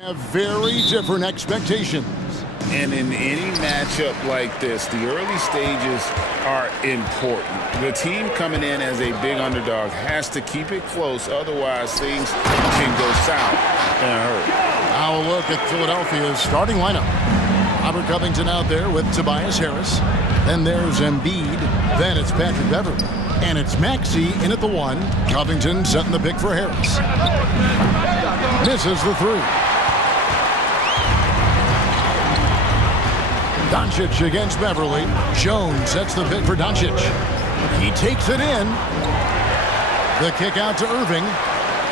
Have very different expectations. And in any matchup like this, the early stages are important. The team coming in as a big underdog has to keep it close, otherwise things can go south in a hurry. Now a look at Philadelphia's starting lineup. Robert Covington out there with Tobias Harris. Then there's Embiid. Then it's Patrick Beverley. And it's Maxey in at the 1. Covington setting the pick for Harris. Misses the 3. Doncic against Beverley. Jones sets the pick for Doncic. He takes it in. The kick out to Irving.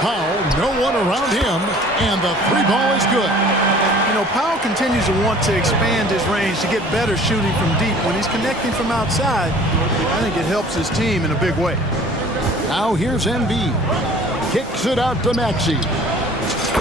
Powell, no one around him, and the 3 ball is good. You know, Powell continues to want to expand his range to get better shooting from deep. When he's connecting from outside, I think it helps his team in a big way. Now here's Embiid. Kicks it out to Maxey.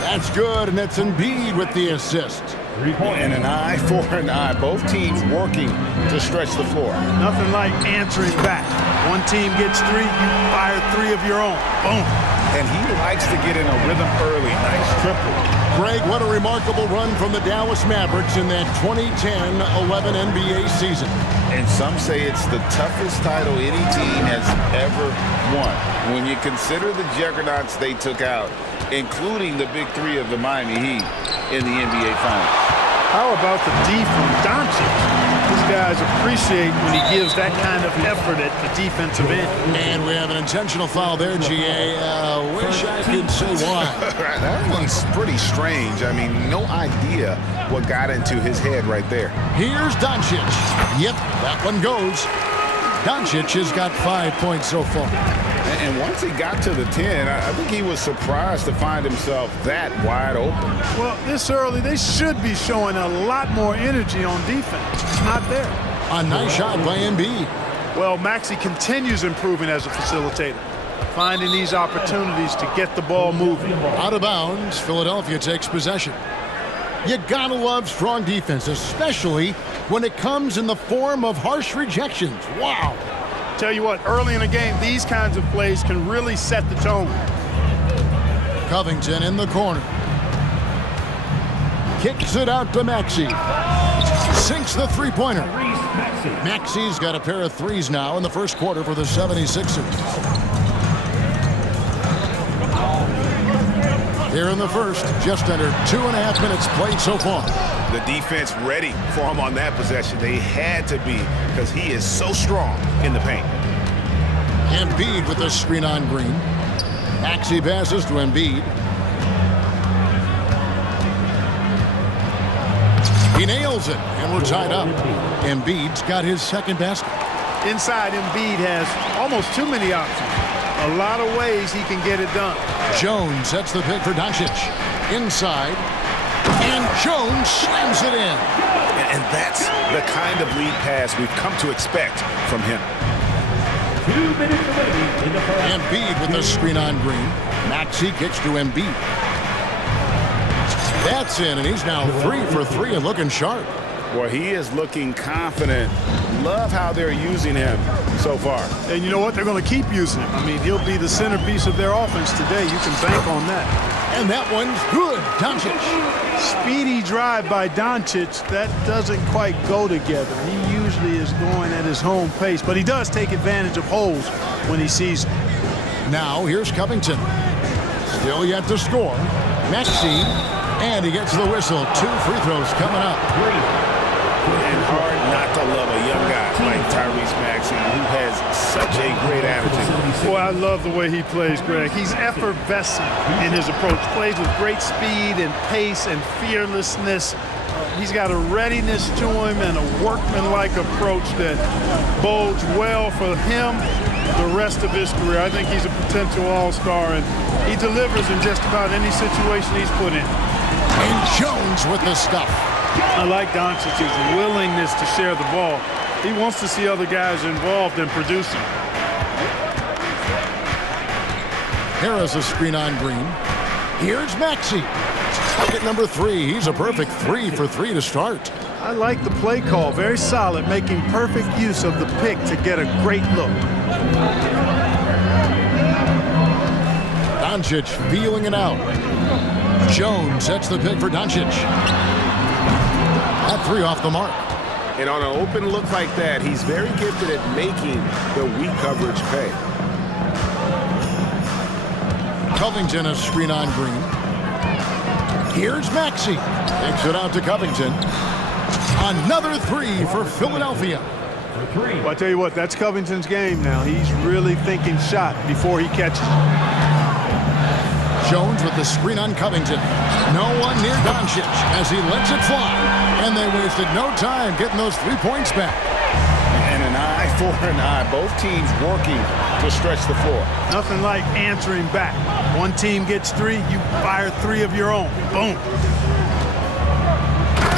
That's good, and it's Embiid with the assist. And an eye for an eye. Both teams working to stretch the floor. Nothing like answering back. One team gets 3, you fire 3 of your own. Boom. And he likes to get in a rhythm early. Nice triple. Greg, what a remarkable run from the Dallas Mavericks in that 2010-11 NBA season. And some say it's the toughest title any team has ever won. When you consider the juggernauts they took out, including the big 3 of the Miami Heat in the NBA Finals. How about the D from Doncic? These guys appreciate when he gives that kind of effort at the defensive end. And we have an intentional foul there, GA. Wish I could say why. That one's pretty strange. I mean, no idea what got into his head right there. Here's Doncic. Yep, that one goes. Doncic has got 5 points so far. And once he got to the 10, I think he was surprised to find himself that wide open. Well, this early, they should be showing a lot more energy on defense. It's not there. A nice shot by Embiid. Well, Maxey continues improving as a facilitator, finding these opportunities to get the ball moving. Out of bounds, Philadelphia takes possession. You gotta love strong defense, especially when it comes in the form of harsh rejections. Wow. Tell you what, early in the game, these kinds of plays can really set the tone. Covington in the corner. Kicks it out to Maxey. Sinks the 3-pointer. Maxey's got a pair of 3s now in the first quarter for the 76ers. Here in the first, just under 2.5 minutes played so far. The defense ready for him on that possession. They had to be, because he is so strong in the paint. Embiid with the screen on Green. Maxey passes to Embiid. He nails it, and we're tied up. Embiid's got his second basket. Inside, Embiid has almost too many options. A lot of ways he can get it done. Jones sets the pick for Doncic. Inside. And Jones slams it in. And that's the kind of lead pass we've come to expect from him. 2 minutes remaining in the first. Embiid with the screen on Green. Maxey kicks to Embiid. That's in, and he's now 3 for 3 and looking sharp. Well, he is looking confident. Love how they're using him so far. And you know what? They're going to keep using him. I mean, he'll be the centerpiece of their offense today. You can bank on that. And that one's good. Doncic. Speedy drive by Doncic. That doesn't quite go together. He usually is going at his home pace, but he does take advantage of holes when he sees them. Now here's Covington. Still yet to score. Maxey. And he gets the whistle. 2 free throws coming up. And hard not to love a young guy like Tyrese Maxey, who has such a great attitude. Boy, I love the way he plays, Greg. He's effervescent in his approach. Plays with great speed and pace and fearlessness. He's got a readiness to him and a workmanlike approach that bodes well for him the rest of his career. I think he's a potential all-star, and he delivers in just about any situation he's put in. And Jones with the stuff. I like Doncic's willingness to share the ball. He wants to see other guys involved in producing. Harris a screen on Green. Here's Maxey. Bucket number 3. He's a perfect 3 for 3 to start. I like the play call. Very solid, making perfect use of the pick to get a great look. Doncic feeling it out. Jones sets the pick for Doncic. That three off the mark. And on an open look like that, he's very gifted at making the weak coverage pay. Covington a screen on Green. Here's Maxey. Takes it out to Covington. Another three for Philadelphia. Well, I tell you what, that's Covington's game now. He's really thinking shot before he catches it. Jones with the screen on Covington. No one near Doncic as he lets it fly. And they wasted no time getting those 3 points back. And an eye for an eye. Both teams working to stretch the floor. Nothing like answering back. One team gets three, you fire three of your own. Boom.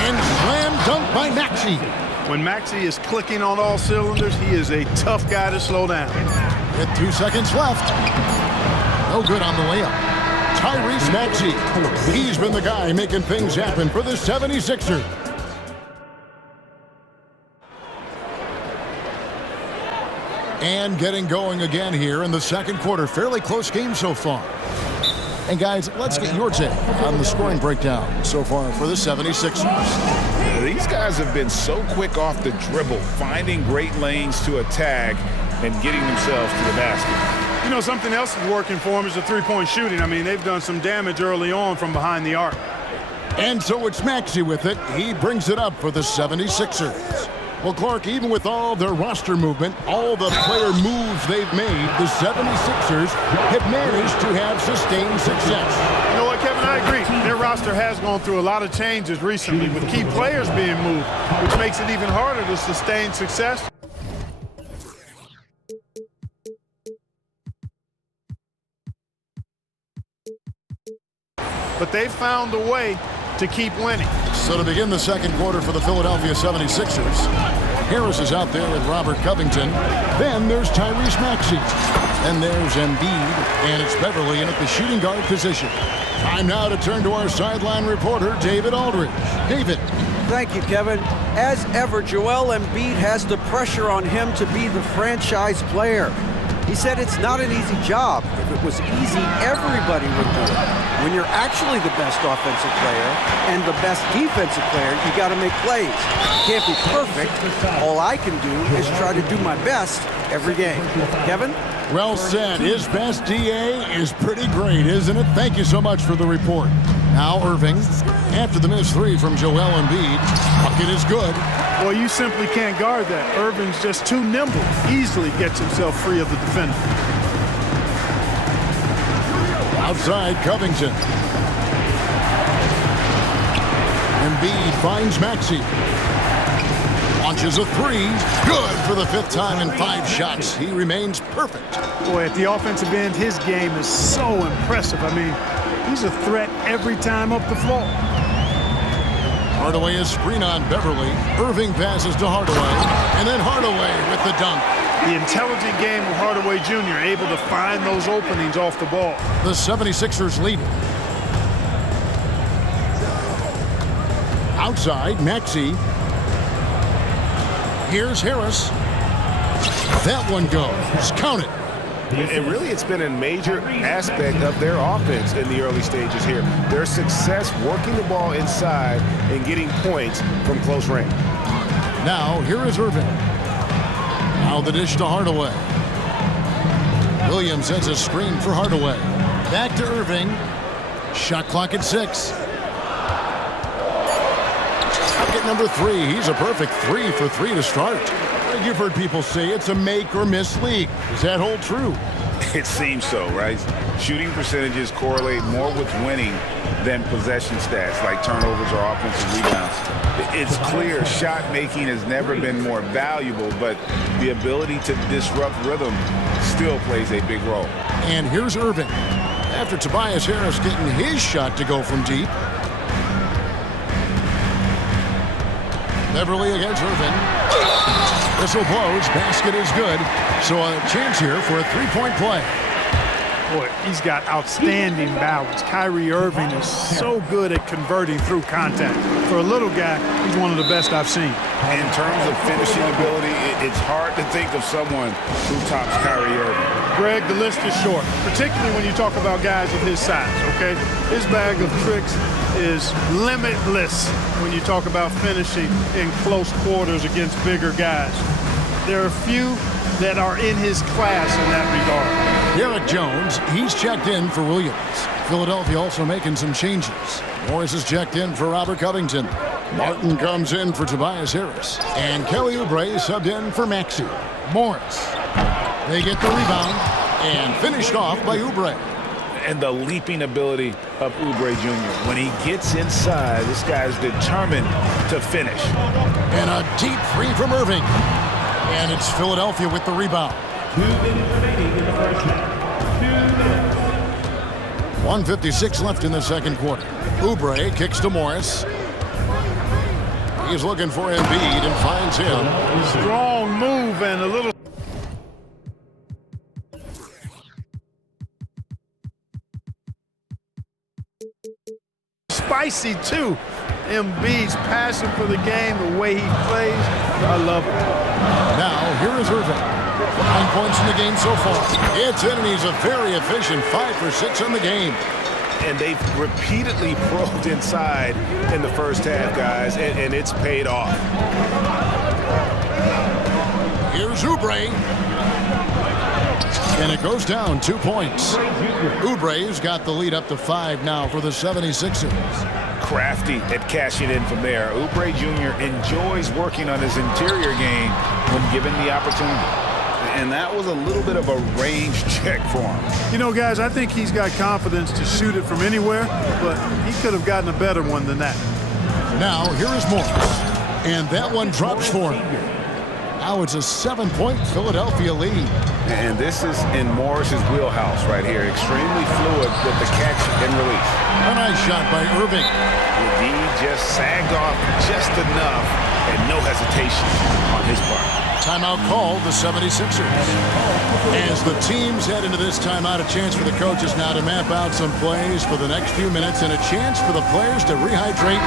And slam dunk by Maxey. When Maxey is clicking on all cylinders, he is a tough guy to slow down. With 2 seconds left. No good on the layup. Tyrese Maxey. He's been the guy making things happen for the 76ers. And getting going again here in the second quarter. Fairly close game so far. And guys, let's get your take on the scoring breakdown so far for the 76ers. These guys have been so quick off the dribble, finding great lanes to attack and getting themselves to the basket. You know, something else is working for them is the three-point shooting. I mean, they've done some damage early on from behind the arc. And so it's Maxey with it. He brings it up for the 76ers. Well, Clark, even with all their roster movement, all the player moves they've made, the 76ers have managed to have sustained success. You know what, Kevin, I agree. Their roster has gone through a lot of changes recently with key players being moved, which makes it even harder to sustain success. But they've found a way to keep winning. So to begin the second quarter for the Philadelphia 76ers, Harris is out there with Robert Covington. Then there's Tyrese Maxey. And there's Embiid, and it's Beverly in at the shooting guard position. Time now to turn to our sideline reporter, David Aldridge. David. Thank you, Kevin. As ever, Joel Embiid has the pressure on him to be the franchise player. He said it's not an easy job. If it was easy, everybody would do it. When you're actually the best offensive player and the best defensive player, you got to make plays. You can't be perfect. All I can do is try to do my best every game. Kevin? Well said. His best DA is pretty great, isn't it? Thank you so much for the report. Now Irving, after the missed three from Joel Embiid, bucket is good. Well, you simply can't guard that. Irving's just too nimble. Easily gets himself free of the defender. Outside Covington. Embiid finds Maxey. Launches a three. Good for the 5th time in 5 shots. He remains perfect. Boy, at the offensive end, his game is so impressive. I mean, he's a threat every time up the floor. Hardaway is screen on Beverly. Irving passes to Hardaway. And then Hardaway with the dunk. The intelligent game of Hardaway Jr. able to find those openings off the ball. The 76ers lead. Outside, Maxey. Here's Harris. That one goes. Count it. And really, it's been a major aspect of their offense in the early stages here. Their success working the ball inside and getting points from close range. Now, here is Irving. Now the dish to Hardaway. Williams sends a screen for Hardaway. Back to Irving. Shot clock at 6. Bucket number 3. He's a perfect 3 for 3 to start. You've heard people say it's a make or miss league. Does that hold true? It seems so, right? Shooting percentages correlate more with winning than possession stats like turnovers or offensive rebounds. It's clear shot making has never been more valuable, but the ability to disrupt rhythm still plays a big role. And here's Irving. After Tobias Harris getting his shot to go from deep. Beverly against Irving. Whistle blows, basket is good. So a chance here for a 3-point play. Boy, he's got outstanding balance. Kyrie Irving is so good at converting through contact. For a little guy, he's one of the best I've seen. In terms of finishing ability, it's hard to think of someone who tops Kyrie Irving. Greg, the list is short, particularly when you talk about guys of his size, okay? His bag of tricks is limitless when you talk about finishing in close quarters against bigger guys. There are few that are in his class in that regard. Derek Jones, he's checked in for Williams. Philadelphia also making some changes. Morris is checked in for Robert Covington. Martin comes in for Tobias Harris. And Kelly Oubre subbed in for Maxey. Morris. They get the rebound and finished off by Oubre. And the leaping ability of Oubre Jr. When he gets inside, this guy's determined to finish. And a deep three from Irving. And it's Philadelphia with the rebound. 2 minutes remaining in the first half. 2 minutes. 1:56 left in the second quarter. Oubre kicks to Morris. He's looking for Embiid and finds him. Strong move and a little spicy too. Embiid's passion for the game, the way he plays, I love it. Now, here is Irving. 9 points in the game so far. It's in, and he's a very efficient 5 for 6 on the game. And they've repeatedly probed inside in the first half, guys, and it's paid off. Here's Oubre. And it goes down 2 points. Oubre's got the lead up to 5 now for the 76ers. Crafty at cashing in from there. Oubre Jr. enjoys working on his interior game when given the opportunity. And that was a little bit of a range check for him. You know, guys, I think he's got confidence to shoot it from anywhere, but he could have gotten a better one than that. Now, here is Morris. And that one drops for him. Now it's a 7-point Philadelphia lead. And this is in Morris's wheelhouse right here. Extremely fluid with the catch and release. A nice shot by Irving. He just sagged off just enough and no hesitation on his part. Timeout called the 76ers. As the teams head into this timeout, a chance for the coaches now to map out some plays for the next few minutes and a chance for the players to rehydrate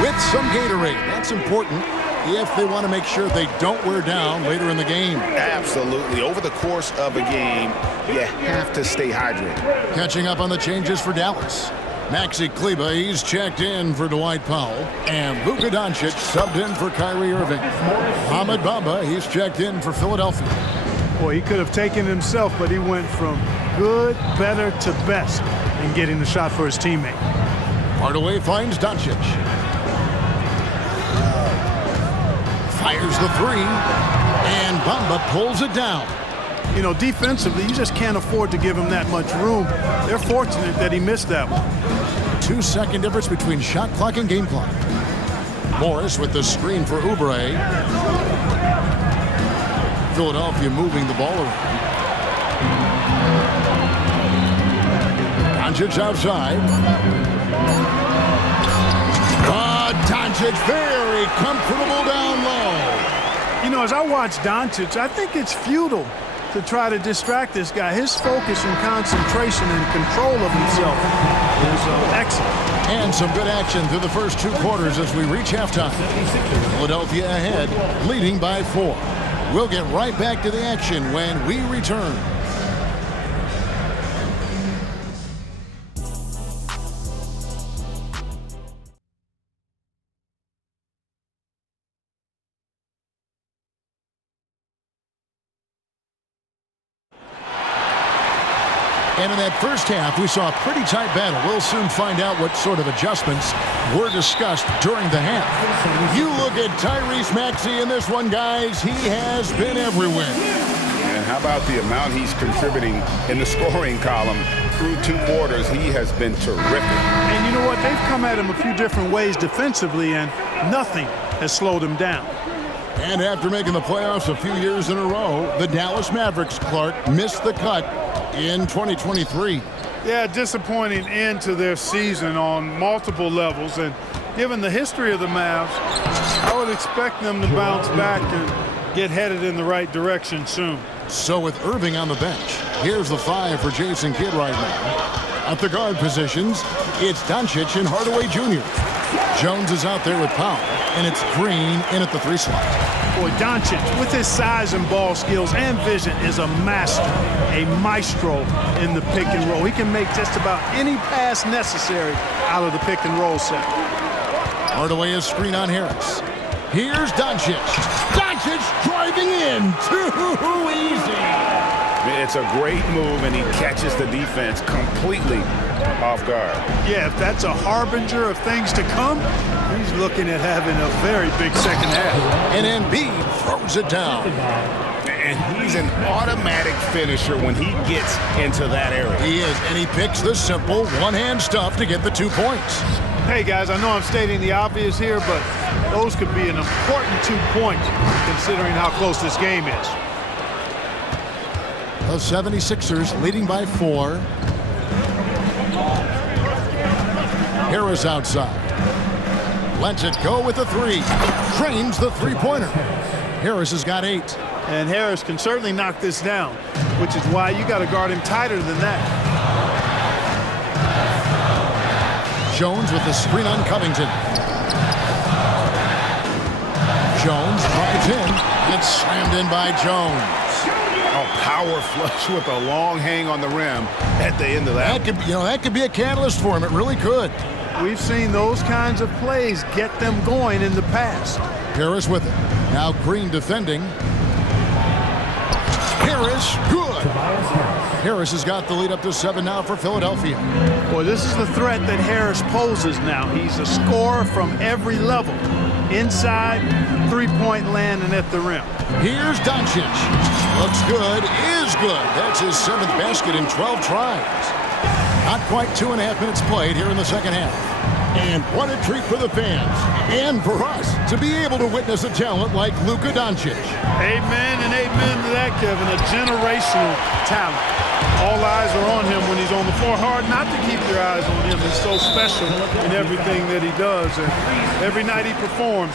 with some Gatorade. That's important if they want to make sure they don't wear down later in the game. Absolutely. Over the course of a game, you have to stay hydrated. Catching up on the changes for Dallas. Maxi Kleber, he's checked in for Dwight Powell. And Luka Doncic subbed in for Kyrie Irving. Ahmed Bamba, he's checked in for Philadelphia. Boy, he could have taken himself, but he went from good, better to best in getting the shot for his teammate. Hardaway finds Doncic. Fires the three. And Bamba pulls it down. You know, defensively, you just can't afford to give him that much room. They're fortunate that he missed that one. 2-second difference between shot clock and game clock. Morris with the screen for Oubre. Philadelphia moving the ball around. Doncic outside. Doncic very comfortable down low. You know, as I watch Doncic, I think it's futile to try to distract this guy. His focus and concentration and control of himself is excellent. And some good action through the first 2 quarters as we reach halftime. Philadelphia ahead, leading by 4. We'll get right back to the action when we return. And in that first half, we saw a pretty tight battle. We'll soon find out what sort of adjustments were discussed during the half. You look at Tyrese Maxey in this one, guys. He has been everywhere. And how about the amount he's contributing in the scoring column through 2 quarters? He has been terrific. And you know what? They've come at him a few different ways defensively, and nothing has slowed him down. And after making the playoffs a few years in a row, the Dallas Mavericks, Clark, missed the cut in 2023. Yeah, disappointing end to their season on multiple levels. And given the history of the Mavs, I would expect them to bounce back and get headed in the right direction soon. So with Irving on the bench, Here's the 5 for Jason Kidd right now. At the guard positions, it's Doncic and Hardaway Jr. Jones is out there with Powell, and it's Green in at the 3 slot. Boy, Doncic, with his size and ball skills and vision, is a master, a maestro in the pick and roll. He can make just about any pass necessary out of the pick and roll set. Hardaway is screen on Harris. Here's Doncic. Doncic driving in. Too easy. It's a great move, and he catches the defense completely off guard. Yeah, if that's a harbinger of things to come, he's looking at having a very big second half. And Embiid throws it down. And he's an automatic finisher when he gets into that area. He is, and he picks the simple one-hand stuff to get the 2 points. Hey, guys, I know I'm stating the obvious here, but those could be an important 2 points considering how close this game is. The 76ers leading by 4. Harris outside. Lets it go with the 3. Trains the three-pointer. Harris has got 8. And Harris can certainly knock this down, which is why you got to guard him tighter than that. Jones with the screen on Covington. Jones drives in, and it's slammed in by Jones. A power flush with a long hang on the rim at the end of that. That could be a catalyst for him. It really could. We've seen those kinds of plays get them going in the past. Harris with it. Now Green defending. Harris, good. Harris has got the lead up to 7 now for Philadelphia. Boy, this is the threat that Harris poses now. He's a scorer from every level. Inside, three-point land, and at the rim. Here's Doncic. Looks good, is good. That's his 7th basket in 12 tries. Not quite 2.5 minutes played here in the second half. And what a treat for the fans and for us to be able to witness a talent like Luka Doncic. Amen and amen to that, Kevin. A generational talent. All eyes are on him when he's on the floor. Hard not to keep your eyes on him. He's so special in everything that he does. And every night he performs,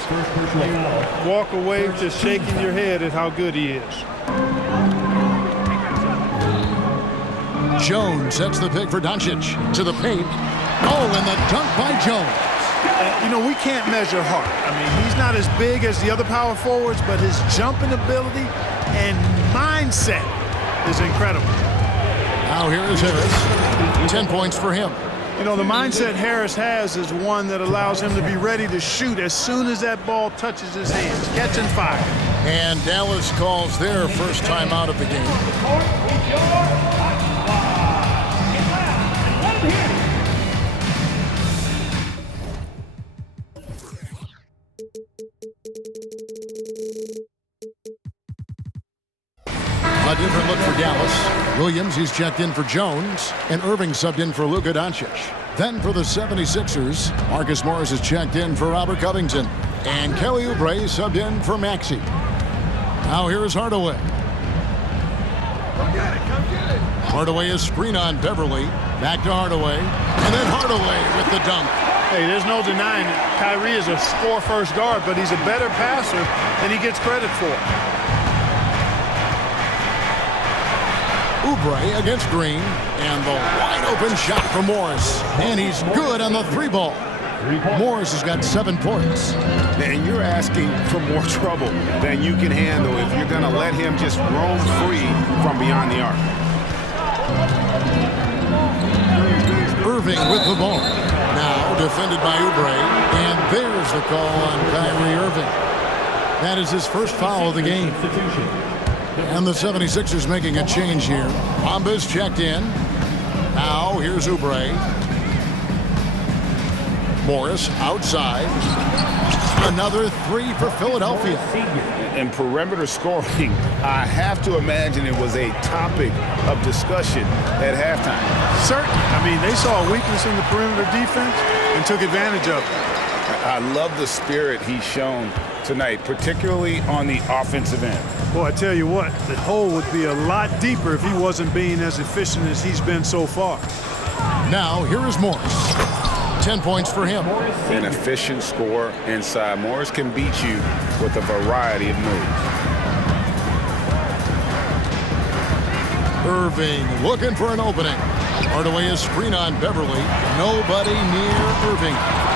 walk away just shaking your head at how good he is. Jones sets the pick for Doncic to the paint. Oh, and the dunk by Jones. We can't measure heart. I mean, he's not as big as the other power forwards, but his jumping ability and mindset is incredible. Now here is Harris. 10 points for him. The mindset Harris has is one that allows him to be ready to shoot as soon as that ball touches his hands. Catch and fire. And Dallas calls their first time out of the game. A different look for Dallas. Williams, he's checked in for Jones, and Irving subbed in for Luka Doncic. Then for the 76ers, Marcus Morris is checked in for Robert Covington, and Kelly Oubre subbed in for Maxey. Now here is Hardaway. Hardaway is screen on Beverly. Back to Hardaway, and then Hardaway with the dunk. Hey, there's no denying it. Kyrie is a score-first guard, but he's a better passer than he gets credit for. Oubre against Green, and the wide-open shot for Morris. And he's good on the 3-ball. Morris has got 7 points. And you're asking for more trouble than you can handle if you're going to let him just roam free from beyond the arc. Irving with the ball. Now defended by Oubre, and there's the call on Kyrie Irving. That is his first foul of the game. And the 76ers making a change here. Bamba's checked in. Now here's Oubre. Morris outside. Another 3 for Philadelphia. And perimeter scoring, I have to imagine it was a topic of discussion at halftime. Certainly. I mean, they saw a weakness in the perimeter defense and took advantage of it. I love the spirit he's shown tonight, particularly on the offensive end. Boy, I tell you what, the hole would be a lot deeper if he wasn't being as efficient as he's been so far. Now, here is Morris. 10 points for him. An efficient scorer inside. Morris can beat you with a variety of moves. Irving looking for an opening. Right away is screen on Beverly. Nobody near Irving.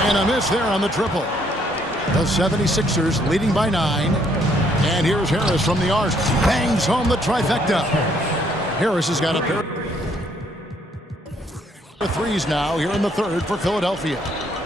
And a miss there on the triple. The 76ers leading by 9. And here's Harris from the arc. Bangs home the trifecta. Harris has got a pair of threes now here in the third for Philadelphia.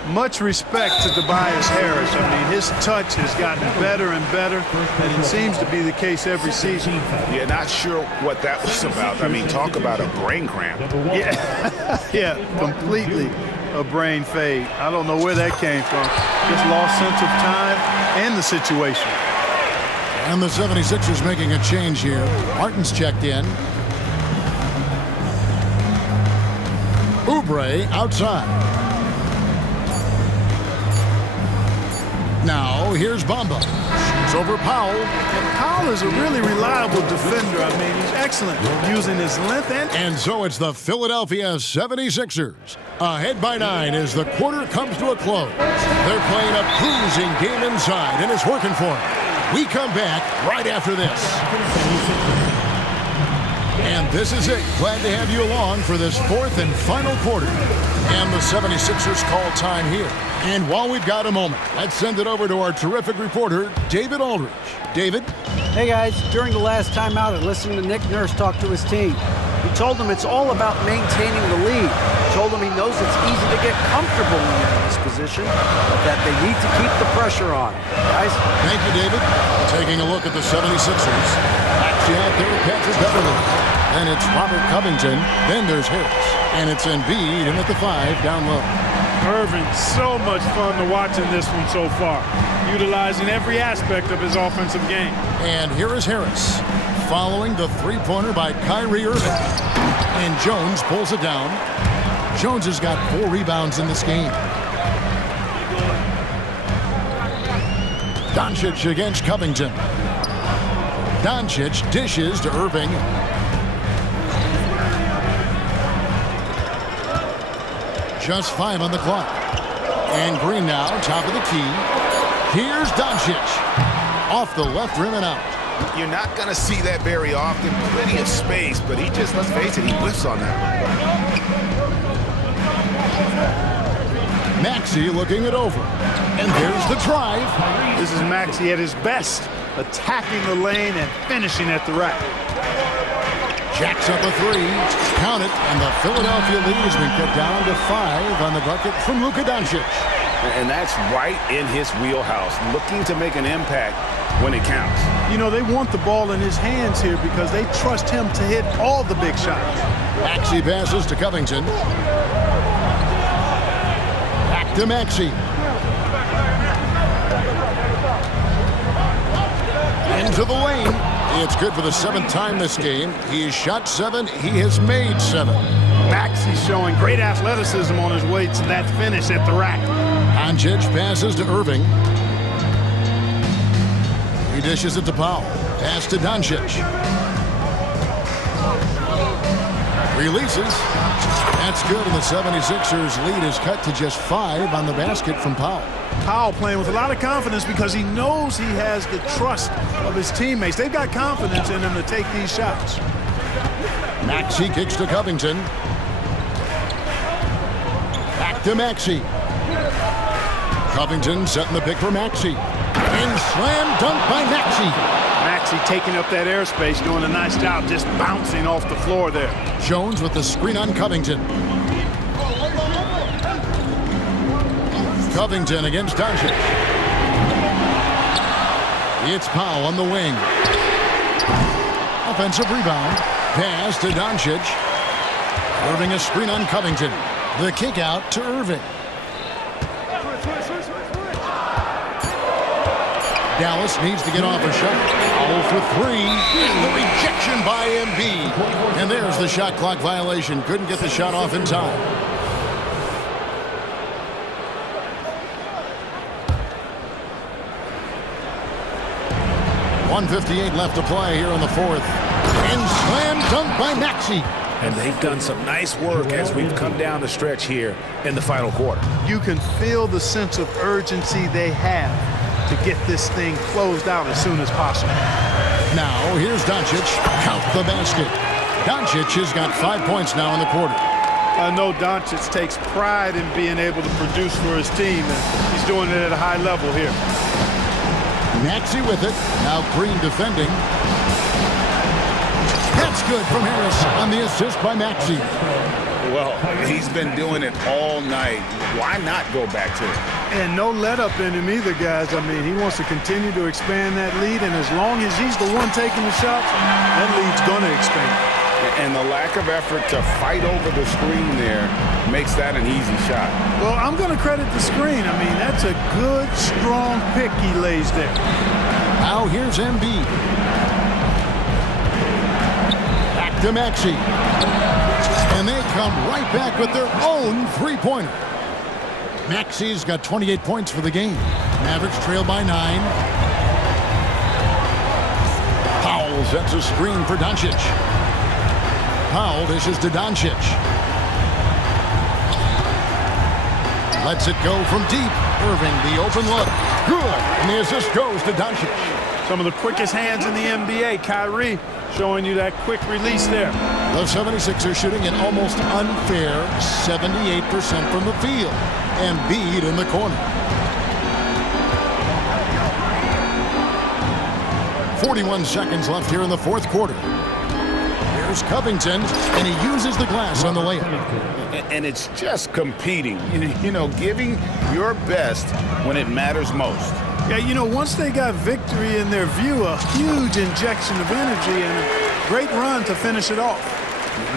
Much respect to Tobias Harris. I mean, his touch has gotten better and better, and it seems to be the case every season. Yeah, not sure what that was about. I mean, talk about a brain cramp. Yeah, yeah, completely a brain fade. I don't know where that came from. Just lost sense of time and the situation. And the 76ers making a change here. Martin's checked in. Oubre outside. Now, here's Bamba. It's over Powell. And Powell is a really reliable defender. I mean, he's excellent using his length and... And so it's the Philadelphia 76ers. Ahead by 9 as the quarter comes to a close. They're playing a cruising game inside, and it's working for them. We come back right after this. And this is it. Glad to have you along for this fourth and final quarter. And the 76ers call time here. And while we've got a moment, let's send it over to our terrific reporter, David Aldridge. David? Hey guys, during the last timeout, I listened to Nick Nurse talk to his team. He told them it's all about maintaining the lead. He told them he knows it's easy to get comfortable when you're in this position, but that they need to keep the pressure on. Guys? Thank you, David. Taking a look at the 76ers. Actually out there with Patrick Beverly. Then it's Robert Covington. Then there's Harris. And it's Embiid in at the 5 down low. Irving, so much fun to watch in this one so far, utilizing every aspect of his offensive game. And here is Harris, following the three-pointer by Kyrie Irving. And Jones pulls it down. Jones has got 4 rebounds in this game. Doncic against Covington. Doncic dishes to Irving. Just 5 on the clock. And Green now, top of the key. Here's Doncic. Off the left rim and out. You're not going to see that very often. Plenty of space, but he just, let's face it, he whiffs on that one. Maxey looking it over. And there's the drive. This is Maxey at his best, attacking the lane and finishing at the rack. Jacks up a 3. Count it, and the Philadelphia lead has been cut down to 5 on the bucket from Luka Doncic. And that's right in his wheelhouse, looking to make an impact when it counts. You know, they want the ball in his hands here because they trust him to hit all the big shots. Maxey passes to Covington. Back to Maxey. Into the lane. It's good for the 7th time this game. He has shot 7. He has made 7. Maxey's showing great athleticism on his way to that finish at the rack. Doncic passes to Irving. He dishes it to Powell. Pass to Doncic. Releases. That's good, and the 76ers lead is cut to just 5 on the basket from Powell. Powell playing with a lot of confidence because he knows he has the trust of his teammates. They've got confidence in him to take these shots. Maxey kicks to Covington. Back to Maxey. Covington setting the pick for Maxey. And slam dunk by Maxey. Maxey taking up that airspace, doing a nice job just bouncing off the floor there. Jones with the screen on Covington. Covington against Doncic. It's Powell on the wing. Offensive rebound. Pass to Doncic. Irving a screen on Covington. The kick out to Irving. Dallas needs to get off a shot. 0 for 3. The rejection by Embiid. And there's the shot clock violation. Couldn't get the shot off in time. .158 left to play here in the 4th. And slam dunk by Maxey. And they've done some nice work as we've come down the stretch here in the final quarter. You can feel the sense of urgency they have to get this thing closed out as soon as possible. Now, here's Doncic. Count the basket. Doncic has got 5 points now in the quarter. I know Doncic takes pride in being able to produce for his team, and he's doing it at a high level here. Maxey with it. Now Green defending. That's good from Harris on the assist by Maxey. Well, he's been doing it all night. Why not go back to it? And no let up in him either, guys. I mean, he wants to continue to expand that lead, and as long as he's the one taking the shots, that lead's going to expand. And the lack of effort to fight over the screen there makes that an easy shot. Well, I'm going to credit the screen. I mean, that's a good, strong pick he lays there. Now here's Embiid. Back to Maxey. And they come right back with their own three-pointer. Maxey's got 28 points for the game. Mavericks trail by 9. Powell sets a screen for Doncic. Powell dishes to Doncic. Lets it go from deep. Irving, the open look. Good. And the assist goes to Doncic. Some of the quickest hands in the NBA. Kyrie showing you that quick release there. The 76ers shooting an almost unfair 78% from the field. Embiid in the corner. 41 seconds left here in the fourth quarter. Here's Covington, and he uses the glass on the layup. And it's just competing, you know, giving your best when it matters most. Yeah, you know, once they got victory in their view, a huge injection of energy and a great run to finish it off.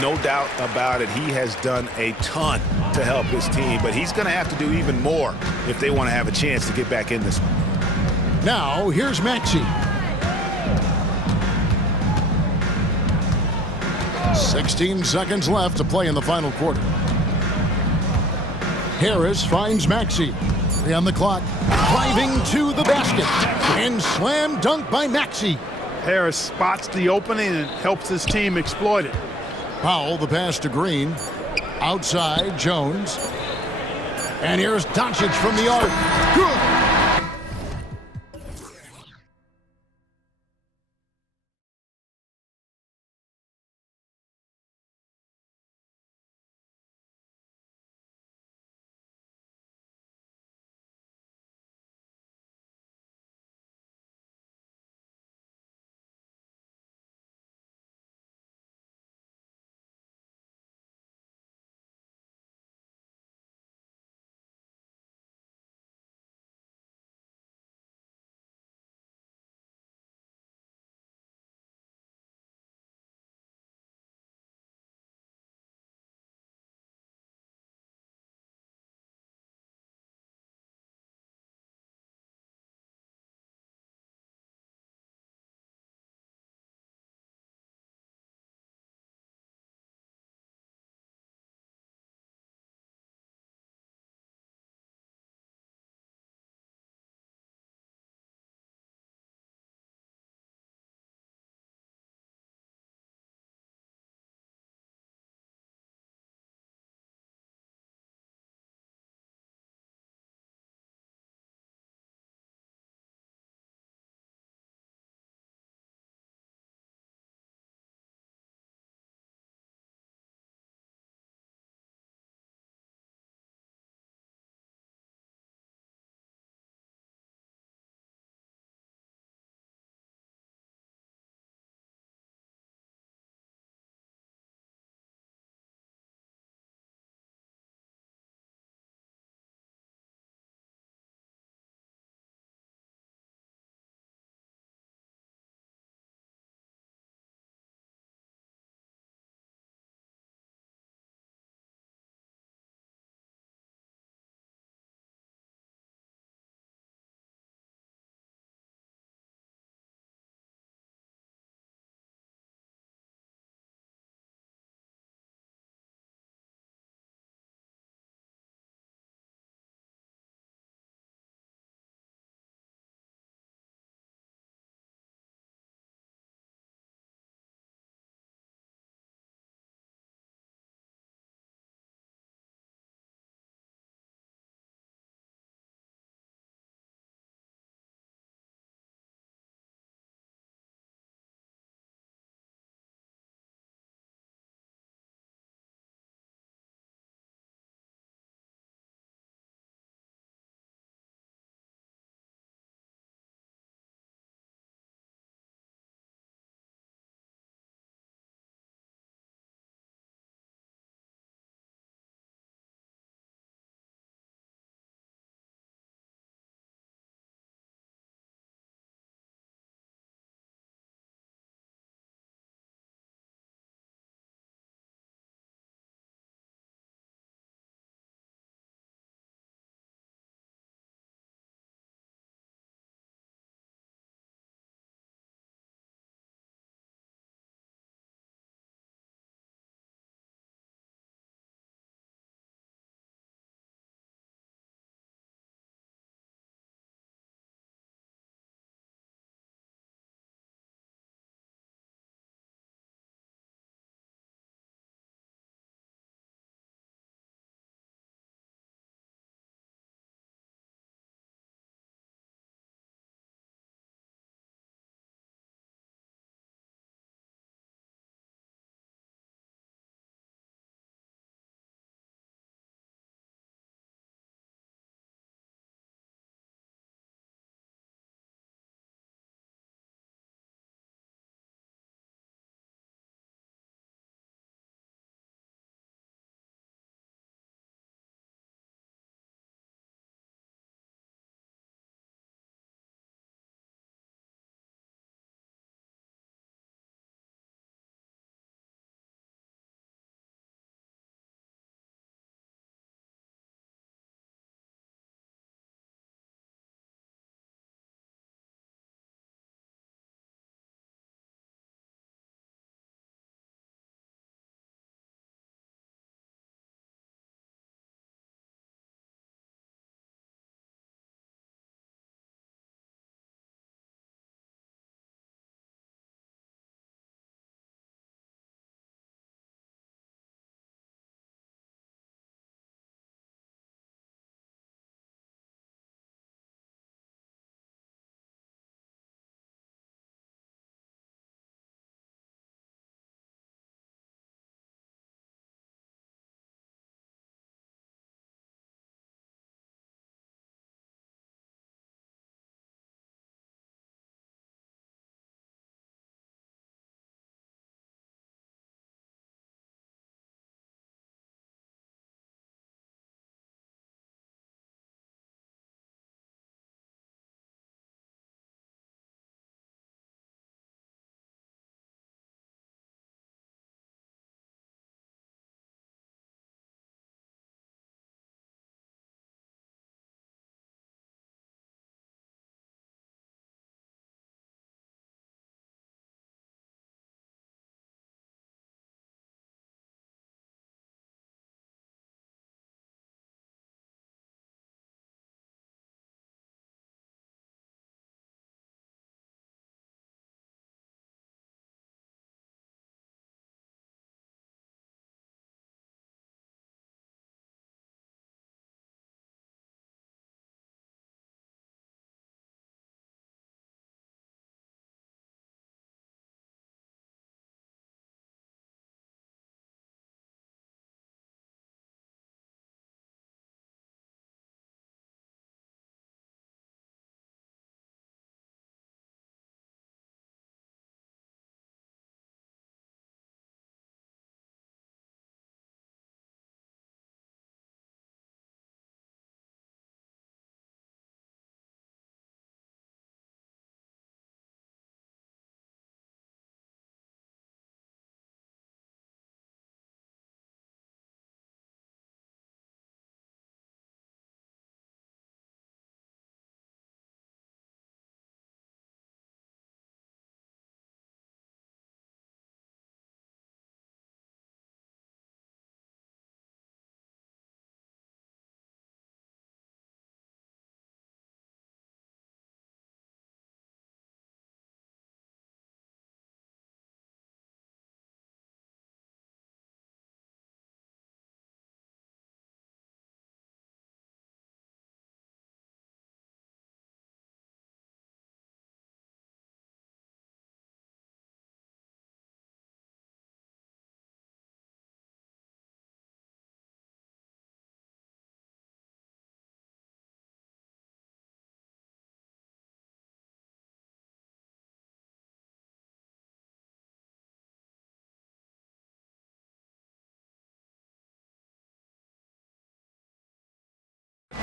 No doubt about it. He has done a ton to help his team, but he's going to have to do even more if they want to have a chance to get back in this one. Now, here's Maxey. 16 seconds left to play in the final quarter. Harris finds Maxey. 3 on the clock. Driving to the basket. And slam dunk by Maxey. Harris spots the opening and helps his team exploit it. Powell, the pass to Green. Outside, Jones. And here's Doncic from the arc. Good.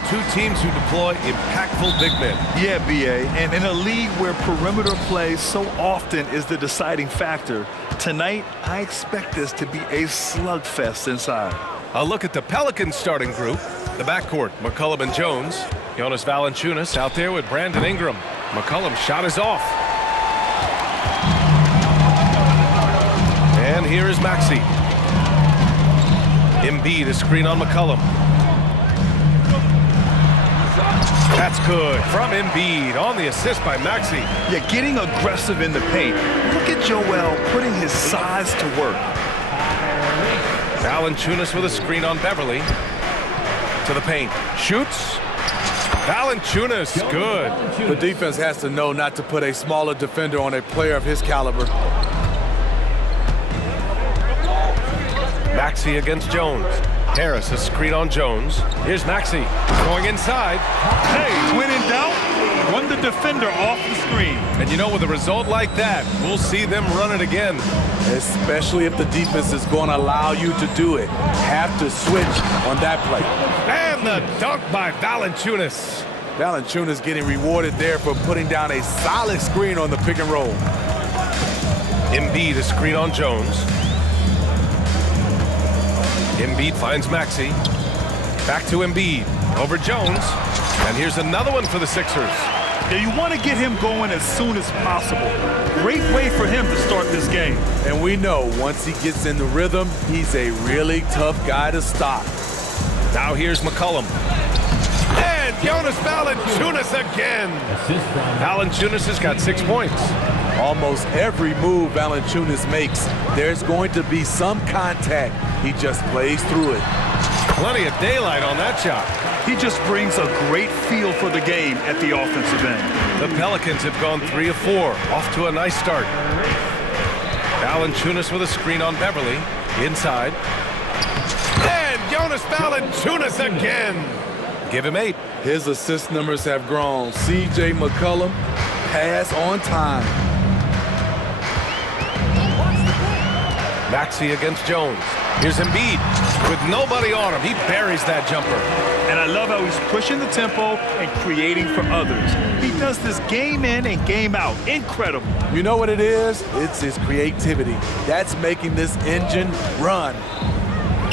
two teams who deploy impactful big men. Yeah, BA, and in a league where perimeter play so often is the deciding factor, tonight I expect this to be a slugfest inside. A look at the Pelicans starting group. The backcourt, McCollum and Jones. Jonas Valanciunas out there with Brandon Ingram. McCollum's shot is off. And here is Maxey. Embiid, a screen on McCollum. That's good from Embiid on the assist by Maxey. Yeah, getting aggressive in the paint. Look at Joel putting his size to work. Valanciunas with a screen on Beverly. To the paint. Shoots. Valanciunas, good. The defense has to know not to put a smaller defender on a player of his caliber. Maxey against Jones. Harris, a screen on Jones. Here's Maxey going inside. Hey, when in doubt, run the defender off the screen. And you know, with a result like that, we'll see them run it again. Especially if the defense is going to allow you to do it. Have to switch on that play. And the dunk by Valanciunas. Valanciunas getting rewarded there for putting down a solid screen on the pick and roll. Embiid, a screen on Jones. Embiid finds Maxey. Back to Embiid. Over Jones. And here's another one for the Sixers. Yeah, you want to get him going as soon as possible. Great way for him to start this game. And we know once he gets in the rhythm, he's a really tough guy to stop. Now here's McCollum. And Jonas Valanciunas again. Valanciunas has got 6 points. Almost every move Valanciunas makes, there's going to be some contact. He just plays through it. Plenty of daylight on that shot. He just brings a great feel for the game at the offensive end. The Pelicans have gone 3 of 4, off to a nice start. Valanciunas with a screen on Beverly, inside. And Jonas Valanciunas again. Give him 8. His assist numbers have grown. C.J. McCollum, pass on time. Maxey against Jones. Here's Embiid. With nobody on him, he buries that jumper. And I love how he's pushing the tempo and creating for others. He does this game in and game out. Incredible. You know what it is? It's his creativity. That's making this engine run.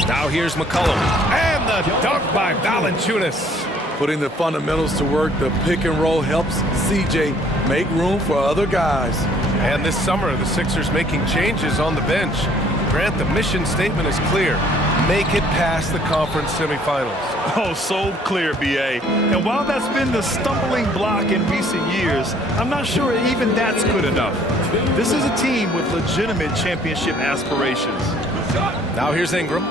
Now here's McCollum. And the dunk by Valanciunas. Putting the fundamentals to work, the pick and roll helps C.J. make room for other guys. And this summer, the Sixers making changes on the bench. Grant, the mission statement is clear. Make it past the conference semifinals. Oh, so clear, B.A. And while that's been the stumbling block in recent years, I'm not sure even that's good enough. This is a team with legitimate championship aspirations. Now here's Ingram.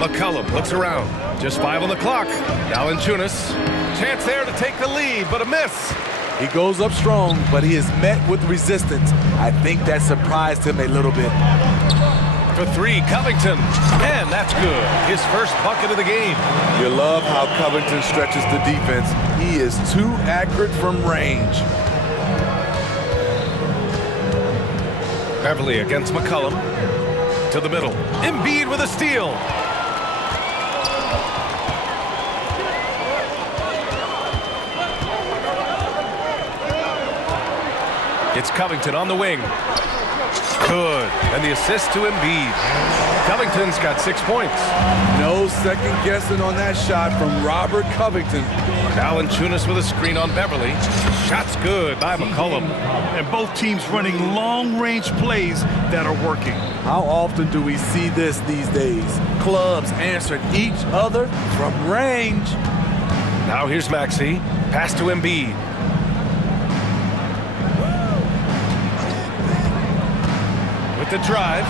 McCollum looks around. Just 5 on the clock. Valanciunas. Chance there to take the lead, but a miss. He goes up strong, but he is met with resistance. I think that surprised him a little bit. For 3, Covington. And that's good. His first bucket of the game. You love how Covington stretches the defense. He is too accurate from range. Beverly against McCollum. To the middle. Embiid with a steal. It's Covington on the wing. Good. And the assist to Embiid. Covington's got 6 points. No second guessing on that shot from Robert Covington. Valanciunas with a screen on Beverly. Shot's good by McCollum. And both teams running long-range plays that are working. How often do we see this these days? Clubs answering each other from range. Now here's Maxey. Pass to Embiid. With the drive.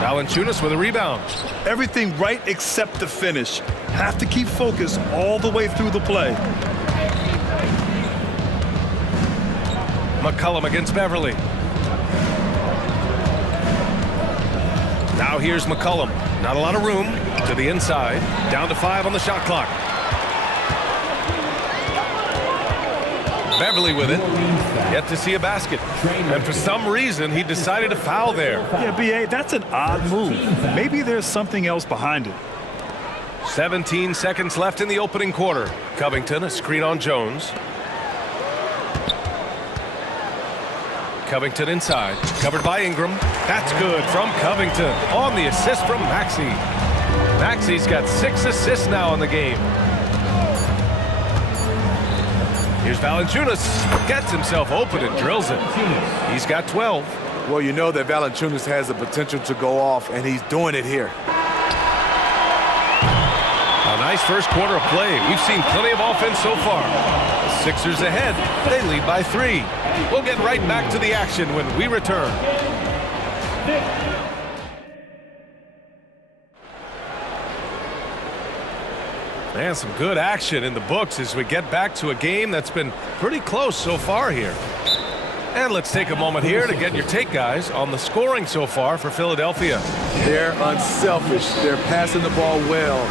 Valanciunas with a rebound. Everything right except the finish. Have to keep focus all the way through the play. McCollum against Beverly. Now here's McCollum. Not a lot of room. To the inside. Down to 5 on the shot clock. Beverly with it. Yet to see a basket. And for some reason, he decided to foul there. Yeah, B.A., that's an odd move. Maybe there's something else behind it. 17 seconds left in the opening quarter. Covington, a screen on Jones. Covington inside, covered by Ingram. That's good from Covington on the assist from Maxey. Maxey's got 6 assists now in the game. Here's Valanciunas, gets himself open and drills it. He's got 12. Well, you know that Valanciunas has the potential to go off, and he's doing it here. A nice first quarter of play. We've seen plenty of offense so far. The Sixers ahead. They lead by 3. We'll get right back to the action when we return. And some good action in the books as we get back to a game that's been pretty close so far here. And let's take a moment here to get your take, guys, on the scoring so far for Philadelphia. They're unselfish. They're passing the ball well,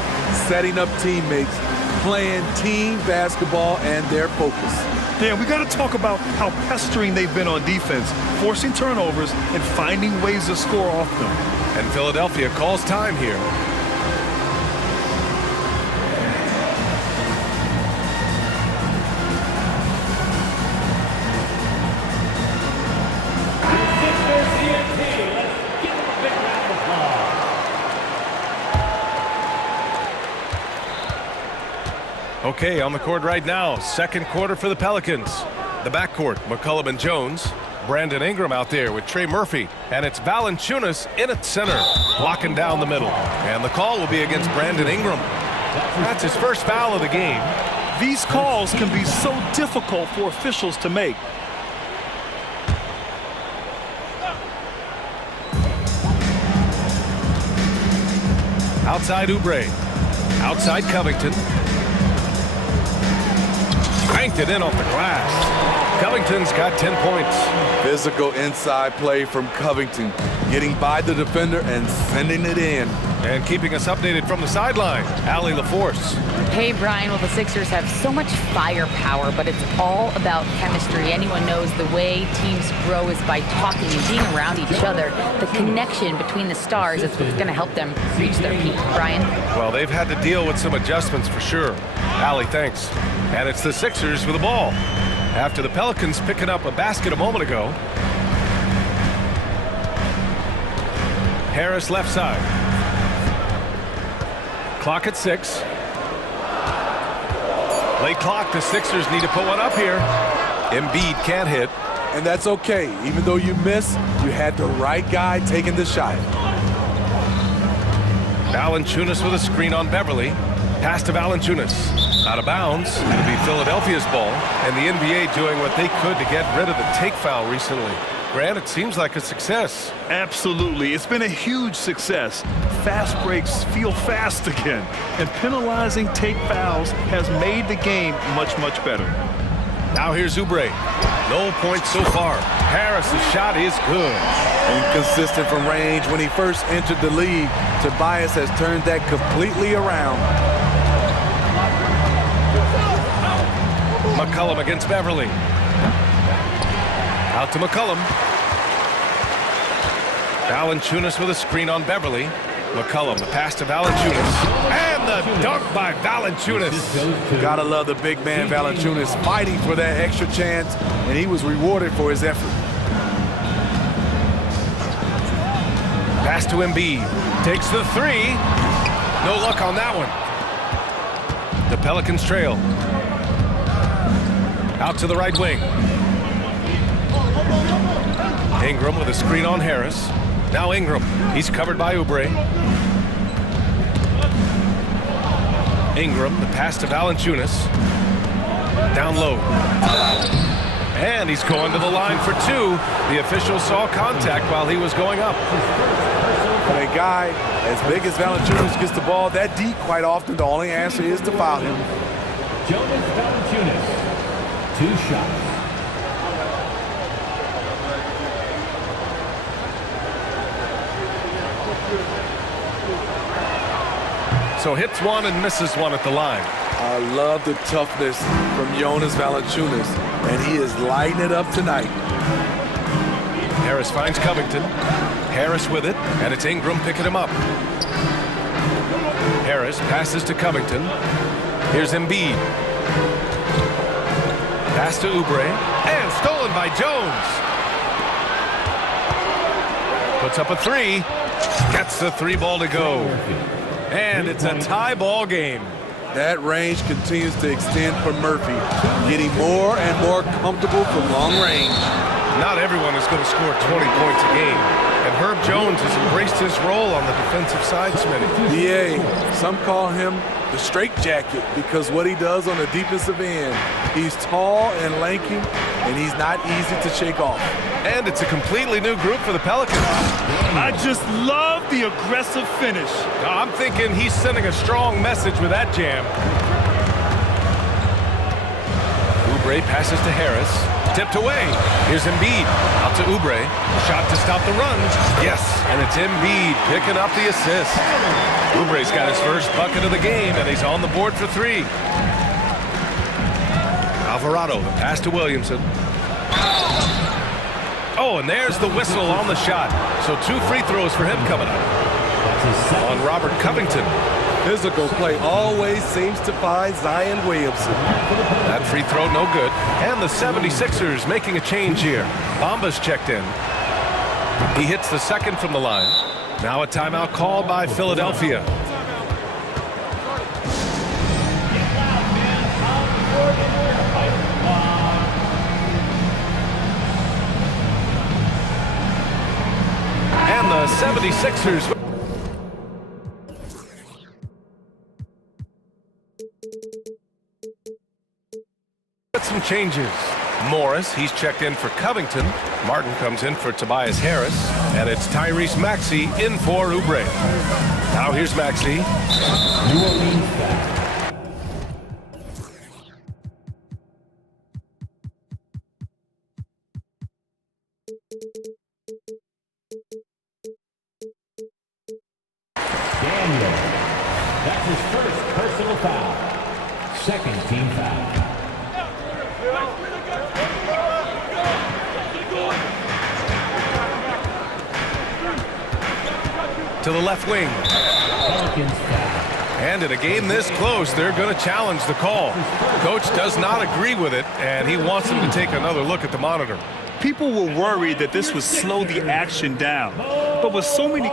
setting up teammates, playing team basketball, and their focus. Dan, we got to talk about how pestering they've been on defense, forcing turnovers and finding ways to score off them. And Philadelphia calls time here. Okay, on the court right now, second quarter for the Pelicans. The backcourt, McCollum and Jones. Brandon Ingram out there with Trey Murphy. And it's Valanciunas in at center, blocking down the middle. And the call will be against Brandon Ingram. That's his first foul of the game. These calls can be so difficult for officials to make. Outside Oubre. Outside Covington. Cranked it in off the glass. Covington's got 10 points. Physical inside play from Covington, getting by the defender and sending it in. And keeping us updated from the sideline, Allie LaForce. Hey, Brian. Well, the Sixers have so much firepower, but it's all about chemistry. Anyone knows the way teams grow is by talking and being around each other. The connection between the stars is what's going to help them reach their peak. Brian? Well, they've had to deal with some adjustments for sure. Allie, thanks. And it's the Sixers with the ball. After the Pelicans picking up a basket a moment ago. Harris left side. Clock at 6. Late clock, the Sixers need to put one up here. Embiid can't hit. And that's okay. Even though you miss, you had the right guy taking the shot. Valanciunas with a screen on Beverly. Pass to Valanciunas. Out of bounds. It'll be Philadelphia's ball. And the NBA doing what they could to get rid of the take foul recently. Grant, it seems like a success. Absolutely. It's been a huge success. Fast breaks feel fast again. And penalizing take fouls has made the game much, much better. Now here's Oubre. No points so far. Harris's shot is good. Inconsistent from range when he first entered the league. Tobias has turned that completely around. McCollum against Beverly. Out to McCollum. Valanciunas with a screen on Beverly. McCollum, the pass to Valanciunas. And the dunk by Valanciunas. Gotta love the big man Valanciunas fighting for that extra chance, and he was rewarded for his effort. Pass to Embiid. Takes the 3. No luck on that one. The Pelicans trail. Out to the right wing. Ingram with a screen on Harris. Now Ingram. He's covered by Oubre. Ingram, the pass to Valanciunas. Down low. And he's going to the line for 2. The official saw contact while he was going up. When a guy as big as Valanciunas gets the ball that deep, quite often the only answer is to foul him. Jonas Valanciunas, 2 shots. So hits 1 and misses 1 at the line. I love the toughness from Jonas Valanciunas, and he is lighting it up tonight. Harris finds Covington. Harris with it, and it's Ingram picking him up. Harris passes to Covington. Here's Embiid. Pass to Oubre. And stolen by Jones. Puts up a three. Gets the three ball to go. And it's a tie ball game. That range continues to extend for Murphy, getting more and more comfortable from long range. Not everyone is going to score 20 points a game. And Herb Jones has embraced his role on the defensive side, Smitty. BA, some call him the straitjacket because what he does on the defensive end, he's tall and lanky, and he's not easy to shake off. And it's a completely new group for the Pelicans. I just love the aggressive finish. I'm thinking he's sending a strong message with that jam. Oubre passes to Harris. Tipped away. Here's Embiid. Out to Oubre. Shot to stop the run. Yes, and it's Embiid picking up the assist. Oubre's got his first bucket of the game, and he's on the board for three. Alvarado, the pass to Williamson. Oh, and there's the whistle on the shot. So 2 free throws for him coming up. On Robert Covington. Physical play always seems to find Zion Williamson. That free throw no good. And the 76ers making a change here. Bamba's checked in. He hits the second from the line. Now a timeout called by Philadelphia. And the 76ers... some changes. Morris, he's checked in for Covington. Martin comes in for Tobias Harris. And it's Tyrese Maxey in for Oubre. Now here's Maxey. Daniel. That's his first personal foul. Second team foul. To the left wing. And in a game this close, they're going to challenge the call. Coach does not agree with it, and he wants them to take another look at the monitor. People were worried that this would slow the action down. But with so many...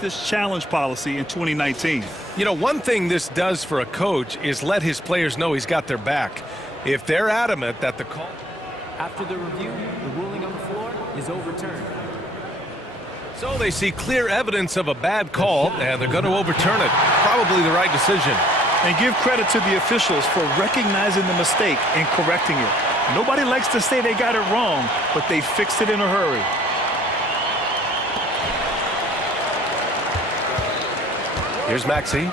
this challenge policy in 2019. You know, one thing this does for a coach is let his players know he's got their back. If they're adamant that the call... After the review, the ruling on the floor is overturned. So they see clear evidence of a bad call, and they're going to overturn it. Probably the right decision. And give credit to the officials for recognizing the mistake and correcting it. Nobody likes to say they got it wrong, but they fixed it in a hurry. Here's Maxey.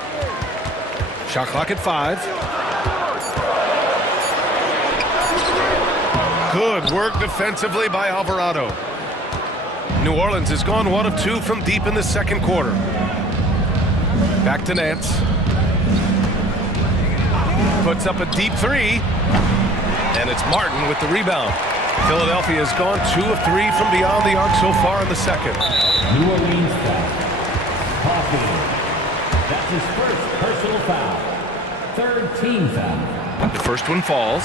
Shot clock at 5. Good work defensively by Alvarado. New Orleans has gone 1 of 2 from deep in the second quarter. Back to Nance. Puts up a deep 3. And it's Martin with the rebound. Philadelphia has gone 2 of 3 from beyond the arc so far in the second. New Orleans foul. That's his first personal foul. Third team foul. The first one falls.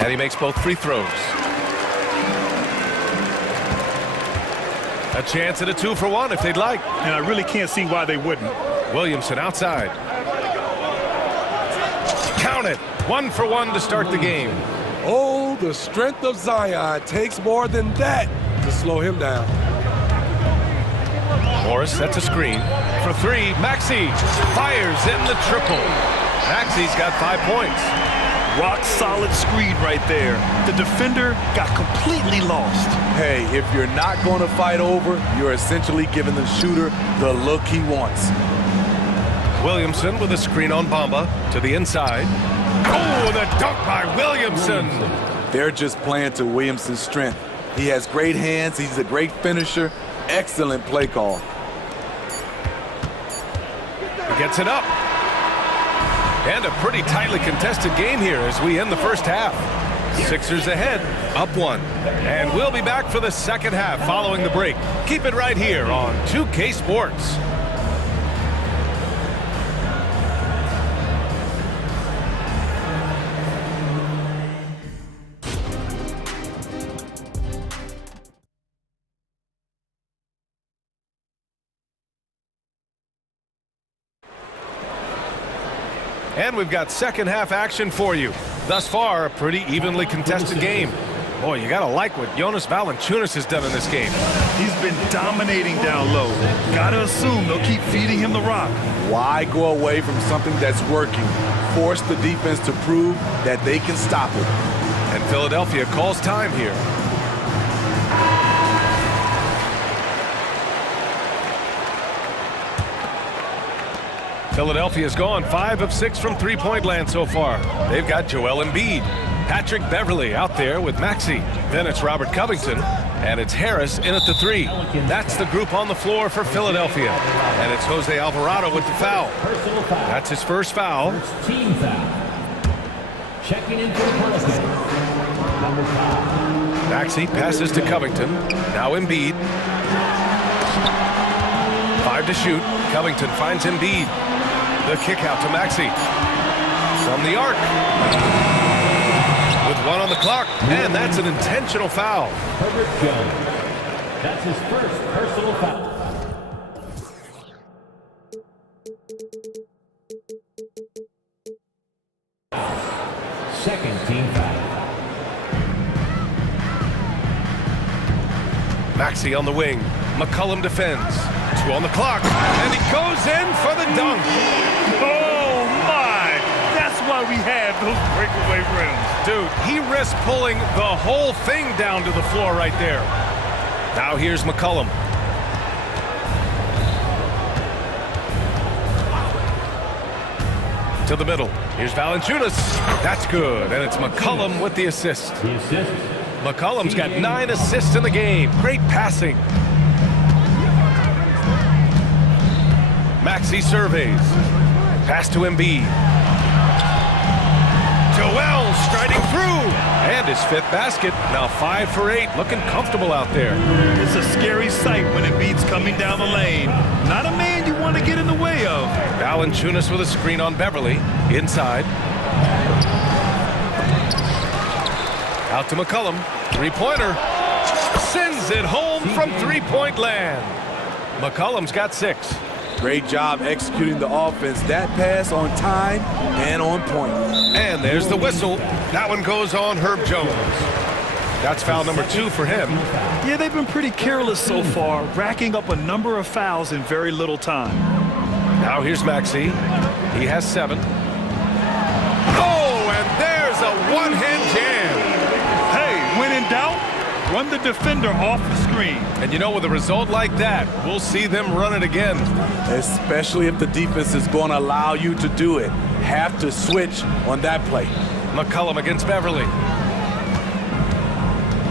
And he makes both free throws. A chance at a 2-for-1 if they'd like. And I really can't see why they wouldn't. Williamson outside. Count it. 1-for-1 to start the game. Oh, the strength of Zion takes more than that to slow him down. Morris sets a screen. For 3, Maxey fires in the triple. Maxey's got 5 points. Rock solid screen right there. The defender got completely lost. Hey, if you're not going to fight over, you're essentially giving the shooter the look he wants. Williamson with a screen on Bamba to the inside. Oh, the dunk by Williamson. They're just playing to Williamson's strength. He has great hands. He's a great finisher. Excellent play call. He gets it up. And a pretty tightly contested game here as we end the first half. Sixers ahead, up 1. And we'll be back for the second half following the break. Keep it right here on 2K Sports. And we've got second half action for you. Thus far, a pretty evenly contested game. Boy, you gotta like what Jonas Valanciunas has done in this game. He's been dominating down low. Gotta assume they'll keep feeding him the rock. Why go away from something that's working? Force the defense to prove that they can stop it. And Philadelphia calls time here. Philadelphia's gone 5 of 6 from three-point land so far. They've got Joel Embiid. Patrick Beverley out there with Maxey. Then it's Robert Covington, and it's Harris in at the 3. That's the group on the floor for Philadelphia. And it's Jose Alvarado with the foul. That's his first foul. Team foul. Checking in for the Pelicans. Number 5. Maxey passes to Covington. Now Embiid. 5 to shoot. Covington finds Embiid. The kick out to Maxey. From the arc. With 1 on the clock. And that's an intentional foul. Herbert Jones. That's his first personal foul. Second team foul. Maxey on the wing. McCollum defends. 2 on the clock. And he goes in for the dunk. Oh, my! That's why we have those breakaway rims. Dude, he risked pulling the whole thing down to the floor right there. Now here's McCollum. To the middle. Here's Valanciunas. That's good. And it's McCollum with the assist. The assist. McCollum's got 9 assists in the game. Great passing. Maxey surveys. Pass to Embiid. Joel striding through. And his 5th basket. Now 5 for 8. Looking comfortable out there. It's a scary sight when Embiid's coming down the lane. Not a man you want to get in the way of. Valanciunas with a screen on Beverley. Inside. Out to McCollum. 3-pointer. Sends it home from 3-point land. McCollum's got 6. Great job executing the offense. That pass on time and on point. And there's the whistle. That one goes on Herb Jones. That's foul number 2 for him. Yeah, they've been pretty careless so far, racking up a number of fouls in very little time. Now here's Maxey. He has 7. Oh, and there's a one-hand jam. Hey, when in doubt, run the defender off the screen. And you know, with a result like that, we'll see them run it again. Especially if the defense is going to allow you to do it. Have to switch on that play. McCollum against Beverley.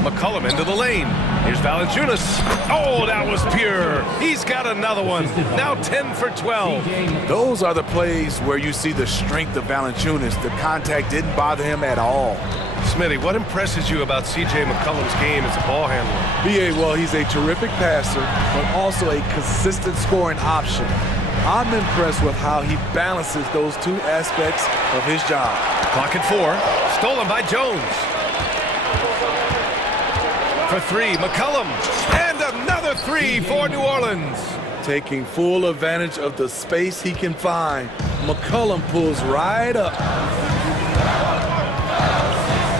McCollum into the lane. Here's Valanciunas. Oh, that was pure. He's got another one. Now 10 for 12. Those are the plays where you see the strength of Valanciunas. The contact didn't bother him at all. Smitty, what impresses you about C.J. McCollum's game as a ball handler? B.A., well, he's a terrific passer, but also a consistent scoring option. I'm impressed with how he balances those 2 aspects of his job. Clock at 4. Stolen by Jones. For 3, McCollum. And another 3 for New Orleans. Taking full advantage of the space he can find. McCollum pulls right up.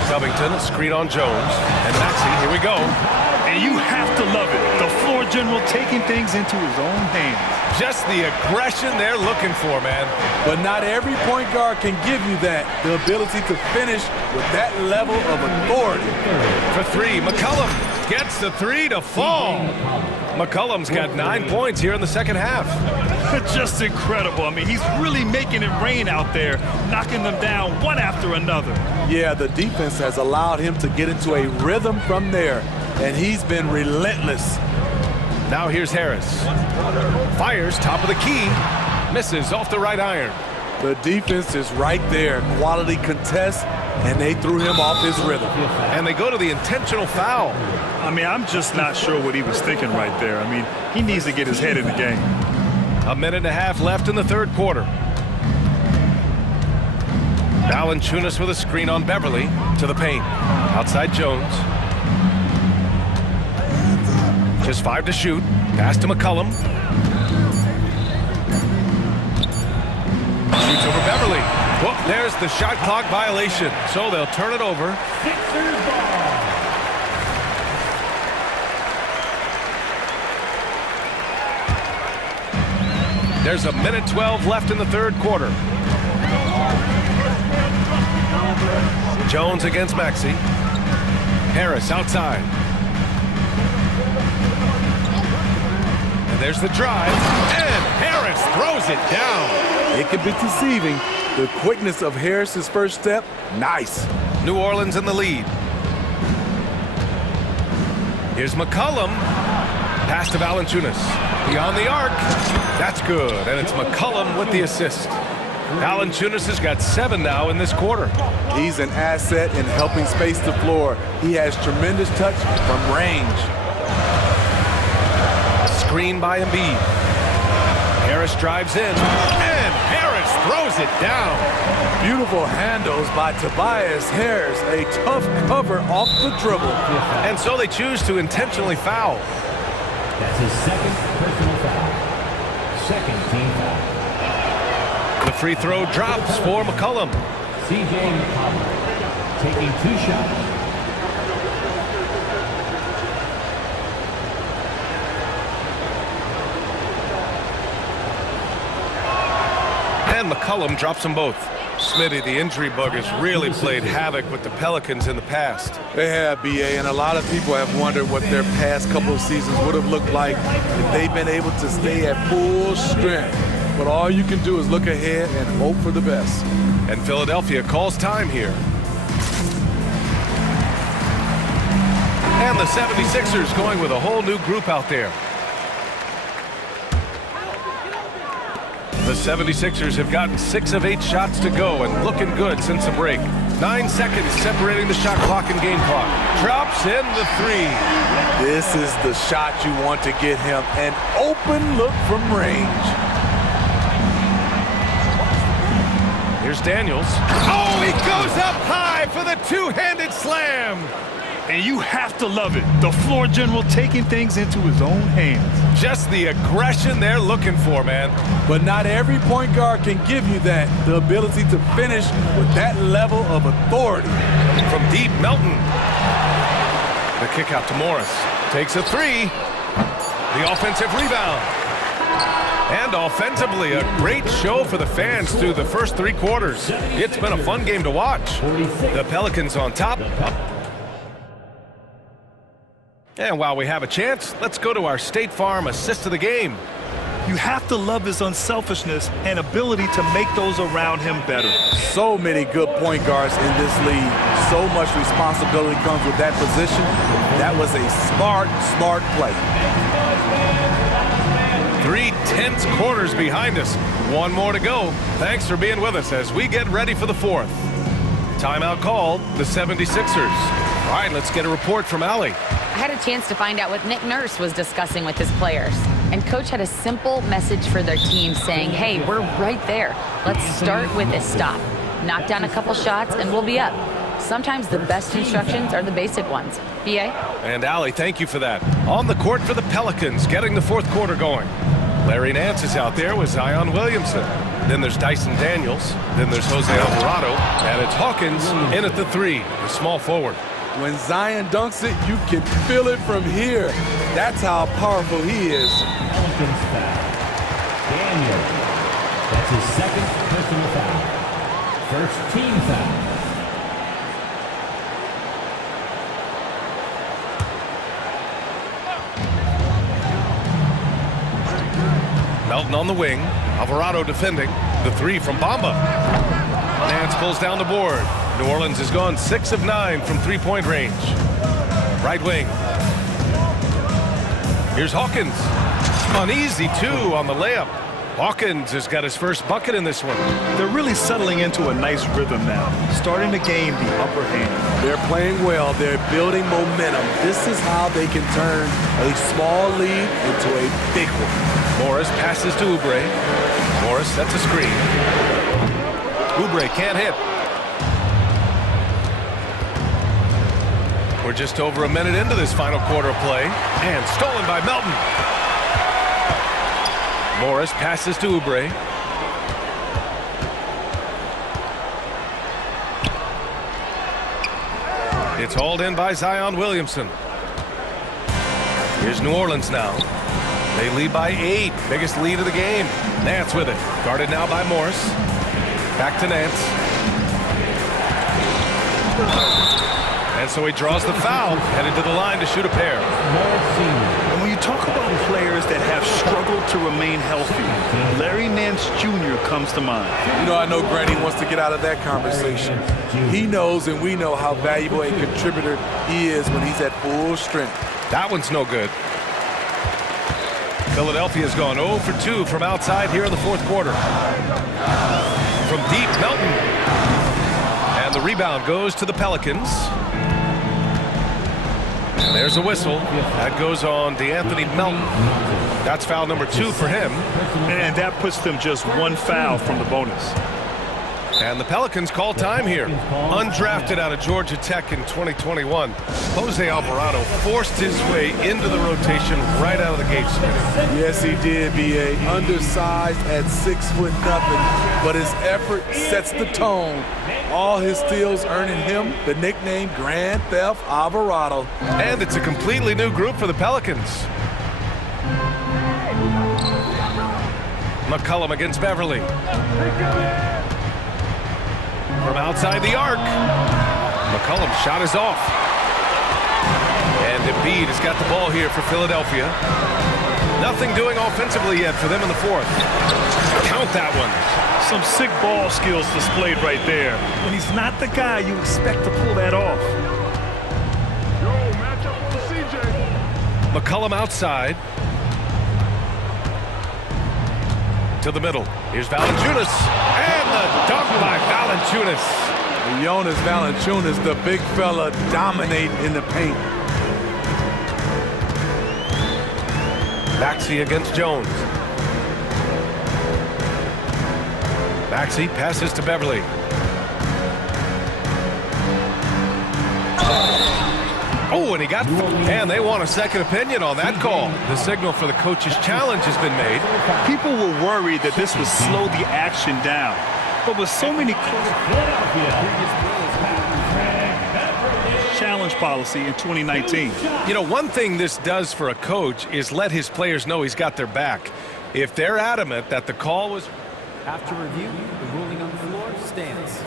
Covington, screen on Jones. And Maxey, here we go. And you have to love it. The floor general taking things into his own hands. Just the aggression they're looking for, man. But not every point guard can give you that. The ability to finish with that level of authority. For 3, McCollum gets the 3 to fall. McCollum's got 9 points here in the second half. Just incredible. I mean, he's really making it rain out there, knocking them down one after another. Yeah, the defense has allowed him to get into a rhythm from there, and he's been relentless. Now here's Harris. Fires top of the key. Misses off the right iron. The defense is right there. Quality contest and they threw him off his rhythm. And they go to the intentional foul. I mean, I'm just not sure what he was thinking right there. I mean, he needs to get his head in the game. A minute and a half left in the third quarter. Valanciunas with a screen on Beverly to the paint. Outside Jones. Just 5 to shoot. Pass to McCollum. Shoots over Beverly. Whoop, there's the shot clock violation. So they'll turn it over. Sixers ball. There's a minute 12 left in the third quarter. Jones against Maxey. Harris outside. And there's the drive. And Harris throws it down. It can be deceiving. The quickness of Harris's first step, nice. New Orleans in the lead. Here's McCollum. Pass to Valanciunas. Beyond the arc. That's good. And it's McCollum with the assist. Valanciunas has got 7 now in this quarter. He's an asset in helping space the floor. He has tremendous touch from range. Screen by Embiid. Harris drives in. And Harris throws it down. Beautiful handles by Tobias Harris. A tough cover off the dribble. And so they choose to intentionally foul. That's his second personal foul. Second team foul. The free throw drops for McCollum. C.J. McCollum taking 2 shots. And McCollum drops them both. Smitty, the injury bug has really played havoc with the Pelicans in the past. They have, BA, and a lot of people have wondered what their past couple of seasons would have looked like if they've been able to stay at full strength. But all you can do is look ahead and hope for the best. And Philadelphia calls time here. And the 76ers going with a whole new group out there. The 76ers have gotten 6 of 8 shots to go and looking good since the break. 9 seconds separating the shot clock and game clock. Drops in the 3. This is the shot you want to get him. An open look from range. Here's Daniels. Oh, he goes up high for the two-handed slam. And you have to love it. The floor general taking things into his own hands. Just the aggression they're looking for, man. But not every point guard can give you that. The ability to finish with that level of authority. From deep, Melton. The kick out to Morris. Takes a 3. The offensive rebound. And offensively, a great show for the fans through the first 3 quarters. It's been a fun game to watch. The Pelicans on top. And while we have a chance, let's go to our State Farm assist of the game. You have to love his unselfishness and ability to make those around him better. So many good point guards in this league. So much responsibility comes with that position. That was a smart play. 3 tense quarters behind us. 1 more to go. Thanks for being with us as we get ready for the 4th. Timeout called, the 76ers. All right, let's get a report from Allie. I had a chance to find out what Nick Nurse was discussing with his players. And Coach had a simple message for their team saying, hey, we're right there. Let's start with a stop. Knock down a couple shots and we'll be up. Sometimes the best instructions are the basic ones. BA? And Allie, thank you for that. On the court for the Pelicans, getting the 4th quarter going. Larry Nance is out there with Zion Williamson. Then there's Dyson Daniels. Then there's Jose Alvarado. And it's Hawkins in at the 3, the small forward. When Zion dunks it, you can feel it from here. That's how powerful he is. Pelicans foul. Daniel. That's his second personal foul. First team foul. Melton on the wing. Alvarado defending. The 3 from Bamba. Nance pulls down the board. New Orleans has gone 6 of 9 from 3-point range. Right wing. Here's Hawkins. Uneasy 2 on the layup. Hawkins has got his first bucket in this one. They're really settling into a nice rhythm now, starting to gain the upper hand. They're playing well. They're building momentum. This is how they can turn a small lead into a big one. Morris passes to Oubre. Morris sets a screen. Oubre can't hit. We're just over a minute into this final quarter of play. And stolen by Melton. Morris passes to Oubre. It's hauled in by Zion Williamson. Here's New Orleans now. They lead by 8. Biggest lead of the game. Nance with it. Guarded now by Morris. Back to Nance. And so he draws the foul. Headed to the line to shoot a pair. And when you talk about players that have struggled to remain healthy, Larry Nance Jr. comes to mind. You know, I know Granny wants to get out of that conversation. He knows and we know how valuable a contributor he is when he's at full strength. That one's no good. Philadelphia's gone 0 for 2 from outside here in the fourth quarter. From deep, Melton. And the rebound goes to the Pelicans. And there's a whistle. That goes on DeAnthony Melton. That's foul number 2 for him. And that puts them just one foul from the bonus. And the Pelicans call time here. Undrafted out of Georgia Tech in 2021, Jose Alvarado forced his way into the rotation right out of the gates. Yes, he did, B.A. Undersized at 6'0", but his effort sets the tone. All his steals earning him the nickname Grand Theft Alvarado. And it's a completely new group for the Pelicans. McCollum against Beverly. From outside the arc. McCollum's shot is off. And Embiid has got the ball here for Philadelphia. Nothing doing offensively yet for them in the fourth. Count that one. Some sick ball skills displayed right there. And he's not the guy you expect to pull that off. McCollum outside. To the middle. Here's Valanciunas. And the dunk by Valanciunas. Jonas Valanciunas, the big fella, dominate in the paint. Maxey against Jones. Maxey passes to Beverly. Oh, and he got... And they want a second opinion on that call. The signal for the coach's challenge has been made. People were worried that this would slow the action down. But with so many challenge policy in 2019. You know, one thing this does for a coach is let his players know he's got their back. If they're adamant that the call was... After review, the ruling on the floor stands.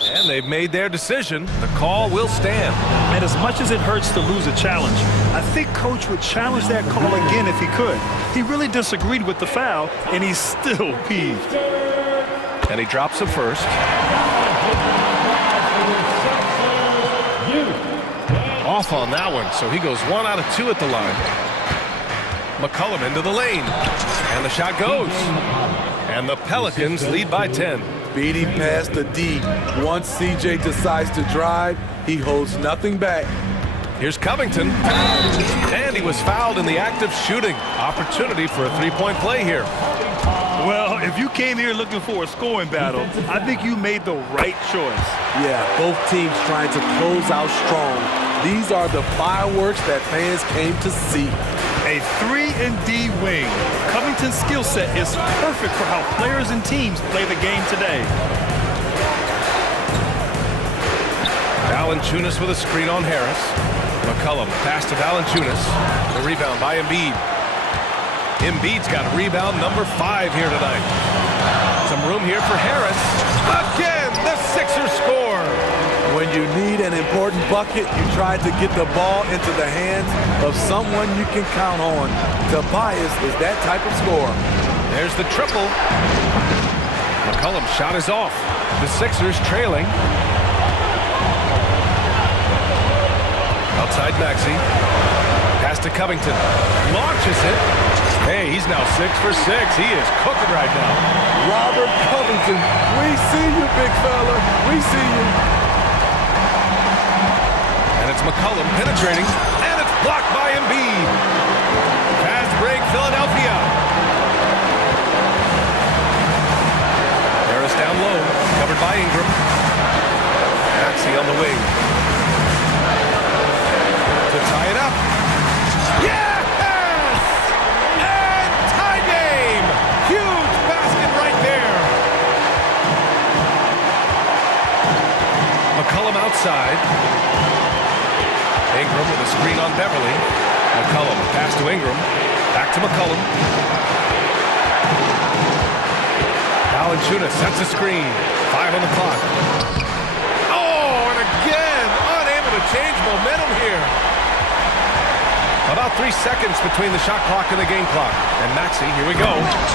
And they've made their decision. The call will stand. And as much as it hurts to lose a challenge, I think Coach would challenge that call again if he could. He really disagreed with the foul, and he's still peeved. And he drops him first. Off on that one, so he goes 1 out of 2 at the line. McCollum into the lane. And the shot goes. And the Pelicans lead by 10. Beating past the D. Once CJ decides to drive, he holds nothing back. Here's Covington. And he was fouled in the act of shooting. Opportunity for a three-point play here. Well, if you came here looking for a scoring battle, I think you made the right choice. Yeah, both teams trying to close out strong. These are the fireworks that fans came to see. A 3-and-D wing. Covington's skill set is perfect for how players and teams play the game today. Valanciunas with a screen on Harris. McCollum pass to Valanciunas. The rebound by Embiid. Embiid's got rebound number 5 here tonight. Some room here for Harris. Again, the Sixers score. When you need an important bucket, you try to get the ball into the hands of someone you can count on. Tobias is that type of scorer. There's the triple. McCollum's shot is off. The Sixers trailing. Outside Maxey. Pass to Covington. Launches it. Hey, he's now 6 for 6. He is cooking right now. Robert Covington, we see you, big fella. We see you. And it's McCollum penetrating, and it's blocked by Embiid. Fast break, Philadelphia. Harris down low, covered by Ingram. Maxey on the wing. To tie it up. Yes! And tie game! Huge basket right there. McCollum outside. Ingram with a screen on Beverly. McCollum pass to Ingram. Back to McCollum. Valanciunas sets a screen. 5 on the clock. Oh, and again, unable to change momentum here. About 3 seconds between the shot clock and the game clock. And Maxey, here we go.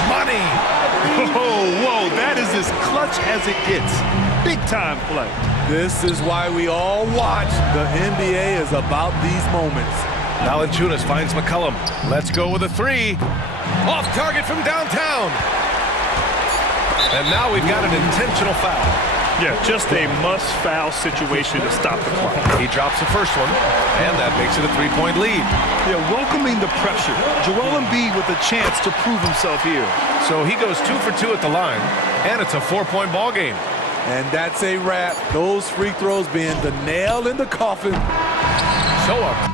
Money! Whoa, that is as clutch as it gets. Big time play. This is why we all watch. The NBA is about these moments. Valanciunas finds McCollum. Let's go with a 3. Off target from downtown. And now we've got an intentional foul. Yeah, just a must-foul situation to stop the clock. He drops the first one, and that makes it a 3-point lead. Yeah, welcoming the pressure. Joel Embiid with a chance to prove himself here. So he goes 2 for 2 at the line, and it's a 4-point ball game. And that's a wrap. Those free throws being the nail in the coffin. So up.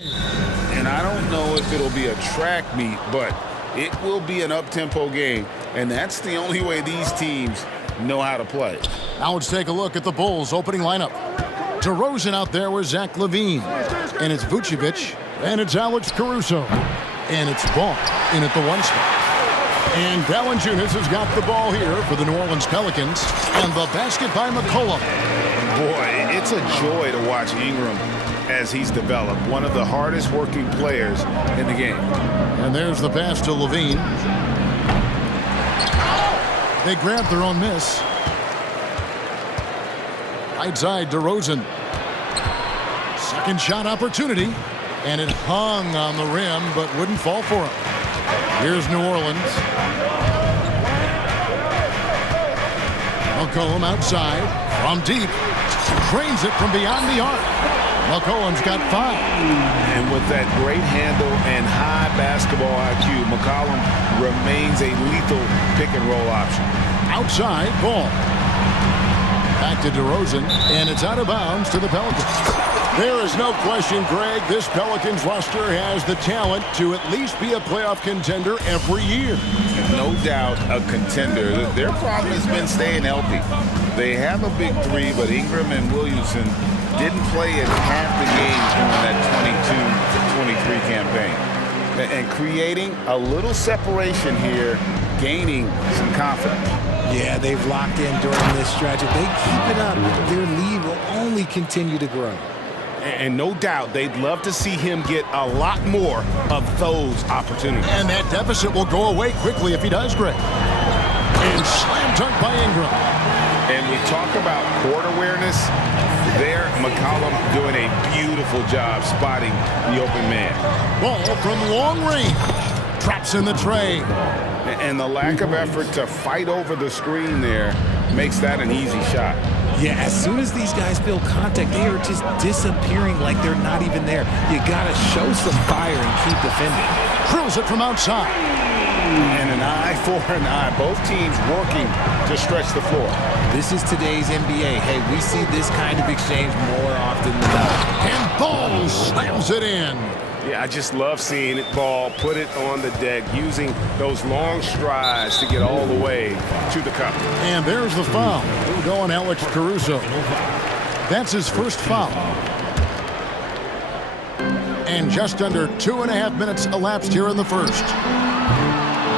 And I don't know if it'll be a track meet, but it will be an up-tempo game. And that's the only way these teams know how to play. Now let's take a look at the Bulls' opening lineup. DeRozan out there with Zach LaVine. And it's Vucevic. And it's Alex Caruso. And it's Ball in at the 1 spot. And Valanciunas has got the ball here for the New Orleans Pelicans. And the basket by McCollum. Boy, it's a joy to watch Ingram as he's developed. One of the hardest working players in the game. And there's the pass to LaVine. They grab their own miss. Right side, DeRozan. Second shot opportunity. And it hung on the rim, but wouldn't fall for him. Here's New Orleans. McCollum outside. From deep. Trains it from beyond the arc. McCollum's got 5. And with that great handle and high basketball IQ, McCollum remains a lethal pick-and-roll option. Outside, Ball. Back to DeRozan, and it's out of bounds to the Pelicans. There is no question, Greg, this Pelicans roster has the talent to at least be a playoff contender every year. No doubt a contender. Their problem has been staying healthy. They have a big 3, but Ingram and Williamson didn't play in half the games during that 22-23 campaign. And creating a little separation here, gaining some confidence. Yeah, they've locked in during this stretch. If they keep it up, their lead will only continue to grow. And no doubt they'd love to see him get a lot more of those opportunities. And that deficit will go away quickly if he does, Greg. And slam dunk by Ingram. And we talk about court awareness. There, McCollum doing a beautiful job spotting the open man. Ball from long range. Traps in the tray. And the lack of effort to fight over the screen there makes that an easy shot. Yeah, as soon as these guys feel contact, they are just disappearing like they're not even there. You gotta show some fire and keep defending. Drills it from outside. And an eye for an eye. Both teams working to stretch the floor. This is today's NBA. Hey, we see this kind of exchange more often than not. And Ball slams it in. Yeah, I just love seeing it. Ball, put it on the deck, using those long strides to get all the way to the cup. And there's the foul. We'll go on Alex Caruso. That's his first foul. And just under 2.5 minutes elapsed here in the first.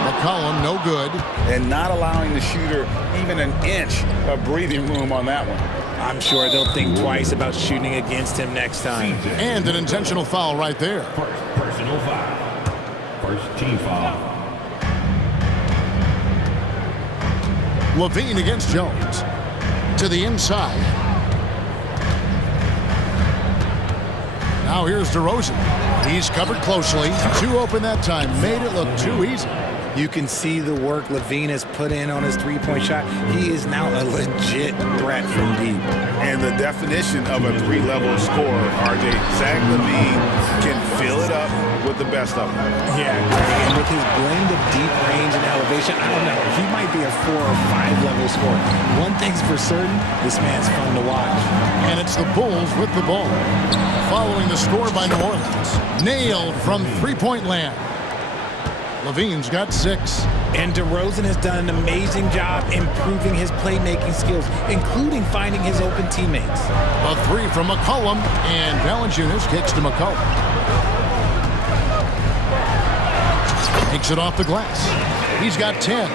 McCollum, no good. And not allowing the shooter even an inch of breathing room on that one. I'm sure they'll think twice about shooting against him next time. And an intentional foul right there. First personal foul. First team foul. LaVine against Jones. To the inside. Now here's DeRozan. He's covered closely. Too open that time. Made it look too easy. You can see the work LaVine has put in on his three-point shot. He is now a legit threat from deep. And the definition of a 3-level scorer, RJ, Zach LaVine can fill it up with the best of them. Yeah, and with his blend of deep range and elevation, I don't know, he might be a 4 or 5 level scorer. One thing's for certain, this man's fun to watch. And it's the Bulls with the ball. Following the score by New Orleans. Nailed from three-point land. LaVine's got 6. And DeRozan has done an amazing job improving his playmaking skills, including finding his open teammates. A 3 from McCollum, and Valanciunas kicks to McCollum. Takes it off the glass. He's got 10.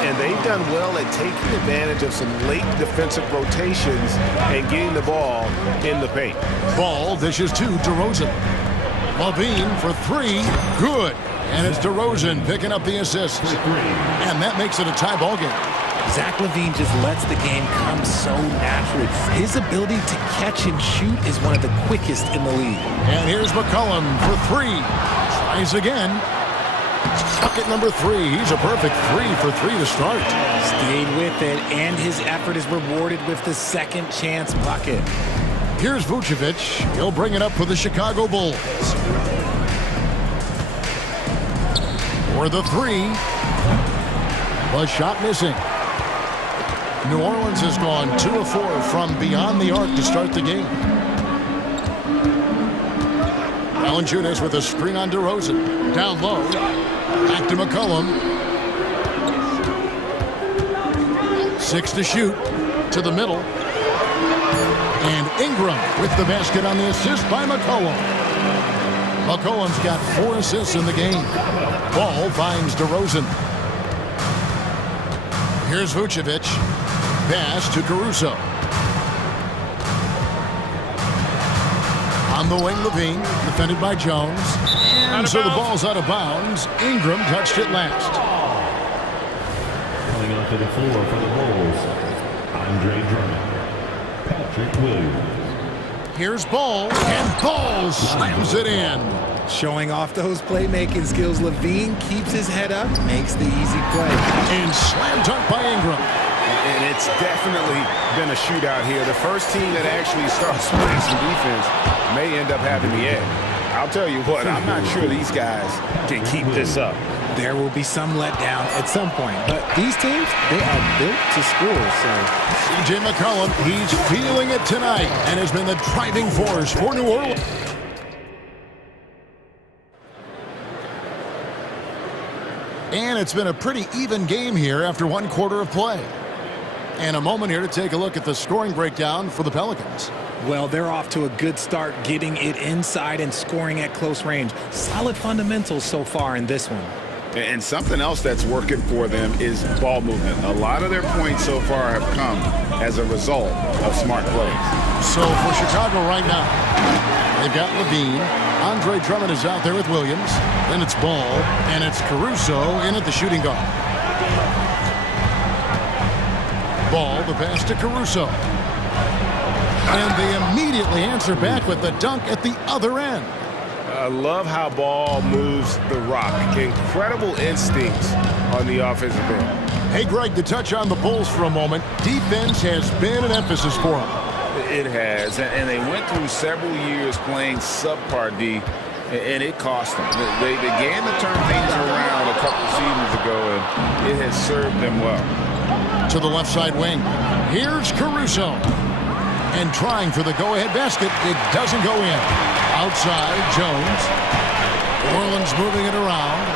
And they've done well at taking advantage of some late defensive rotations and getting the ball in the paint. Ball dishes to DeRozan. LaVine for 3. Good. And it's DeRozan picking up the assist. And that makes it a tie ball game. Zach LaVine just lets the game come so naturally. His ability to catch and shoot is one of the quickest in the league. And here's McCollum for 3. Tries again. Bucket number 3. He's a perfect 3 for 3 to start. Stayed with it, and his effort is rewarded with the second chance bucket. Here's Vucevic. He'll bring it up for the Chicago Bulls. For the 3. The shot missing. New Orleans has gone 2 of 4 from beyond the arc to start the game. Valanciunas with a screen on DeRozan. Down low. Back to McCollum. 6 to shoot. To the middle. And Ingram with the basket on the assist by McCollum. McCollum's got 4 assists in the game. Ball finds DeRozan. Here's Vucevic. Pass to Caruso. On the wing, Levine, defended by Jones. And so the ball's out of bounds. Ingram touched it last. Coming onto the floor for the Bulls, Andre Drummond, Patrick Williams. Here's Ball, and Ball slams it in. Showing off those playmaking skills, Levine keeps his head up, makes the easy play. And slam dunk by Ingram. And it's definitely been a shootout here. The first team that actually starts playing some defense may end up having the edge. I'll tell you what, I'm not sure these guys can keep this up. There will be some letdown at some point, but these teams, they are built to score, so. C.J. McCollum, he's feeling it tonight and has been the driving force for New Orleans. And it's been a pretty even game here after 1 quarter of play. And a moment here to take a look at the scoring breakdown for the Pelicans. Well, they're off to a good start, getting it inside and scoring at close range. Solid fundamentals so far in this one. And something else that's working for them is ball movement. A lot of their points so far have come as a result of smart plays. So for Chicago right now, they've got Levine. Andre Drummond is out there with Williams. Then it's Ball, and it's Caruso in at the shooting guard. Ball, the pass to Caruso. And they immediately answer back with the dunk at the other end. I love how Ball moves the rock. Incredible instincts on the offensive end. Hey, Greg, to touch on the Bulls for a moment, defense has been an emphasis for them. It has, and they went through several years playing subpar D, and it cost them. They began to turn things around a couple seasons ago, and it has served them well. To the left side wing. Here's Caruso. And trying for the go-ahead basket. It doesn't go in. Outside, Jones. Orland's moving it around.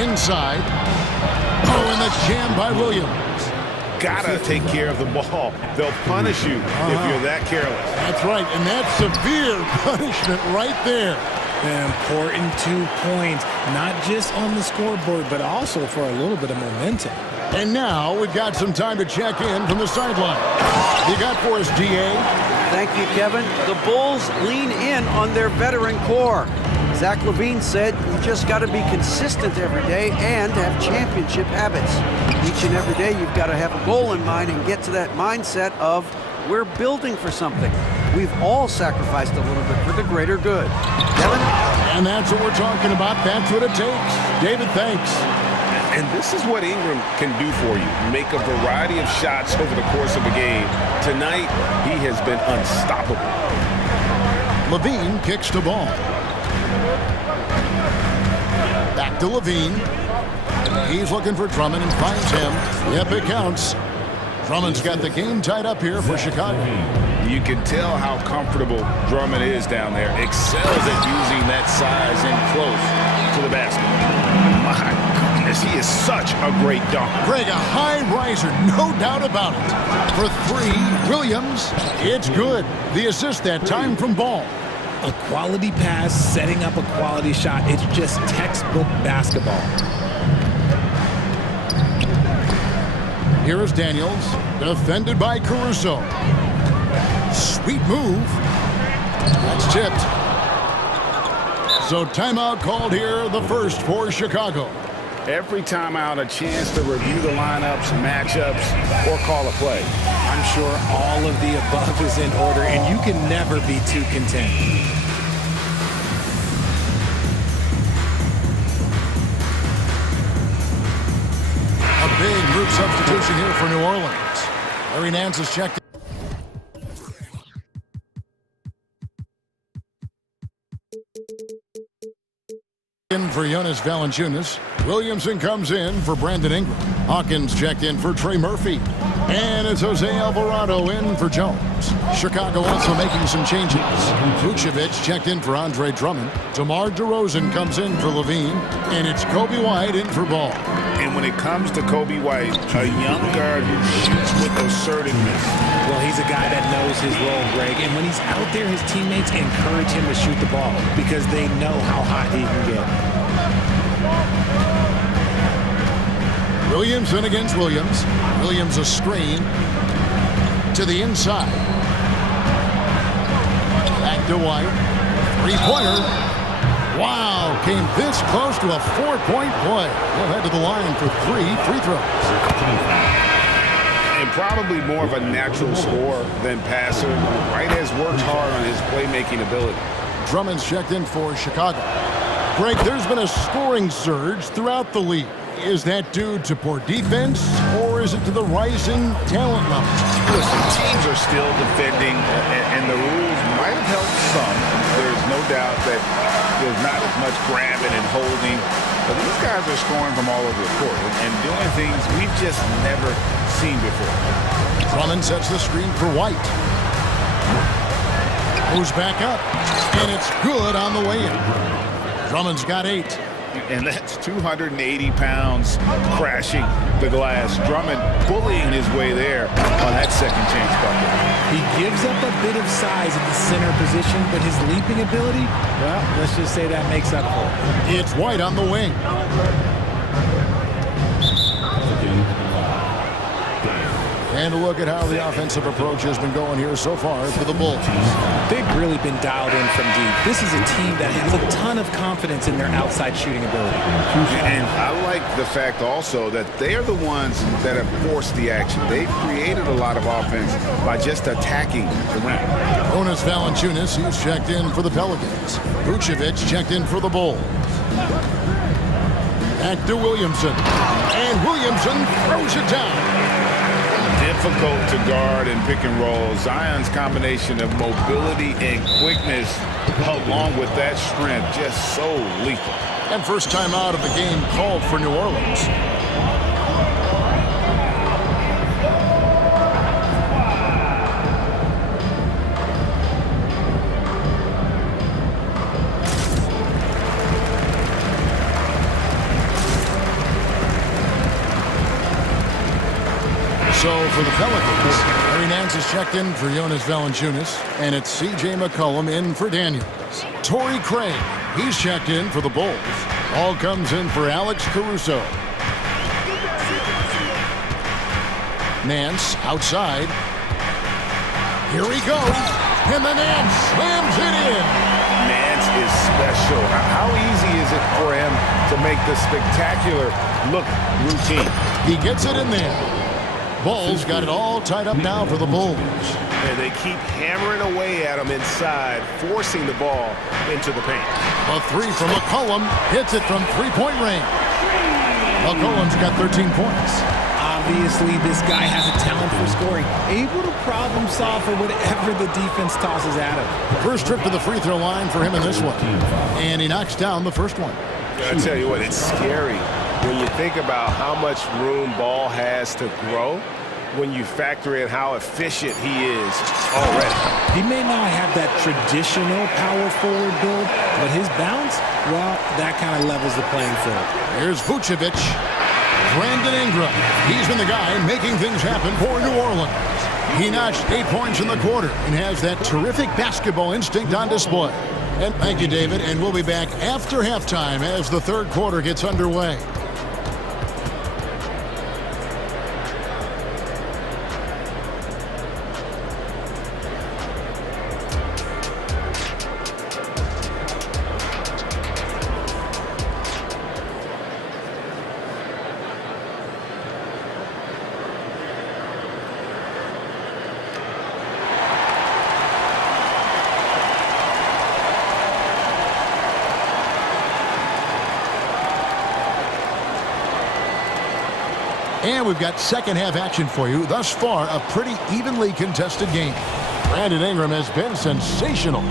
Inside. Oh, and the jam by Williams. Gotta take care of the ball. They'll punish you if you're that careless. That's right, and that's severe punishment right there. An important 2 points, not just on the scoreboard, but also for a little bit of momentum. And now we've got some time to check in from the sideline. You got for us, DA? Thank you, Kevin. The Bulls lean in on their veteran core. Zach LaVine said, you just got to be consistent every day and have championship habits. Each and every day, you've got to have a goal in mind and get to that mindset of, we're building for something. We've all sacrificed a little bit for the greater good. Kevin? And that's what we're talking about. That's what it takes. David, thanks. And this is what Ingram can do for you. Make a variety of shots over the course of a game. Tonight, he has been unstoppable. Levine kicks the ball. Back to Levine. He's looking for Drummond and finds him. Yep, it counts. Drummond's got the game tied up here for Chicago. You can tell how comfortable Drummond is down there. Excels at using that size in close to the basket. My goodness, he is such a great dunker. Greg, a high riser, no doubt about it. For 3, Williams, it's good. The assist that time from Ball. A quality pass, setting up a quality shot. It's just textbook basketball. Here is Daniels, defended by Caruso. Sweet move. That's tipped. So timeout called here, the first for Chicago. Every timeout, a chance to review the lineups, matchups, or call a play. I'm sure all of the above is in order, and you can never be too content. A big group substitution here for New Orleans. Larry Nance has checked in for Jonas Valanciunas. Williamson comes in for Brandon Ingram. Hawkins checked in for Trey Murphy. And it's Jose Alvarado in for Jones. Chicago also making some changes. Vucevic checked in for Andre Drummond. DeMar DeRozan comes in for Levine. And it's Kobe White in for Ball. And when it comes to Kobe White, a young guard who shoots with assertiveness. Well, he's a guy that knows his role, Greg. And when he's out there, his teammates encourage him to shoot the ball because they know how hot he can get. Williamson against Williams. Williams a screen to the inside. Back to White. Three-pointer. Wow, came this close to a four-point play. He'll head to the line for 3 free throws. And probably more of a natural scorer than passer. White has worked hard on his playmaking ability. Drummond's checked in for Chicago. Greg, there's been a scoring surge throughout the league. Is that due to poor defense, or is it to the rising talent level? Listen, teams are still defending, and the rules might have helped some. There's no doubt that there's not as much grabbing and holding, but these guys are scoring from all over the court and doing things we've just never seen before. Drummond sets the screen for White. Moves back up, and it's good on the way in. Drummond's got 8. And that's 280 pounds crashing the glass. Drummond bullying his way there on that second chance bucket. He gives up a bit of size at the center position, but his leaping ability, well, let's just say that makes up for it. It's White on the wing. And a look at how the offensive approach has been going here so far for the Bulls. They've really been dialed in from deep. This is a team that has a ton of confidence in their outside shooting ability. And I like the fact also that they are the ones that have forced the action. They've created a lot of offense by just attacking the rim. Jonas Valanciunas, he's checked in for the Pelicans. Vucevic checked in for the Bulls. Back to Williamson. And Williamson throws it down. Difficult to guard and pick and roll. Zion's combination of mobility and quickness along with that strength just so lethal. And first time out of the game called for New Orleans. So for the Pelicans, Larry Nance is checked in for Jonas Valanciunas, and it's C.J. McCollum in for Daniels. Torrey Craig, he's checked in for the Bulls. Ball comes in for Alex Caruso. Nance outside. Here he goes, and the Nance slams it in. Nance is special. How easy is it for him to make the spectacular look routine? He gets it in there. Bulls got it all tied up now for the Bulls. And they keep hammering away at him inside, forcing the ball into the paint. A 3 from McCollum hits it from three-point range. McCollum's got 13 points. Obviously, this guy has a talent for scoring, able to problem solve for whatever the defense tosses at him. First trip to the free throw line for him in this one. And he knocks down the first one. I tell you what, it's scary when you think about how much room Ball has to grow, when you factor in how efficient he is already. He may not have that traditional power forward build, but his bounce, well, that kind of levels the playing field. Here's Vucevic. Brandon Ingram. He's been the guy making things happen for New Orleans. He notched 8 points in the quarter and has that terrific basketball instinct on display. And thank you, David, and we'll be back after halftime as the third quarter gets underway. And we've got second half action for you. Thus far, a pretty evenly contested game. Brandon Ingram has been sensational.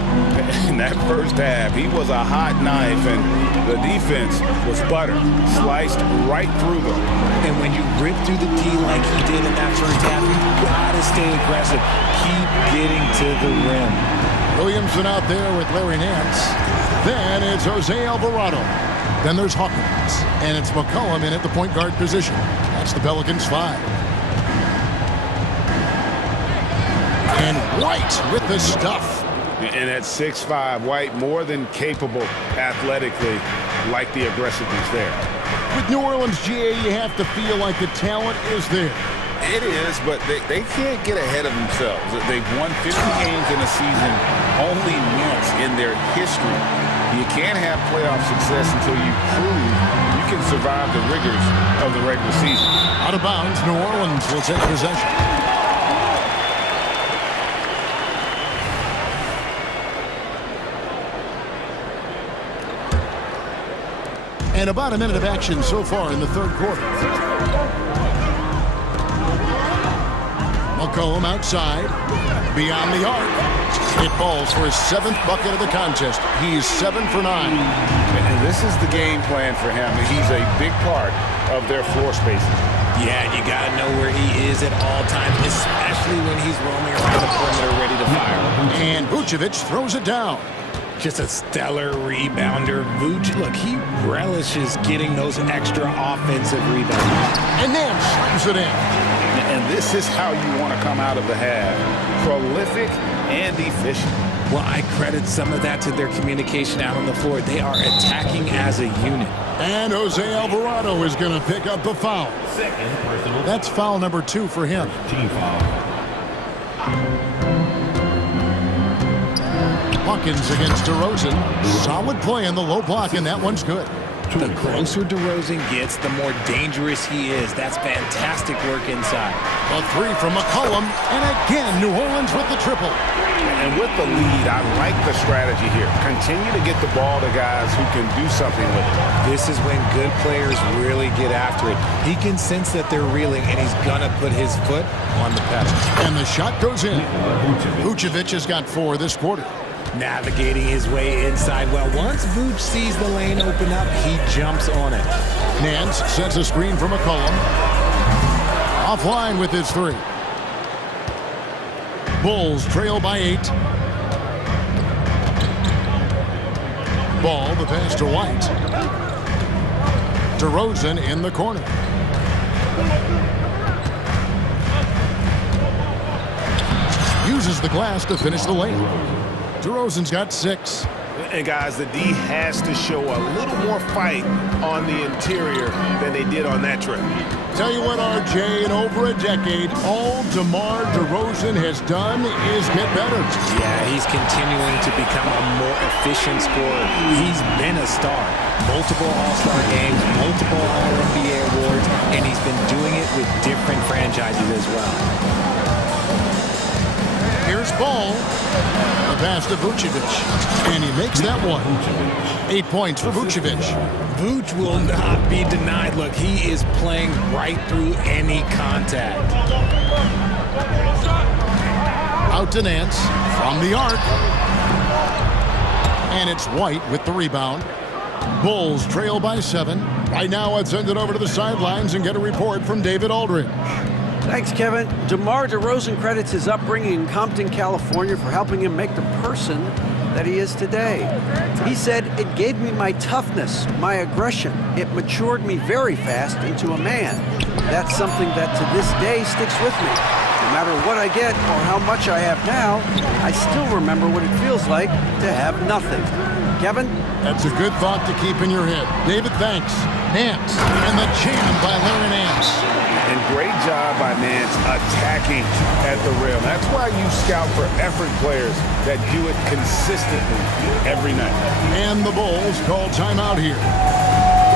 In that first half, he was a hot knife, and the defense was butter, sliced right through them. And when you rip through the D like he did in that first half, you gotta stay aggressive. Keep getting to the rim. Williamson out there with Larry Nance. Then it's Jose Alvarado. Then there's Hawkins. And it's McCollum in at the point guard position. That's the Pelicans 5. And White with the stuff. And at 6'5", White more than capable athletically, like the aggressiveness there. With New Orleans, GA, you have to feel like the talent is there. It is, but they can't get ahead of themselves. They've won 50 games in a season only once in their history. You can't have playoff success until you prove you can survive the rigors of the regular season. Out of bounds, New Orleans will take possession. And about a minute of action so far in the third quarter. McCollum outside, beyond the arc. It falls for his 7th bucket of the contest. He's 7 for 9. And this is the game plan for him. He's a big part of their floor spacing. Yeah, you got to know where he is at all times, especially when he's roaming around the perimeter ready to fire. And Vucevic throws it down. Just a stellar rebounder. Vuce, look, he relishes getting those extra offensive rebounds. And then slams it in. And this is how you want to come out of the half. Prolific and efficient. Well, I credit some of that to their communication out on the floor. They are attacking as a unit. And Jose Alvarado is going to pick up the foul. That's foul number 2 for him. Team foul. Hawkins against DeRozan. Solid play in the low block, and that one's good. The closer DeRozan gets, the more dangerous he is. That's fantastic work inside. A 3 from McCollum, and again, New Orleans with the triple. And with the lead, I like the strategy here. Continue to get the ball to guys who can do something with it. This is when good players really get after it. He can sense that they're reeling, and he's going to put his foot on the pedal. And the shot goes in. Vucevic has got 4 this quarter. Navigating his way inside. Well, once Vuce sees the lane open up, he jumps on it. Nance sets a screen for McCollum. Offline with his 3. Bulls trail by 8. Ball, the pass to White. DeRozan in the corner. Uses the glass to finish the lane. DeRozan's got 6. And guys, the D has to show a little more fight on the interior than they did on that trip. Tell you what, RJ, in over a decade, all DeMar DeRozan has done is get better. Yeah, he's continuing to become a more efficient scorer. He's been a star. Multiple All-Star games, multiple All-NBA awards, and he's been doing it with different franchises as well. Here's Ball. The pass to Vucevic. And he makes that one. 8 points for Vucevic. Vuce will not be denied. Look, he is playing right through any contact. Out to Nance from the arc. And it's White with the rebound. Bulls trail by 7. Right now, let's send it over to the sidelines and get a report from David Aldridge. Thanks, Kevin. DeMar DeRozan credits his upbringing in Compton, California for helping him make the person that he is today. He said, "It gave me my toughness, my aggression. It matured me very fast into a man. That's something that to this day sticks with me. No matter what I get or how much I have now, I still remember what it feels like to have nothing." Kevin? That's a good thought to keep in your head. David, thanks. Nance, and the jam by Larry Nance. And great job by Nance attacking at the rim. That's why you scout for effort players that do it consistently every night. And the Bulls call timeout here.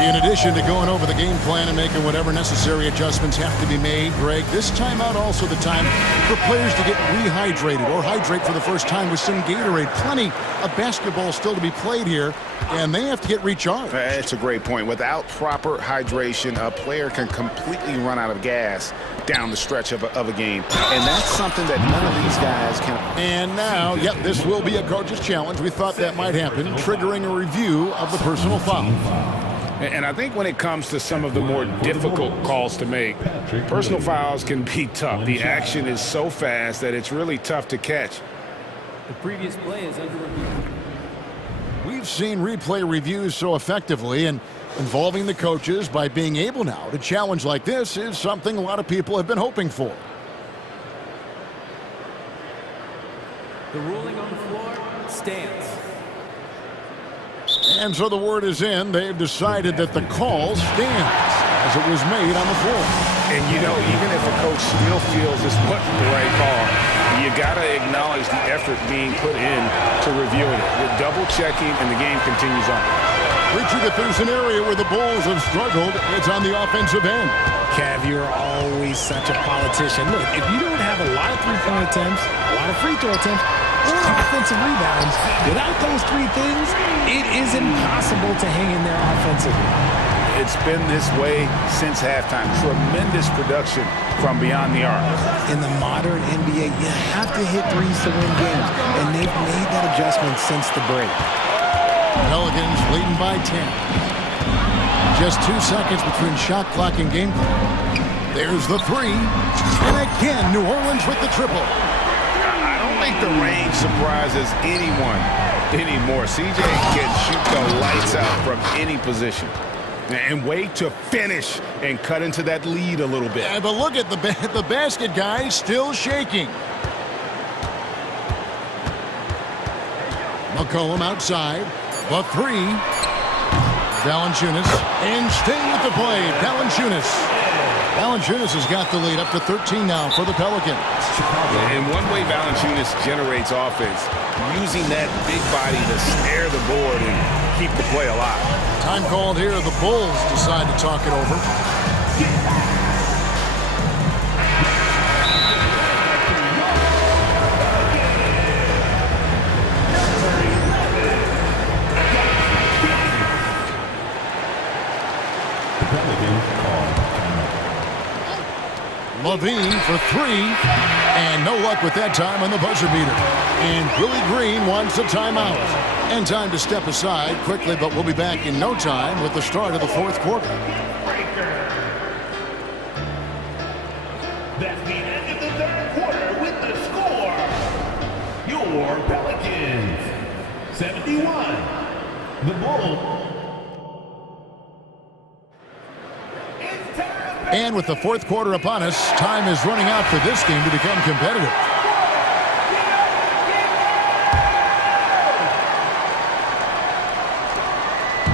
In addition to going over the game plan and making whatever necessary adjustments have to be made, Greg, this timeout also the time for players to get rehydrated or hydrate for the first time with some Gatorade. Plenty of basketball still to be played here, and they have to get recharged. That's a great point. Without proper hydration, a player can completely run out of gas down the stretch of a game. And that's something that none of these guys can. And now, yep, this will be a coach's challenge. We thought that might happen, triggering a review of the personal foul. And I think when it comes to some of the more difficult calls to make, personal fouls can be tough. The action is so fast that it's really tough to catch. The previous play is under review. We've seen replay reviews so effectively, and involving the coaches by being able now to challenge like this is something a lot of people have been hoping for. The ruling on the floor stands. And so the word is in. They've decided that the call stands as it was made on the floor. And, you know, even if a coach still feels this wasn't the right call, you got to acknowledge the effort being put in to reviewing it. With double-checking, and the game continues on. Richard, if there's an area where the Bulls have struggled, it's on the offensive end. Cav, you're always such a politician. Look, if you don't have a lot of three-point attempts, a lot of free throw attempts, or offensive rebounds, without those three things, it is impossible to hang in there offensively. It's been this way since halftime. Tremendous production from beyond the arc. In the modern NBA, you have to hit threes to win games, and they've made that adjustment since the break. Pelicans leading by 10. Just 2 seconds between shot clock and game clock. There's the three. And again, New Orleans with the triple. I don't think the range surprises anyone anymore. CJ can shoot the lights out from any position. And wait to finish and cut into that lead a little bit. Yeah, but look at the basket, guys, still shaking. McCollum outside. The three. Valanciunas. And staying with the play, Valanciunas. Valanciunas has got the lead up to 13 now for the Pelicans. And one way Valanciunas generates offense, using that big body to snare the board and keep the play alive. Time called here. The Bulls decide to talk it over. Levine for three, and no luck with that time on the buzzer beater. And Willie Green wants a timeout. And time to step aside quickly, but we'll be back in no time with the start of the fourth quarter. That's the end of the third quarter with the score. Your Pelicans, 71. The Bulls. And with the fourth quarter upon us, time is running out for this game to become competitive.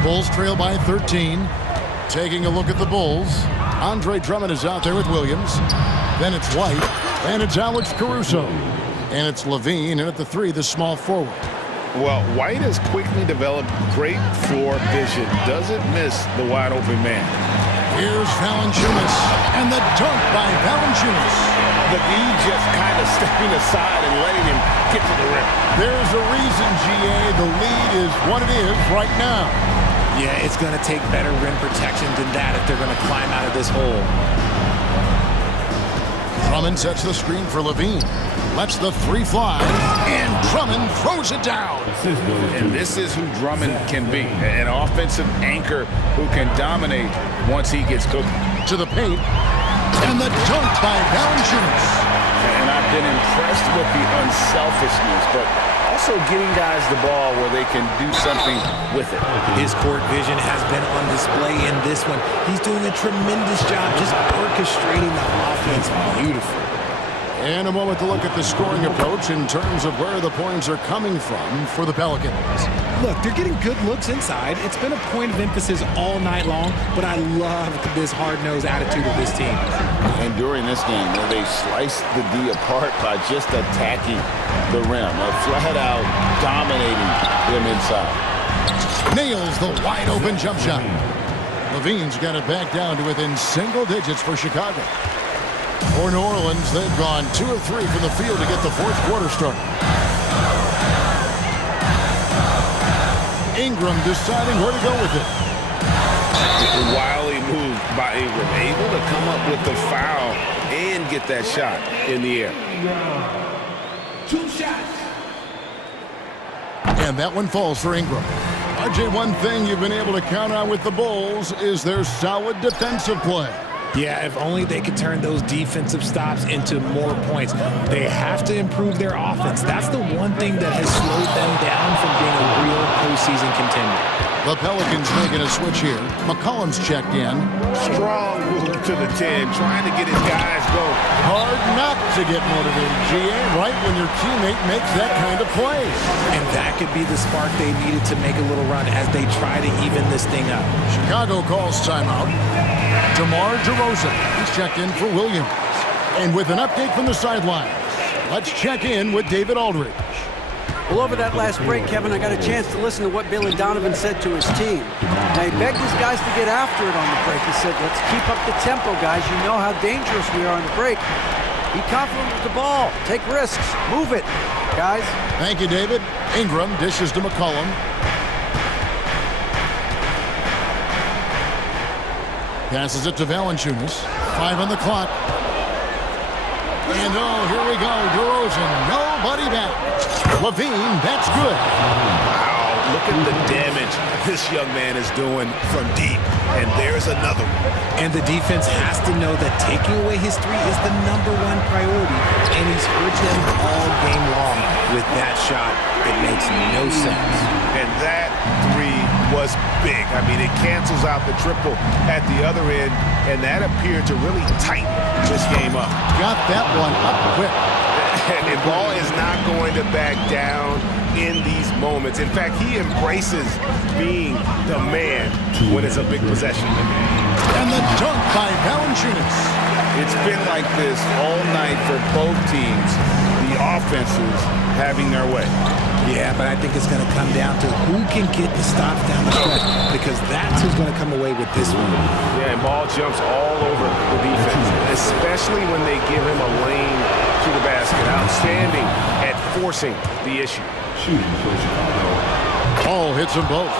Bulls trail by 13. Taking a look at the Bulls. Andre Drummond is out there with Williams. Then it's White. And it's Alex Caruso. And it's Levine. And at the three, the small forward. Well, White has quickly developed great floor vision. Doesn't miss the wide open man. Here's Valanciunas, and the dunk by Valanciunas. The D just kind of stepping aside and letting him get to the rim. There's a reason, GA, the lead is what it is right now. Yeah, it's going to take better rim protection than that if they're going to climb out of this hole. Drummond sets the screen for Levine. Lets the three fly, and Drummond throws it down. And this is who Drummond can be, an offensive anchor who can dominate once he gets cooking. To the paint, and the dunk by Valanciunas. And I've been impressed with the unselfishness, but also getting guys the ball where they can do something with it. His court vision has been on display in this one. He's doing a tremendous job just orchestrating the offense beautifully. And a moment to look at the scoring approach in terms of where the points are coming from for the Pelicans. Look, they're getting good looks inside. It's been a point of emphasis all night long, but I love this hard-nosed attitude of this team. And during this game, they sliced the D apart by just attacking the rim, flat out dominating them inside. Nails the wide-open jump shot. Levine's got it back down to within single digits for Chicago. For New Orleans, they've gone 2 of 3 from the field to get the fourth quarter started. Ingram deciding where to go with it. Wily move by Ingram, able to come up with the foul and get that shot in the air. 2 shots. And that one falls for Ingram. RJ, one thing you've been able to count on with the Bulls is their solid defensive play. Yeah, if only they could turn those defensive stops into more points. They have to improve their offense. That's the one thing that has slowed them down from being a real postseason contender. The Pelicans making a switch here. McCollum's checked in. Strong move to the 10, trying to get his guys going. Hard not to get motivated, GA, right when your teammate makes that kind of play. And that could be the spark they needed to make a little run as they try to even this thing up. Chicago calls timeout. DeMar DeRozan, he's checked in for Williams. And with an update from the sidelines, let's check in with David Aldridge. Well, over that last break, Kevin, I got a chance to listen to what Billy Donovan said to his team. Now, he begged his guys to get after it on the break. He said, let's keep up the tempo, guys. You know how dangerous we are on the break. Be confident with the ball. Take risks. Move it, guys. Thank you, David. Ingram dishes to McCollum. Passes it to Valanciunas. 5 on the clock. And oh, here we go. DeRozan, nobody back. Levine, that's good. Wow, look at the damage this young man is doing from deep. And there's another one. And the defense has to know that taking away his three is the #1 priority. And he's hurt them all game long with that shot. It makes no sense. And that three was big. I mean, it cancels out the triple at the other end, and that appeared to really tighten this game up. Got that one up quick. And the ball is not going to back down in these moments. In fact, he embraces being the man when it's a big possession. And the dunk by Valanciunas. It's been like this all night for both teams. The offenses having their way. Yeah, but I think it's going to come down to who can get the stops down the stretch, because that's who's going to come away with this one. Yeah, and ball jumps all over the defense, especially when they give him a lane to the basket. Outstanding at forcing the issue. Ball hits them both.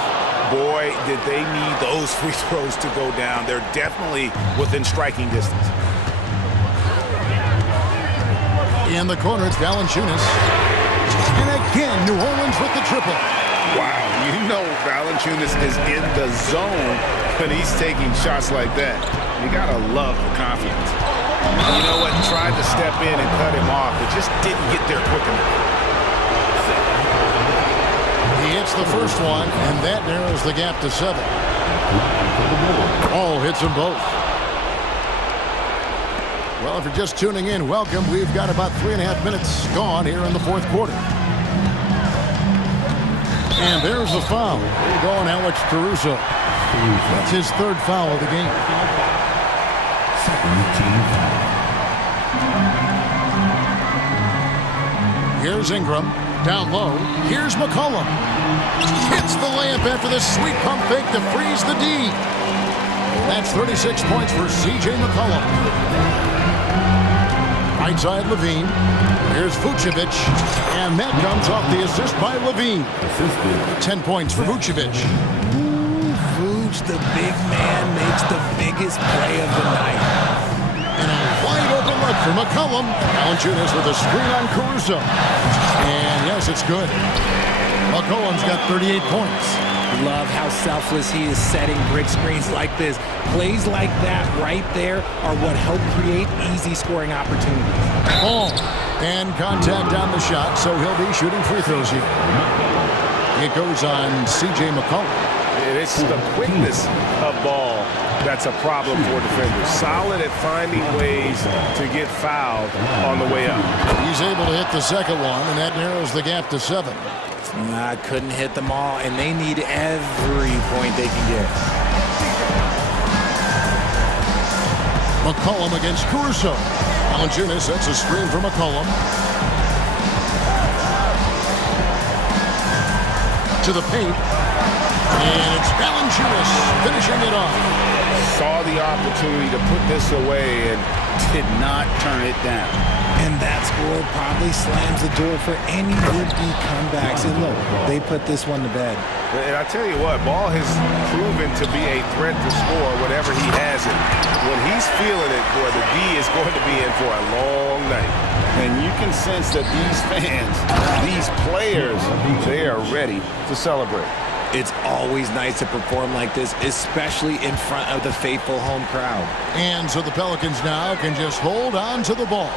Boy, did they need those free throws to go down. They're definitely within striking distance. In the corner, it's Valanciunas. And again, New Orleans with the triple. Wow, you know Valanciunas is in the zone when he's taking shots like that. You gotta love the confidence. You know what? Tried to step in and cut him off, but just didn't get there quick enough. He hits the first one, and that narrows the gap to 7. Ball hits them both. Well, if you're just tuning in, welcome. We've got about 3.5 minutes gone here in the fourth quarter. And there's the foul. There you go on Alex Caruso. That's his 3rd foul of the game. Here's Ingram. Down low. Here's McCollum. Hits the layup after the sweet pump fake to freeze the D. That's 36 points for C.J. McCollum. Right side, Levine. Here's Vucevic. And that comes off the assist by Levine. 10 points for Vucevic. Vooch, the big man, makes the biggest play of the night. And a wide open look for McCollum. Valanciunas with a screen on Caruso. And yes, it's good. McCollum's got 38 points. Love how selfless he is setting brick screens like this. Plays like that right there are what help create easy scoring opportunities. Ball and contact on the shot, so he'll be shooting free throws here. It goes on C.J. McCollum. It's the quickness of ball that's a problem for defenders. Solid at finding ways to get fouled on the way up. He's able to hit the second one, and that narrows the gap to 7. I couldn't hit them all, and they need every point they can get. McCollum against Caruso. Valanciunas sets a screen for McCollum. To the paint. And it's Valanciunas finishing it off. Saw the opportunity to put this away and did not turn it down. And that score probably slams the door for any would-be comebacks. And look, they put this one to bed. And I tell you what, Ball has proven to be a threat to score whenever he has it. When he's feeling it, boy, the D is going to be in for a long night. And you can sense that these fans, these players, they are ready to celebrate. It's always nice to perform like this, especially in front of the faithful home crowd. And so the Pelicans now can just hold on to the ball.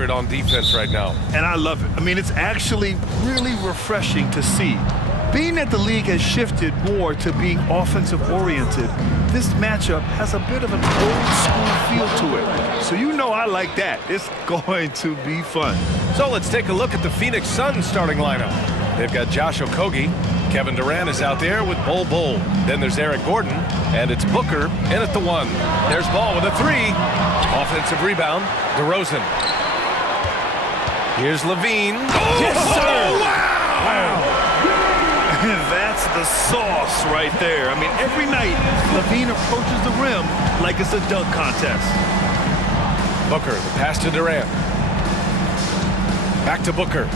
effort on defense right now. And I love it. I mean, it's actually really refreshing to see. Being that the league has shifted more to being offensive-oriented, this matchup has a bit of an old-school feel to it. So you know I like that. It's going to be fun. So let's take a look at the Phoenix Suns starting lineup. They've got Josh Okogie. Kevin Durant is out there with Bol Bol. Then there's Eric Gordon, and it's Booker in at the 1. There's Ball with a 3. Offensive rebound, DeRozan. Here's Levine. Oh, yes, sir! Wow! That's the sauce right there. I mean, every night, Levine approaches the rim like it's a dunk contest. Booker, the pass to Durant. Back to Booker.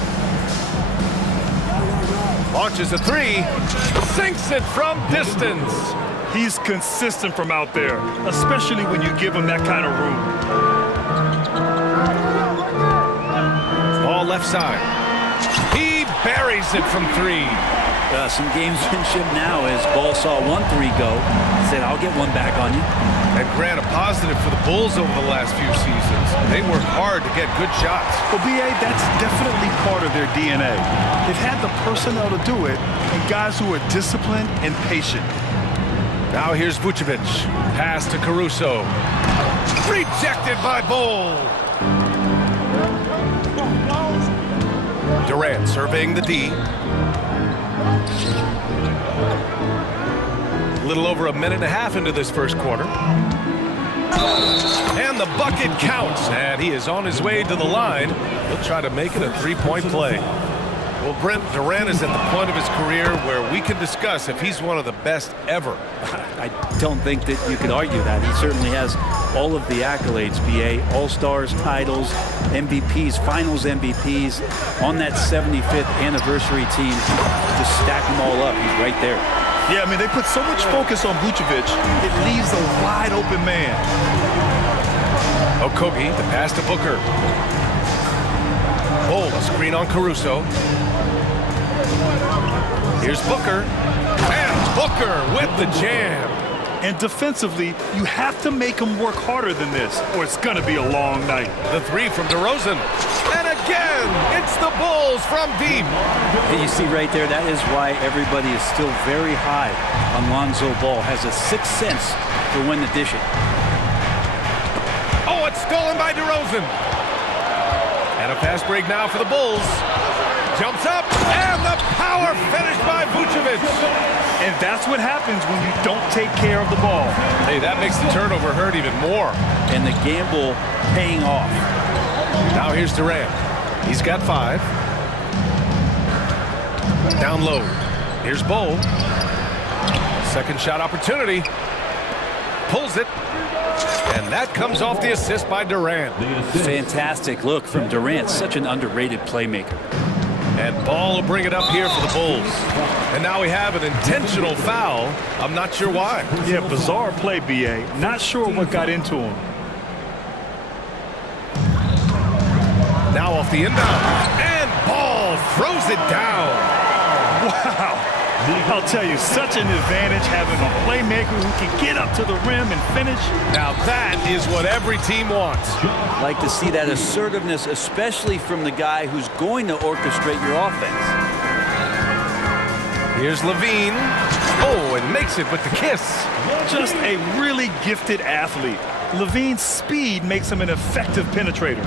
Launches a 3. Sinks it from distance. He's consistent from out there, especially when you give him that kind of room. Ball left side. He buries it from 3. Some gamesmanship now as Ball saw 1-3 go. Said, I'll get one back on you. And Grant, a positive for the Bulls over the last few seasons. They work hard to get good shots. Well, B.A., that's definitely part of their DNA. They've had the personnel to do it, and guys who are disciplined and patient. Now here's Vucevic. Pass to Caruso. Rejected by Bol. Durant surveying the D. A little over a minute and a half into this first quarter. And the bucket counts, and he is on his way to the line. He'll try to make it a 3-point play. Well, Brent, Durant is at the point of his career where we can discuss if he's one of the best ever. I don't think that you could argue that. He certainly has all of the accolades, BA. All-Stars, titles, MVPs, Finals MVPs. On that 75th anniversary team, just stack them all up. He's right there. Yeah, I mean, they put so much focus on Vucevic, it leaves a wide-open man. Okogie, the pass to Booker. Oh, a screen on Caruso. Here's Booker. And Booker with the jam. And defensively, you have to make him work harder than this, or it's going to be a long night. The 3 from DeRozan. And again, it's the Bulls from deep. And you see right there, that is why everybody is still very high on Lonzo Ball. Has a sixth sense for when to dish it. Oh, it's stolen by DeRozan. And a fast break now for the Bulls. Jumps up, and the power finish by Vucevic. And that's what happens when you don't take care of the ball. Hey, that makes the turnover hurt even more. And the gamble paying off. Now here's Durant. He's got 5. Down low. Here's Bol. Second shot opportunity. Pulls it. And that comes off the assist by Durant. Fantastic look from Durant. Such an underrated playmaker. And Ball will bring it up here for the Bulls. And now we have an intentional foul. I'm not sure why. Yeah, bizarre play, B.A. Not sure what got into him. Now off the inbound. And Ball throws it down. Wow. I'll tell you, such an advantage having a playmaker who can get up to the rim and finish. Now that is what every team wants. Like to see that assertiveness, especially from the guy who's going to orchestrate your offense. Here's Levine. Oh, and makes it with the kiss. Just a really gifted athlete. Levine's speed makes him an effective penetrator.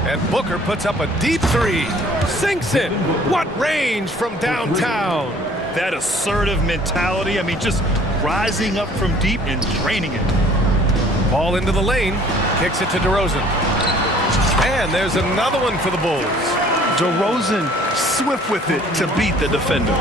And Booker puts up a deep 3. Sinks it. What range from downtown. That assertive mentality. I mean, just rising up from deep and draining it. Ball into the lane. Kicks it to DeRozan. And there's another one for the Bulls. DeRozan swift with it to beat the defender.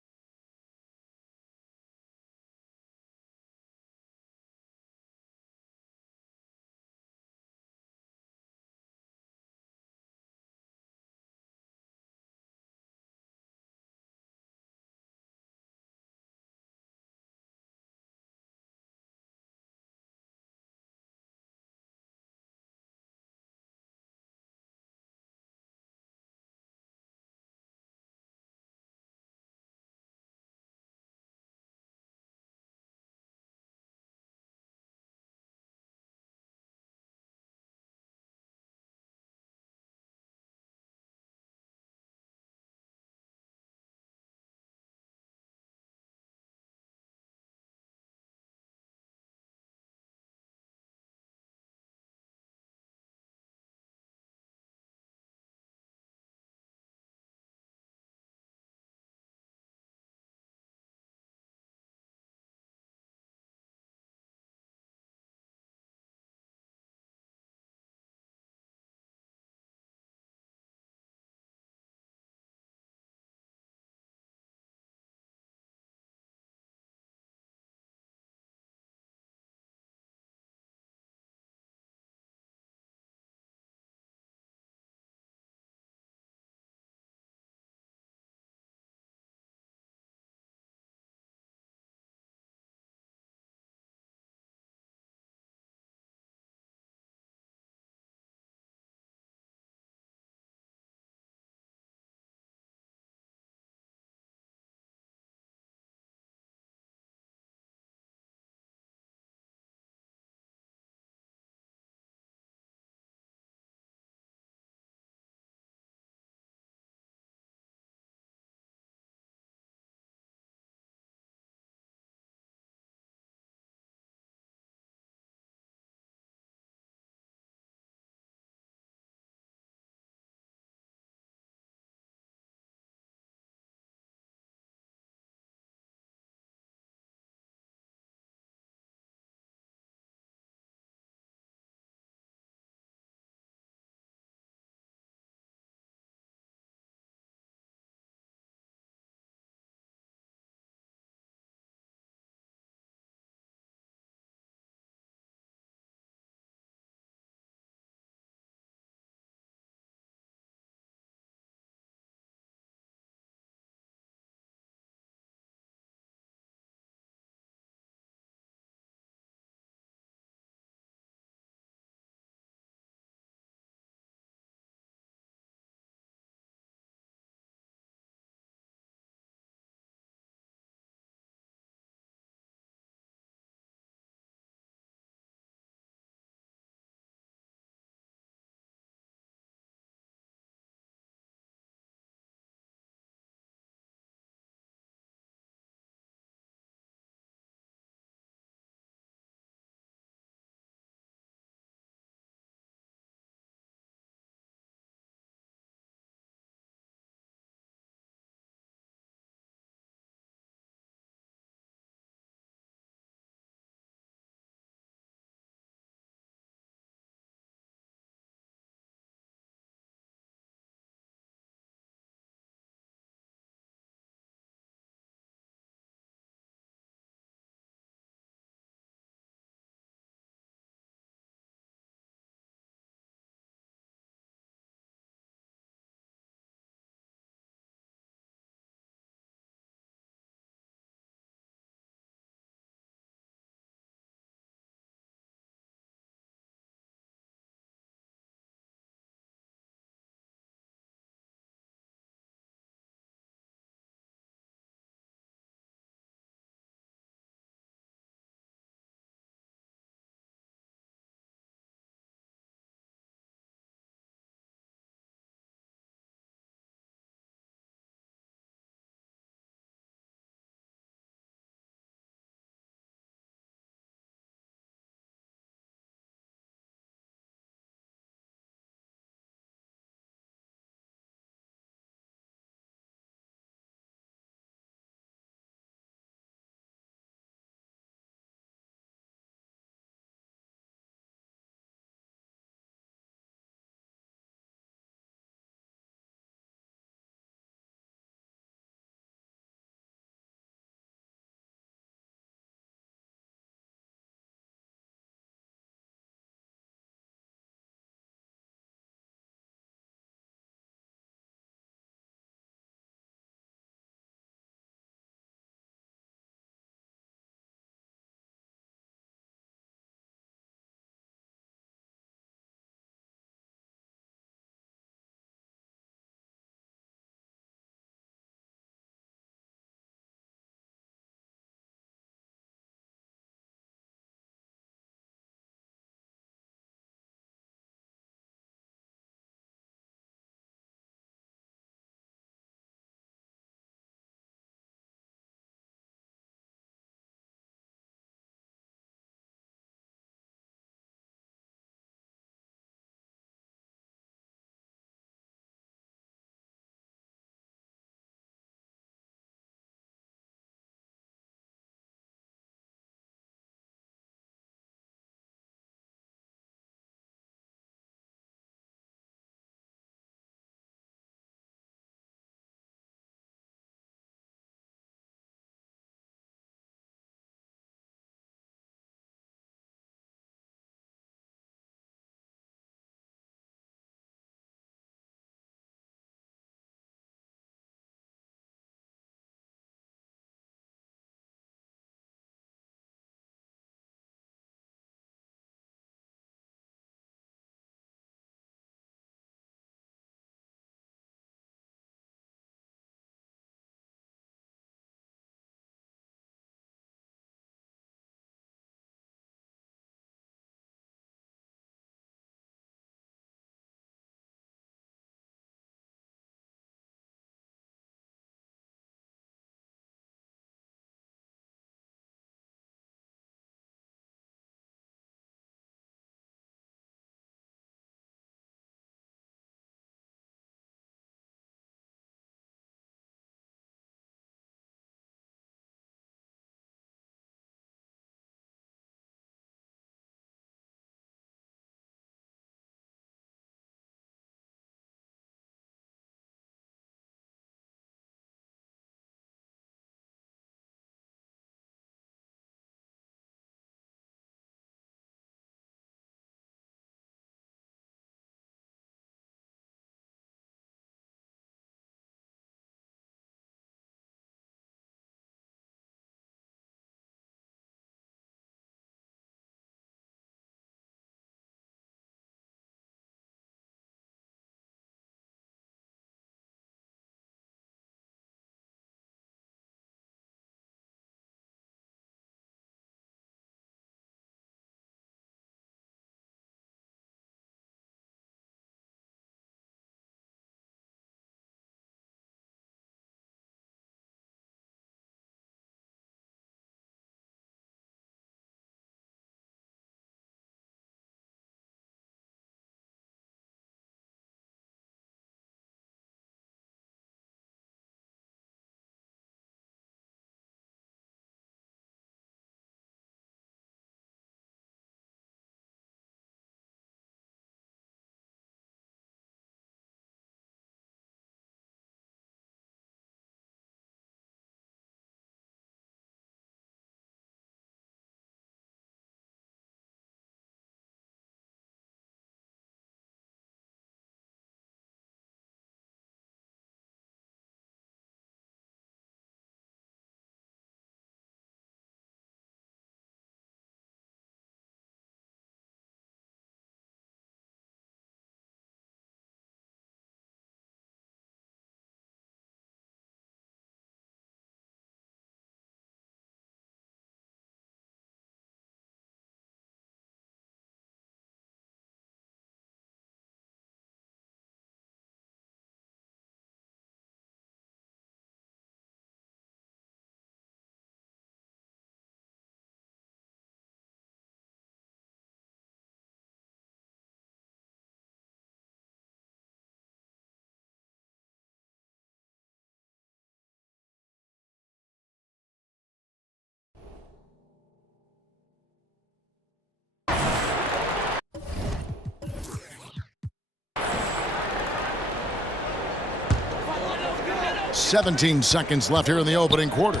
17 seconds left here in the opening quarter.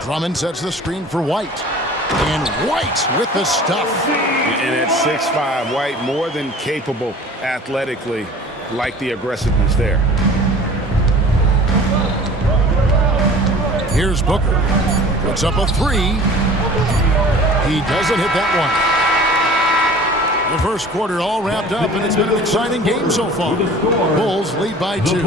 Drummond sets the screen for White. And White with the stuff. And at 6'5", White more than capable athletically, like the aggressiveness there. Here's Booker. Puts up a three. He doesn't hit that one. The first quarter all wrapped up, and it's been an exciting game so far. Bulls lead by 2.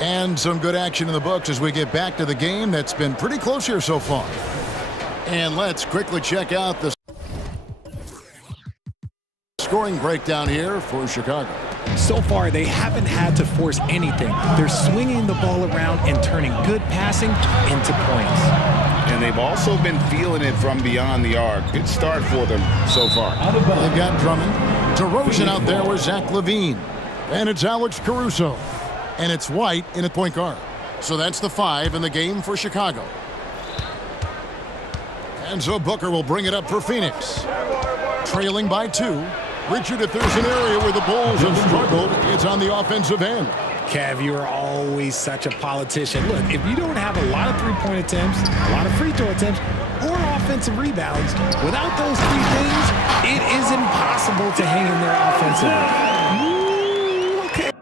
And some good action in the books as we get back to the game that's been pretty close here so far. And let's quickly check out the scoring breakdown here for Chicago. So far, they haven't had to force anything. They're swinging the ball around and turning good passing into points. And they've also been feeling it from beyond the arc. Good start for them so far. They've got Drummond. DeRozan out there with Zach LaVine. And it's Alex Caruso. And it's White in at point guard. So that's the 5 in the game for Chicago. And so Booker will bring it up for Phoenix. Trailing by 2. Richard, if there's an area where the Bulls have struggled, it's on the offensive end. Kev, you're always such a politician. Look, if you don't have a lot of three-point attempts, a lot of free throw attempts, or offensive rebounds, without those 3 things, it is impossible to hang in there offensively. Okay.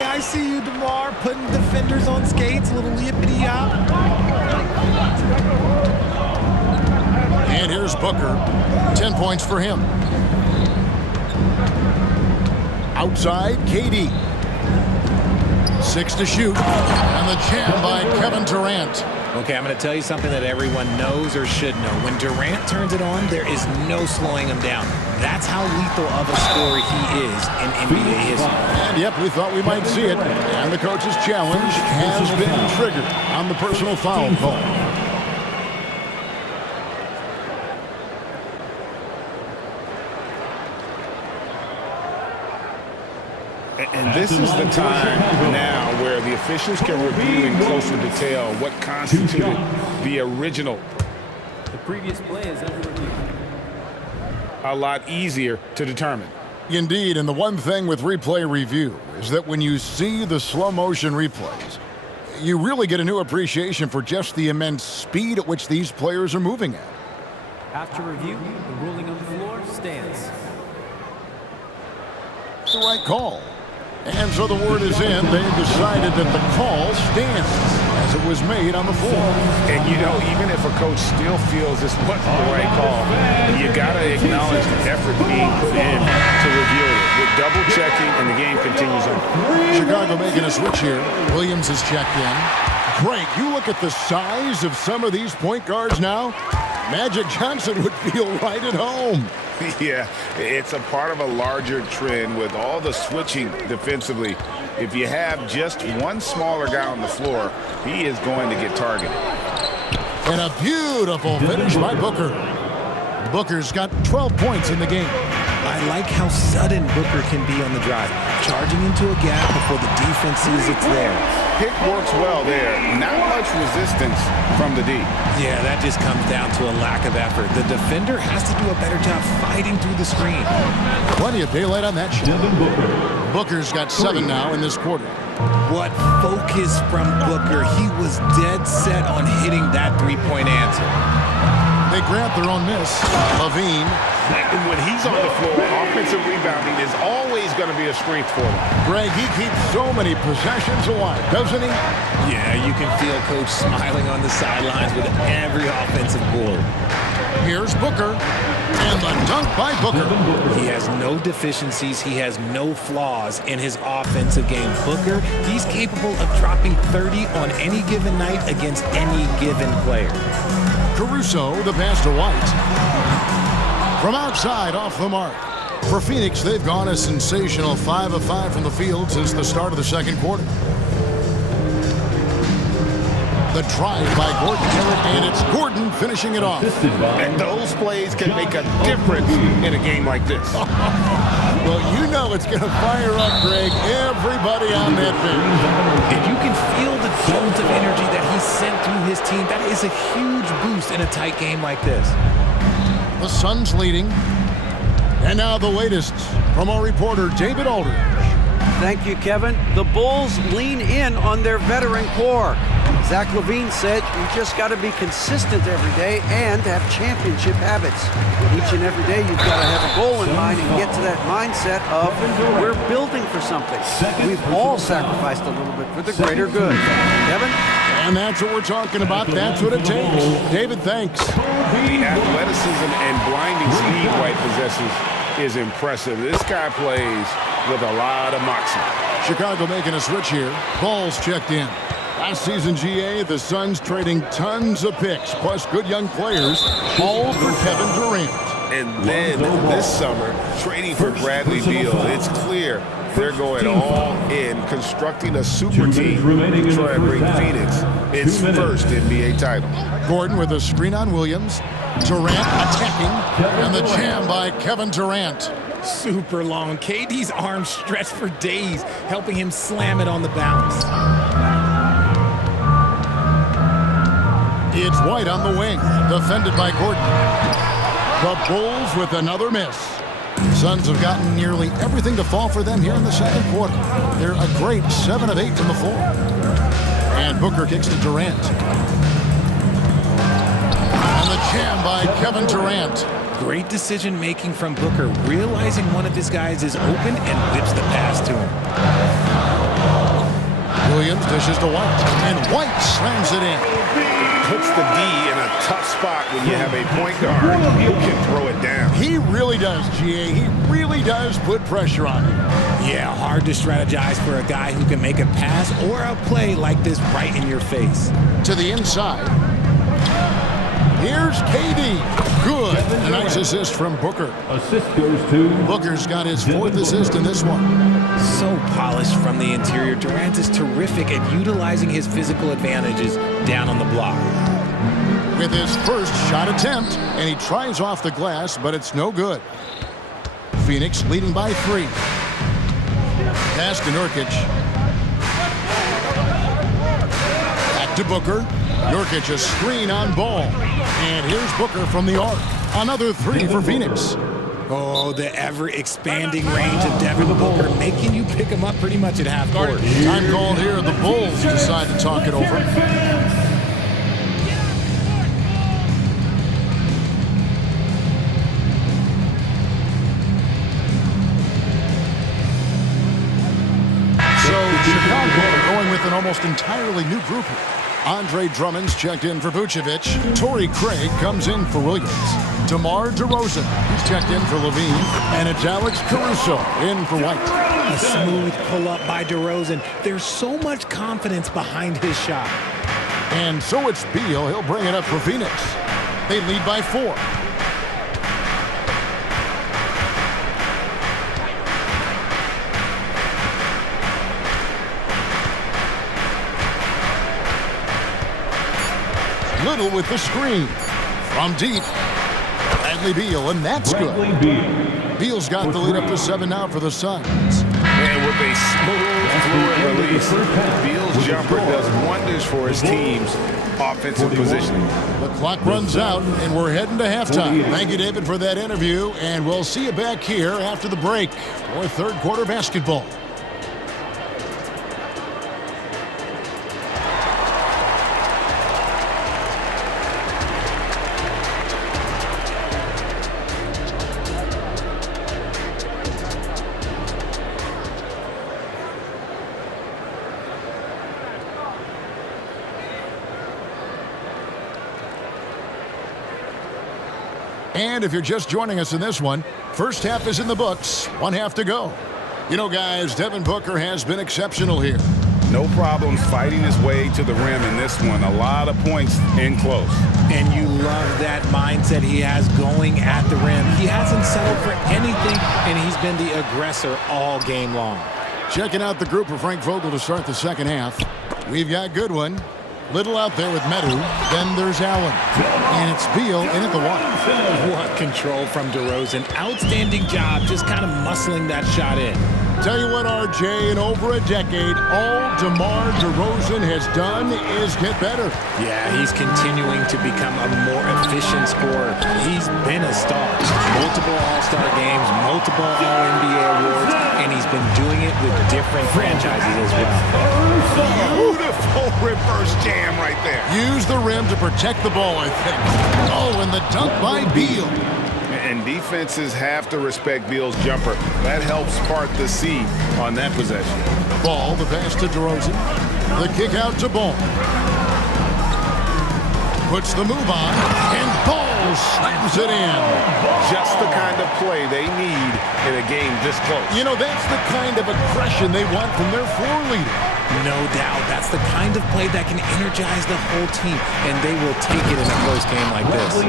I see you, DeMar, putting defenders on skates, a little yippity-yop. And here's Booker. 10 points for him. Outside, KD. 6 to shoot. And the jam by Kevin Durant. Okay, I'm going to tell you something that everyone knows or should know. When Durant turns it on, there is no slowing him down. That's how lethal of a scorer he is in NBA history. And yep, we thought we might see it. And the coach's challenge has been triggered on the personal foul call. And this is the time now where the officials can review in closer detail what constituted the original. The previous play is under review. A lot easier to determine. Indeed, and the one thing with replay review is that when you see the slow motion replays, you really get a new appreciation for just the immense speed at which these players are moving at. After review, the ruling on the floor stands. The right call. And so the word is in. They've decided that the call stands as it was made on the floor. And you know, even if a coach still feels this wasn't the right call, you got to acknowledge the effort being put in to review it. With double checking, and the game continues on. Chicago making a switch here. Williams is checked in. Greg, you look at the size of some of these point guards now. Magic Johnson would feel right at home. Yeah, it's a part of a larger trend with all the switching defensively. If you have just one smaller guy on the floor, he is going to get targeted. And a beautiful finish by Booker. Booker's got 12 points in the game. I like how sudden Booker can be on the drive, charging into a gap before the defense sees it's there. Pick works well there. Not much resistance from the D. Yeah, that just comes down to a lack of effort. The defender has to do a better job fighting through the screen. Plenty of daylight on that shot. Booker's got 7 now in this quarter. What focus from Booker. He was dead set on hitting that three-point answer. They grant their own miss. LaVine. When he's on the floor, offensive rebounding is always going to be a strength for him. Greg, he keeps so many possessions alive, doesn't he? Yeah, you can feel Coach smiling on the sidelines with every offensive board. Here's Booker. And the dunk by Booker. He has no deficiencies. He has no flaws in his offensive game. Booker, he's capable of dropping 30 on any given night against any given player. Caruso, the pass to White. From outside, off the mark. For Phoenix, they've gone a sensational 5 of 5 from the field since the start of the second quarter. The drive by Gordon, and it's Gordon finishing it off. And those plays can make a difference in a game like this. Well, you know it's going to fire up, Greg, everybody on that bench. And you can feel the jolt of energy that he sent through his team. That is a huge boost in a tight game like this. The Suns leading. And now the latest from our reporter, David Aldridge. Thank you, Kevin. The Bulls lean in on their veteran core. Zach LaVine said you just got to be consistent every day and have championship habits. Each and every day you've got to have a goal in mind and get to that mindset of we're building for something. We've all sacrificed a little bit for the greater good. Kevin? And that's what we're talking about. That's what it takes. David, thanks. The athleticism and blinding speed White possesses is impressive. This guy plays with a lot of moxie. Chicago making a switch here. Ball's checked in. Last season, GA, the Suns trading tons of picks, plus good young players, all for Kevin Durant. And then this summer, trading for Bradley Beal. It's clear they're going all in, constructing a super team to try and bring Phoenix its first NBA title. Gordon with a screen on Williams. Durant attacking, and the jam by Kevin Durant. Super long. KD's arms stretched for days, helping him slam it on the bounce. It's White on the wing, defended by Gordon. The Bulls with another miss. Suns have gotten nearly everything to fall for them here in the second quarter. They're a great 7 of 8 from the floor. And Booker kicks to Durant. And the jam by Kevin Durant. Great decision-making from Booker, realizing one of his guys is open and whips the pass to him. Williams dishes to White, and White slams it in. Puts the D in a tough spot when you have a point guard who can throw it down. He really does, GA. He really does put pressure on him. Yeah, hard to strategize for a guy who can make a pass or a play like this right in your face. To the inside. Here's KD. Good. A nice assist from Booker. Assist goes to Booker's got his 4th assist in this one. So polished from the interior. Durant is terrific at utilizing his physical advantages down on the block. With his first shot attempt, and he tries off the glass, but it's no good. Phoenix leading by 3. Pass to Nurkic. Back to Booker. Nurkic a screen on ball. And here's Booker from the arc. Another 3 for Phoenix. Oh, the ever-expanding range of Devin Booker, making you pick him up pretty much at half court. Time called here. The Bulls decide to talk it over. So Chicago going with an almost entirely new group here. Andre Drummond's checked in for Vucevic. Torrey Craig comes in for Williams. DeMar DeRozan, he's checked in for Levine. And it's Alex Caruso in for White. A smooth pull-up by DeRozan. There's so much confidence behind his shot. And so it's Beal. He'll bring it up for Phoenix. They lead by 4. Little with the screen. From deep. Bradley Beal, and that's good. Beal's got the lead up to 7 now for the Suns. And with a smooth fluid release, Beal's jumper does wonders for his team's offensive positioning. The clock runs out, and we're heading to halftime. Thank you, David, for that interview, and we'll see you back here after the break for third quarter basketball. And if you're just joining us in this one, first half is in the books, one half to go. You know, guys, Devin Booker has been exceptional here. No problems fighting his way to the rim in this one. A lot of points in close. And you love that mindset he has going at the rim. He hasn't settled for anything, and he's been the aggressor all game long. Checking out the group for Frank Vogel to start the second half. We've got Goodwin. Little out there with Medu. Then there's Allen. And it's Beal in at the one. What control from DeRozan. Outstanding job just kind of muscling that shot in. Tell you what, RJ, in over a decade, all DeMar DeRozan has done is get better. Yeah, he's continuing to become a more efficient scorer. He's been a star. Multiple All-Star games, multiple All-NBA awards, and he's been doing it with different franchises as well. Beautiful reverse jam right there. Use the rim to protect the ball, I think. Oh, and the dunk by Beal. And defenses have to respect Beal's jumper. That helps part the seed on that possession. Ball, the pass to DeRozan. The kick out to Ball. Puts the move on, and Ball slams it in. Just the kind of play they need in a game this close. You know, that's the kind of aggression they want from their floor leader. No doubt. That's the kind of play that can energize the whole team, and they will take it in a close game like this.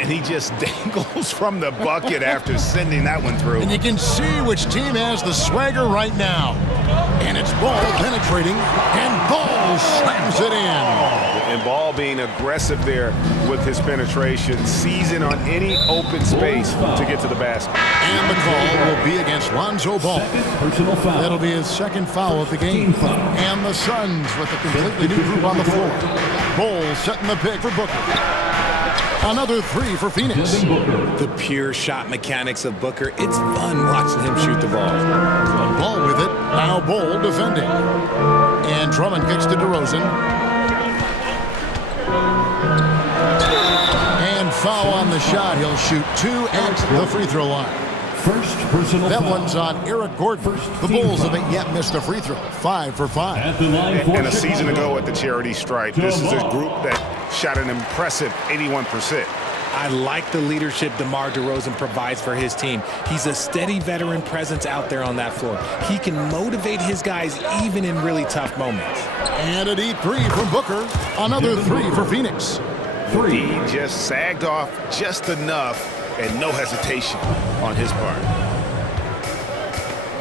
And he just dangles from the bucket after sending that one through. And you can see which team has the swagger right now. And it's Ball penetrating, and Ball slams it in. And Ball being aggressive there with his penetration, seizing on any open space to get to the basket. And the call will be against Lonzo Ball. That'll be his second foul of the game. And the Suns with a completely new group on the floor. Ball setting the pick for Booker. Another three for Phoenix. The pure shot mechanics of Booker. It's fun watching him shoot the ball. Ball with it. Now Ball defending. And Drummond kicks to DeRozan. And foul on the shot. He'll shoot two at the free throw line. First personal that foul. one's on Eric Gordon. The Bulls haven't yet missed a free throw. 5 for 5. And a season ago at the charity stripe, this is a group that shot an impressive 81%. I like the leadership DeMar DeRozan provides for his team. He's a steady veteran presence out there on that floor. He can motivate his guys even in really tough moments. And a deep three from Booker. Another three for Phoenix. He just sagged off just enough and no hesitation on his part.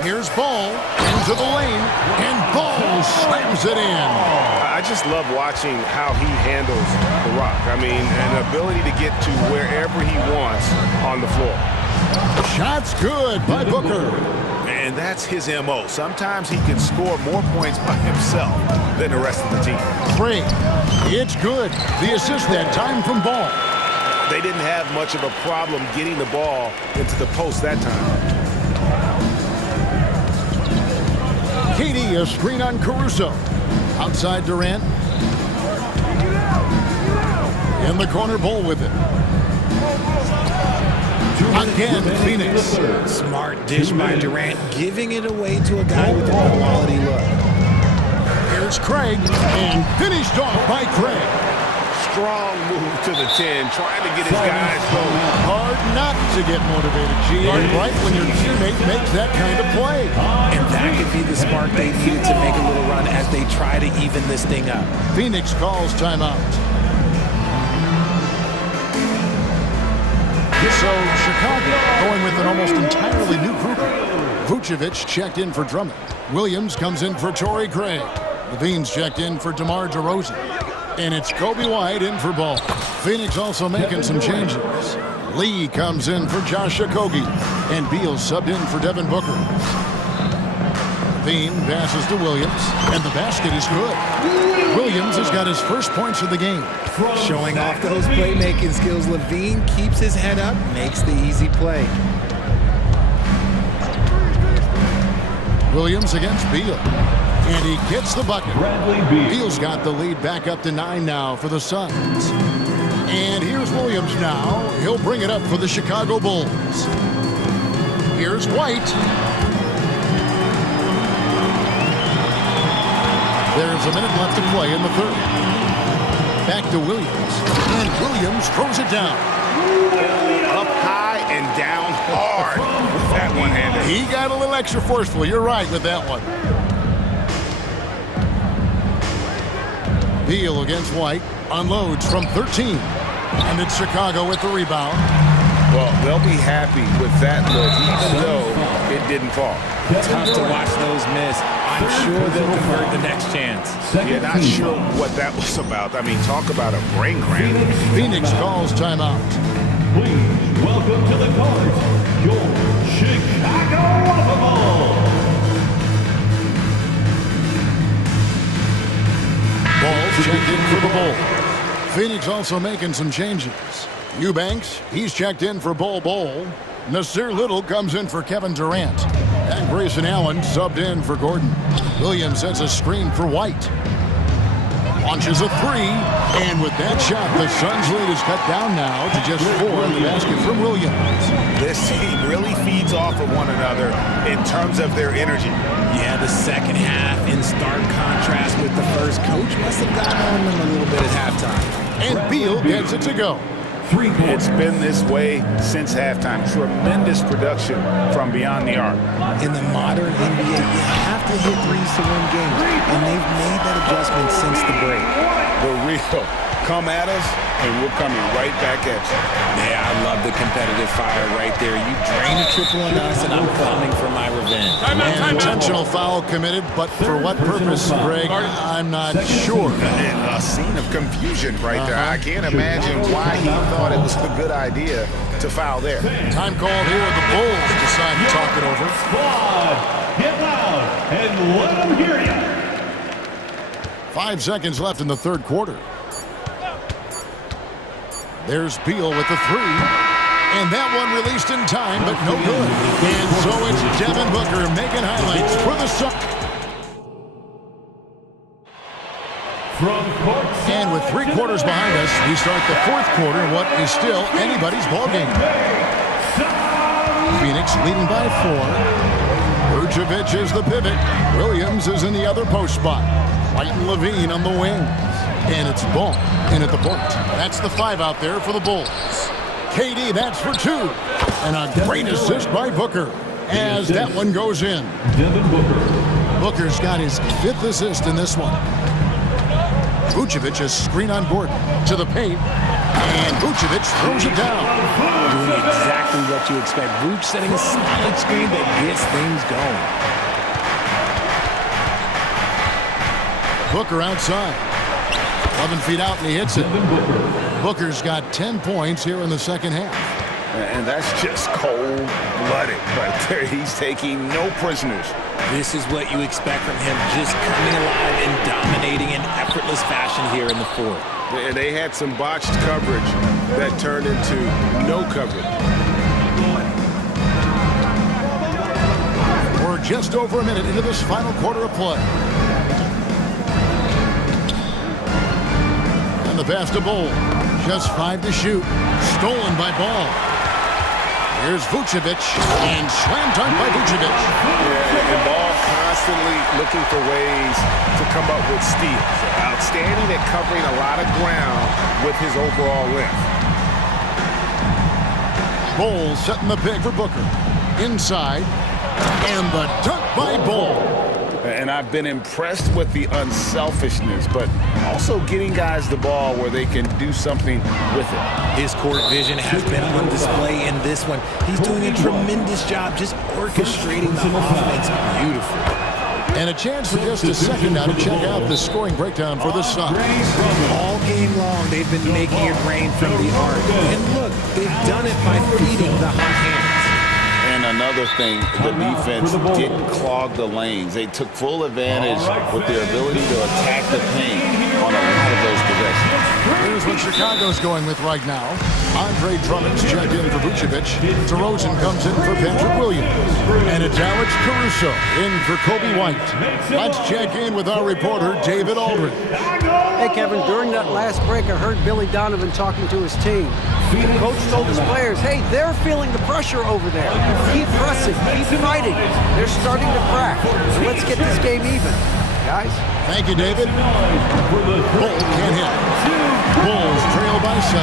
Here's Ball into the lane, and Ball slams it in. I just love watching how he handles the rock. I mean, an ability to get to wherever he wants on the floor. Shot's good by Booker. And that's his MO. Sometimes he can score more points by himself than the rest of the team. Craig, it's good. The assist that time from Ball. They didn't have much of a problem getting the ball into the post that time. Katie, a screen on Caruso. Outside Durant. In the corner, Ball with it. Again, Phoenix. Smart dish by Durant, giving it away to a guy with a quality look. Here's Craig, and finished off by Craig. Strong move to the 10, trying to get his guys going. Hard not to get motivated, G. Right when your teammate makes that kind of play. And that could be the spark they needed to make a little run as they try to even this thing up. Phoenix calls timeout. So Chicago going with an almost entirely new group. Vucevic checked in for Drummond. Williams comes in for Torrey Craig. Levine's checked in for DeMar DeRozan. And it's Kobe White in for Ball. Phoenix also making some changes. Lee comes in for Josh Okogie. And Beal subbed in for Devin Booker. Levine passes to Williams. And the basket is good. Williams has got his first points of the game. Showing off those playmaking skills, Levine keeps his head up, makes the easy play. Williams against Beal. And he gets the bucket. Beal's got the lead back up to 9 now for the Suns. And here's Williams now. He'll bring it up for the Chicago Bulls. Here's White. There's a minute left to play in the third. Back to Williams. And Williams throws it down. and down hard with that one-hander. He got a little extra forceful. You're right with that one. Beal against White. Unloads from 13. And it's Chicago with the rebound. Well, they'll be happy with that look, even though it didn't fall. Tough to watch those miss. I'm sure they'll convert the next chance. Yeah, not sure what that was about. I mean, talk about a brain cramp. Phoenix calls timeout. Please welcome to the court your Chicago Bulls. Ball's checked in for the Bull. Phoenix also making some changes. Eubanks, he's checked in for Bull. Nasir Little comes in for Kevin Durant. And Grayson Allen subbed in for Gordon. Williams sets a screen for White. Launches a three. And with that shot, the Suns' lead is cut down now to just 4 in the basket from Williams. This team really feeds off of one another in terms of their energy. Yeah, the second half in stark contrast with the first. Coach must have gotten on them a little bit at halftime. And Beal gets it to go. It's been this way since halftime. Tremendous production from beyond the arc. In the modern NBA, you have to hit threes to win games, and they've made that adjustment since the break. The real come at us, and we're coming right back at you. Yeah, I love the competitive fire right there. You drain a triple on us, and I'm coming for my revenge. An intentional foul committed, but for what purpose, Greg, I'm not sure. A scene of confusion right there. I can't imagine why he thought it was a good idea to foul there. Time called here. The Bulls decide to talk it over. Squad, get loud and let them hear you. 5 seconds left in the third quarter. There's Beal with the three. And that one released in time, but no good. And so it's Devin Booker making highlights for the Suns. And with 3 quarters behind us, we start the fourth quarter in what is still anybody's ballgame. Phoenix leading by 4. Vucevic is the pivot. Williams is in the other post spot. White and Levine on the wings. And it's Ball in at the point. That's the 5 out there for the Bulls. KD, that's for 2. And a great assist by Booker as that one goes in. Booker's got his 5th assist in this one. Vucevic is screen on Gordon to the paint. And Vucevic throws it down. Doing exactly what you expect. Vuce setting a solid screen that gets things going. Booker outside. 11 feet out, and he hits it. Booker's got 10 points here in the second half. And that's just cold-blooded right there. He's taking no prisoners. This is what you expect from him, just coming alive and dominating in effortless fashion here in the fourth. And they had some botched coverage that turned into no coverage. We're just over a minute into this final quarter of play. The pass to Bull. Just 5 to shoot. Stolen by Ball. Here's Vucevic. And slam dunk by Vucevic. Yeah, and Ball constantly looking for ways to come up with steals. Outstanding at covering a lot of ground with his overall length. Bull setting the pick for Booker. Inside. And the dunk by Bull. And I've been impressed with the unselfishness, but also getting guys the ball where they can do something with it. His court vision has been on display in this one. He's doing a tremendous job just orchestrating the offense beautifully. And a chance for just a second now to check out the scoring breakdown for the Suns. All game long, they've been making it rain from the arc. And look, they've done it by feeding the hot hands. And another thing, the defense didn't clog the lanes. They took full advantage with their ability to attack the paint on a lot of those possessions. Here's what Chicago's going with right now. Andre Drummond's checked in for Vucevic. DeRozan comes in for Patrick Williams. And it's Alex Caruso in for Kobe White. Let's check in with our reporter, David Aldridge. Hey, Kevin, during that last break, I heard Billy Donovan talking to his team. The coach told his players, hey, they're feeling the pressure over there. Keep pressing, keep fighting. They're starting to crack. So let's get this game even, guys. Thank you, David. Bull can't hit. Bulls trail by 7.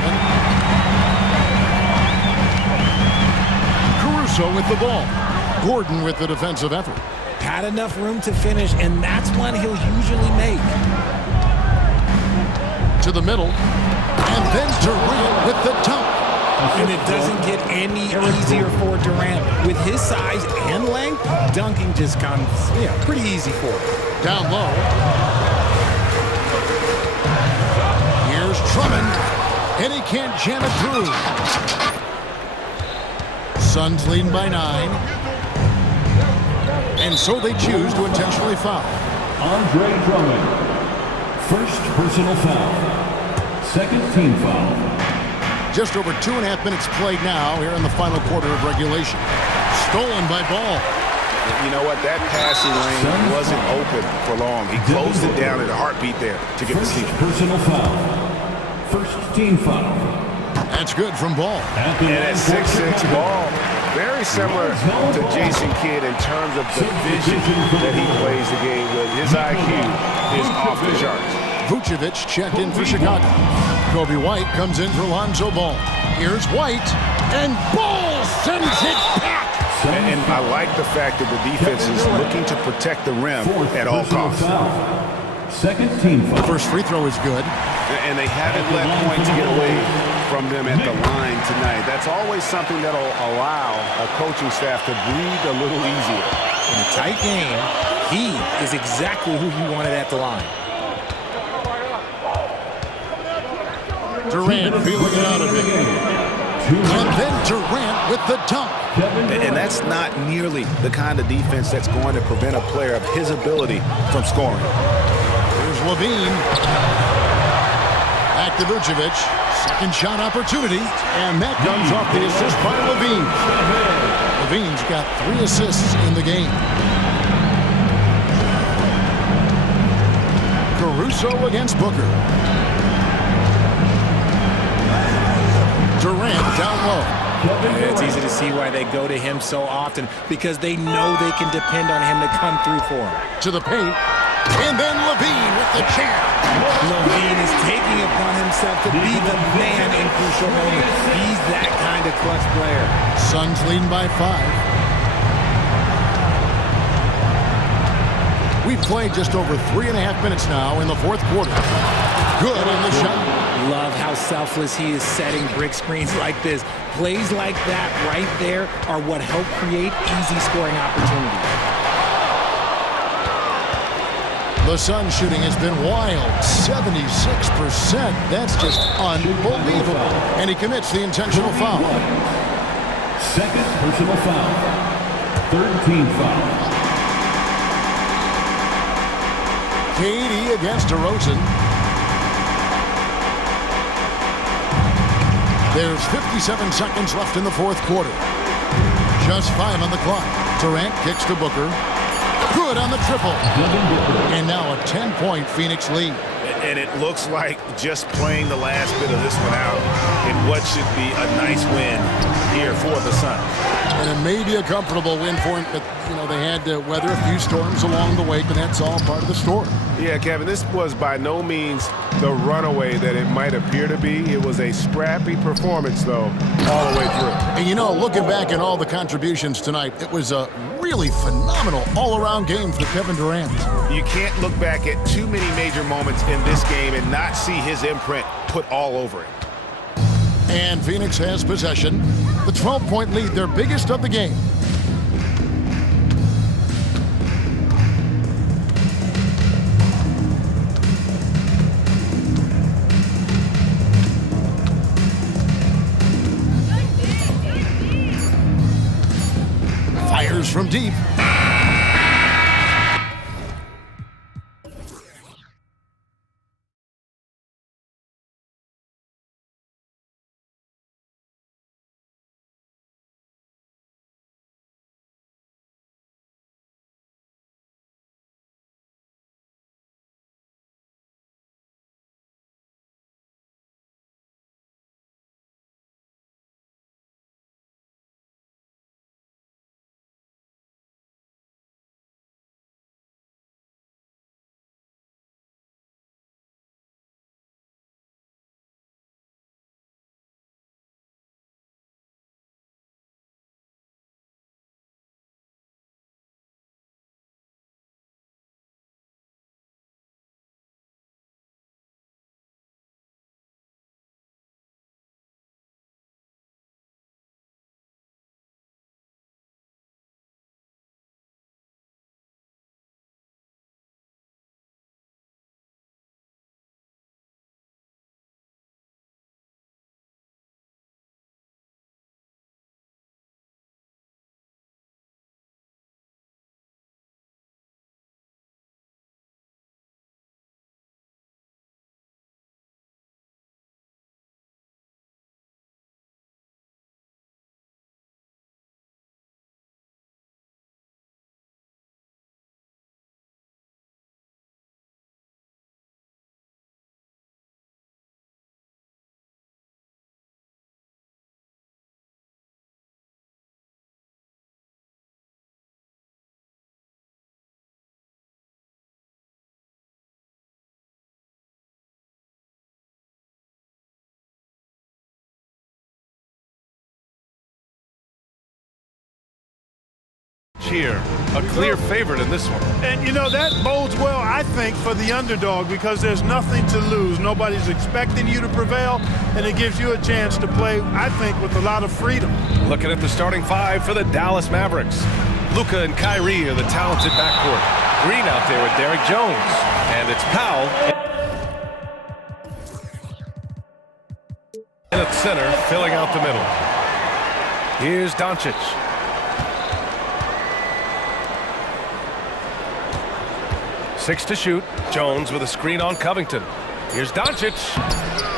Caruso with the ball. Gordon with the defensive effort. Had enough room to finish, and that's one he'll usually make. To the middle. And then Durant with the dunk. And it doesn't get any easier for Durant. With his size and length, dunking just comes, pretty easy for him. Down low. Here's Drummond. And he can't jam it through. Suns leading by 9. And so they choose to intentionally foul. Andre Drummond. First personal foul. Second team foul. Just over 2.5 minutes played now here in the final quarter of regulation. Stolen by Ball. You know what? That passing lane wasn't open for long. He closed it down in a heartbeat there to get the steal. Personal foul. First team foul. That's good from Ball. And at 6'6", Ball, very similar to Jason Kidd in terms of the vision that he plays the game with. His IQ is off the charts. Vucevic checked in for Chicago. Kobe White comes in for Lonzo Ball. Here's White, and Ball sends it back. And I like the fact that the defense is looking to protect the rim at all costs. Second team foul. First free throw is good. And they haven't let points get away from them at the line tonight. That's always something that'll allow a coaching staff to breathe a little easier. In a tight game, he is exactly who you wanted at the line. Durant feeling it out of it. And then Durant with the dunk. And that's not nearly the kind of defense that's going to prevent a player of his ability from scoring. Here's Levine. Back to Vucevic. Second shot opportunity. And that comes off the assist by Levine. Levine's got 3 assists in the game. Caruso against Booker. Durant down low. It's easy to see why they go to him so often, because they know they can depend on him to come through for them. To the paint. And then Levine with the jam. Levine is taking it upon himself to be the man in crucial moments. He's that kind of clutch player. Suns leading by 5. We've played just over 3.5 minutes now in the fourth quarter. Good on the shot. Love how selfless he is setting brick screens like this. Plays like that right there are what help create easy scoring opportunities. The Suns shooting has been wild, 76%. That's just unbelievable. And he commits the intentional foul. Second personal foul. Third team foul. KD against DeRozan. There's 57 seconds left in the fourth quarter. Just 5 on the clock. Durant kicks to Booker. Good on the triple. And now a 10-point Phoenix lead. And it looks like just playing the last bit of this one out in what should be a nice win here for the Suns. And it may be a comfortable win for him, but, they had to weather a few storms along the way, but that's all part of the story. Yeah, Kevin, this was by no means the runaway that it might appear to be. It was a scrappy performance, though, all the way through. And, looking back at all the contributions tonight, it was a really phenomenal all-around game for Kevin Durant. You can't look back at too many major moments in this game and not see his imprint put all over it. And Phoenix has possession. The 12-point lead, their biggest of the game. Fires from deep. here. A clear favorite in this one. And, you know, that bodes well, I think, for the underdog because there's nothing to lose. Nobody's expecting you to prevail, and it gives you a chance to play, I think, with a lot of freedom. Looking at the starting five for the Dallas Mavericks. Luka and Kyrie are the talented backcourt. Green out there with Derek Jones. And it's Powell in at center, filling out the middle. Here's Doncic. Six to shoot. Jones with a screen on Covington. Here's Doncic.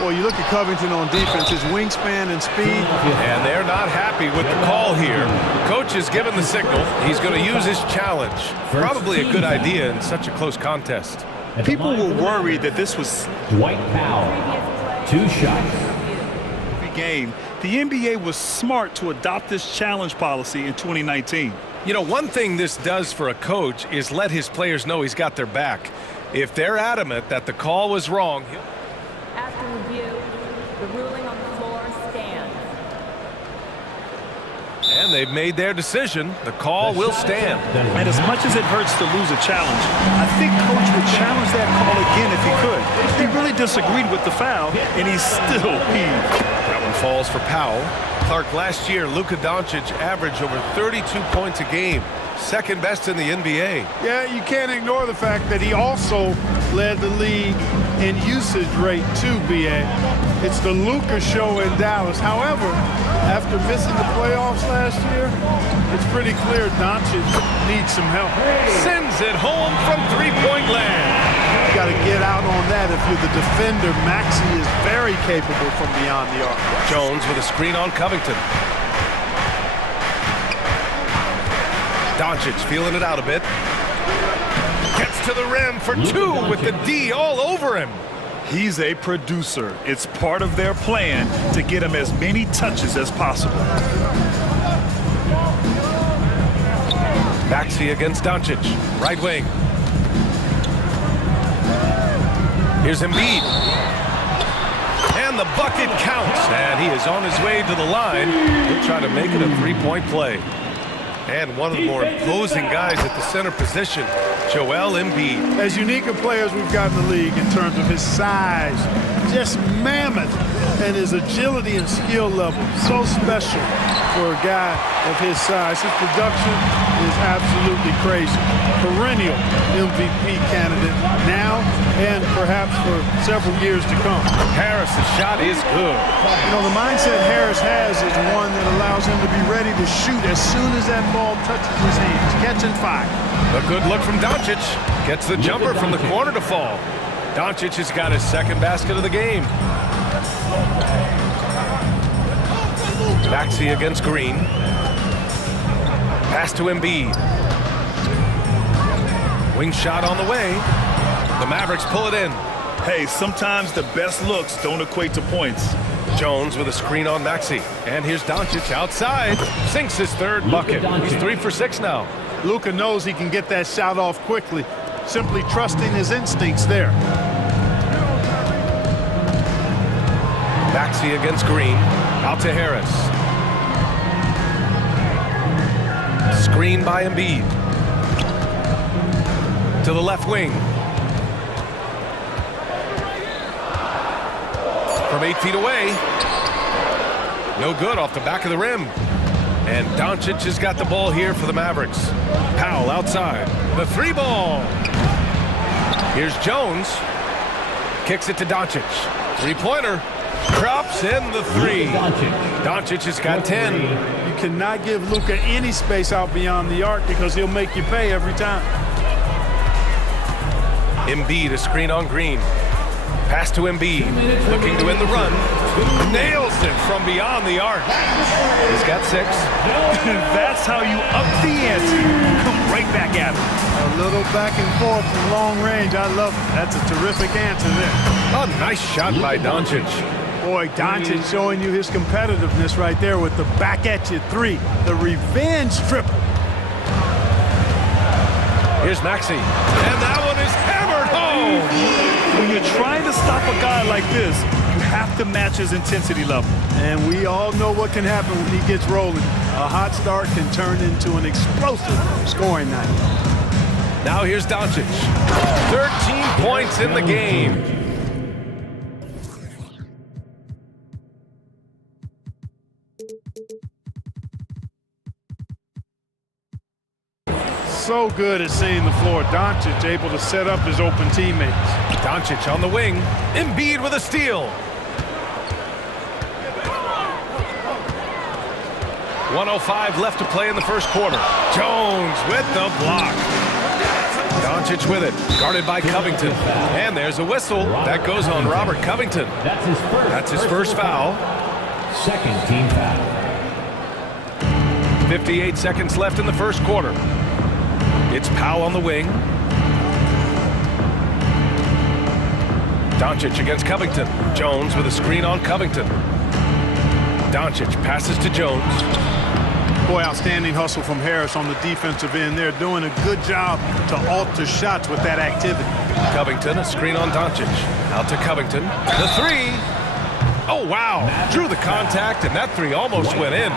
Well, you look at Covington on defense, his wingspan and speed. And they're not happy with the call here. Coach has given the signal. He's going to use his challenge. Probably a good idea in such a close contest. People were worried that this was Dwight Powell. 2 shots. game. The NBA was smart to adopt this challenge policy in 2019. You know, one thing this does for a coach is let his players know he's got their back. If they're adamant that the call was wrong. After review, the ruling on the floor stands. And they've made their decision. The call will stand. And as much as it hurts to lose a challenge, I think Coach would challenge that call again if he could. He really disagreed with the foul, and he's still heaved. That one falls for Powell. Clark, last year, Luka Doncic averaged over 32 points a game. Second best in the NBA. Yeah, you can't ignore the fact that he also led the league in usage rate too, BA. It's the Luka show in Dallas. However, after missing the playoffs last year, it's pretty clear Doncic needs some help. Sends it home from three-point land. You got to get out on that if you're the defender. Maxey is very capable from beyond the arc. Jones with a screen on Covington. Doncic feeling it out a bit. Gets to the rim for two with the D all over him. He's a producer. It's part of their plan to get him as many touches as possible. Maxey against Doncic. Right wing. Here's Embiid. And the bucket counts. And he is on his way to the line. He'll try to make it a three-point play. And one of the more imposing guys at the center position, Joel Embiid. As unique a player as we've got in the league in terms of his size, just mammoth, and his agility and skill level, so special for a guy of his size. His production is absolutely crazy. Perennial MVP candidate now and perhaps for several years to come. Harris's shot is good. You know, the mindset Harris has is one that allows him to be ready to shoot as soon as that ball touches his hands. Catch and fire. A good look from Doncic. Gets the jumper from the corner to fall. Doncic has got his second basket of the game. Maxey against Green. Pass to Embiid. Wing shot on the way. The Mavericks pull it in. Hey, sometimes the best looks don't equate to points. Jones with a screen on Maxey. And here's Doncic outside. Sinks his third bucket. He's 3 for 6 now. Luka knows he can get that shot off quickly, simply trusting his instincts there. Maxey against Green. Out to Harris. Screen by Embiid. To the left wing. From 8 feet away. No good off the back of the rim. And Doncic has got the ball here for the Mavericks. Powell outside. The three ball. Here's Jones. Kicks it to Doncic. Three-pointer. Drops in the three. Doncic has got 10. You cannot give Luka any space out beyond the arc because he'll make you pay every time. Embiid, a screen on Green. Pass to Embiid. Looking to win the run. Nails it from beyond the arc. He's got 6. That's how you up the ante. Come right back at him. A little back and forth from long range. I love it. That's a terrific answer there. A nice shot by Doncic. Boy, Doncic showing you his competitiveness right there with the back at you 3. The revenge triple. Here's Maxey. And that one is hammered home. When you're trying to stop a guy like this, you have to match his intensity level. And we all know what can happen when he gets rolling. A hot start can turn into an explosive scoring night. Now here's Doncic. 13 points in the game. So good at seeing the floor. Doncic able to set up his open teammates. Doncic on the wing. Embiid with a steal. 1:05 left to play in the first quarter. Jones with the block. Doncic with it, guarded by Covington. And there's a whistle. That goes on Robert Covington. That's his first foul. Second team foul. 58 seconds left in the first quarter. It's Powell on the wing. Doncic against Covington. Jones with a screen on Covington. Doncic passes to Jones. Boy, outstanding hustle from Harris on the defensive end. They're doing a good job to alter shots with that activity. Covington, a screen on Doncic. Out to Covington. The three. Oh, wow. Drew the contact, and that three almost went in.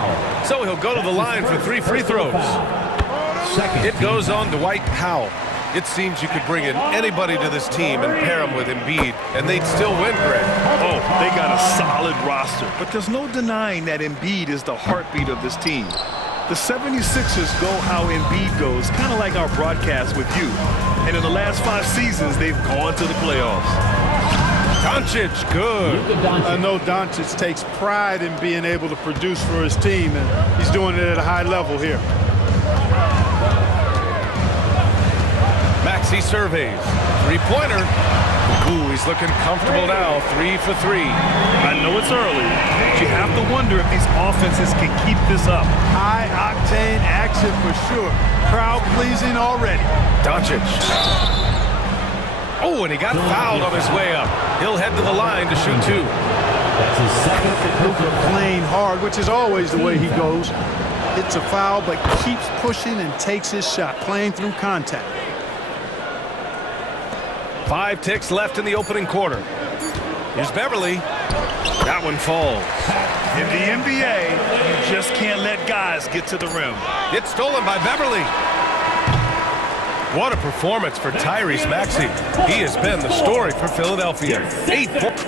So he'll go to the line for 3 free throws. It goes on Dwight Powell. It seems you could bring in anybody to this team and pair them with Embiid, and they'd still win, Greg. Oh, they got a solid roster. But there's no denying that Embiid is the heartbeat of this team. The 76ers go how Embiid goes, kind of like our broadcast with you. And in the last 5 seasons, they've gone to the playoffs. Doncic, good. I know Doncic takes pride in being able to produce for his team, and he's doing it at a high level here. Maxey surveys. Three-pointer. Ooh, he's looking comfortable now. 3 for 3. I know it's early, but you have to wonder if these offenses can keep this up. High-octane action for sure. Crowd-pleasing already. Doncic. Oh, and he got fouled on his way up. He'll head to the line to shoot 2. That's his second. Luka playing hard, which is always the way he goes. Hits a foul, but keeps pushing and takes his shot, playing through contact. 5 ticks left in the opening quarter. Here's Beverly. That one falls. In the NBA, you just can't let guys get to the rim. It's stolen by Beverly. What a performance for Tyrese Maxey. He has been the story for Philadelphia. 8 points.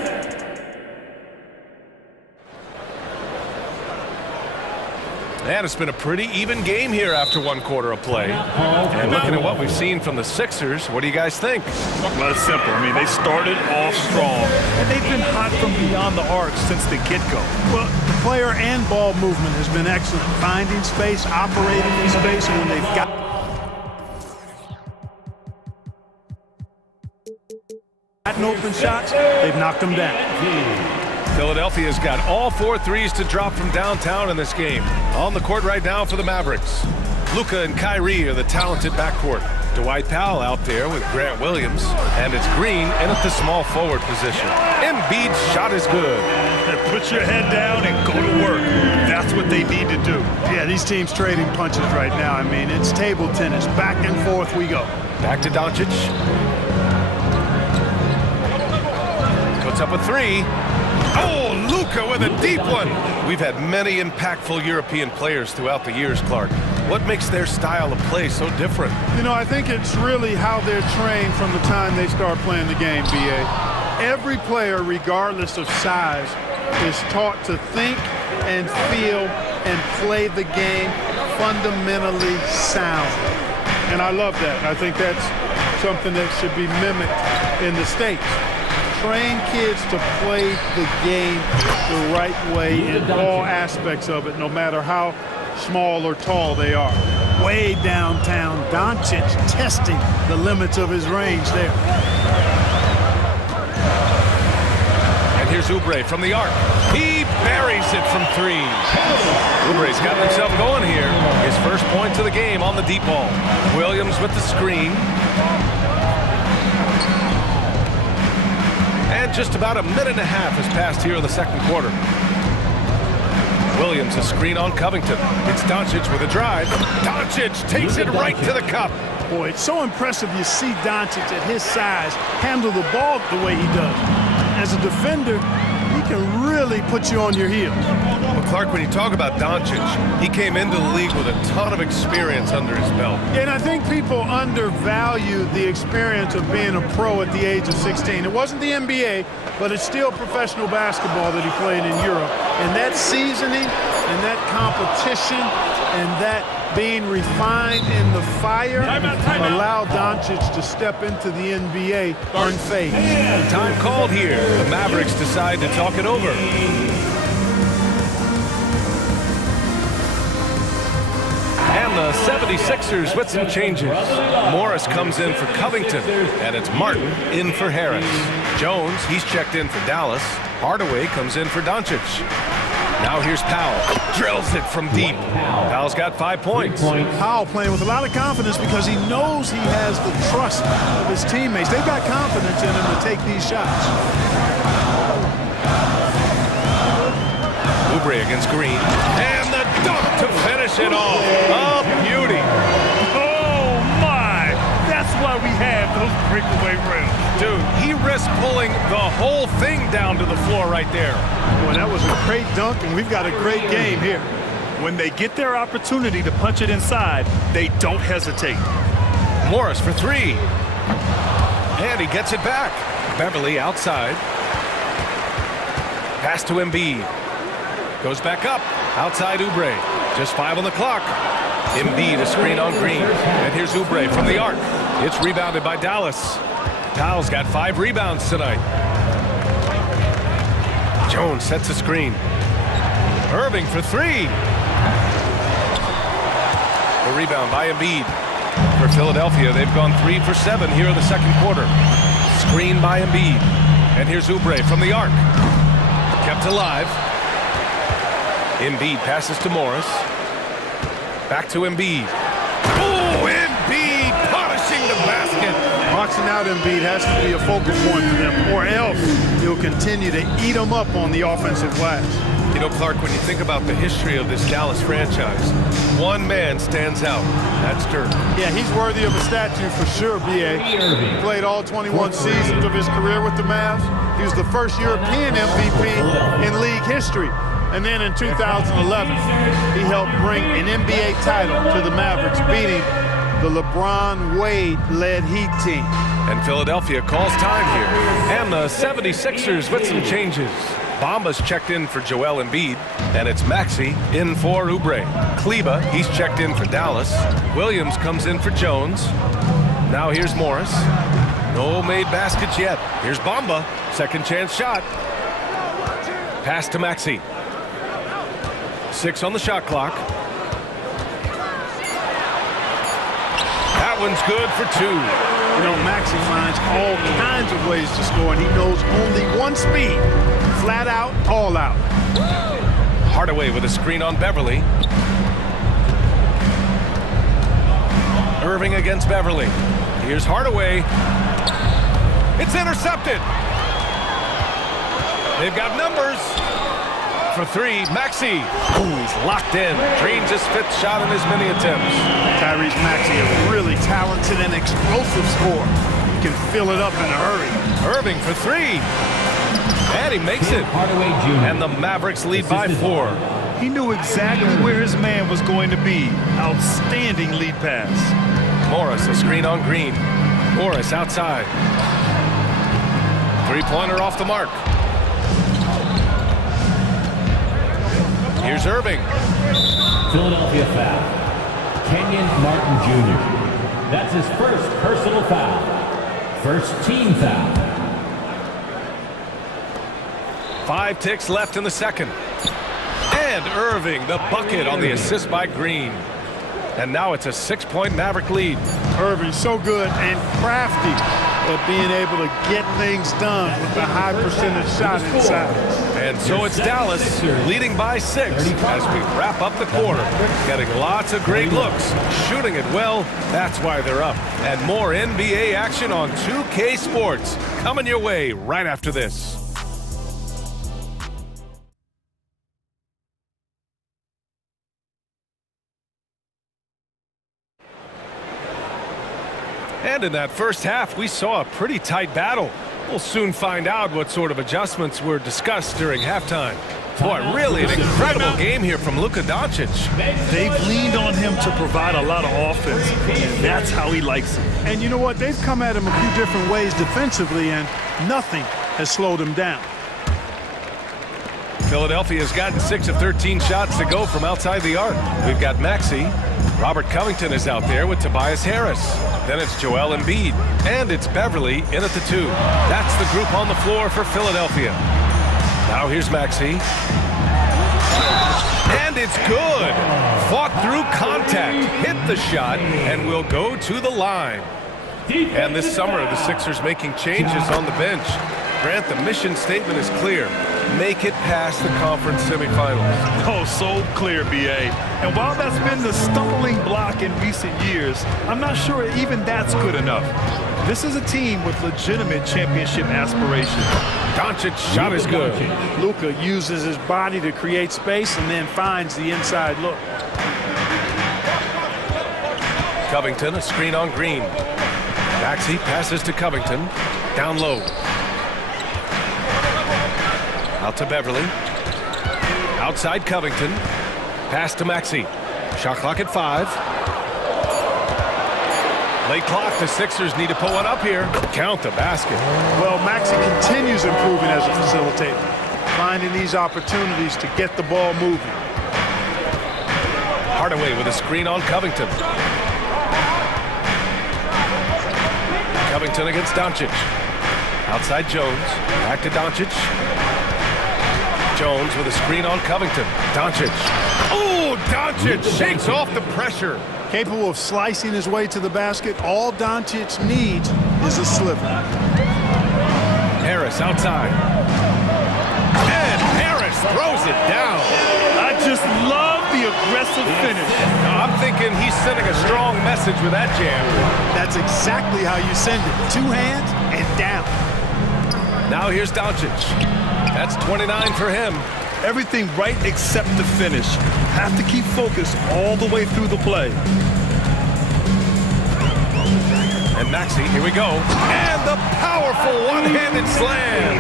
And it's been a pretty even game here after 1 quarter of play. And looking at what we've seen from the Sixers, what do you guys think? Well, it's simple. I mean, they started off strong, and they've been hot from beyond the arc since the get-go. Well, the player and ball movement has been excellent. Finding space, operating in space, and when they've got open shots, they've knocked them down. Philadelphia's got all 4 threes to drop from downtown in this game. On the court right now for the Mavericks. Luka and Kyrie are the talented backcourt. Dwight Powell out there with Grant Williams. And it's Green in at the small forward position. Embiid's shot is good. Put your head down and go to work. That's what they need to do. Yeah, these teams trading punches right now. I mean, it's table tennis. Back and forth we go. Back to Doncic. Puts up a 3. Oh, Luka with a deep one. We've had many impactful European players throughout the years, Clark. What makes their style of play so different? You know, I think it's really how they're trained from the time they start playing the game, B.A. Every player, regardless of size, is taught to think and feel and play the game fundamentally sound. And I love that. I think that's something that should be mimicked in the States. Train kids to play the game the right way in all aspects of it, no matter how small or tall they are. Way downtown, Doncic testing the limits of his range there. And here's Oubre from the arc. He buries it from 3. Oubre's got himself going here. His first point to the game on the deep ball. Williams with the screen. And just about a minute and a half has passed here in the second quarter. Williams, a screen on Covington. It's Doncic with a drive. Doncic takes it right to the cup. Boy, it's so impressive you see Doncic at his size handle the ball the way he does. As a defender, he can really put you on your heels. Well, Clark, when you talk about Doncic, he came into the league with a ton of experience under his belt. And I think people undervalue the experience of being a pro at the age of 16. It wasn't the NBA, but it's still professional basketball that he played in Europe. And that seasoning and that competition and that being refined in the fire allowed Doncic to step into the NBA unfazed. Time called here. The Mavericks decide to talk it over. And the 76ers with some changes. Morris comes in for Covington, and it's Martin in for Harris. Jones, he's checked in for Dallas. Hardaway comes in for Doncic. Now here's Powell. Drills it from deep. Powell's got 5 points. Powell playing with a lot of confidence because he knows he has the trust of his teammates. They've got confidence in him to take these shots. Oubre against Green. And the dunk to finish it off. A beauty. Oh, my. That's why we have those breakaway rims. Dude, he risked pulling the whole thing down to the floor right there. Boy, that was a great dunk, and we've got a great game here. When they get their opportunity to punch it inside, they don't hesitate. Morris for three. And he gets it back. Beverly outside. Pass to Embiid. Goes back up. Outside Oubre. Just 5 on the clock. Embiid a screen on Green. And here's Oubre from the arc. It's rebounded by Dallas. Powell's got 5 rebounds tonight. Jones sets a screen. Irving for 3. The rebound by Embiid. For Philadelphia, they've gone 3 for 7 here in the second quarter. Screen by Embiid. And here's Oubre from the arc. Kept alive. Embiid passes to Morris. Back to Embiid. Oh, Embiid punishing the basket. Boxing out Embiid has to be a focal point for them, or else he'll continue to eat them up on the offensive glass. You know, Clark, when you think about the history of this Dallas franchise, one man stands out. That's Dirk. Yeah, he's worthy of a statue for sure, B.A. He played all 21 seasons of his career with the Mavs. He was the first European MVP in league history. And then in 2011, he helped bring an NBA title to the Mavericks, beating the LeBron Wade-led Heat team. And Philadelphia calls time here. And the 76ers with some changes. Bamba's checked in for Joel Embiid, and it's Maxey in for Oubre. Kleba, he's checked in for Dallas. Williams comes in for Jones. Now here's Morris. No made baskets yet. Here's Bamba, second chance shot. Pass to Maxey. 6 on the shot clock. That one's good for 2. You know, Maxey finds all kinds of ways to score, and he knows only one speed. Flat out, all out. Hardaway with a screen on Beverly. Irving against Beverly. Here's Hardaway. It's intercepted. They've got numbers. For 3, Maxey. Ooh, he's locked in. Drains his 5th shot in as many attempts. Tyrese Maxey, a really talented and explosive scorer. He can fill it up in a hurry. Irving for 3. And he makes it. And the Mavericks lead by 4. He knew exactly where his man was going to be. Outstanding lead pass. Morris, a screen on Green. Morris outside. 3-pointer off the mark. Here's Irving. Philadelphia foul. Kenyon Martin Jr. That's his first personal foul. First team foul. 5 ticks left in the second. And Irving, the bucket on the assist by Green. And now it's a 6-point Maverick lead. Irving so good and crafty at being able to get things done with a high percentage shot inside. And so it's Dallas leading by 6 as we wrap up the quarter. Getting lots of great looks, shooting it well. That's why they're up. And more NBA action on 2K Sports coming your way right after this. And in that first half, we saw a pretty tight battle. We'll soon find out what sort of adjustments were discussed during halftime. Boy, really an incredible game here from Luka Doncic. They've leaned on him to provide a lot of offense, and that's how he likes it. And you know what? They've come at him a few different ways defensively, and nothing has slowed him down. Philadelphia's gotten 6 of 13 shots to go from outside the arc. We've got Maxey. Robert Covington is out there with Tobias Harris. Then it's Joel Embiid. And it's Beverly in at the 2. That's the group on the floor for Philadelphia. Now here's Maxey. And it's good. Fought through contact, hit the shot, and will go to the line. And this summer, the Sixers making changes on the bench. Grant, the mission statement is clear. Make it past the conference semifinals. Oh, so clear, B.A. And while that's been the stumbling block in recent years, I'm not sure even that's good enough. This is a team with legitimate championship aspirations. Doncic shot is good. Luka uses his body to create space and then finds the inside look. Covington, a screen on Green. Maxey passes to Covington. Down low. Out to Beverly. Outside Covington. Pass to Maxey. Shot clock at 5. Late clock. The Sixers need to put one up here. Count the basket. Well, Maxey continues improving as a facilitator, finding these opportunities to get the ball moving. Hardaway with a screen on Covington. Covington against Doncic. Outside Jones. Back to Doncic. Jones with a screen on Covington. Doncic. Oh, Doncic shakes off the pressure. Capable of slicing his way to the basket, all Doncic needs is a sliver. Harris outside. And Harris throws it down. I just love the aggressive finish. I'm thinking he's sending a strong message with that jam. That's exactly how you send it. 2 hands and down. Now here's Doncic. That's 29 for him. Everything right except the finish. Have to keep focused all the way through the play. And Maxey, here we go. And the powerful one-handed slam.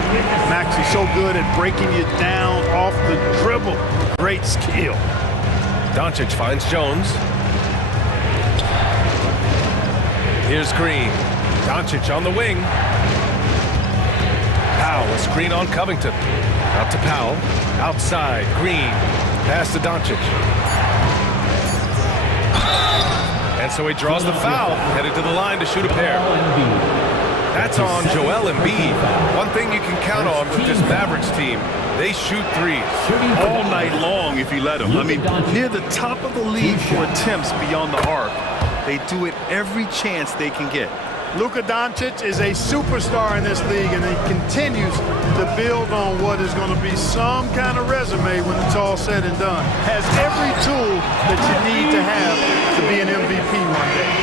Maxey's so good at breaking you down off the dribble. Great skill. Doncic finds Jones. Here's Green. Doncic on the wing. Powell, a screen on Covington. Out to Powell. Outside, Green. Pass to Doncic. And so he draws the foul, headed to the line to shoot a pair. That's on Joel Embiid. One thing you can count on with this Mavericks team, they shoot threes. All night long if you let them. I mean, near the top of the league for attempts beyond the arc. They do it every chance they can get. Luka Doncic is a superstar in this league, and he continues to build on what is going to be some kind of resume when it's all said and done. Has every tool that you need to have to be an MVP one day.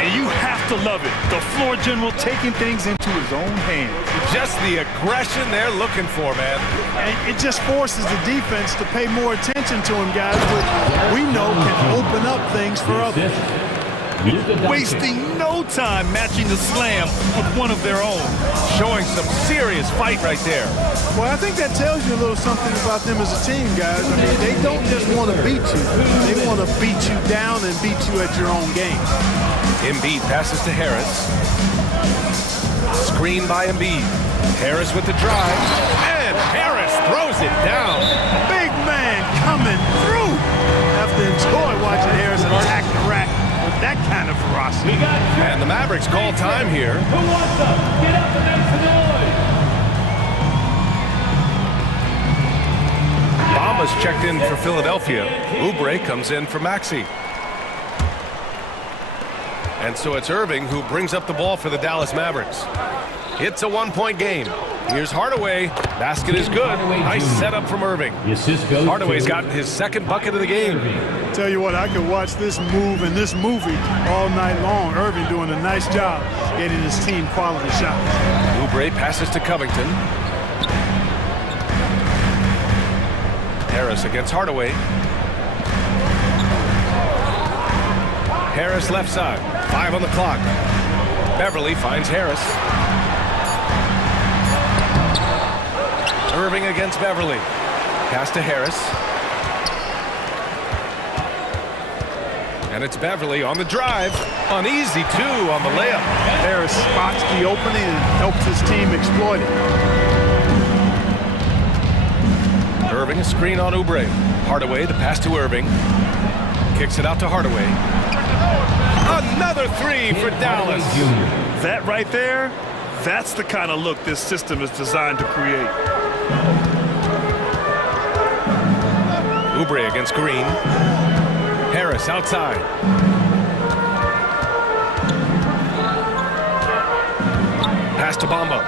And you have to love it. The floor general taking things into his own hands. Just the aggression they're looking for, man. And it just forces the defense to pay more attention to him, guys, which we know can open up things for others. Wasting no time matching the slam with one of their own. Showing some serious fight right there. Well, I think that tells you a little something about them as a team, guys. I mean, they don't just want to beat you. They want to beat you down and beat you at your own game. Embiid passes to Harris. Screen by Embiid. Harris with the drive. And Harris throws it down. Big man coming through. Have to enjoy watching Harris attack the rack with that kind of ferocity. And the Mavericks call time here. Who wants up? Get up and make some noise. Bama's checked in for Philadelphia. Oubre comes in for Maxey. And so it's Irving who brings up the ball for the Dallas Mavericks. It's a one-point game. Here's Hardaway. Basket is good. Nice setup from Irving. Hardaway's got his second bucket of the game. Tell you what, I could watch this move and this movie all night long. Irving doing a nice job getting his team quality shots. Oubre passes to Covington. Harris against Hardaway. Harris left side. 5 on the clock. Beverly finds Harris. Irving against Beverly. Pass to Harris. And it's Beverly on the drive. Uneasy, too, on the layup. Harris spots the opening and helps his team exploit it. Irving, a screen on Oubre. Hardaway, the pass to Irving. Kicks it out to Hardaway. Another three for Dallas. That right there, that's the kind of look this system is designed to create. Oubre against Green. Harris outside. Pass to Bamba.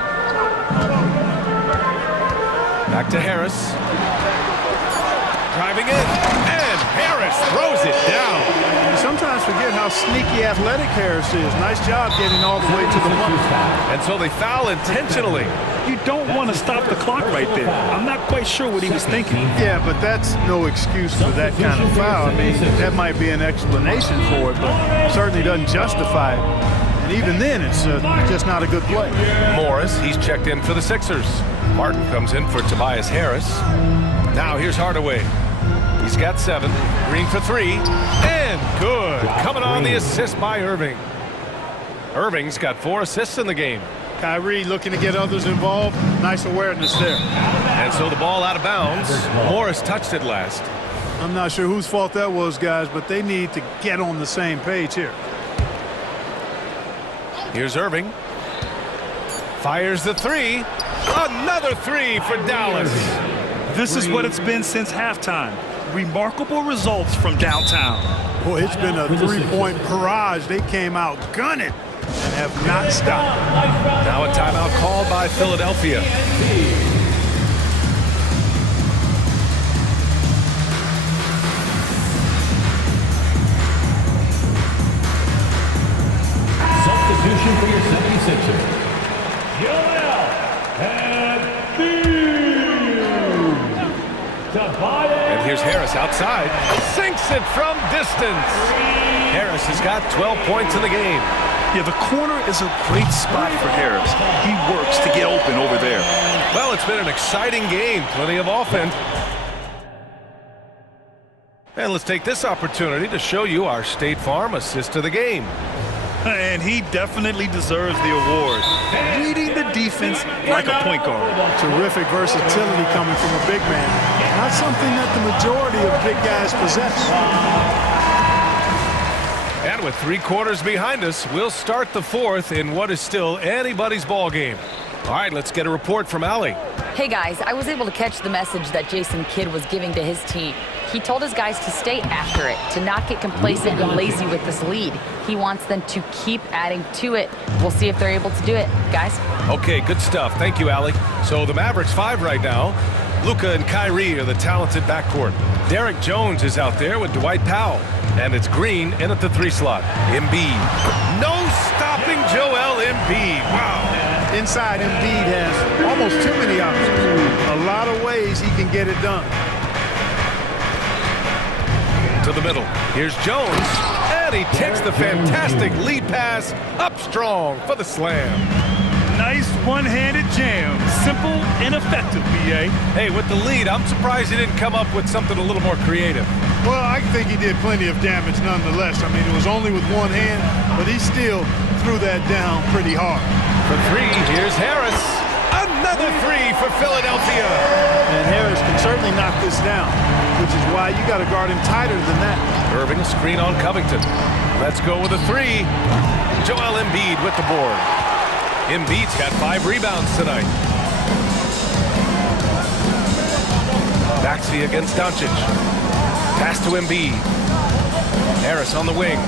Back to Harris. Driving in, and Harris throws it down. You sometimes forget how sneaky athletic Harris is. Nice job getting all the way to the line. And so they foul intentionally. You don't want to stop the clock right there. I'm not quite sure what he was thinking. Yeah, but that's no excuse for that kind of foul. I mean, that might be an explanation for it, but certainly doesn't justify it. And even then, it's just not a good play. Morris, he's checked in for the Sixers. Martin comes in for Tobias Harris. Now here's Hardaway. He's got 7. Green for 3. And good. Coming on the assist by Irving. Irving's got 4 assists in the game. Kyrie looking to get others involved. Nice awareness there. And so the ball out of bounds. Morris touched it last. I'm not sure whose fault that was, guys, but they need to get on the same page here. Here's Irving. Fires the 3. Another 3 for Dallas. This is what it's been since halftime. Remarkable results from downtown. Boy, it's been a three-point barrage. They came out gunning and have not stopped. Now a timeout called by Philadelphia. Substitution for your 76ers. Joel Embiid. And here's Harris outside. Sinks it from distance. Harris has got 12 points in the game. Yeah, the corner is a great spot for Harris. He works to get open over there. Well, it's been an exciting game. Plenty of offense. And let's take this opportunity to show you our State Farm assist of the game. And he definitely deserves the award. Reading the defense like a point guard. Terrific versatility coming from a big man. Not something that the majority of big guys possess. And with 3 quarters behind us, we'll start the 4th in what is still anybody's ball game. All right, let's get a report from Allie. Hey guys, I was able to catch the message that Jason Kidd was giving to his team. He told his guys to stay after it, to not get complacent and lazy with this lead. He wants them to keep adding to it. We'll see if they're able to do it, guys. Okay, good stuff. Thank you, Allie. So the Mavericks 5 right now. Luka and Kyrie are the talented backcourt. Derek Jones is out there with Dwight Powell. And it's Green in at the 3 slot. Embiid. No stopping Joel Embiid. Wow. Inside, Embiid has almost too many options. A lot of ways he can get it done. To the middle. Here's Jones. And he takes the fantastic lead pass up strong for the slam. Nice one-handed jam. Simple and effective, B.A. Hey, with the lead, I'm surprised he didn't come up with something a little more creative. Well, I think he did plenty of damage nonetheless. I mean, it was only with one hand, but he still threw that down pretty hard. For 3, here's Harris. Another 3 for Philadelphia. And Harris can certainly knock this down, which is why you got to guard him tighter than that. Irving, a screen on Covington. Let's go with a 3. Joel Embiid with the board. Embiid's got 5 rebounds tonight. Maxey against Doncic. Pass to Embiid. Harris on the wing.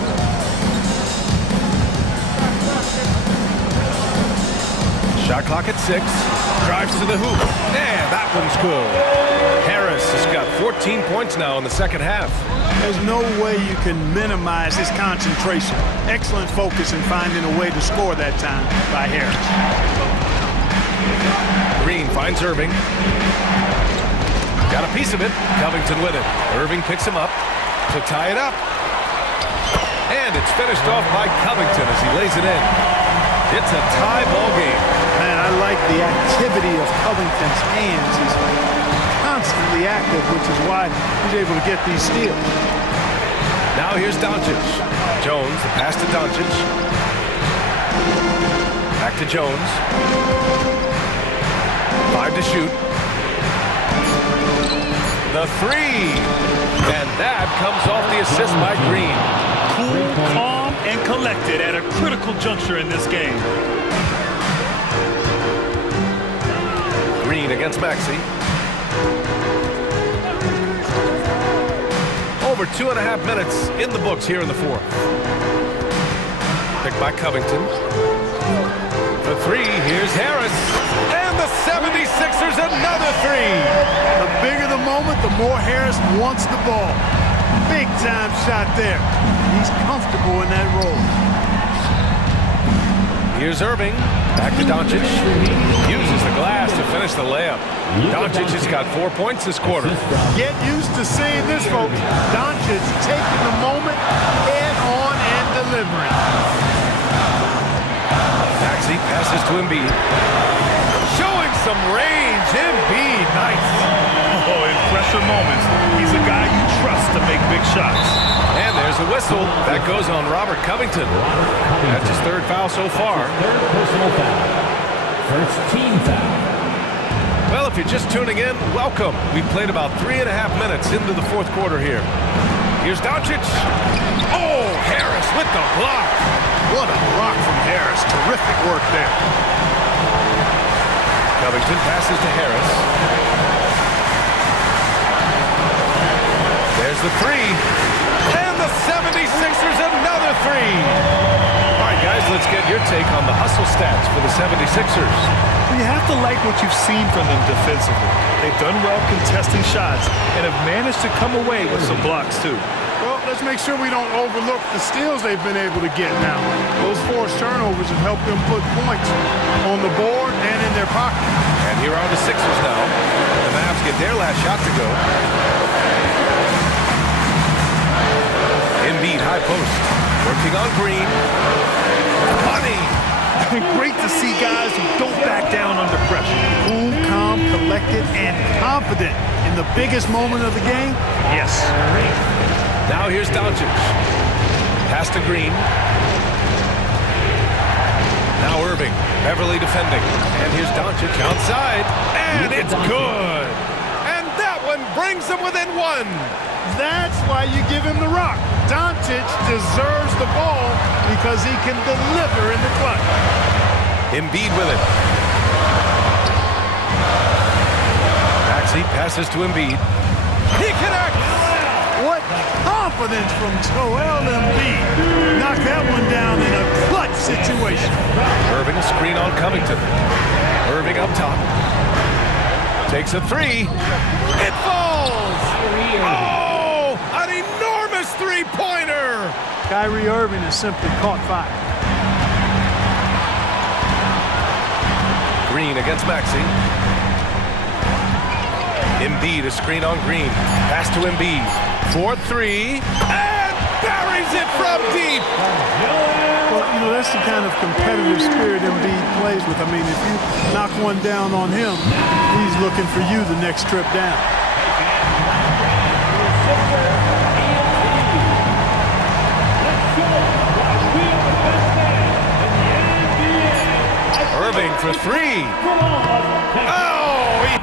Shot clock at 6. Drives to the hoop. And that one's good. Harris has got 14 points now in the second half. There's no way you can minimize his concentration. Excellent focus in finding a way to score that time by Harris. Green finds Irving. Got a piece of it. Covington with it. Irving picks him up to tie it up. And it's finished off by Covington as he lays it in. It's a tie ball game. Man, I I like the activity of Covington's hands. He's constantly active, which is why he's able to get these steals. Now here's Doncic. Jones, the pass to Doncic. Back to Jones. 5 to shoot. The three. And that comes off the assist by Green. Cool, calm, and collected at a critical juncture in this game. Green against Maxey. Over 2.5 minutes in the books here in the fourth. Picked by Covington. The three, here's Harris. And the 76ers another three. The bigger the moment, the more Harris wants the ball. Big time shot there. He's comfortable in that role. Here's Irving. Back to Doncic. Uses the glass to finish the layup. Doncic has got 4 points this quarter. Get used to seeing this, folks. Doncic taking the moment head on and delivering. Maxey passes to Embiid. Showing some range. Embiid, nice. Oh, in pressure moments, he's a guy you trust to make big shots. And there's a whistle. That goes on Robert Covington. That's his third foul so far. Third personal foul. First team foul. Well, if you're just tuning in, welcome. We've played about 3.5 minutes into the fourth quarter here. Here's Doncic. Oh, Harris with the block. What a block from Harris. Terrific work there. Covington passes to Harris. There's the three. And the 76ers another three. All right, guys, let's get your take on the hustle stats for the 76ers. You have to like what you've seen from them defensively. They've done well contesting shots and have managed to come away with some blocks, too. Well, let's make sure we don't overlook the steals they've been able to get now. Those forced turnovers have helped them put points on the board and in their pocket. And here are the Sixers now. The Mavs get their last shot to go. Embiid high post. Working on Green. Money. Great to see guys who don't back down under pressure. Cool, calm, collected, and confident in the biggest moment of the game. Yes. Now here's Doncic. Pass to Green. Now Irving. Beverly defending. And here's Doncic outside. And it's good. And that one brings them within one. That's why you give him the rock. Doncic deserves the ball because he can deliver in the clutch. Embiid with it. Maxey passes to Embiid. He connects. What confidence from Joel Embiid. Knocked that one down in a clutch situation. Irving a screen on Covington. Irving up top. Takes a three. It falls. Oh, an enormous three-pointer. Kyrie Irving has simply caught fire. Green against Maxey. Embiid a screen on Green. Pass to Embiid. 4-3. And buries it from deep. Well, you know, that's the kind of competitive spirit Embiid plays with. I mean, if you knock one down on him, he's looking for you the next trip down. Irving for three. Oh, he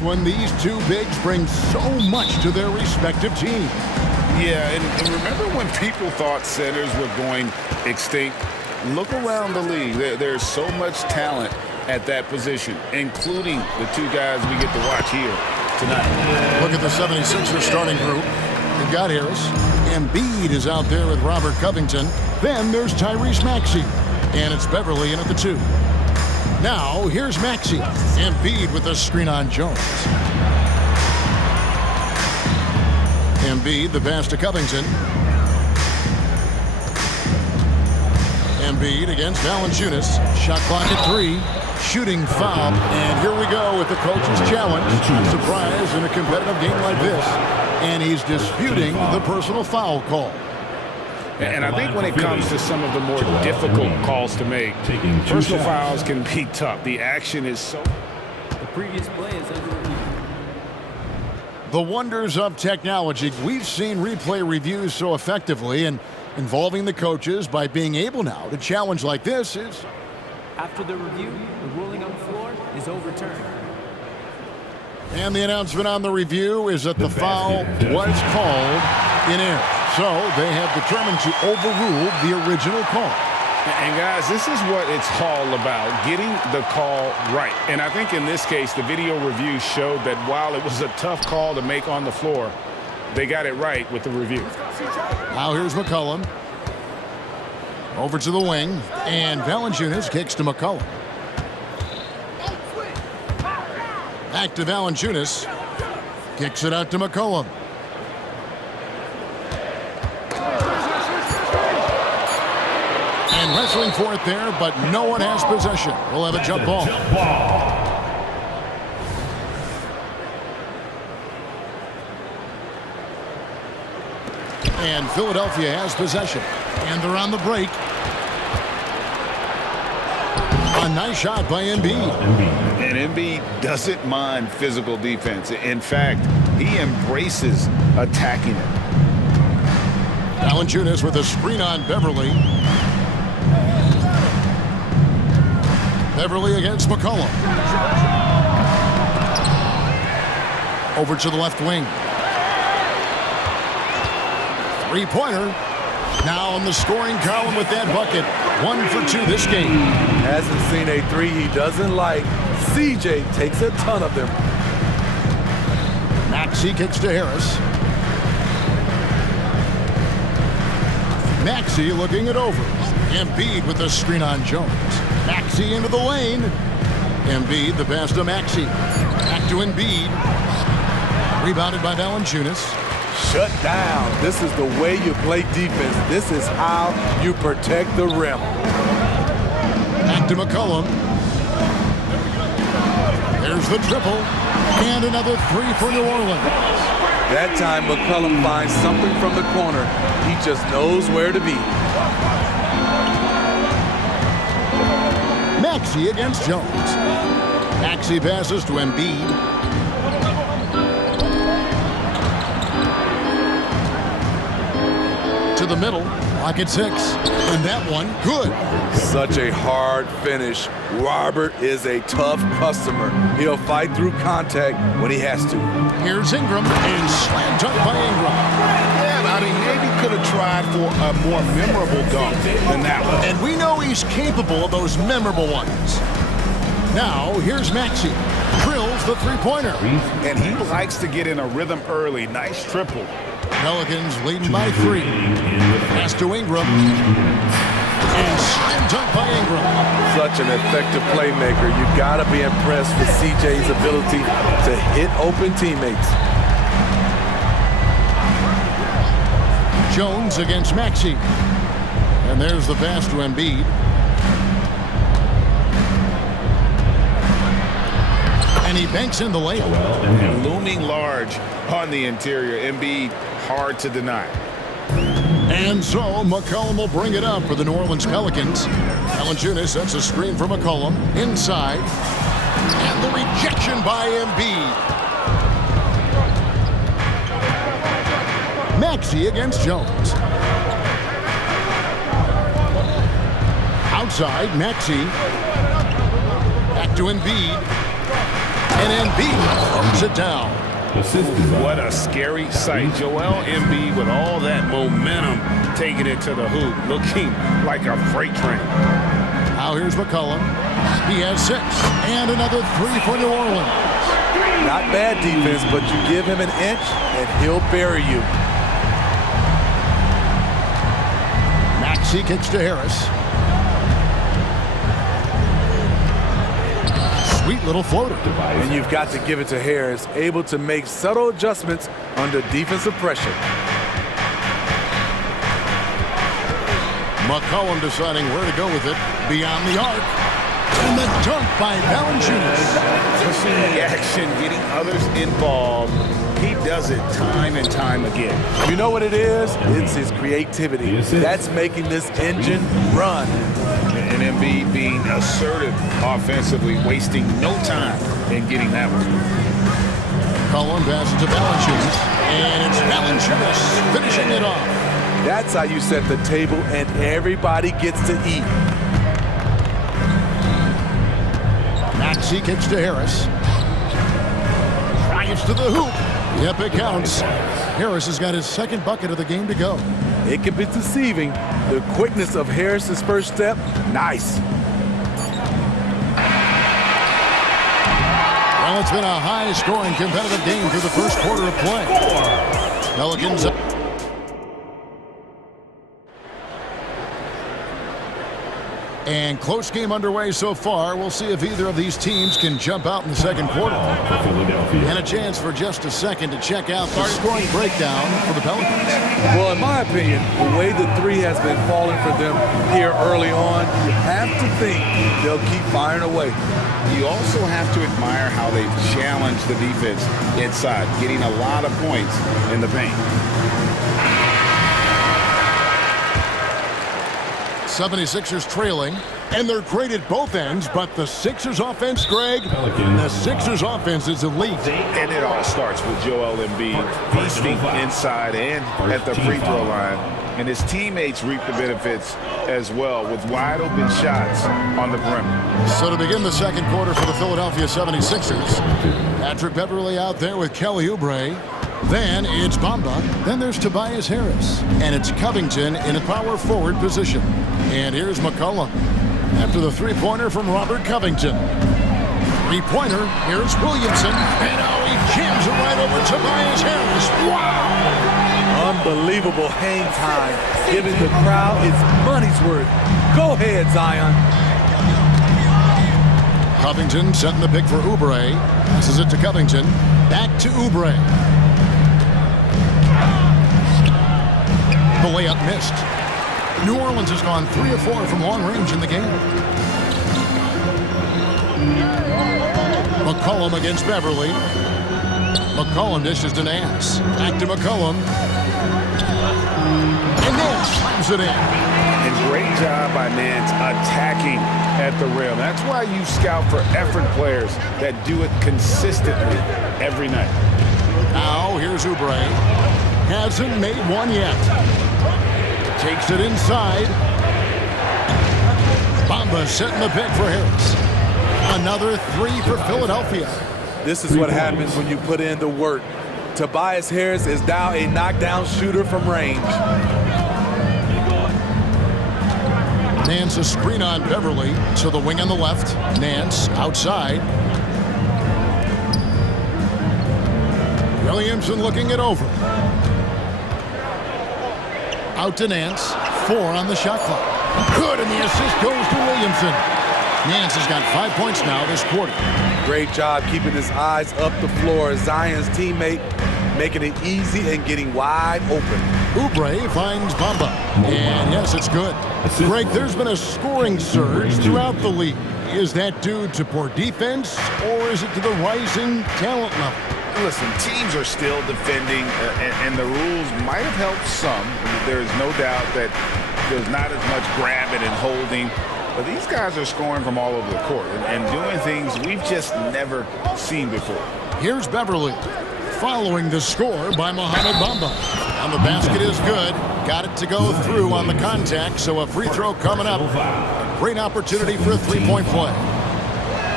When these two bigs bring so much to their respective teams. Yeah, and remember when people thought centers were going extinct? Look around the league. There's so much talent at that position, including the two guys we get to watch here tonight. Look at the 76ers starting group. They've got Harris. Embiid is out there with Robert Covington. Then there's Tyrese Maxey. And it's Beverly in at the 2. Now, here's Maxey. Embiid with the screen on Jones. Embiid, the pass to Covington. Embiid against Valanciunas. Shot clock at 3. Shooting foul. And here we go with the coach's challenge. Surprise in a competitive game like this. And he's disputing the personal foul call. And I think when it comes to some of the more difficult calls to make, personal fouls can be tough. The action is so... The previous play is under review. The wonders of technology. We've seen replay reviews so effectively, and involving the coaches by being able now to challenge like this is... After the review, the ruling on the floor is overturned. And the announcement on the review is that the foul was called in error. So they have determined to overrule the original call. And guys, this is what it's all about, getting the call right. And I think in this case, the video review showed that while it was a tough call to make on the floor, they got it right with the review. Now here's McCollum. Over to the wing, and Valanciunas kicks to McCollum. Back to Valanciunas. Kicks it out to McCollum. And wrestling for it there, but no one has possession. We'll have a jump ball. And Philadelphia has possession. And they're on the break. A nice shot by Embiid. And Embiid doesn't mind physical defense. In fact, he embraces attacking it. Valanciunas with a screen on Beverly. Beverly against McCollum. Over to the left wing. Three-pointer. Now on the scoring column with that bucket. 1 for 2 this game. Hasn't seen a three he doesn't like. CJ takes a ton of them. Maxey kicks to Harris. Maxey looking it over. Embiid with the screen on Jones. Maxey into the lane. Embiid, the pass to Maxey. Back to Embiid. Rebounded by Valanciunas. Shut down. This is the way you play defense. This is how you protect the rim. Back to McCollum. There's the triple. And another 3 for New Orleans. That time McCollum finds something from the corner. He just knows where to be. Maxey against Jones. Maxey passes to Embiid. To the middle, lock at 6. And that one, good. Such a hard finish. Robert is a tough customer. He'll fight through contact when he has to. Here's Ingram, and slam dunk by Ingram. Yeah, I mean, maybe could have tried for a more memorable dunk than that one. And we know he's capable of those memorable ones. Now, here's Maxey. Drills the three-pointer. And he likes to get in a rhythm early. Nice triple. Pelicans leading by 3. Pass to Ingram. And slam dunk by Ingram. Such an effective playmaker. You gotta be impressed with CJ's ability to hit open teammates. Jones against Maxey. And there's the pass to Embiid. And he banks in the layup. Looming large on the interior. Embiid, hard to deny. And so McCollum will bring it up for the New Orleans Pelicans. Valanciunas sets a screen for McCollum. Inside. And the rejection by Embiid. Maxey against Jones. Outside, Maxey. Back to Embiid. And Embiid throws it down. What a scary sight. Joel Embiid with all that momentum taking it to the hoop, looking like a freight train. Now here's McCollum. He has 6. And another 3 for New Orleans. Not bad defense, but you give him an inch and he'll bury you. Maxey kicks to Harris. Sweet little floater. And you've got to give it to Harris, able to make subtle adjustments under defensive pressure. McCollum deciding where to go with it. Beyond the arc. And the dunk by Valanciunas. Pushing the action, getting others involved. He does it time and time again. You know what it is? It's his creativity. That's making this engine run. And Embiid being assertive offensively, wasting no time in getting that one. McCollum passes to Valanciunas. And it's Valanciunas finishing it off. That's how you set the table and everybody gets to eat. Maxey kicks to Harris. Drives to the hoop. Yep, it counts. Harris has got his second bucket of the game to go. It can be deceiving. The quickness of Harris's first step, nice. Well, it's been a high-scoring competitive game through the first quarter of play. Pelicans. And close game underway so far. We'll see if either of these teams can jump out in the second quarter. And a chance for just a second to check out the scoring breakdown for the Pelicans. Well, in my opinion, the way the three has been falling for them here early on, you have to think they'll keep firing away. You also have to admire how they've challenged the defense inside, getting a lot of points in the paint. 76ers trailing, and they're great at both ends, but the Sixers offense, Greg, the Sixers offense is elite. And it all starts with Joel Embiid feasting inside and at the free throw line. And his teammates reap the benefits as well with wide open shots on the perimeter. So to begin the second quarter for the Philadelphia 76ers, Patrick Beverley out there with Kelly Oubre. Then it's Bamba. Then there's Tobias Harris. And it's Covington in a power forward position. And here's McCollum. After the three-pointer from Robert Covington. Three-pointer. Here's Williamson. And oh, he jams it right over Tobias Harris. Wow! Unbelievable hang time, giving the crowd its money's worth. Go ahead, Zion. Covington setting the pick for Oubre. Passes it to Covington. Back to Oubre. The layup missed. New Orleans has gone 3 of 4 from long range in the game. McCollum against Beverley. McCollum dishes to Nance. Back to McCollum. And Nance slams it in. And great job by Nance attacking at the rim. That's why you scout for effort players that do it consistently every night. Now here's Oubre. Hasn't made one yet. Takes it inside. Bamba setting the pick for Harris. Another 3 for Philadelphia. This is what happens when you put in the work. Tobias Harris is now a knockdown shooter from range. Nance a screen on Beverley to the wing on the left. Nance outside. Williamson looking it over. Out to Nance. 4 on the shot clock. Good, and the assist goes to Williamson. Nance has got 5 points now this quarter. Great job keeping his eyes up the floor. Zion's teammate making it easy and getting wide open. Oubre finds Bamba. And yes, it's good. Greg, there's been a scoring surge throughout the league. Is that due to poor defense, or is it to the rising talent level? Listen, teams are still defending, and the rules might have helped some. There's no doubt that there's not as much grabbing and holding. But these guys are scoring from all over the court and doing things we've just never seen before. Here's Beverley following the score by Mohamed Bamba. And the basket is good. Got it to go through on the contact, so a free throw coming up. Great opportunity for a three-point play.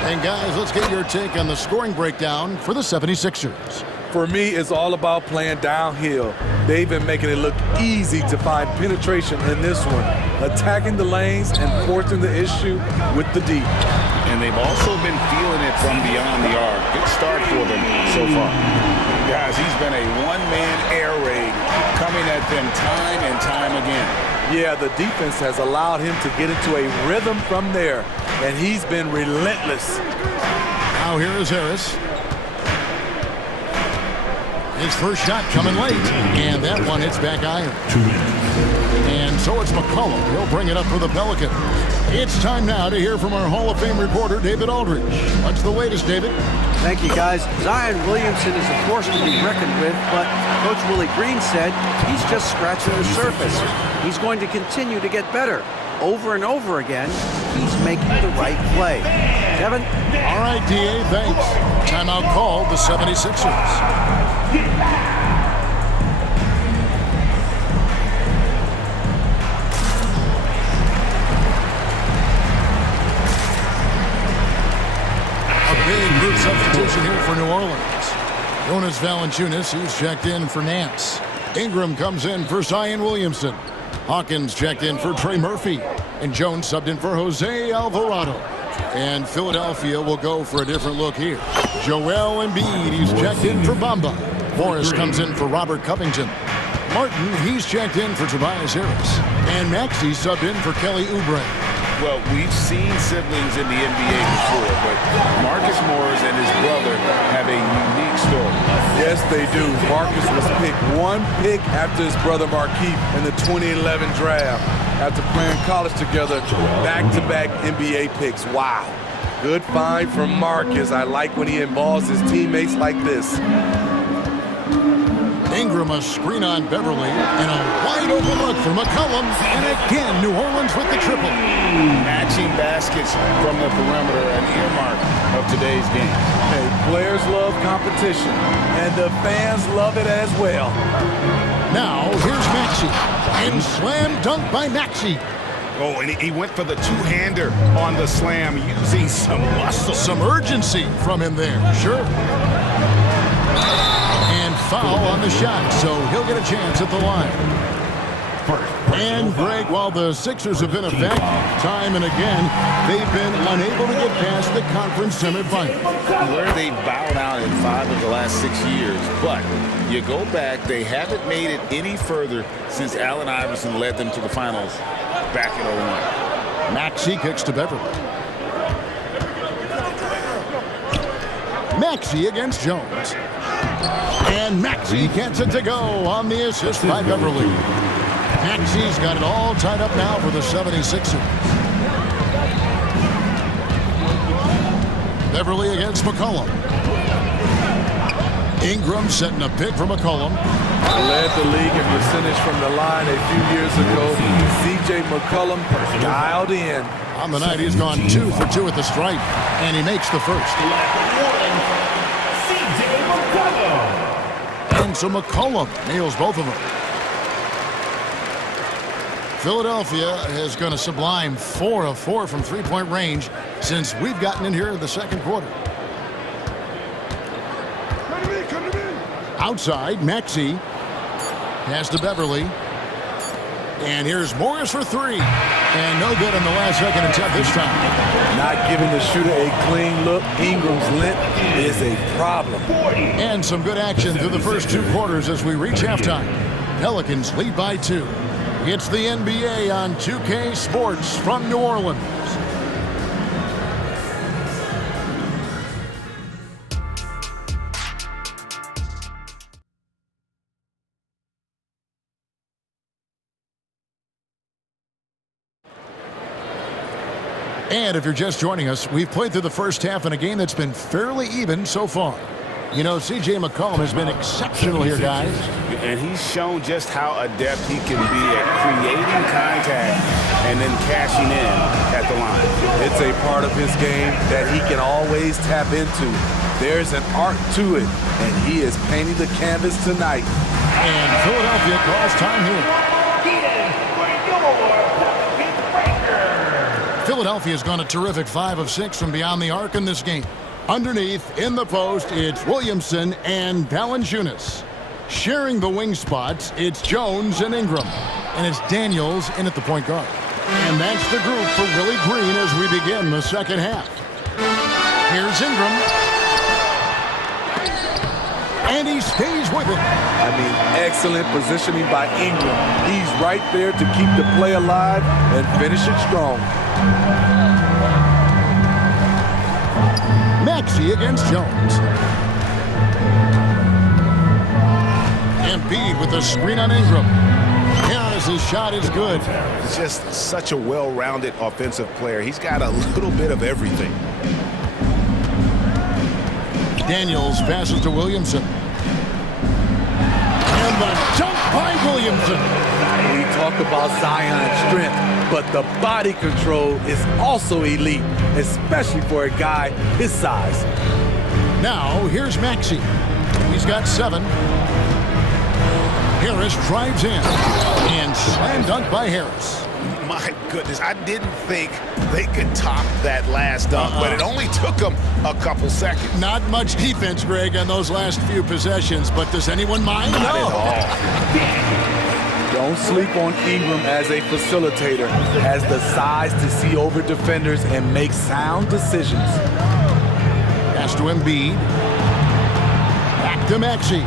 And guys, let's get your take on the scoring breakdown for the 76ers. For me, it's all about playing downhill. They've been making it look easy to find penetration in this one, attacking the lanes and forcing the issue with the D. And they've also been feeling it from beyond the arc. Good start for them so far. Guys, he's been a one-man air raid coming at them time and time again. Yeah, the defense has allowed him to get into a rhythm from there, and he's been relentless. Now here is Harris. His first shot coming late, and that one hits back iron. And so it's McCollum. He'll bring it up for the Pelicans. It's time now to hear from our Hall of Fame reporter, David Aldridge. What's the latest, David? Thank you, guys. Zion Williamson is a force to be reckoned with, but Coach Willie Green said he's just scratching the surface. He's going to continue to get better. Over and over again, he's making the right play. Kevin? All right, D.A., thanks. Timeout called, the 76ers. Big group substitution here for New Orleans. Jonas Valanciunas, he's checked in for Nance. Ingram comes in for Zion Williamson. Hawkins checked in for Trey Murphy. And Jones subbed in for Jose Alvarado. And Philadelphia will go for a different look here. Joel Embiid, he's checked in for Bamba. Morris comes in for Robert Covington. Martin, he's checked in for Tobias Harris. And Maxey subbed in for Kelly Oubre. Well, we've seen siblings in the NBA before, but Marcus Morris and his brother have a unique story. Yes, they do. Marcus was picked one pick after his brother Markieff in the 2011 draft. After playing college together, back-to-back NBA picks. Wow. Good find from Marcus. I like when he involves his teammates like this. Ingram, a screen on Beverly, and a wide open look for McCollum, and again New Orleans with the triple. Matching baskets from the perimeter, an earmark of today's game. Hey, players love competition, and the fans love it as well. Now here's Maxey, and slam dunk by Maxey. Oh, and he went for the two-hander on the slam, using some muscle. Some urgency from him there, sure. Foul on the shot, so he'll get a chance at the line. And Greg, while the Sixers have been effective time and again, they've been unable to get past the conference semifinal. Where they bowed out in 5 of the last 6 years, but you go back, they haven't made it any further since Allen Iverson led them to the finals back in 01. Maxey kicks to Beverly. Maxey against Jones. And Maxey gets it to go on the assist by Beverly. Maxey's got it all tied up now for the 76ers. Beverly against McCollum. Ingram setting a pick for McCollum. Led the league in percentage from the line a few years ago. C.J. McCollum dialed in. On the night, he's gone 2 for 2 at the stripe, and he makes the first. And so McCollum nails both of them. Philadelphia has gone a sublime 4 of 4 from three-point range since we've gotten in here in the second quarter. Outside, Maxey pass to Beverly. And here's Morris for 3. And no good in the last second attempt this time. Not giving the shooter a clean look. Ingram's length is a problem. And some good action through the first 2 quarters as we reach halftime. Pelicans lead by 2. It's the NBA on 2K Sports from New Orleans. And if you're just joining us, we've played through the first half in a game that's been fairly even so far. You know, C.J. McCollum has been exceptional here, guys. And he's shown just how adept he can be at creating contact and then cashing in at the line. It's a part of his game that he can always tap into. There's an art to it, and he is painting the canvas tonight. And Philadelphia calls time here. Philadelphia's gone a terrific 5 of 6 from beyond the arc in this game. Underneath, in the post, it's Williamson and Valanciunas. Sharing the wing spots, it's Jones and Ingram. And it's Daniels in at the point guard. And that's the group for Willie Green as we begin the second half. Here's Ingram. And he stays with it. I mean, excellent positioning by Ingram. He's right there to keep the play alive and finish it strong. Maxey against Jones. Embiid with the screen on Ingram. Harris's shot is good. Just such a well-rounded offensive player. He's got a little bit of everything. Daniels passes to Williamson. And the dunk by Williamson. We talk about Zion's strength, but the body control is also elite, especially for a guy his size. Now, here's Maxey. He's got 7. Harris drives in. And slam dunk by Harris. My goodness, I didn't think they could top that last dunk, but it only took them a couple seconds. Not much defense, Greg, on those last few possessions, but does anyone mind? Not at all. Don't sleep on Ingram as a facilitator. Has the size to see over defenders and make sound decisions. Pass to Embiid. Back to Maxey.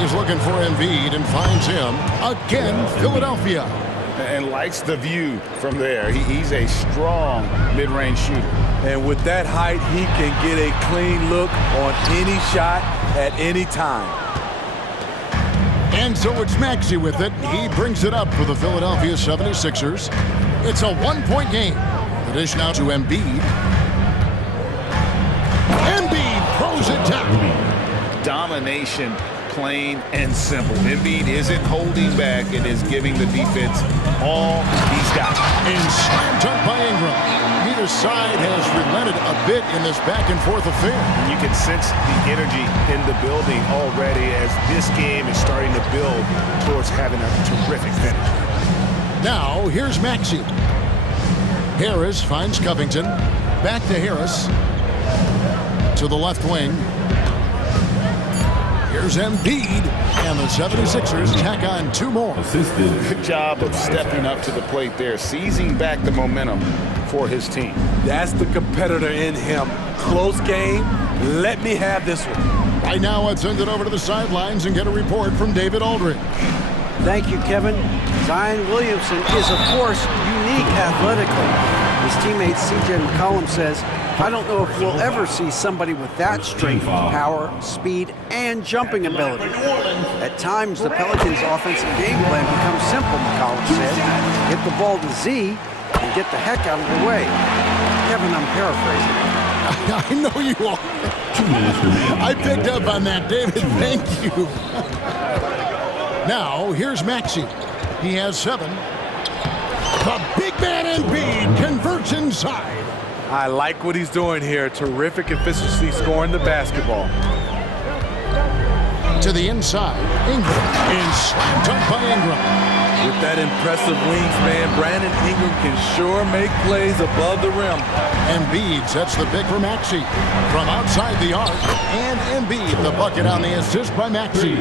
He's looking for Embiid and finds him. Again, Philadelphia. And likes the view from there. He's a strong mid-range shooter. And with that height, he can get a clean look on any shot at any time. And so it's Maxey with it. He brings it up for the Philadelphia 76ers. It's a 1-point game. The dish now to Embiid. Embiid throws it down. Domination, plain and simple. Embiid isn't holding back and is giving the defense all he's got. And slam dunk by Ingram. Neither side has relented a bit in this back-and-forth affair. You can sense the energy in the building already as this game is starting to build towards having a terrific finish. Now, here's Maxey. Harris finds Covington. Back to Harris. To the left wing. Here's Embiid, and the 76ers tack on 2 more. Good job of stepping up to the plate there, seizing back the momentum for his team. That's the competitor in him. Close game. Let me have this one. Right now, let's send it over to the sidelines and get a report from David Aldridge. Thank you, Kevin. Zion Williamson is, of course, unique athletically. His teammate C.J. McCollum says, I don't know if we'll ever see somebody with that strength, power, speed, and jumping ability. At times, the Pelicans' offensive game plan becomes simple, McCollum said. Hit the ball to Z and get the heck out of the way. Kevin, I'm paraphrasing. I know you are. I picked up on that, David. Thank you. Now, here's Maxey. He has 7. The big man Embiid converts inside. I like what he's doing here. Terrific efficiency scoring the basketball. To the inside, Ingram, and slam dunk by Ingram. With that impressive wingspan, Brandon Ingram can sure make plays above the rim. Embiid sets the pick for Maxey from outside the arc, and Embiid the bucket on the assist by Maxey.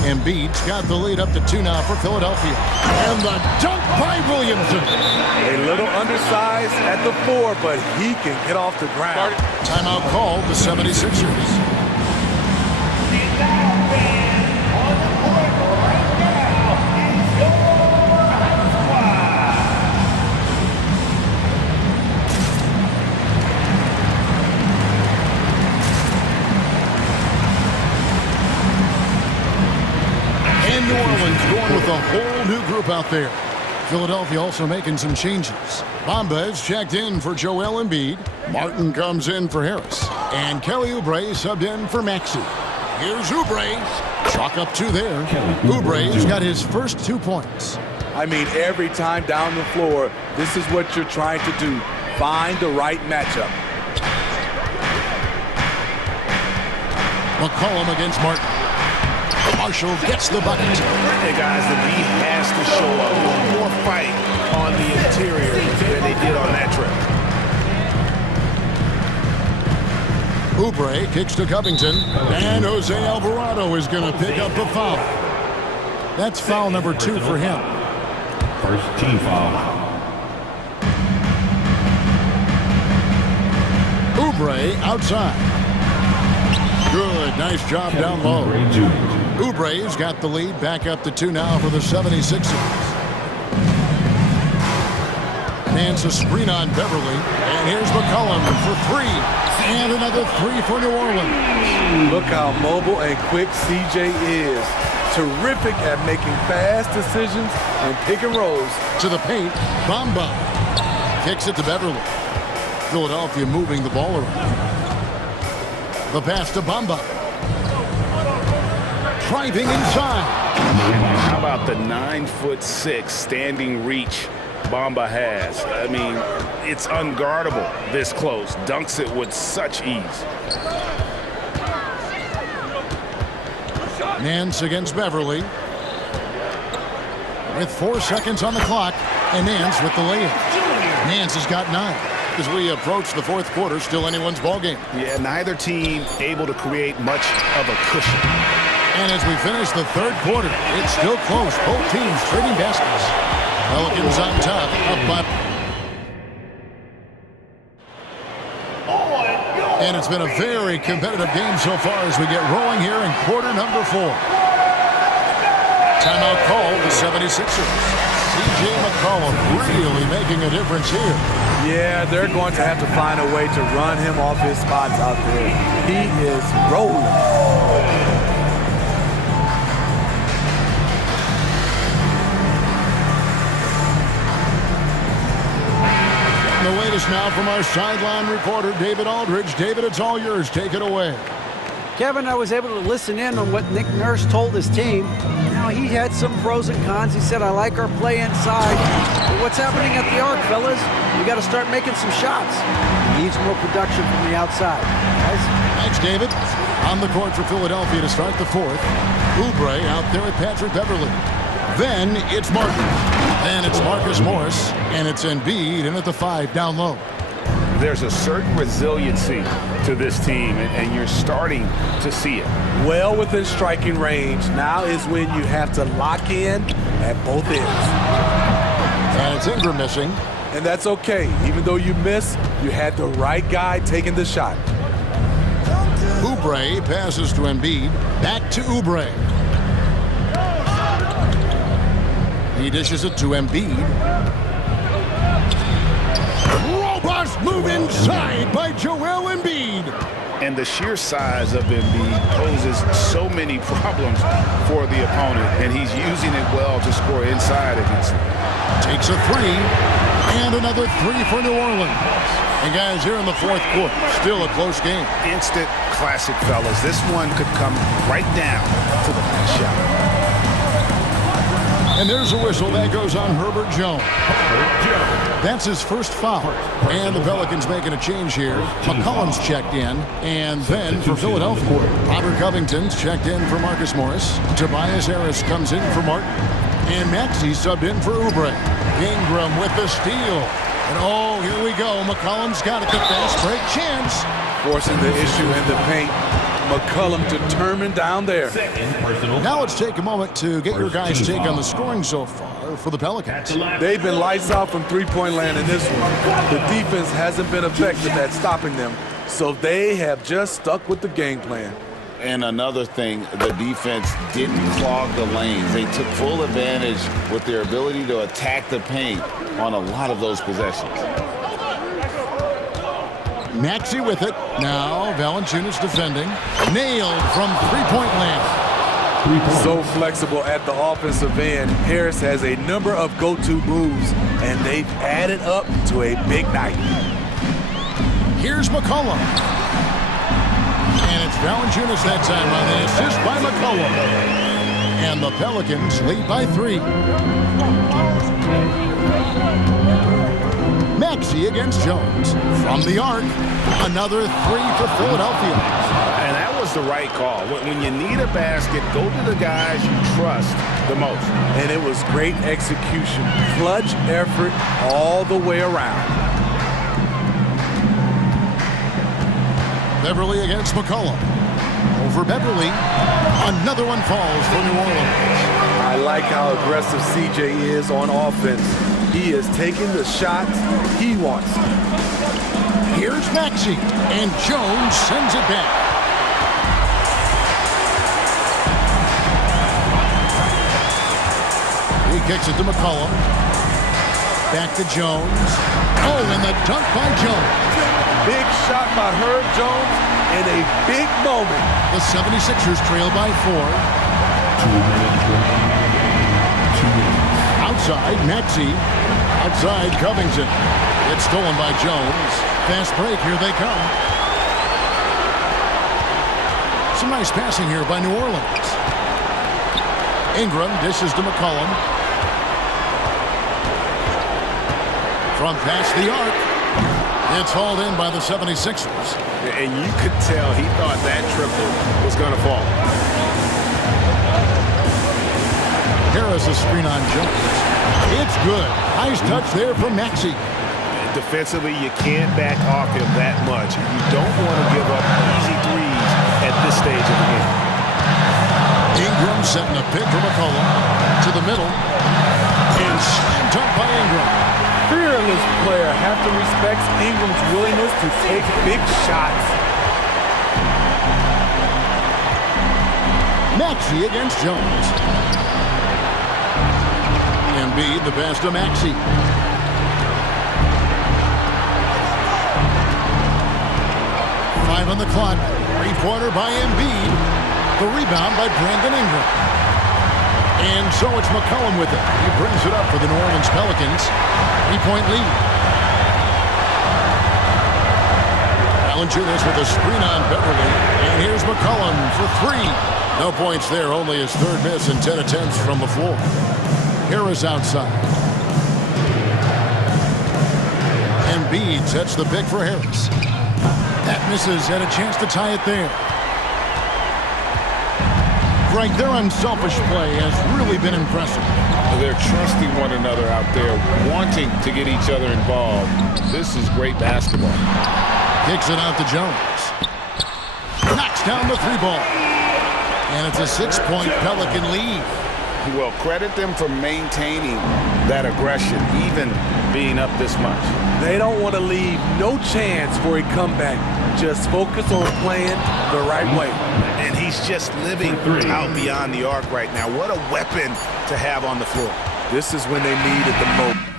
Embiid's got the lead up to 2 now for Philadelphia. And the dunk by Williamson. A little undersized at the 4, but he can get off the ground. Timeout called the 76ers. New Orleans going with a whole new group out there. Philadelphia also making some changes. Bombas checked in for Joel Embiid. Martin comes in for Harris. And Kelly Oubre subbed in for Maxey. Here's Oubre. Chalk up 2 there. Oubre's got his first 2 points. I mean, every time down the floor, this is what you're trying to do. Find the right matchup. McCollum against Martin. Marshall gets the bucket. Hey guys, the D has to show up. One more fight on the interior. did on that trip. Oubre kicks to Covington, and Jose Alvarado is going to pick up the foul. That's foul number 2 for him. First team foul. Oubre outside. Good, nice job down low. Oubre's got the lead, back up to 2 now for the 76ers. Nance a screen on Beverly, and here's McCollum for 3. And another 3 for New Orleans. Look how mobile and quick CJ is. Terrific at making fast decisions and pick and rolls. To the paint, Bamba kicks it to Beverly. Philadelphia moving the ball around. The pass to Bamba. Driving inside. How about the 9'6" standing reach Bamba has? I mean, it's unguardable this close. Dunks it with such ease. Nance against Beverly. With 4 seconds on the clock, and Nance with the layup. Nance has got 9. As we approach the 4th quarter, still anyone's ballgame. Yeah, neither team able to create much of a cushion. And as we finish the 3rd quarter, it's still close. Both teams trading baskets. Pelicans on top, up by. And it's been a very competitive game so far as we get rolling here in quarter number 4. Timeout call, the 76ers. C.J. McCollum really making a difference here. Yeah, they're going to have to find a way to run him off his spots out there. He is rolling. The latest now from our sideline reporter, David Aldridge. David, it's all yours. Take it away. Kevin, I was able to listen in on what Nick Nurse told his team. Now, he had some pros and cons. He said, I like our play inside. But what's happening at the arc, fellas? We got to start making some shots. He needs more production from the outside. Guys? Thanks, David. On the court for Philadelphia to start the 4th. Oubre out there at Patrick Beverly. Then it's Martin. Then it's Marcus Morris. And it's Embiid in at the 5 down low. There's a certain resiliency to this team, and you're starting to see it. Well within striking range. Now is when you have to lock in at both ends. And it's Ingram missing. And that's okay. Even though you miss, you had the right guy taking the shot. Oubre passes to Embiid. Back to Oubre. He dishes it to Embiid. Robust move inside by Joel Embiid. And the sheer size of Embiid poses so many problems for the opponent, and he's using it well to score inside against him. Takes a 3, and another 3 for New Orleans. And guys, here in the 4th quarter, still a close game. Instant classic, fellas. This one could come right down to the last shot. And there's a whistle that goes on Herbert Jones. That's his first foul. And the Pelicans making a change here. McCollum's checked in. And then for Philadelphia, Robert Covington's checked in for Marcus Morris. Tobias Harris comes in for Martin. And Maxey subbed in for Oubre. Ingram with the steal. And oh, here we go. McCollum's got it. The fast break chance. Forcing the issue in the paint. McCollum determined down there. Now let's take a moment to get your guys' take on the scoring so far for the Pelicans. They've been lights out from three-point land in this one. The defense hasn't been effective at stopping them, so they have just stuck with the game plan. And another thing, the defense didn't clog the lanes. They took full advantage with their ability to attack the paint on a lot of those possessions. Maxey with it. Now Valanciunas defending. Nailed from three-point land. So flexible at the offensive end. Harris has a number of go-to moves, and they've added up to a big night. Here's McCollum. And it's Valanciunas that time on the assist by McCollum. And the Pelicans lead by 3. Maxey against Jones. From the arc, another 3 for Philadelphia. And that was was the right call. When you need a basket, go to the guys you trust the most. And it was great execution. Clutch effort all the way around. Beverly against McCollum. Over Beverly. Another one falls for New Orleans. I like how aggressive CJ is on offense. He is taking the shots he wants. Here's Maxey, and Jones sends it back. He kicks it to McCollum. Back to Jones. Oh, and the dunk by Jones. Big shot by Herb Jones in a big moment. The 76ers trail by 4. Outside, Maxey. Outside, Covington. It's stolen by Jones. Fast break, here they come. Some nice passing here by New Orleans. Ingram dishes to McCollum. From past the arc. It's hauled in by the 76ers. And you could tell he thought that triple was going to fall. Harris a screen on Jones. It's good. Nice touch there from Maxey. Defensively, you can't back off him that much. You don't want to give up easy threes at this stage of the game. Ingram setting a pick for McCollum. To the middle. And slam dunk by Ingram. Fearless player. Have to respect Ingram's willingness to take big shots. Maxey against Jones. Embiid, the pass to Maxey. Five on the clock. Three-pointer by Embiid. The rebound by Brandon Ingram. And so it's McCollum with it. He brings it up for the New Orleans Pelicans. 3-point lead. Valanciunas with a screen on Beverly. And here's McCollum for 3. No points there, only his third miss in 10 attempts from the floor. Harris outside. Embiid sets the pick for Harris. That misses, had a chance to tie it there. Greg, their unselfish play has really been impressive. They're trusting one another out there, wanting to get each other involved. This is great basketball. Kicks it out to Jones. Knocks down the 3-ball. And it's a 6-point Pelican lead. Well, credit them for maintaining that aggression, even being up this much. They don't want to leave no chance for a comeback. Just focus on playing the right way. And he's just living out beyond the arc right now. What a weapon to have on the floor. This is when they need it the most.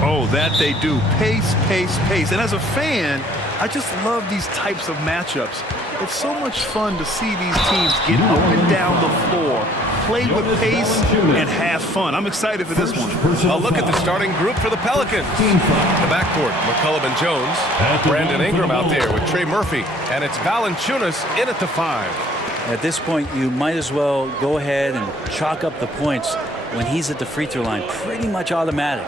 Oh, that they do. Pace, pace, pace. And as a fan, I just love these types of matchups. It's so much fun to see these teams get up and down the floor, play with pace, and have fun. I'm excited for this one. A look at the starting group for the Pelicans. The backcourt, McCollum and Jones. Brandon Ingram out there with Trey Murphy. And it's Valanciunas in at the 5. At this point, you might as well go ahead and chalk up the points when he's at the free throw line. Pretty much automatic.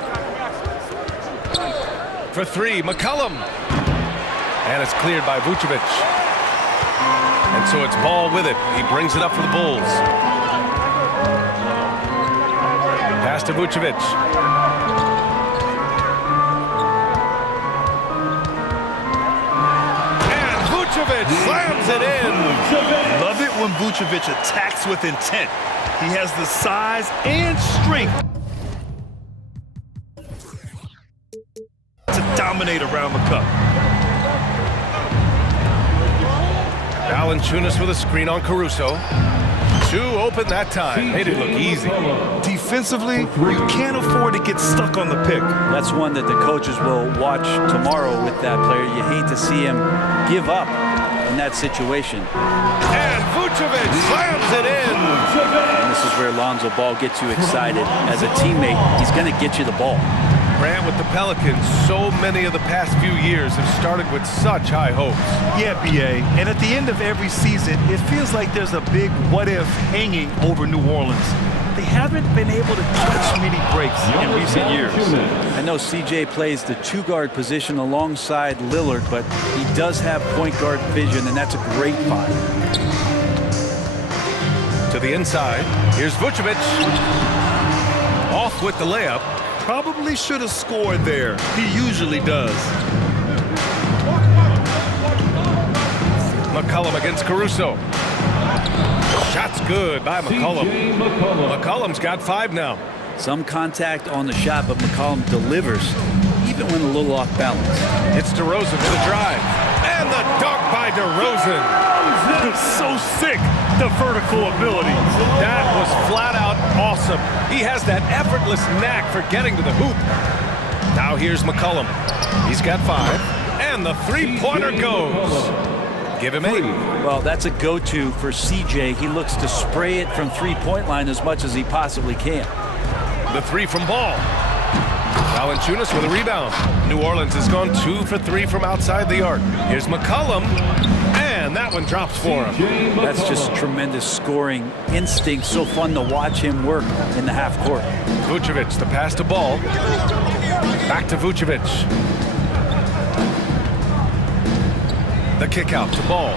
For 3, McCollum. And it's cleared by Vucevic. And so it's Ball with it. He brings it up for the Bulls. Pass to Vucevic. And Vucevic slams it in. Love it when Vucevic attacks with intent. He has the size and strength to dominate around the cup. Valanciunas with a screen on Caruso. 2 open that time. Made it look easy. Defensively, you can't afford to get stuck on the pick. That's one that the coaches will watch tomorrow with that player. You hate to see him give up in that situation. And Vucevic slams it in. And this is where Lonzo Ball gets you excited. As a teammate, he's going to get you the ball. Grant, with the Pelicans, so many of the past few years have started with such high hopes. Yeah, BA. And at the end of every season, it feels like there's a big what-if hanging over New Orleans. They haven't been able to catch many breaks in recent years. I know CJ plays the 2-guard position alongside Lillard, but he does have point guard vision, and that's a great find. To the inside, here's Vucevic. Off with the layup. Probably should have scored there. He usually does. McCollum against Caruso. Shot's good by McCollum. McCollum's got 5 now. Some contact on the shot, but McCollum delivers, even when a little off balance. It's DeRozan for the drive. And the dunk by DeRozan. So sick, the vertical ability. That was flat out awesome. He has that effortless knack for getting to the hoop. Now here's McCollum. He's got 5. And the 3-pointer goes. Give him 8. Well, that's a go-to for CJ. He looks to spray it from 3-point line as much as he possibly can. The 3 from Ball. Valanciunas with a rebound. New Orleans has gone 2 for 3 from outside the arc. Here's McCollum. And that one drops for him. That's just tremendous scoring instinct. So fun to watch him work in the half court. Vucevic, the pass to Ball. Back to Vucevic. The kick out to Ball.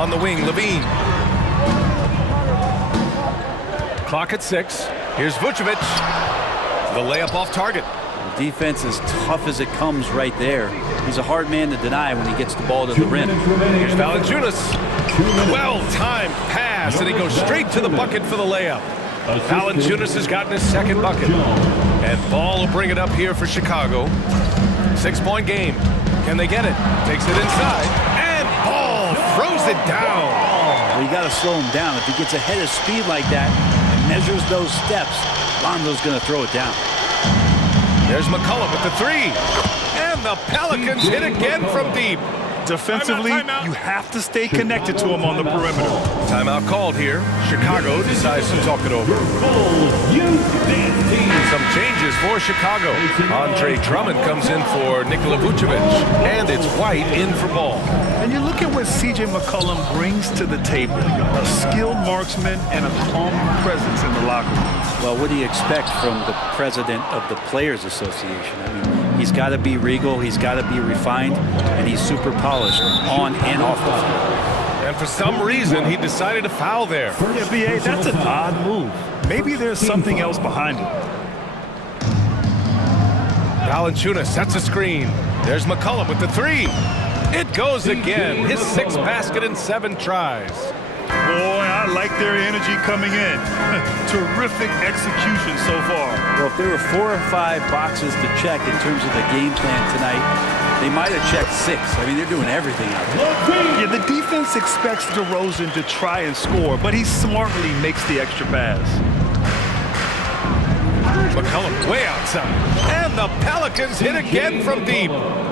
On the wing, Levine. Clock at 6. Here's Vucevic. The layup off target. The defense is tough as it comes right there. He's a hard man to deny when he gets the ball to the rim. Here's Valanciunas. Well-timed pass, and he goes straight to the bucket for the layup. Valanciunas has gotten his 2nd bucket. And Ball will bring it up here for Chicago. 6-point game. Can they get it? Takes it inside. And Ball throws it down. Well, you got to slow him down. If he gets ahead of speed like that and measures those steps, Lonzo's going to throw it down. There's McCollum with the 3. And the Pelicans hit again from deep. Defensively, you have to stay connected to him on the perimeter. Timeout called here. Chicago decides to talk it over. Some changes for Chicago. Andre Drummond comes in for Nikola Vucevic. And it's White in for Ball. And you look at what C.J. McCollum brings to the table. A skilled marksman and a calm presence in the locker room. Well, what do you expect from the president of the Players Association? I mean, he's got to be regal, he's got to be refined, and he's super polished on and off the floor. And for some reason, he decided to foul there. Yeah, B.A., that's an odd move. Maybe there's something else behind it. Valanciunas sets a screen. There's McCollum with the 3. It goes again. His 6th basket in 7 tries. Boy, I like their energy coming in. Terrific execution so far. Well, if there were 4 or 5 boxes to check in terms of the game plan tonight, they might have checked 6. I mean, they're doing everything out there. Yeah, the defense expects DeRozan to try and score, but he smartly makes the extra pass. McCollum way outside. And the Pelicans hit again from deep.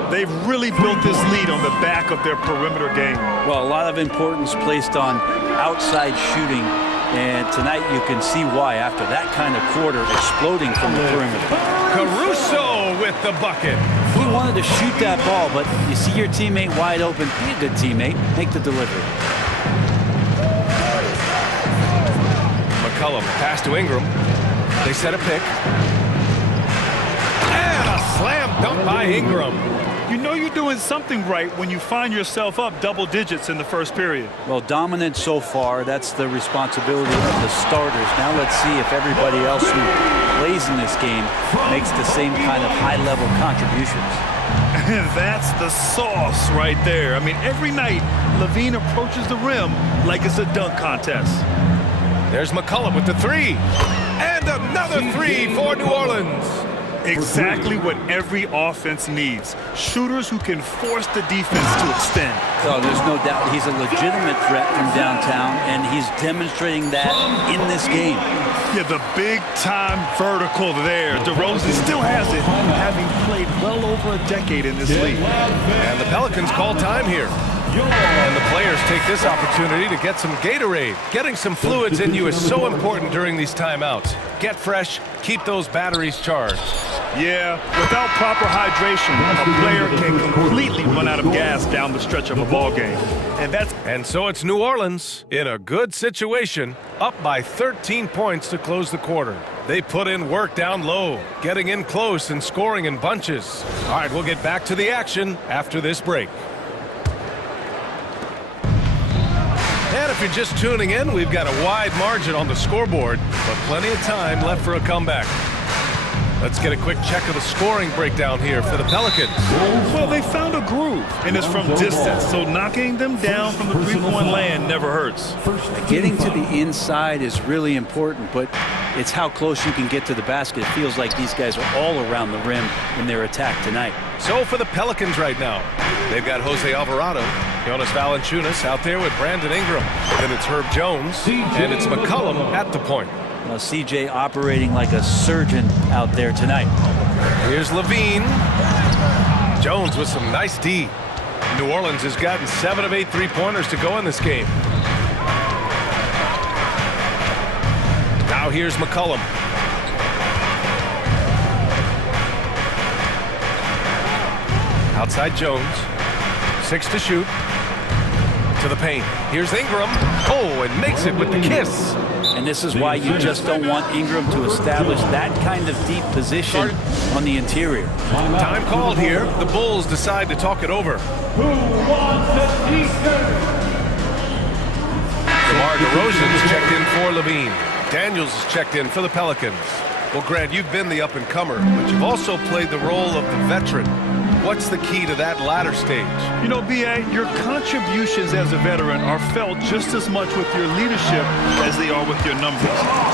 They've really built this lead on the back of their perimeter game. Well, a lot of importance placed on outside shooting, and tonight you can see why after that kind of quarter exploding from the perimeter. Caruso with the bucket. He wanted to shoot that ball, but you see your teammate wide open, be a good teammate, make the delivery. McCollum pass to Ingram. They set a pick. And a slam dunk by Ingram. You know you're doing something right when you find yourself up double digits in the first period. Well, dominant so far. That's the responsibility of the starters. Now let's see if everybody else who plays in this game makes the same kind of high-level contributions. That's the sauce right there. I mean, every night, Levine approaches the rim like it's a dunk contest. There's McCollum with the three. And another three for New Orleans. Exactly what every offense needs. Shooters who can force the defense to extend. Oh, there's no doubt he's a legitimate threat from downtown, and he's demonstrating that in this game. Yeah, the big-time vertical there. DeRozan still has it, having played well over a decade in this league. And the Pelicans call time here. And the players take this opportunity to get some Gatorade. Getting some fluids in you is so important during these timeouts. Get fresh, keep those batteries charged. Yeah, without proper hydration, a player can completely run out of gas down the stretch of a ball game. And so it's New Orleans in a good situation, up by 13 points to close the quarter. They put in work down low, getting in close and scoring in bunches. All right, we'll get back to the action after this break. And if you're just tuning in, we've got a wide margin on the scoreboard, but plenty of time left for a comeback. Let's get a quick check of the scoring breakdown here for the Pelicans. Well, they found a groove, and it's from distance, so knocking them down from the three-point land never hurts. Getting to the inside is really important, but it's how close you can get to the basket. It feels like these guys are all around the rim in their attack tonight. So for the Pelicans right now, they've got Jose Alvarado, Jonas Valanciunas out there with Brandon Ingram. Then it's Herb Jones, and it's McCollum at the point. Well, CJ operating like a surgeon out there tonight. Here's Levine. Jones with some nice D. New Orleans has gotten 7 of 8 three-pointers to go in this game. Now here's McCollum. Outside Jones. 6 to shoot. To the paint. Here's Ingram. Oh, and makes it with the kiss. And this is why you just don't want Ingram to establish that kind of deep position on the interior. Time called here. The Bulls decide to talk it over. Who wants the T-shirt? DeMar DeRozan's checked in for Levine. Daniels is checked in for the Pelicans. Well, Grant, you've been the up-and-comer, but you've also played the role of the veteran. What's the key to that latter stage? You know, B.A., your contributions as a veteran are felt just as much with your leadership as they are with your numbers.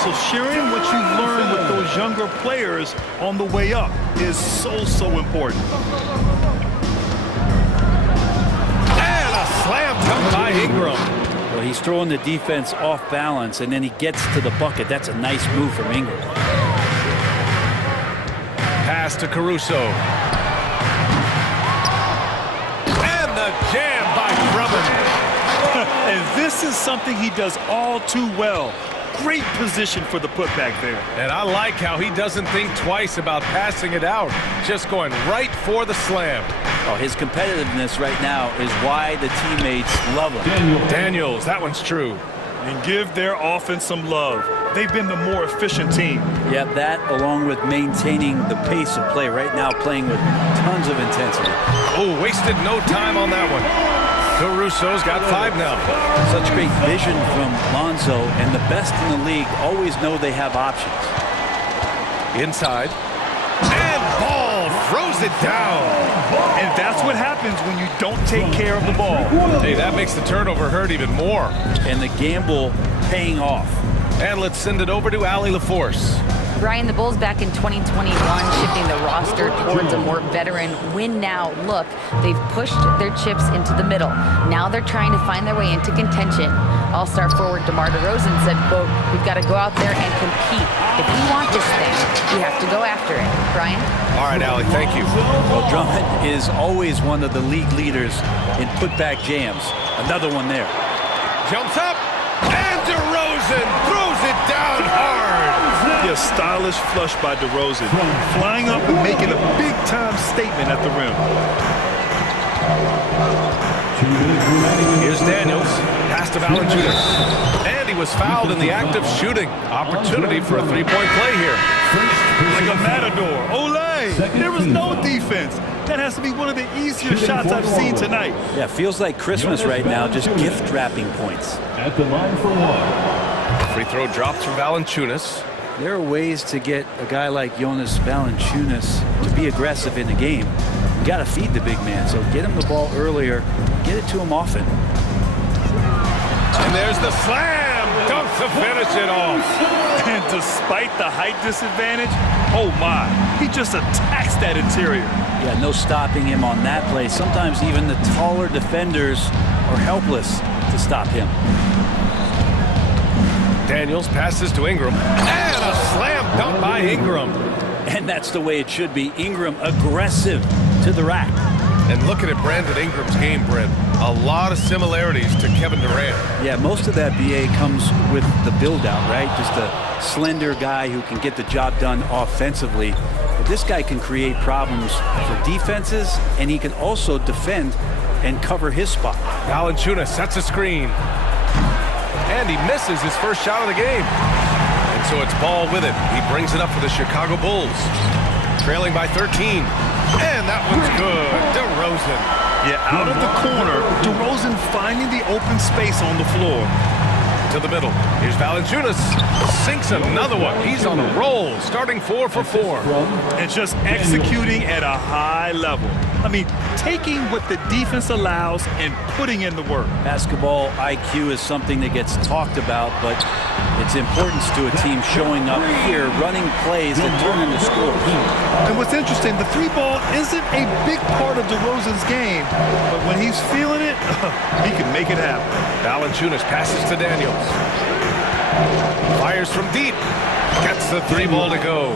So sharing what you've learned with those younger players on the way up is so important. And a slam dunk by Ingram. Well, he's throwing the defense off balance, and then he gets to the bucket. That's a nice move from Ingram. Pass to Caruso. Jam by Drummond. And this is something he does all too well. Great position for the putback there. And I like how he doesn't think twice about passing it out, just going right for the slam. Oh, his competitiveness right now is why the teammates love him. Daniels, that one's true. And give their offense some love. They've been the more efficient team. Yeah, that along with maintaining the pace of play right now, playing with tons of intensity. Oh, wasted no time on that one. Caruso's got 5 now. Such great vision from Lonzo, and the best in the league always know they have options. Inside. And Ball throws it down. And that's what happens when you don't take care of the ball. Hey, that makes the turnover hurt even more. And the gamble paying off. And let's send it over to Allie LaForce. Brian, the Bulls back in 2021 shifting the roster towards a more veteran win-now look. They've pushed their chips into the middle. Now they're trying to find their way into contention. All-star forward DeMar DeRozan said, quote, "We've got to go out there and compete. If we want this thing, we have to go after it." Brian? All right, Allie, thank you. Well, Drummond is always one of the league leaders in putback jams. Another one there. Jumps up, and DeRozan throws it down hard. Yeah, stylish flush by DeRozan. Flying up and making a big-time statement at the rim. Here's Daniels, pass to Valanciunas. And he was fouled in the act of shooting. Opportunity for a three-point play here. Like a matador. Olay! There was no defense. That has to be one of the easier shots I've seen tonight. Yeah, feels like Christmas right now, just gift wrapping points. At the line for one. Free throw drops from Valanciunas. There are ways to get a guy like Jonas Valanciunas to be aggressive in the game. You got to feed the big man, so get him the ball earlier, get it to him often. And there's the slam dunk to finish it off. And despite the height disadvantage, oh my, he just attacks that interior. Yeah, no stopping him on that play. Sometimes even the taller defenders are helpless to stop him. Daniels passes to Ingram, and a slam dunk by Ingram. And that's the way it should be. Ingram aggressive to the rack. And looking at Brandon Ingram's game, Brent, a lot of similarities to Kevin Durant. Yeah, most of that BA comes with the build-out, right? Just a slender guy who can get the job done offensively. But this guy can create problems for defenses, and he can also defend and cover his spot. Valanciunas sets a screen. And he misses his first shot of the game. And so it's Ball with it. He brings it up for the Chicago Bulls. Trailing by 13. And that one's good. DeRozan. Yeah, out of the corner, DeRozan finding the open space on the floor. To the middle. Here's Valanciunas. Sinks another one. He's on a roll, starting 4 for 4. And just executing at a high level. I mean, taking what the defense allows and putting in the work. Basketball IQ is something that gets talked about, but its importance to a team showing up here, running plays that turn into scores. And what's interesting, the three ball isn't a big part of DeRozan's game, but when he's feeling it, he can make it happen. Valanciunas passes to Daniels. Fires from deep. Gets the three ball to go.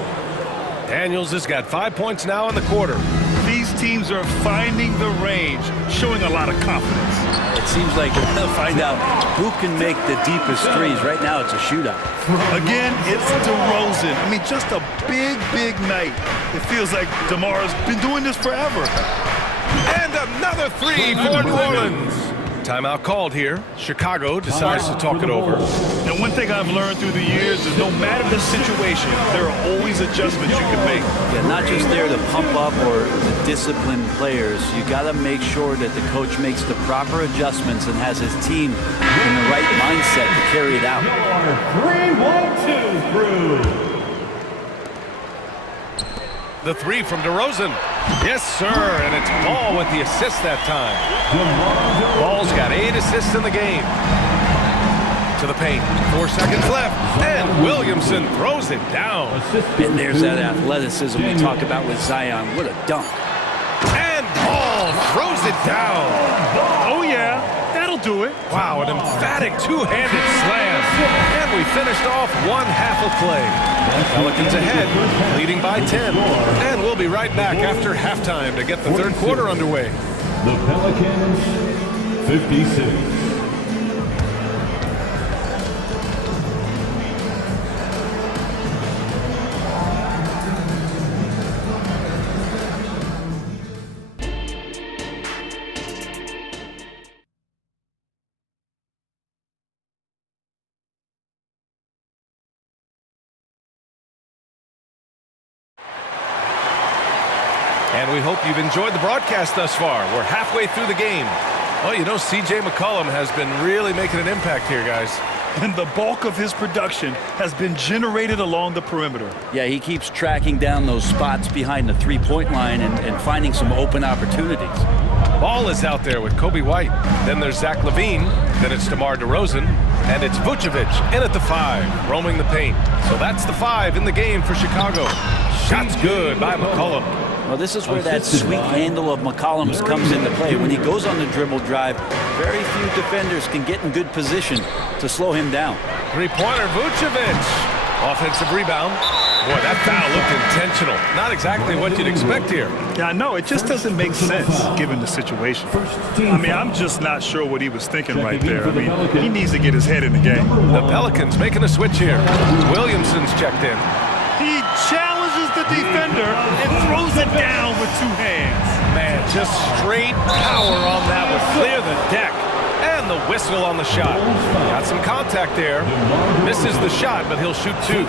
Daniels has got 5 points now in the quarter. These teams are finding the range, showing a lot of confidence. It seems like they'll find out who can make the deepest threes. Right now, it's a shootout. Again, it's DeRozan. I mean, just a big, big night. It feels like DeMar's been doing this forever. And another three for New Orleans. Timeout called here. Chicago decides to talk it over. And one thing I've learned through the years is no matter the situation, there are always adjustments you can make. Yeah, not just there to pump up or to discipline players. You got to make sure that the coach makes the proper adjustments and has his team in the right mindset to carry it out. 3-1-2 through. The three from DeRozan. Yes, sir, and it's Ball with the assist that time. Ball's got 8 assists in the game. To the paint, 4 seconds left, and Williamson throws it down. And there's that athleticism we talk about with Zion. What a dunk. And Ball throws it down. Oh, yeah, that'll do it. Wow, an emphatic two-handed slam. And we finished off one half of play. Pelicans ahead, leading by 10. And we'll be right back after halftime to get the third quarter underway. The Pelicans, 56. And we hope you've enjoyed the broadcast thus far. We're halfway through the game. Well, you know, C.J. McCollum has been really making an impact here, guys. And the bulk of his production has been generated along the perimeter. Yeah, he keeps tracking down those spots behind the three-point line and finding some open opportunities. Ball is out there with Kobe White. Then there's Zach LaVine. Then it's DeMar DeRozan. And it's Vucevic in at the 5, roaming the paint. So that's the 5 in the game for Chicago. Shots good by McCollum. Well, this is where that sweet handle of McCollum's comes into play. When he goes on the dribble drive, very few defenders can get in good position to slow him down. Three-pointer, Vucevic. Offensive rebound. Boy, that foul looked intentional. Not exactly what you'd expect here. Yeah, I know. It just doesn't make sense given the situation. I mean, I'm just not sure what he was thinking right there. I mean, he needs to get his head in the game. The Pelicans making a switch here. Williamson's checked in. He challenges the defender and throws it down with two hands. Man, just straight power on that would clear the deck. And the whistle on the shot. Got some contact there. Misses the shot, but he'll shoot two.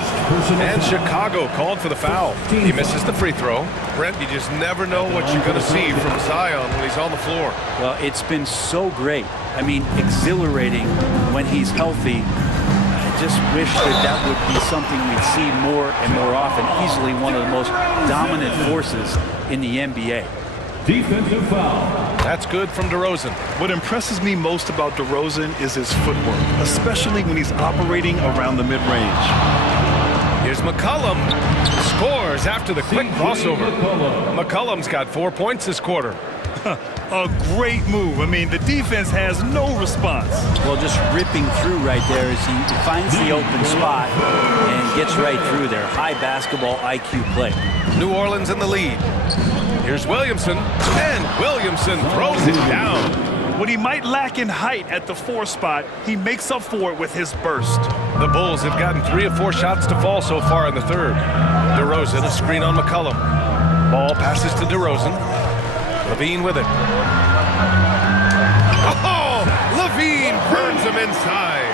And Chicago called for the foul. He misses the free throw. Brent, you just never know what you're going to see from Zion when he's on the floor. Well, it's been so great. I mean, exhilarating when he's healthy. I just wish that would be something we'd see more and more often. Easily one of the most dominant forces in the NBA. Defensive foul. That's good from DeRozan. What impresses me most about DeRozan is his footwork, especially when he's operating around the mid-range. Here's McCollum. Scores after the quick crossover. McCollum's got 4 points this quarter. A great move. I mean, the defense has no response. Well, just ripping through right there as he finds the open spot and gets right through there. High basketball IQ play. New Orleans in the lead. Here's Williamson, and Williamson throws it down. What he might lack in height at the 4 spot, he makes up for it with his burst. The Bulls have gotten 3 of 4 shots to fall so far in the third. DeRozan, a screen on McCollum. Ball passes to DeRozan. Levine with it. Oh, Levine burns him inside.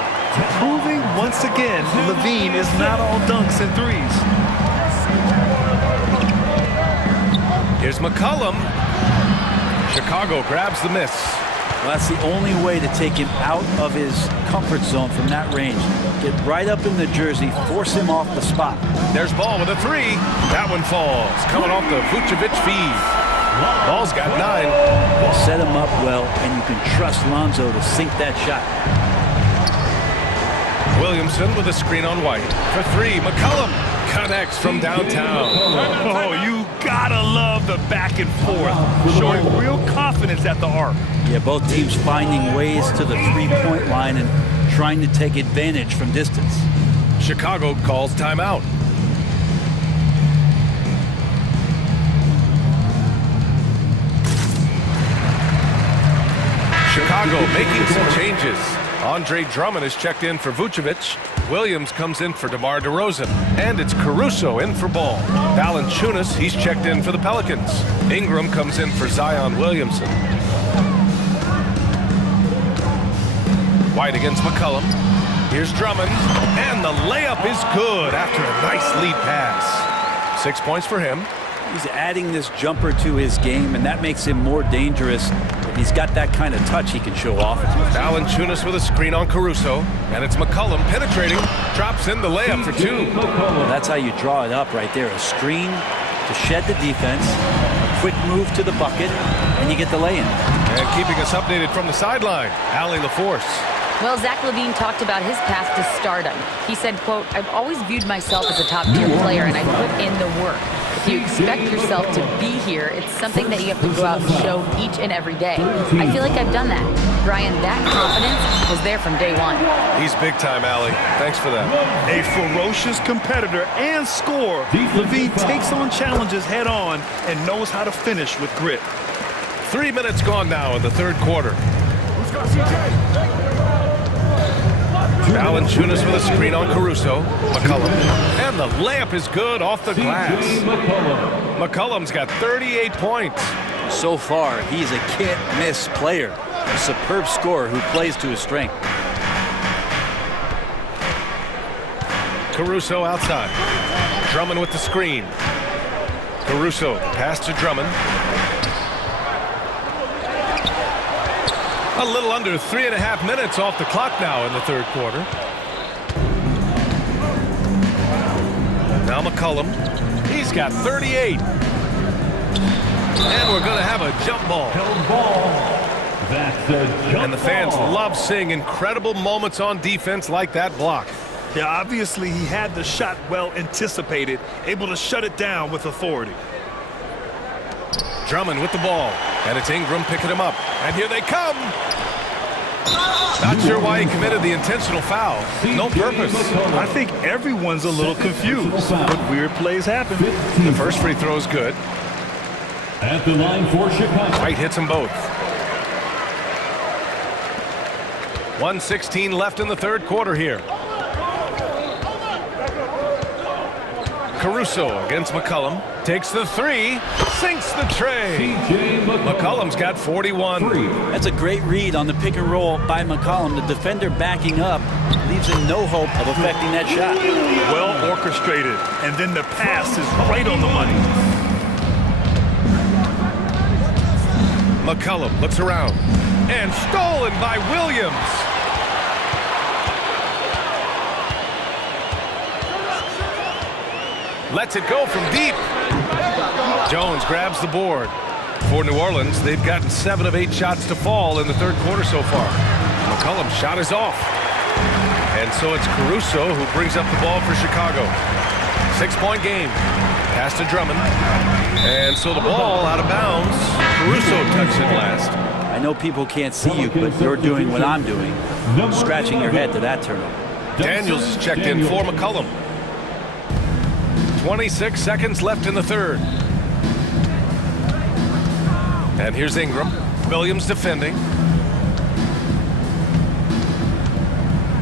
Proving once again, Levine is not all dunks and threes. Here's McCollum. Chicago grabs the miss. Well, that's the only way to take him out of his comfort zone from that range. Get right up in the jersey, force him off the spot. There's Ball with a 3. That one falls, coming off the Vucevic feed. Ball's got 9. Set him up well, and you can trust Lonzo to sink that shot. Williamson with a screen on White. For 3, McCollum connects from downtown. Oh, you gotta love the back and forth, showing real confidence at the arc. Yeah, both teams finding ways to the three-point line and trying to take advantage from distance. Chicago calls timeout. Chicago making some changes. Andre Drummond is checked in for Vucevic. Williams comes in for DeMar DeRozan. And it's Caruso in for Ball. Valanciunas, he's checked in for the Pelicans. Ingram comes in for Zion Williamson. White against McCollum. Here's Drummond. And the layup is good after a nice lead pass. 6 points for him. He's adding this jumper to his game, and that makes him more dangerous. If he's got that kind of touch he can show off. Valanciunas with a screen on Caruso. And it's McCollum penetrating. Drops in the layup for 2. Well, that's how you draw it up right there. A screen to shed the defense, a quick move to the bucket, and you get the lay-in. And keeping us updated from the sideline, Allie LaForce. Well, Zach LaVine talked about his path to stardom. He said, quote, "I've always viewed myself as a top-tier player, and I put in the work. If you expect yourself to be here, it's something that you have to go out and show each and every day. I feel like I've done that." Brian, that confidence was there from day one. He's big time, Allie. Thanks for that. A ferocious competitor and scorer, LaVine takes on challenges head on and knows how to finish with grit. 3 minutes gone now in the third quarter. Valanciunas with a screen on Caruso. McCollum. And the layup is good off the glass. McCollum's got 38 points. So far, he's a can't-miss player. A superb scorer who plays to his strength. Caruso outside. Drummond with the screen. Caruso pass to Drummond. A little under 3.5 minutes off the clock now in the third quarter. Now McCollum. He's got 38. And we're going to have a jump ball. And the fans love seeing incredible moments on defense like that block. Yeah, obviously he had the shot well anticipated, able to shut it down with authority. Drummond with the ball, and it's Ingram picking him up. And here they come. Not sure why he committed the intentional foul. No purpose. I think everyone's a little confused, but weird plays happen. The first free throw is good. At the line for Chicago. White hits them both. 1:16 left in the third quarter here. Caruso against McCollum. Takes the three. Sinks the tray. McCollum's got 41. That's a great read on the pick and roll by McCollum. The defender backing up leaves him no hope of affecting that shot. Well orchestrated, and then the pass is right on the money. McCollum looks around. And stolen by Williams. Lets it go from deep. Jones grabs the board. For New Orleans, they've gotten 7 of 8 shots to fall in the third quarter so far. McCollum's shot is off. And so it's Caruso who brings up the ball for Chicago. 6-point game. Pass to Drummond. And so the ball out of bounds. Caruso touched it last. I know people can't see you, but you're doing what I'm doing. Scratching your head to that turnover. Daniels is checked in for McCollum. 26 seconds left in the third. And here's Ingram. Williams defending.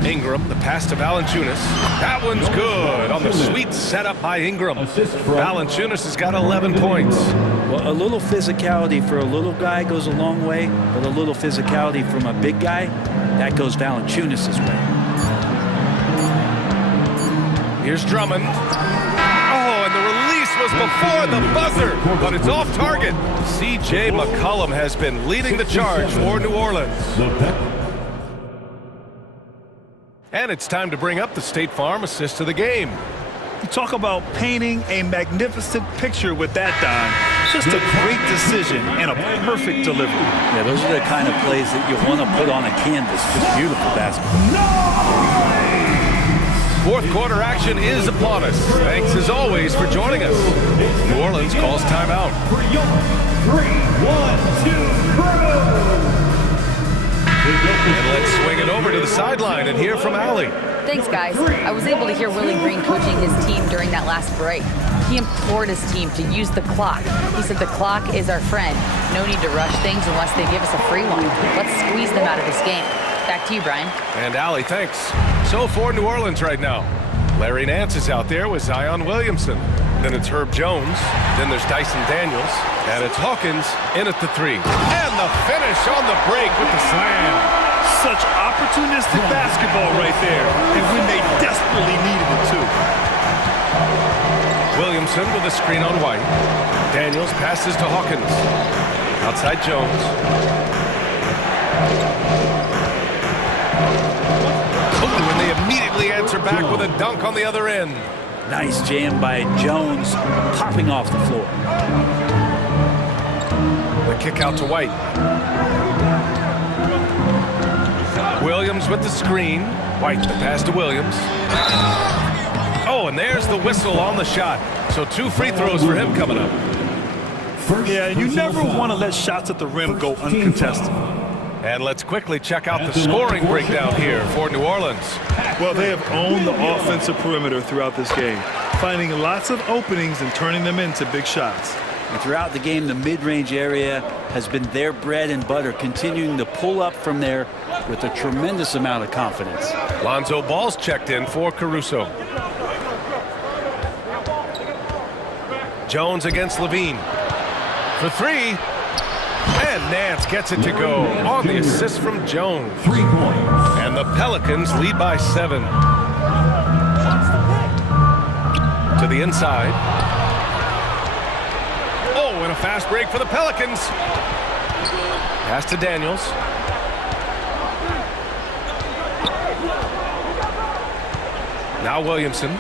Ingram, the pass to Valanciunas. That one's good on the sweet setup by Ingram. Valanciunas has got 11 points. Well, a little physicality for a little guy goes a long way, but a little physicality from a big guy, that goes Valanciunas' way. Here's Drummond. Oh, and the release was before the buzzer, but it's off target. C.J. McCollum has been leading the charge for New Orleans. And it's time to bring up the State Farm assist of the game. You talk about painting a magnificent picture with that, Don. Just a great decision and a perfect delivery. Yeah, those are the kind of plays that you want to put on a canvas. Just beautiful basketball. Fourth quarter action is upon us. Thanks as always for joining us. New Orleans calls timeout. 3, 1, 2, crew. And let's swing it over to the sideline and hear from Allie. Thanks, guys. I was able to hear Willie Green coaching his team during that last break. He implored his team to use the clock. He said the clock is our friend. No need to rush things unless they give us a free one. Let's squeeze them out of this game. Back to you, Brian. And Allie, thanks. So for New Orleans right now, Larry Nance is out there with Zion Williamson. Then it's Herb Jones. Then there's Dyson Daniels. And it's Hawkins in at the 3. And the finish on the break with the slam. Such opportunistic basketball right there. And when they desperately needed it, too. Williamson with a screen on White. Daniels passes to Hawkins. Outside Jones. Oh, and they immediately answer back with a dunk on the other end. Nice jam by Jones, popping off the floor. The kick out to White. Williams with the screen. White, the pass to Williams. Oh, and there's the whistle on the shot. So 2 free throws for him coming up. Yeah, you never want to let shots at the rim go uncontested. And let's quickly check out the scoring breakdown here for New Orleans. Well, they have owned the offensive perimeter throughout this game, finding lots of openings and turning them into big shots. And throughout the game, the mid-range area has been their bread and butter, continuing to pull up from there with a tremendous amount of confidence. Lonzo Ball's checked in for Caruso. Jones against Levine. For 3. And Nance gets it to go on the assist from Jones. 3 points. And the Pelicans lead by 7. To the inside. Oh, and a fast break for the Pelicans. Pass to Daniels. Now Williamson.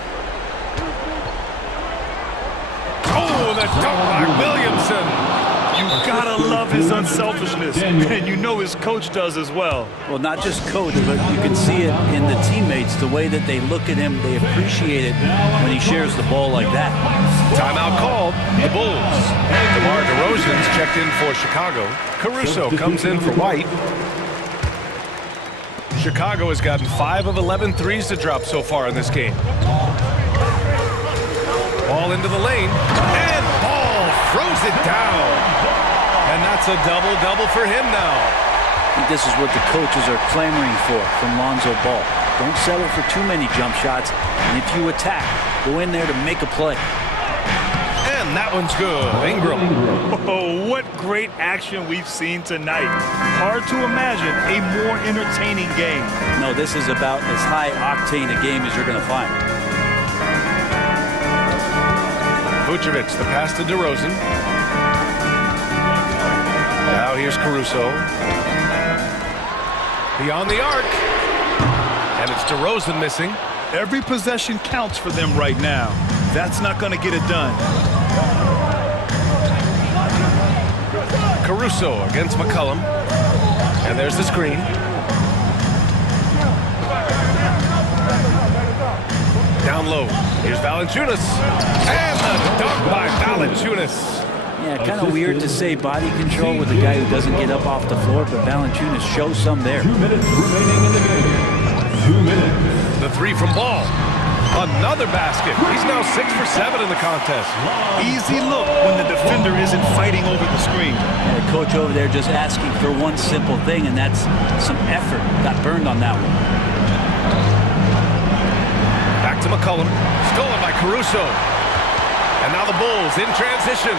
Oh, the dunk by Williamson. You gotta love his his unselfishness, and you know his coach does as well. Well, not just coach, but you can see it in the teammates, the way that they look at him. They appreciate it when he shares the ball like that. Timeout called. The Bulls. DeMar DeRozan's checked in for Chicago. Caruso comes in for White. Chicago has gotten 5 of 11 threes to drop so far in this game. Ball into the lane, and Ball throws it down. And that's a double-double for him now. I think this is what the coaches are clamoring for from Lonzo Ball. Don't settle for too many jump shots, and if you attack, go in there to make a play. And that one's good. Ingram. Oh, what great action we've seen tonight. Hard to imagine a more entertaining game. No, this is about as high-octane a game as you're going to find. Vucevic, the pass to DeRozan. Now here's Caruso. Beyond the arc. And it's DeRozan missing. Every possession counts for them right now. That's not going to get it done. Caruso against McCollum. And there's the screen. Down low. Here's Valanciunas. And the dunk by Valanciunas. Yeah, kind of weird to say body control with a guy who doesn't get up off the floor, but Valanciunas shows some there. 2 minutes remaining in the game. 2 minutes. The three from Ball. Another basket. He's now 6 for 7 in the contest. Easy look when the defender isn't fighting over the screen. And the coach over there just asking for one simple thing, and that's some effort. Got burned on that one. Back to McCollum. Stolen by Caruso. And now the Bulls in transition.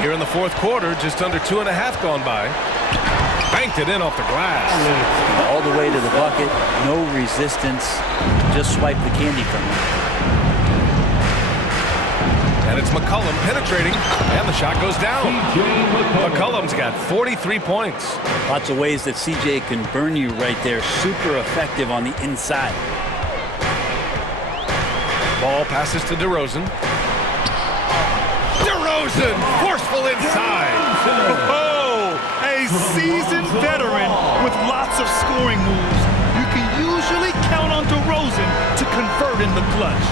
Here in the fourth quarter, just under 2.5 gone by. Banked it in off the glass. All the way to the bucket, no resistance. Just swipe the candy from him. And it's McCollum penetrating, and the shot goes down. McCollum's got 43 points. Lots of ways that CJ can burn you right there. Super effective on the inside. Ball passes to DeRozan. DeRozan, forceful inside. Oh, a seasoned veteran with lots of scoring moves. You can usually count on DeRozan to convert in the clutch.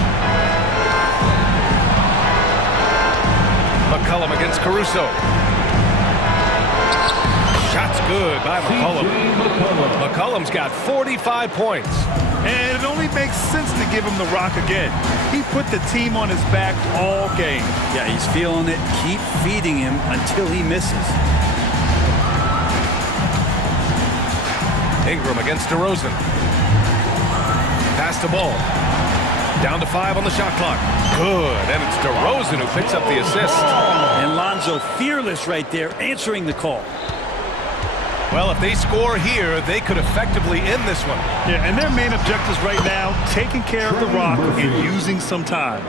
McCollum against Caruso. Shot's good by McCollum. McCollum's got 45 points. And it only makes sense to give him the rock again. He put the team on his back all game. Yeah, he's feeling it. Keep feeding him until he misses. Ingram against DeRozan. Pass to Ball. Down to 5 on the shot clock. Good, and it's DeRozan who picks up the assist. And Lonzo fearless right there, answering the call. Well, if they score here, they could effectively end this one. Yeah, and their main objectives right now, taking care of the rock and using some time.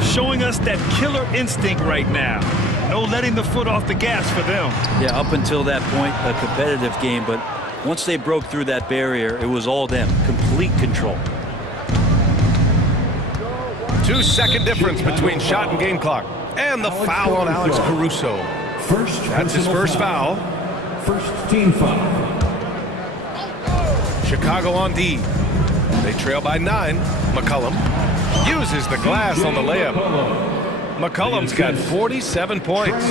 Showing us that killer instinct right now. No letting the foot off the gas for them. Yeah, up until that point, a competitive game, but once they broke through that barrier, it was all them. Complete control. 2-second difference between shot and game clock. And the foul on Alex Caruso. That's his first foul. First team foul. Chicago on D. They trail by 9. McCollum uses the glass on the layup. McCollum's got 47 points.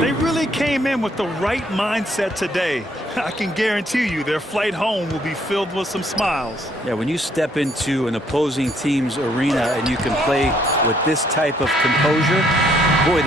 They really came in with the right mindset today. I can guarantee you their flight home will be filled with some smiles. Yeah, when you step into an opposing team's arena and you can play with this type of composure, boy,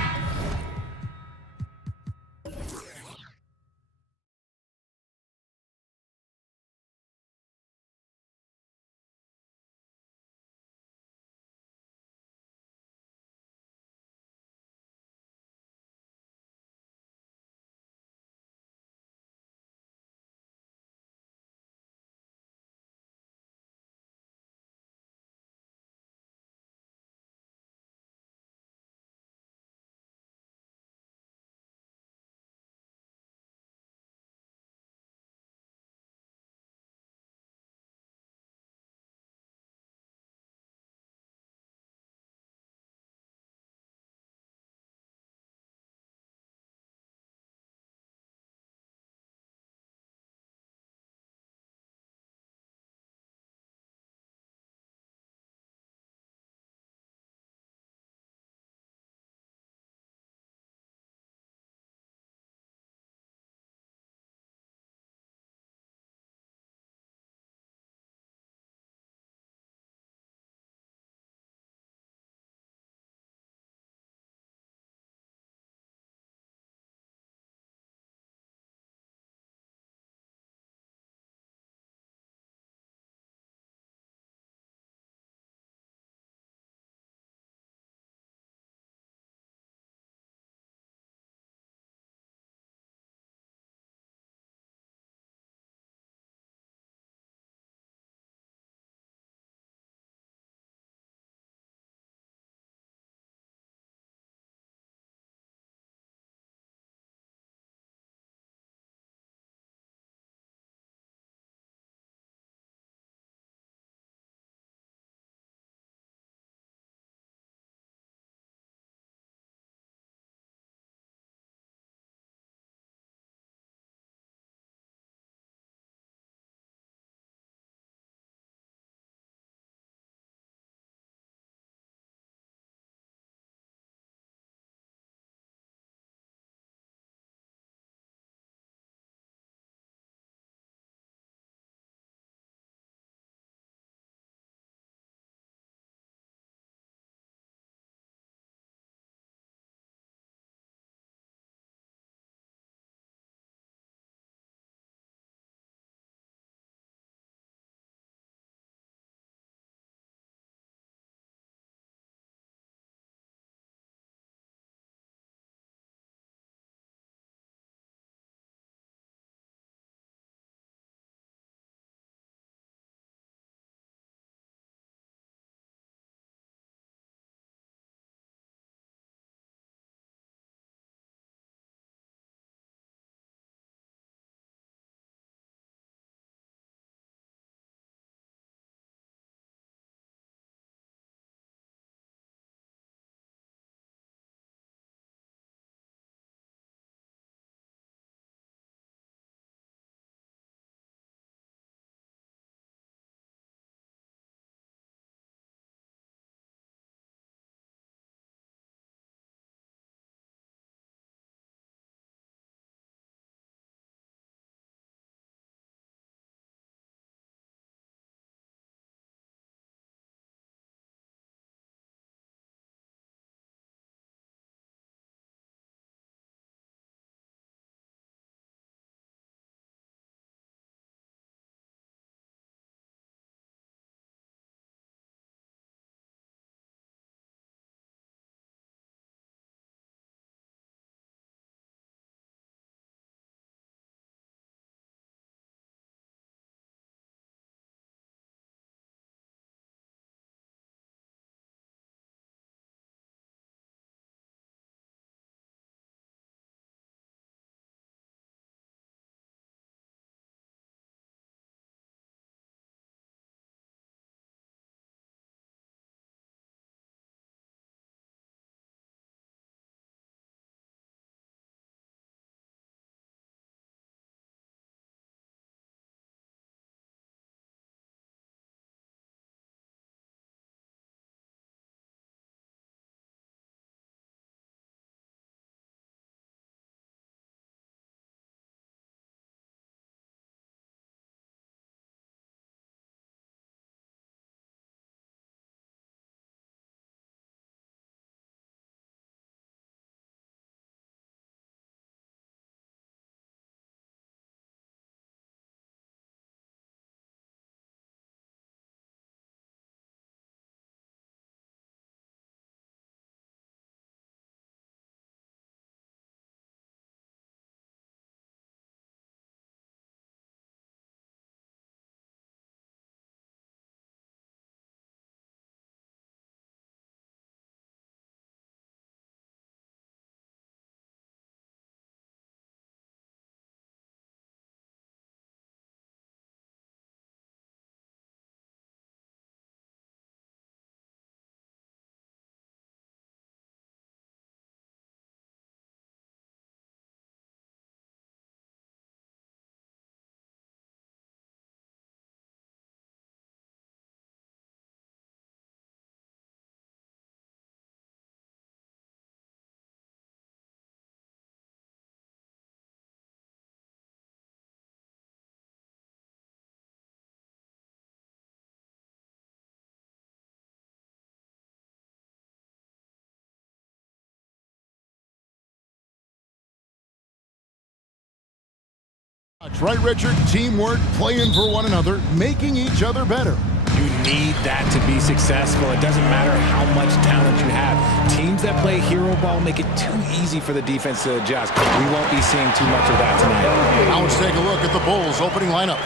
That's right, Richard. Teamwork, playing for one another, making each other better. You need that to be successful. It doesn't matter how much talent you have. Teams that play hero ball make it too easy for the defense to adjust. We won't be seeing too much of that tonight. Now let's take a look at the Bulls' opening lineup.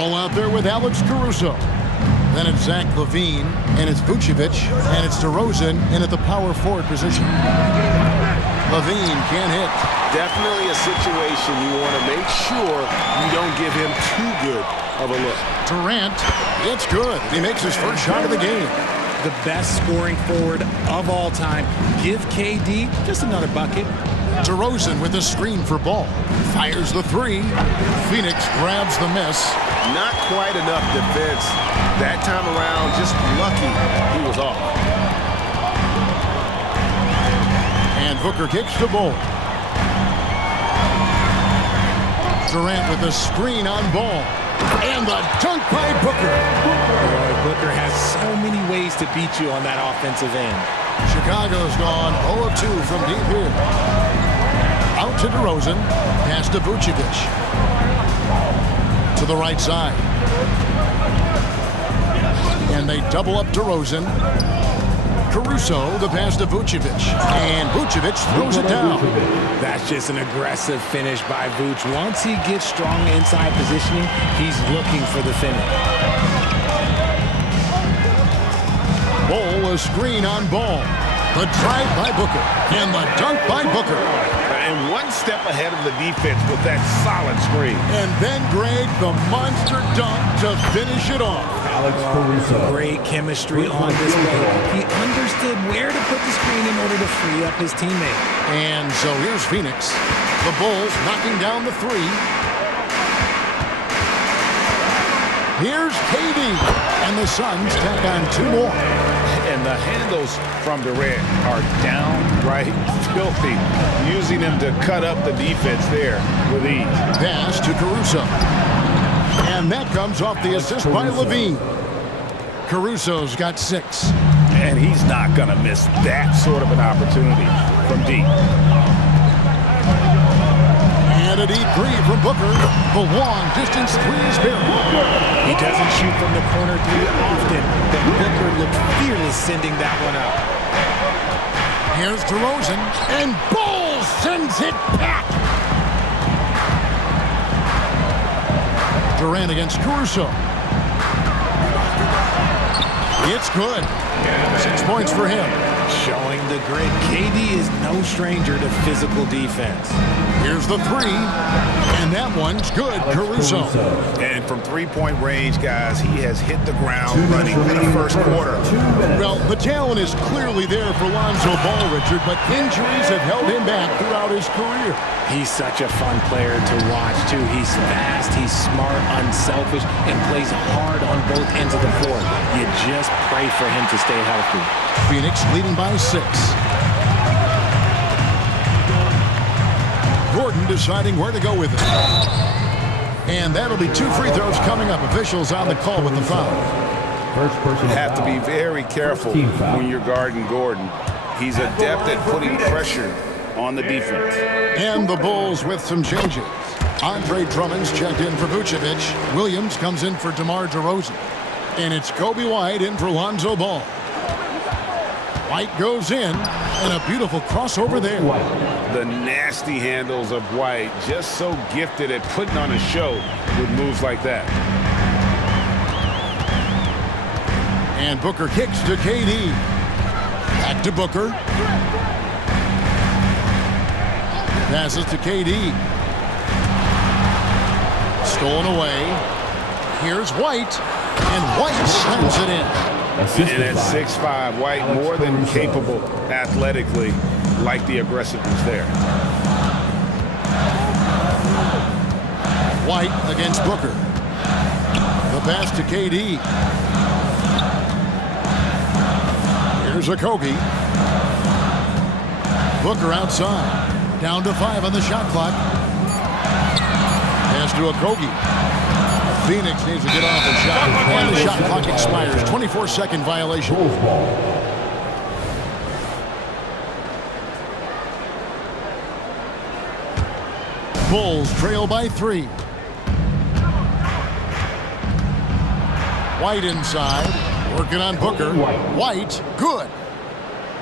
All out there with Alex Caruso. Then it's Zach LaVine, and it's Vucevic, and it's DeRozan in at the power forward position. LaVine can't hit. Definitely a situation you want to make sure you don't give him too good of a look. Durant, it's good. He makes his first shot of the game. The best scoring forward of all time. Give KD just another bucket. DeRozan with a screen for Ball. Fires the three. Phoenix grabs the miss. Not quite enough defense. That time around, just lucky he was off. And Booker kicks to Ball. Durant with a screen on Ball. And the dunk by Booker. Boy, Booker has so many ways to beat you on that offensive end. Chicago's gone 0 of 2 from deep here. Out to DeRozan. Pass to Vucevic. To the right side. And they double up DeRozan. Caruso, the pass to Vucevic. And Vucevic throws it down. That's just an aggressive finish by Vuce. Once he gets strong inside positioning, he's looking for the finish. Ball, a screen on Ball. The drive by Booker. And the dunk by Booker. And one step ahead of the defense with that solid screen. And then Greg, the monster dunk to finish it off. Great chemistry on display. He understood where to put the screen in order to free up his teammate. And so here's Phoenix. The Bulls knocking down the three. Here's KD. And the Suns tack on 2 more. And the handles from Durant are downright filthy, using them to cut up the defense there with ease. Pass to Caruso. And that comes off the assist by LaVine. Caruso's got 6. And he's not going to miss that sort of an opportunity from deep. And a deep three from Booker. The long distance three is buried. He doesn't shoot from the corner too often, but Booker looked fearless sending that one up. Here's DeRozan, and Ball sends it back. Durant against Caruso. It's good. 6 points for him. Showing the grit. KD is no stranger to physical defense. Here's the three, and that one's good, Caruso. And from three-point range, guys, he has hit the ground running in the first quarter. Well, the talent is clearly there for Lonzo Ball, Richard, but injuries have held him back throughout his career. He's such a fun player to watch, too. He's fast, he's smart, unselfish, and plays hard on both ends of the floor. You just pray for him to stay healthy. Phoenix leading by 6. Gordon deciding where to go with it. And that'll be 2 free throws coming up. Officials on the call with the foul. You have to be very careful when you're guarding Gordon. He's adept at putting pressure on the defense. And the Bulls with some changes. Andre Drummond's checked in for Vucevic. Williams comes in for DeMar DeRozan. And it's Kobe White in for Lonzo Ball. White goes in, and a beautiful crossover there. The nasty handles of White, just so gifted at putting on a show with moves like that. And Booker kicks to KD. Back to Booker. Passes to KD. Stolen away. Here's White. And White slams it in. And at 6'5", White more than capable athletically, like the aggressiveness there. White against Booker. The pass to KD. Here's Okogie. Booker outside. Down to 5 on the shot clock. Pass to Okogie. Phoenix needs to get off the shot. And the shot clock expires. 24-second violation. Bulls trail by 3. White inside, working on Booker. White, good.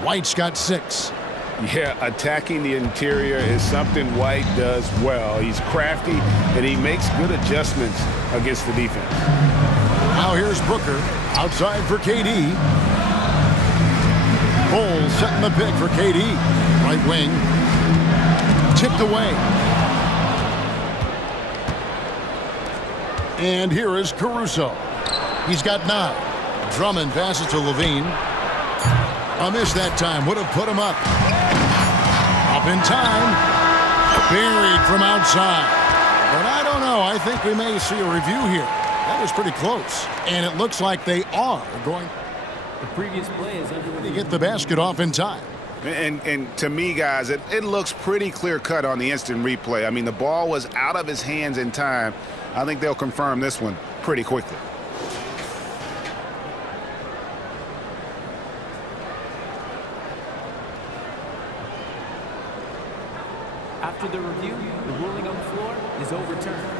White's got 6. Yeah, attacking the interior is something White does well. He's crafty, and he makes good adjustments against the defense. Now here's Booker, outside for KD. Bowles setting the pick for KD. Right wing, tipped away. And here is Caruso. He's got 9. Drummond passes to Levine. A miss that time, would have put him up. Up in time. Buried from outside. But I don't know, I think we may see a review here. That was pretty close. And it looks like they are going The previous play is under to get the basket off in time. And to me, guys, it looks pretty clear-cut on the instant replay. I mean, the ball was out of his hands in time. I think they'll confirm this one pretty quickly. After the review, the ruling on the floor is overturned.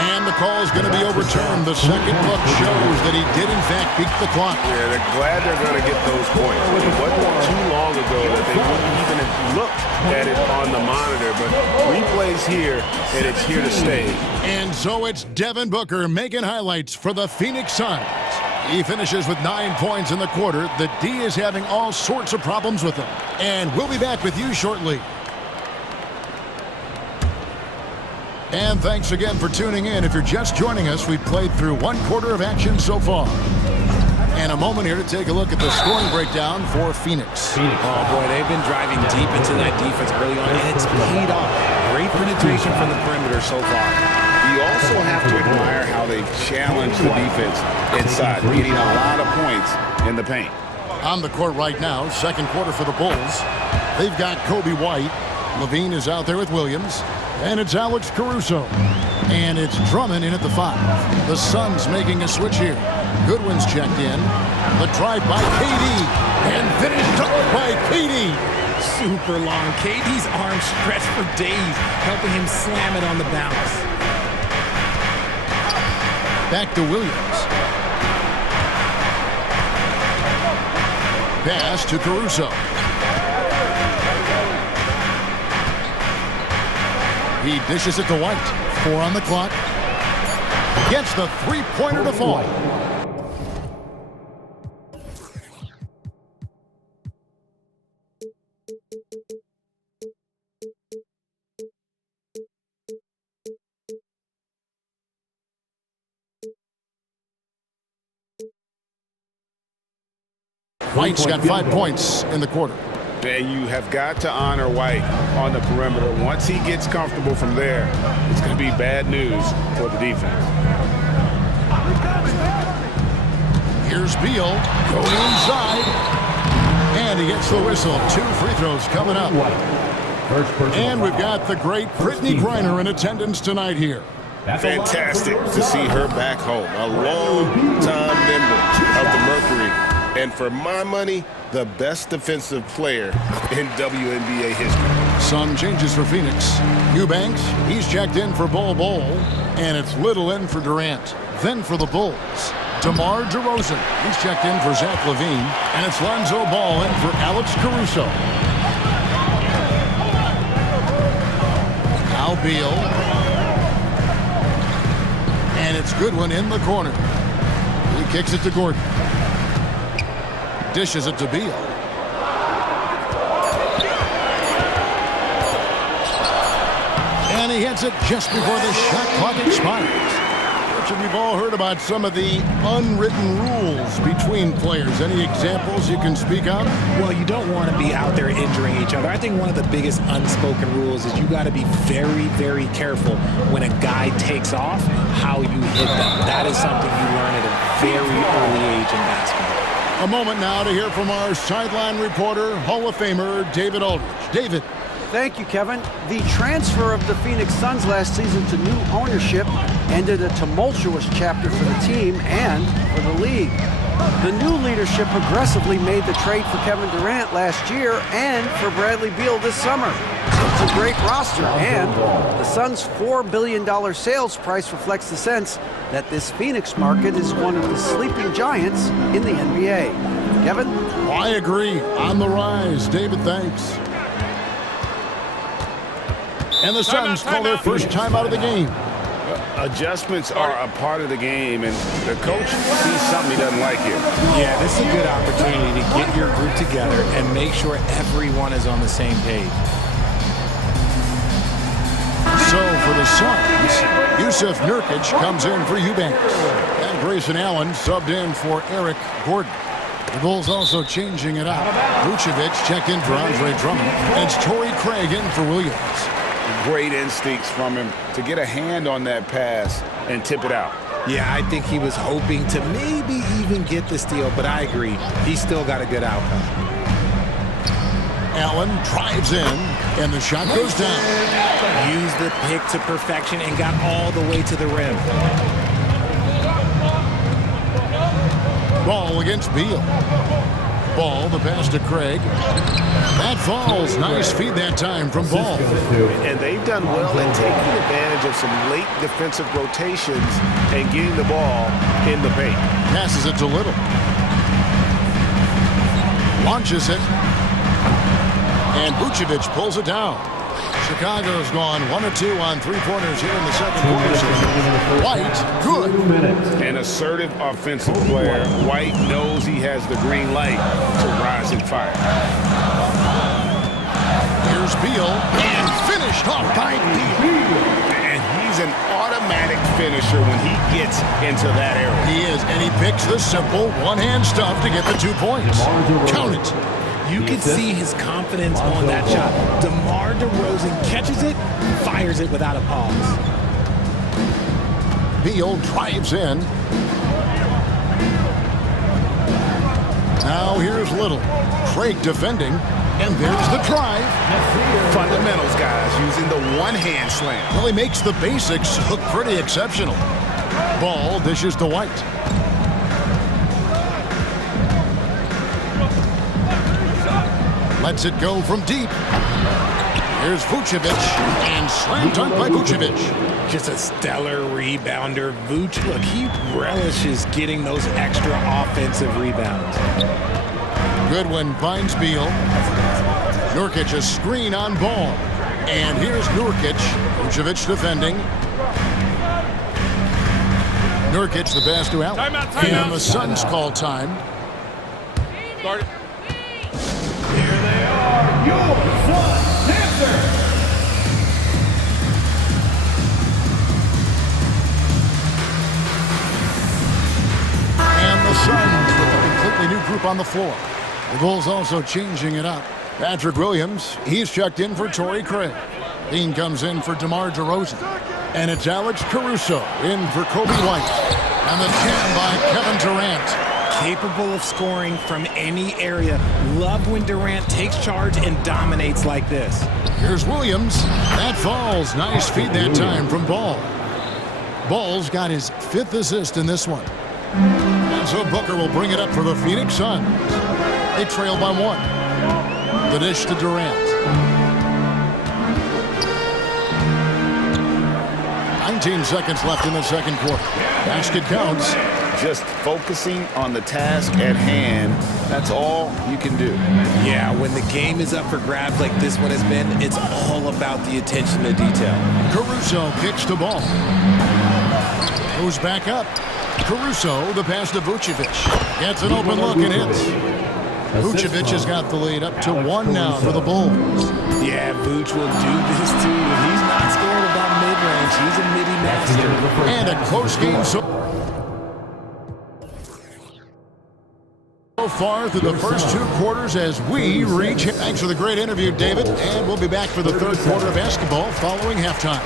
And the call is going to be overturned. The second look shows that he did, in fact, beat the clock. Yeah, they're glad they're going to get those points. It wasn't too long ago that they wouldn't even have looked at it on the monitor, but replays here, and it's here to stay. And so it's Devin Booker making highlights for the Phoenix Suns. He finishes with 9 points in the quarter. The D is having all sorts of problems with him. And we'll be back with you shortly. And thanks again for tuning in. If you're just joining us, we've played through 1 quarter of action so far. And a moment here to take a look at the scoring breakdown for Phoenix. Oh, boy, they've been driving deep into that defense early on, and it's paid off. Great penetration from the perimeter so far. You also have to admire how they challenge the defense inside, getting a lot of points in the paint. On the court right now, second quarter for the Bulls. They've got Kobe White. Levine is out there with Williams. And it's Alex Caruso. And it's Drummond in at the 5. The Suns making a switch here. Goodwin's checked in. The drive by KD. And finished up by KD. Super long. KD's arms stretched for days, helping him slam it on the bounce. Back to Williams. Pass to Caruso. He dishes it to White. 4 on the clock. Gets the three-pointer to fall. White's got 5 points in the quarter. And you have got to honor White on the perimeter. Once he gets comfortable from there, it's going to be bad news for the defense. Here's Beal going inside. And he gets the whistle. 2 free throws coming up. And we've got the great Brittany Griner in attendance tonight here. Fantastic to see her back home. A long-time member of the Mercury. And for my money, the best defensive player in WNBA history. Some changes for Phoenix. Eubanks, he's checked in for Bol. And it's Little in for Durant. Then for the Bulls, DeMar DeRozan. He's checked in for Zach LaVine. And it's Lonzo Ball in for Alex Caruso. Now Beal. And it's Goodwin in the corner. He kicks it to Gordon. Dishes it to Beal. And he hits it just before the shot clock expires. Richard, we've all heard about some of the unwritten rules between players. Any examples you can speak of? Well, you don't want to be out there injuring each other. I think one of the biggest unspoken rules is you got to be very, very careful when a guy takes off, how you hit them. That is something you learn at a very early age in basketball. A moment now to hear from our sideline reporter, Hall of Famer David Aldridge. David. Thank you, Kevin. The transfer of the Phoenix Suns last season to new ownership ended a tumultuous chapter for the team and for the league. The new leadership aggressively made the trade for Kevin Durant last year and for Bradley Beal this summer. It's a great roster, and the Suns' $4 billion sales price reflects the sense that this Phoenix market is one of the sleeping giants in the NBA. Kevin? I agree. On the rise. David, thanks. And the Suns call their first time out of the game. Adjustments are a part of the game, and the coach sees something he doesn't like here. Yeah, this is a good opportunity to get your group together and make sure everyone is on the same page. So for the Suns, Yusuf Nurkic comes in for Eubanks. And Grayson Allen subbed in for Eric Gordon. The Bulls also changing it up. Vucevic checked in for Andre Drummond. And it's Torrey Craig in for Williams. Great instincts from him to get a hand on that pass and tip it out. Yeah, I think he was hoping to maybe even get the steal, but I agree. He still got a good outcome. Allen drives in, and the shot goes down. Used the pick to perfection and got all the way to the rim. Ball against Beal. Ball, the pass to Craig. That falls. Nice feed that time from Ball. And they've done well in taking advantage of some late defensive rotations and getting the ball in the paint. Passes it to Little. Launches it. And Vucevic pulls it down. Chicago's gone 1 of 2 on three-pointers here in the second quarter. White, good. An assertive offensive player. White knows he has the green light to rise and fire. Here's Beal, and finished off by Beal. And he's an automatic finisher when he gets into that area. He is, and he picks the simple one-hand stuff to get the 2 points. Count it. You can see his confidence on that shot. DeMar DeRozan catches it, fires it without a pause. Beal drives in. Now here's Little. Craig defending, and there's the drive. Fundamentals, guys, using the one-hand slam. Well, he makes the basics look pretty exceptional. Ball dishes to White. Lets it go from deep. Here's Vucevic, and slam dunk by Vucevic. Just a stellar rebounder. Vuce, look, he relishes getting those extra offensive rebounds. Goodwin finds Beal. Nurkic a screen on Ball. And here's Nurkic. Vucevic defending. Nurkic the pass to Allen. And the Suns call time. Start it. Here they are, your Suns answer. And the Suns with a completely new group on the floor. The Bulls also changing it up. Patrick Williams, he's checked in for Torrey Craig. Dean comes in for DeMar DeRozan. And it's Alex Caruso in for Kobe White. And the 10 by Kevin Durant. Capable of scoring from any area. Love when Durant takes charge and dominates like this. Here's Williams. That falls. Nice feed that time from Ball. Ball's got his 5th assist in this one. And so Booker will bring it up for the Phoenix Suns. They trail by 1. The dish to Durant. 19 seconds left in the second quarter. Basket counts. Just focusing on the task at hand, that's all you can do. Yeah, when the game is up for grabs like this one has been, it's all about the attention to detail. Caruso kicks the ball. Goes back up. Caruso, the pass to Vucevic. Gets an open look and hits. Vucevic has got the lead up to 1 now for the Bulls. Yeah, Vuce will do this too. He's not scared of that mid-range. He's a midi master. And a close game so far through the first 2 quarters as we reach. Thanks for the great interview, David. And we'll be back for the third quarter of basketball following halftime.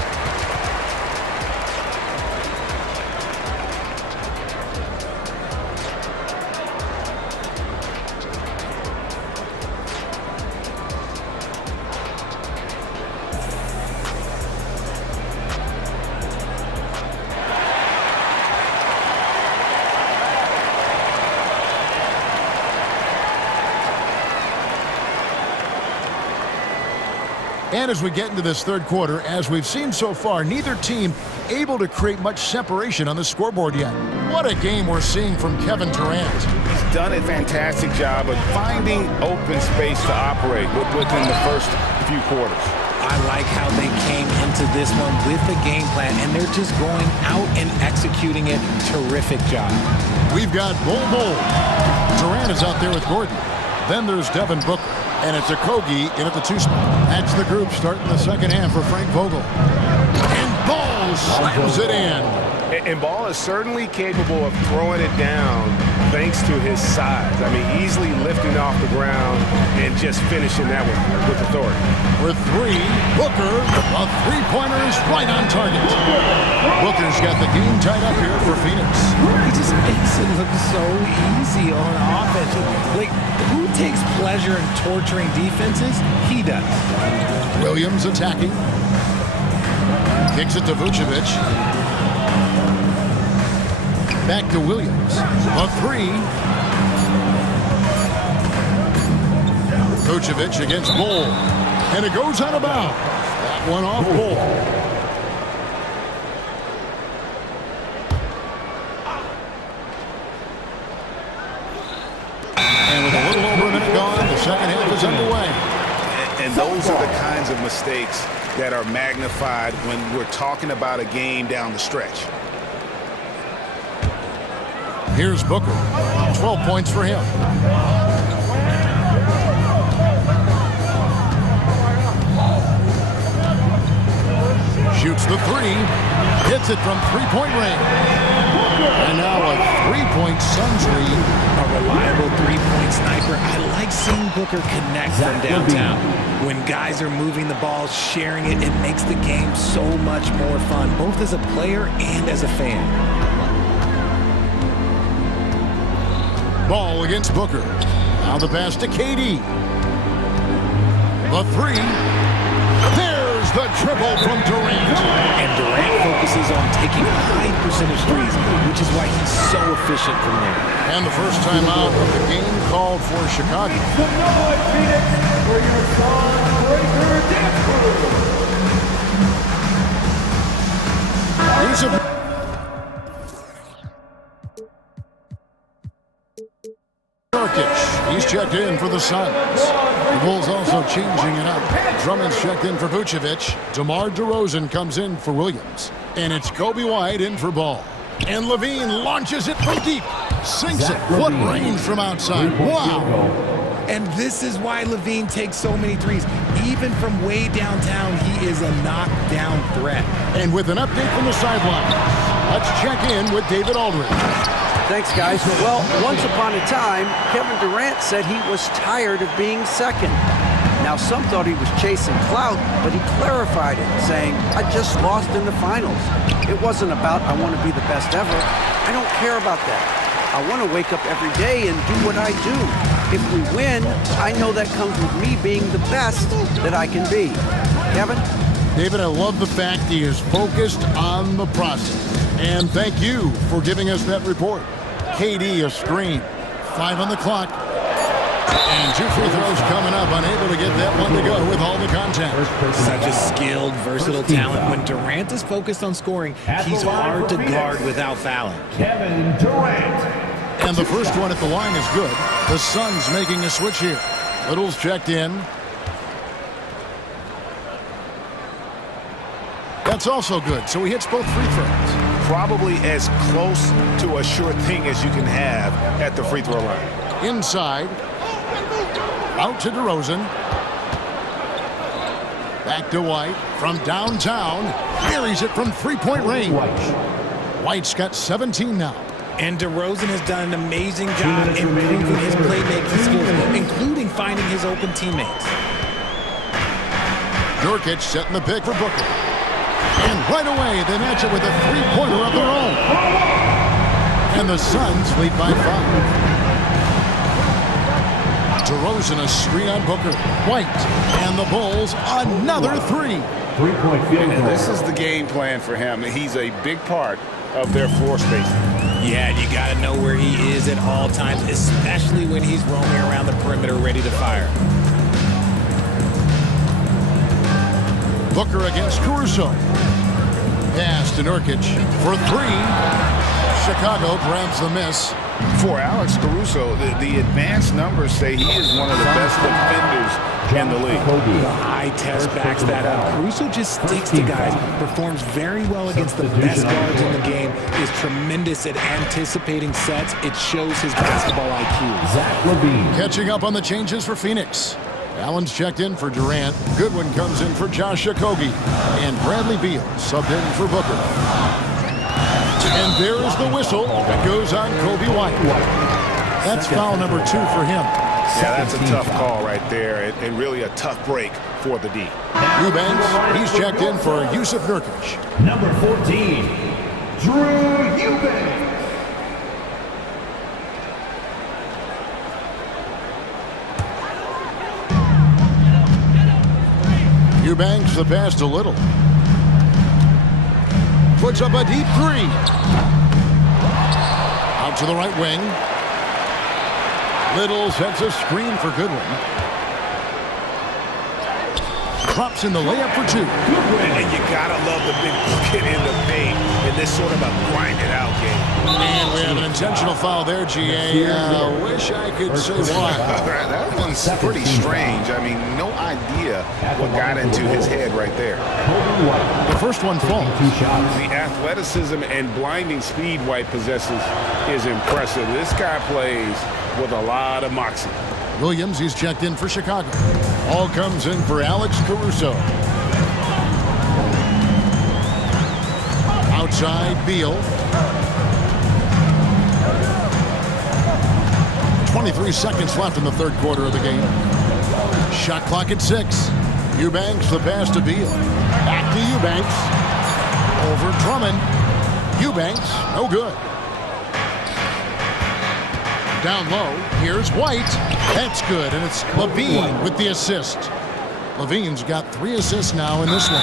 And as we get into this third quarter, as we've seen so far, neither team able to create much separation on the scoreboard yet. What a game we're seeing from Kevin Durant. He's done a fantastic job of finding open space to operate within the first few quarters. I like how they came into this one with the game plan, and they're just going out and executing it. Terrific job. We've got Bull. Durant is out there with Gordon. Then there's Devin Booker, and it's Okogie in at the 2 spot. That's the group starting the second half for Frank Vogel. And Ball slams it in. And Ball is certainly capable of throwing it down thanks to his size. I mean, easily lifting off the ground and just finishing that one with authority. For 3, Booker, a three-pointer is right on target. Booker's got the game tied up here for Phoenix. He just makes it look so easy on offense. Like, who takes pleasure in torturing defenses? He does. Williams attacking. Kicks it to Vucevic. Back to Williams. A 3. Vucevic against Bull. And it goes out of bounds. That one off Bull. And with a little over a minute gone, the second half is underway. And those are the kinds of mistakes that are magnified when we're talking about a game down the stretch. Here's Booker. 12 points for him. Shoots the 3. Hits it from three-point range. And now a three-point Suns lead. A reliable three-point sniper. I like seeing Booker connect from downtown. When guys are moving the ball, sharing it, it makes the game so much more fun, both as a player and as a fan. Ball against Booker. Now the pass to KD. The 3. There's the triple from Durant. And Durant focuses on taking high percentage threes, which is why he's so efficient from there. And the first time out of the game called for Chicago. Phoenix for your Breaker dance crew. Here's a He's checked in for the Suns. The Bulls also changing it up. Drummond's checked in for Vucevic. DeMar DeRozan comes in for Williams. And it's Kobe White in for Ball. And Levine launches it from deep. Sinks it. What range from outside. Wow. And this is why Levine takes so many threes. Even from way downtown, he is a knockdown threat. And with an update from the sideline, let's check in with David Aldridge. Thanks, guys. Well, once upon a time, Kevin Durant said he was tired of being second. Now, some thought he was chasing clout, but he clarified it, saying, I just lost in the finals. It wasn't about, I want to be the best ever. I don't care about that. I want to wake up every day and do what I do. If we win, I know that comes with me being the best that I can be. Kevin? David, I love the fact he is focused on the process. And thank you for giving us that report. KD a screen. 5 on the clock. And 2 free throws coming up. Unable to get that one to go with all the contact. Such a skilled, versatile talent. When Durant is focused on scoring, he's hard to guard without fouling. Kevin Durant. And the first one at the line is good. The Suns making a switch here. Little's checked in. That's also good. So he hits both free throws. Probably as close to a sure thing as you can have at the free throw line. Inside. Out to DeRozan. Back to White. From downtown. Buries it from three-point range. White's got 17 now. And DeRozan has done an amazing job improving his playmaking skills, including finding his open teammates. Nurkic setting the pick for Booker. And right away, they match it with a three-pointer of their own. And the Suns lead by 5. DeRozan a screen on Booker. White. And the Bulls another 3. Three-point field goal. And this is the game plan for him. He's a big part of their floor spacing. Yeah, you got to know where he is at all times, especially when he's roaming around the perimeter ready to fire. Booker against Caruso. Pass to Nurkic for three. Chicago grabs the miss. For Alex Caruso, the advanced numbers say he is one of the best defenders in the league. The eye test backs that up. Caruso just sticks to guys, performs very well against the best guards in the game, is tremendous at anticipating sets. It shows his basketball IQ. Catching up on the changes for Phoenix. Allen's checked in for Durant. Goodwin comes in for Josh Okogie. And Bradley Beal subbed in for Booker. And there is the whistle that goes on Kobe White. That's foul number 2 for him. Yeah, that's a tough call right there, and really a tough break for the D. Eubanks, he's checked in for Yusuf Nurkic. Number 14, Drew Eubanks. Eubanks the pass to Little. Puts up a deep three. Out to the right wing. Little sets a screen for Goodwin. Drops in the layup for 2. And you gotta love the big bucket in the paint in this sort of a grind-it-out game. And we have an intentional foul there, GA. Wish I could say why. That one's pretty strange. I mean, no idea what got into his head right there. The first one falls. The athleticism and blinding speed White possesses is impressive. This guy plays with a lot of moxie. Williams, he's checked in for Chicago. All comes in for Alex Caruso. Outside, Beal. 23 seconds left in the third quarter of the game. Shot clock at 6. Eubanks, the pass to Beal. Back to Eubanks. Over Drummond. Eubanks, no good. Down low, here's White. That's good, and it's Levine with the assist. Levine's got 3 assists now in this one.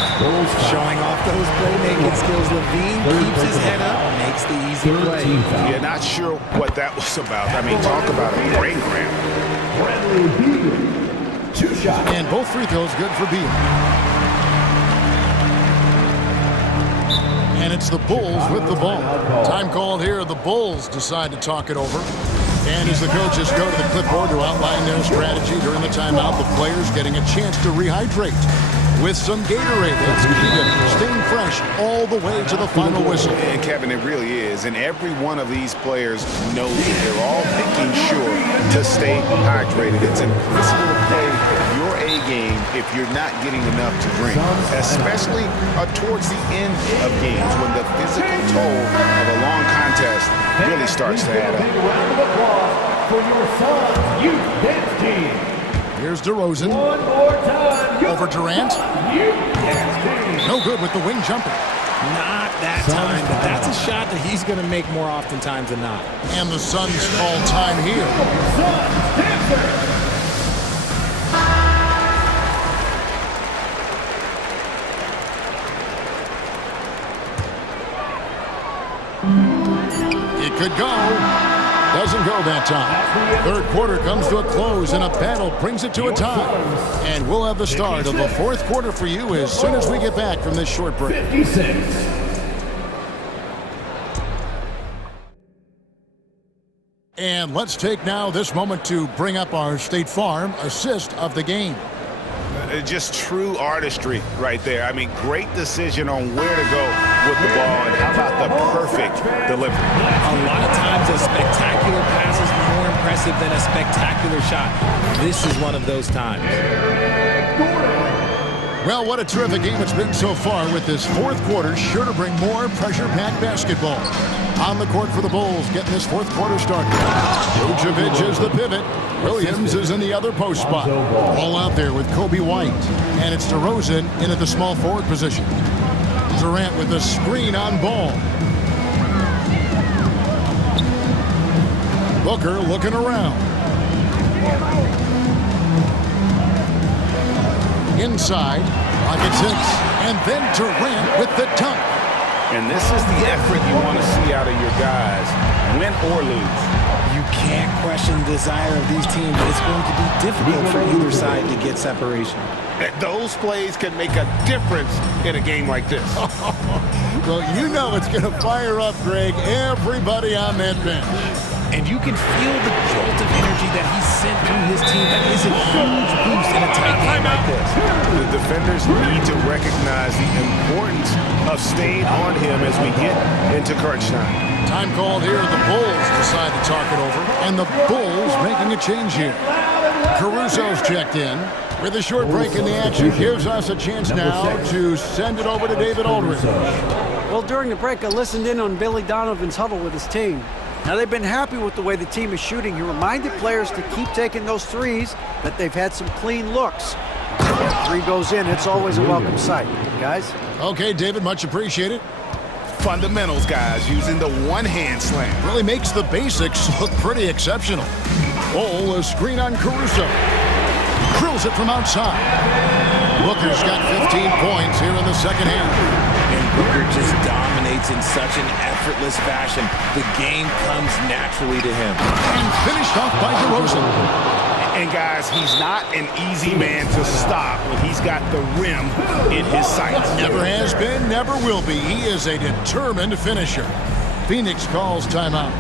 Showing off those playmaking skills. Levine keeps his head up, makes the easy play. Yeah, not sure what that was about. I mean, talk about a brain cramp. Bradley Beal. 2 shots. And both free throws good for Beal. And it's the Bulls with the ball. Time called here. The Bulls decide to talk it over. And as the coaches go to the clipboard to outline their strategy during the timeout, the players getting a chance to rehydrate with some Gatorade. That's key to staying fresh all the way to the final whistle. And Kevin, it really is. And every one of these players knows it. They're all making sure to stay hydrated. It's impossible to play your A game if you're not getting enough to drink, especially towards the end of games when the physical toll of a long contest really starts to add up. Big round of applause for your son's youth dance team. Here's DeRozan. One more time. Over Durant. No good with the wing jumper. Not that time, but that's a shot that he's going to make more oftentimes than not. And the Suns call time here. Suns dancer. It could go. Doesn't go that time. Third quarter comes to a close, and a battle brings it to a tie. And we'll have the start of the fourth quarter for you as soon as we get back from this short break. 56. And let's take now this moment to bring up our State Farm assist of the game. Just true artistry right there. I mean, great decision on where to go with the ball, and how about the perfect delivery. A lot of times a spectacular pass is more impressive than a spectacular shot. This is one of those times. Well, what a terrific game it's been so far, with this fourth quarter sure to bring more pressure-packed basketball. On the court for the Bulls, getting this fourth quarter started. Vucevic is the pivot. Williams is in the other post spot. All out there with Kobe White. And it's DeRozan in at the small forward position. Durant with the screen on ball. Booker looking around. Inside, pocket 6, and then Durant with the dunk. And this is the effort you want to see out of your guys, win or lose. You can't question the desire of these teams. It's going to be difficult for either side to get separation. Those plays can make a difference in a game like this. Well, you know it's going to fire up, Greg, everybody on that bench. And you can feel the jolt of energy that he sent through his team. That is a huge boost in a tight game like this. The defenders need to recognize the importance of staying on him as we get into crunch time. Time called here. The Bulls decide to talk it over. And the Bulls making a change here. Caruso's checked in. With a short break in the action, gives us a chance now to send it over to David Aldridge. Well, during the break, I listened in on Billy Donovan's huddle with his team. Now, they've been happy with the way the team is shooting. He reminded players to keep taking those threes, that they've had some clean looks. When three goes in, it's always a welcome sight. Guys? Okay, David, much appreciated. Fundamentals, guys, using the one-hand slam. Really makes the basics look pretty exceptional. Ball, a screen on Caruso. Drills it from outside. Booker's got 15 points here in the second half. And Booker just dominates in such an effortless fashion. The game comes naturally to him. And finished off by DeRozan. And guys, he's not an easy man to stop when he's got the rim in his sights. Never has been, never will be. He is a determined finisher. Phoenix calls timeout.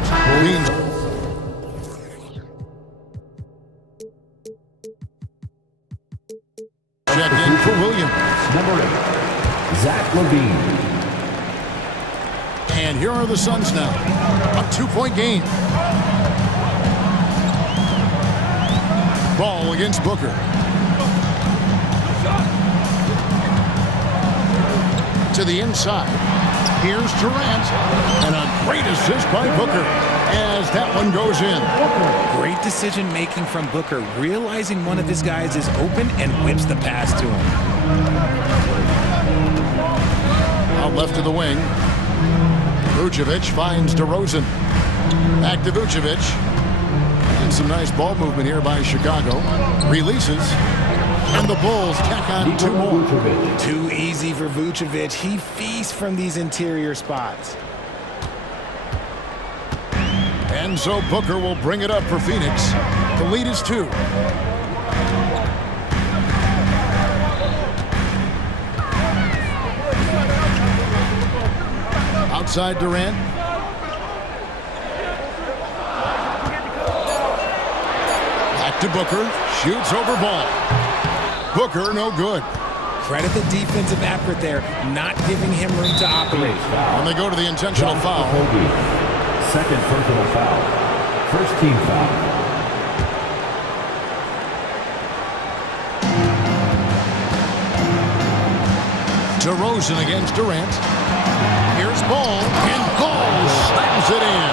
Checked in for Williams. Number 8, Zach LaVine. And here are the Suns now. A 2-point game. Ball against Booker. To the inside. Here's Durant. And a great assist by Booker as that one goes in. Great decision-making from Booker, realizing one of his guys is open and whips the pass to him. Out left to the wing. Vucevic finds DeRozan. Back to Vucevic. And some nice ball movement here by Chicago. Releases. And the Bulls tack on 2 more. Too easy for Vucevic. He feasts from these interior spots. And so Booker will bring it up for Phoenix. The lead is 2. Outside Durant. Back to Booker. Shoots over ball. Booker, no good. Credit the defensive effort there, not giving him room to operate. And they go to the intentional foul. Second personal foul. First team foul. DeRozan against Durant. Here's Ball, and Ball slams it in.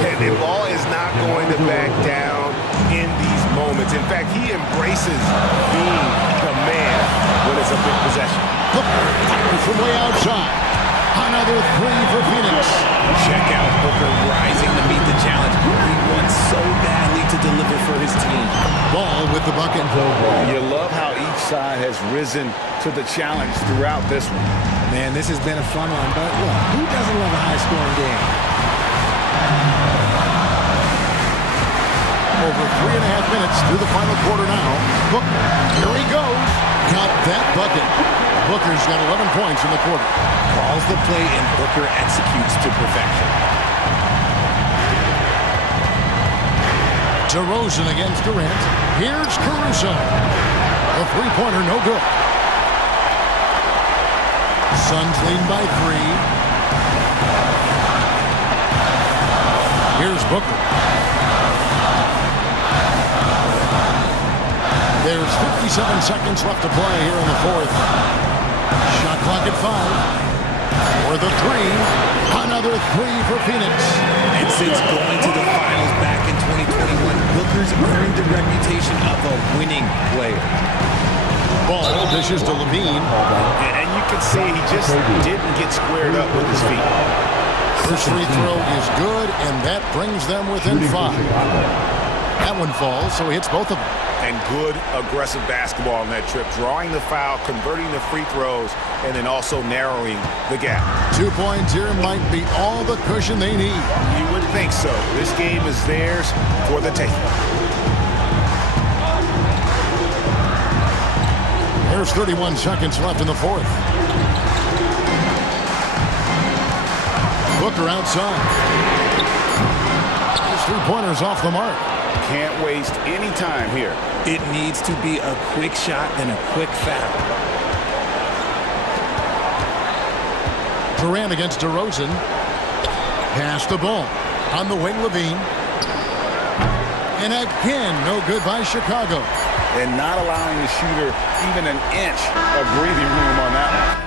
And the ball is not going to back down in these moments. In fact, he embraces being the man when it's a big possession. Booker from way outside. Another 3 for Phoenix. Check out Booker rising to meet the challenge. He wants so badly to deliver for his team. Ball with the bucket. You love how each side has risen to the challenge throughout this one. Man, this has been a fun one, but look, who doesn't love a high-scoring game? Over 3.5 minutes through the final quarter now. Booker, here he goes. Got that bucket. Booker's got 11 points in the quarter. Calls the play and Booker executes to perfection. DeRozan against Durant. Here's Caruso. A 3-pointer, no good. Suns lead by 3. Here's Booker. There's 57 seconds left to play here in the 4th. Shot clock at 5. For the 3. Another 3 for Phoenix. And since going to the finals back in 2021, Booker's earned the reputation of a winning player. Ball dishes to LaVine. And you can see he just didn't get squared up with his feet. First free throw is good, and that brings them within 5. That one falls, so he hits both of them. And good aggressive basketball on that trip, drawing the foul, converting the free throws, and then also narrowing the gap. 2 points here might be all the cushion they need. You would think so. This game is theirs for the taking. There's 31 seconds left in the fourth. Booker outside. His three-pointers off the mark. Can't waste any time here. It needs to be a quick shot and a quick foul. Durant against DeRozan. Pass the ball. On the wing, Levine. And again, no good by Chicago. And not allowing the shooter even an inch of breathing room on that one.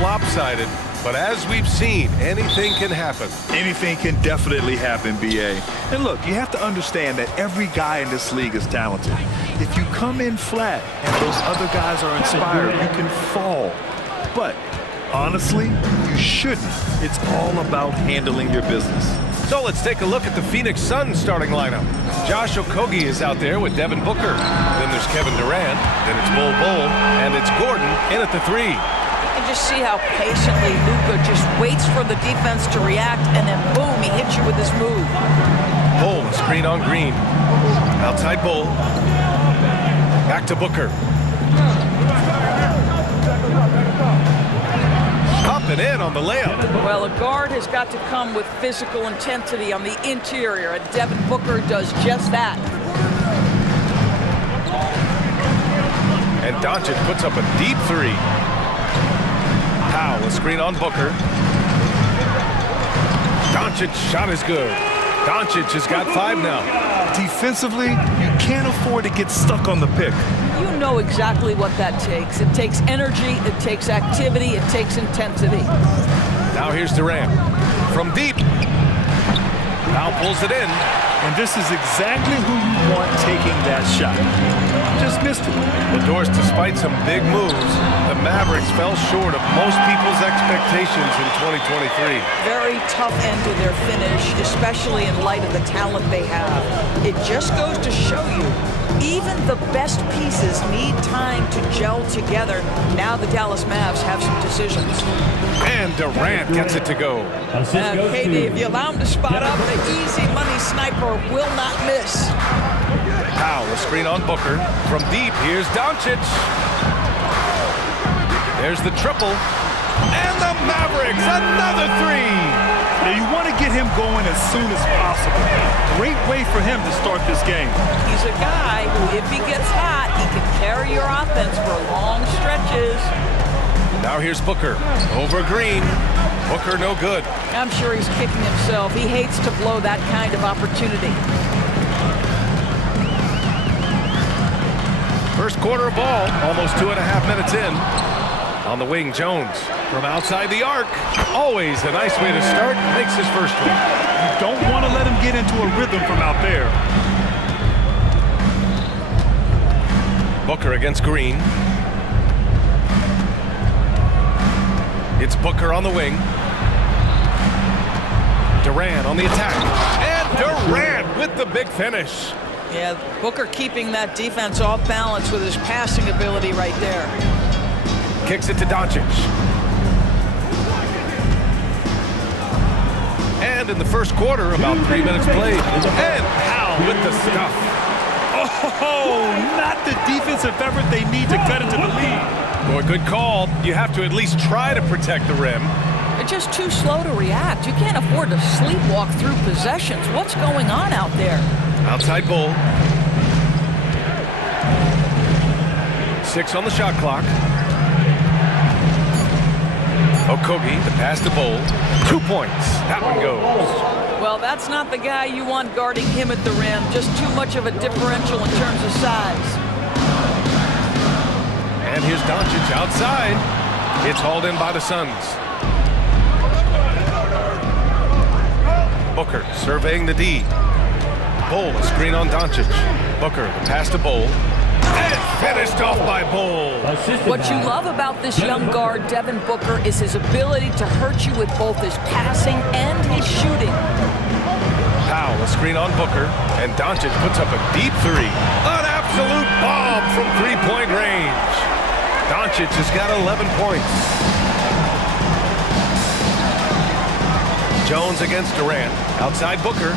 lopsided, but as we've seen, anything can happen. Anything can definitely happen, BA. And look, you have to understand that every guy in this league is talented. If you come in flat and those other guys are inspired, you can fall. But honestly, you shouldn't. It's all about handling your business. So let's take a look at the Phoenix Suns starting lineup. Josh Okogie is out there with Devin Booker. Then there's Kevin Durant. Then it's Bol Bol. And it's Gordon in at the 3. You can just see how patiently Luka just waits for the defense to react, and then boom, he hits you with his move. Bol, screen on Green. Outside Bol. Back to Booker. Up and in on the layup. Well, a guard has got to come with physical intensity on the interior, and Devin Booker does just that. And Doncic puts up a deep 3. Powell, a screen on Booker. Doncic shot is good. Doncic has got 5 now. Defensively, you can't afford to get stuck on the pick. You know exactly what that takes. It takes energy, it takes activity, it takes intensity. Now here's Durant. From deep. Now pulls it in. And this is exactly who you want taking that shot. Just missed it. Well, Doris, despite some big moves, the Mavericks fell short of most people's expectations in 2023. Very tough end to their finish, especially in light of the talent they have. It just goes to show you, even the best pieces need time to gel together. Now the Dallas Mavs have some decisions. And Durant gets it to go. Katie, if you allow him to spot up, the easy money sniper will not miss. Powell, a screen on Booker. From deep, here's Doncic. There's the triple. And the Mavericks, another 3. Now you want to get him going as soon as possible. Great way for him to start this game. He's a guy who, if he gets hot, he can carry your offense for long stretches. Now here's Booker. Over Green. Booker no good. I'm sure he's kicking himself. He hates to blow that kind of opportunity. First quarter of ball, almost 2.5 minutes in. On the wing, Jones from outside the arc. Always a nice way to start. Makes his first one. You don't want to let him get into a rhythm from out there. Booker against Green. It's Booker on the wing. Durant on the attack. And Durant with the big finish. Yeah, Booker keeping that defense off balance with his passing ability right there. Kicks it to Doncic. And in the first quarter, about 3 minutes played. And Powell with the stuff. Oh, not the defensive effort they need to cut into the lead. Boy, good call. You have to at least try to protect the rim. They're just too slow to react. You can't afford to sleepwalk through possessions. What's going on out there? Outside Bol. 6 on the shot clock. Okogie, the pass to Bol. 2 points. That one goes. Well, that's not the guy you want guarding him at the rim. Just too much of a differential in terms of size. And here's Doncic outside. It's hauled in by the Suns. Booker surveying the D. Bol, a screen on Doncic. Booker, the pass to Bol. And finished off by Bol. What you love about this young guard, Devin Booker, is his ability to hurt you with both his passing and his shooting. Powell, a screen on Booker. And Doncic puts up a deep 3. An absolute bomb from three-point range. Doncic has got 11 points. Jones against Durant. Outside Booker.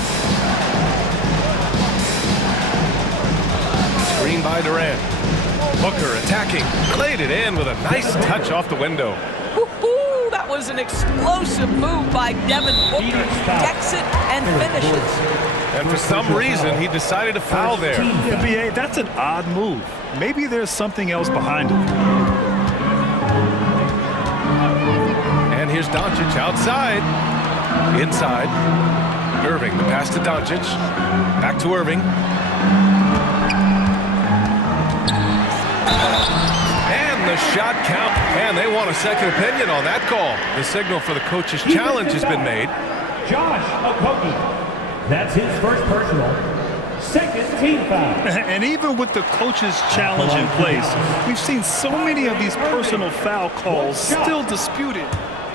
Screen by Durant. Booker attacking. Laid it in with a nice touch off the window. Woo-hoo! That was an explosive move by Devin Booker. Decks it and finishes. And for some reason, he decided to foul there. NBA, that's an odd move. Maybe there's something else behind it. And here's Doncic outside. Inside. Irving, the pass to Doncic. Back to Irving. And the shot count, and they want a second opinion on that call. The signal for the coach's challenge has been made. Josh Okogie. That's his first personal. Second team foul. And even with the coach's challenge in place, we've seen so many of these personal foul calls still disputed.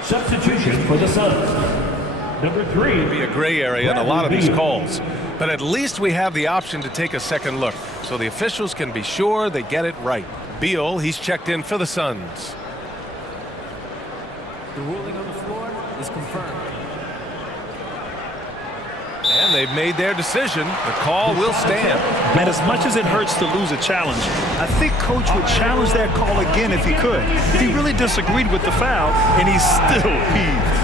Substitution for the Suns. Number 3. It'll be a gray area in a lot of these calls. But at least we have the option to take a second look, so the officials can be sure they get it right. Beal, he's checked in for the Suns. The ruling on the floor is confirmed. And they've made their decision. The call will stand. And as much as it hurts to lose a challenge, I think Coach would challenge that call again if he could. He really disagreed with the foul, and he's still peeved.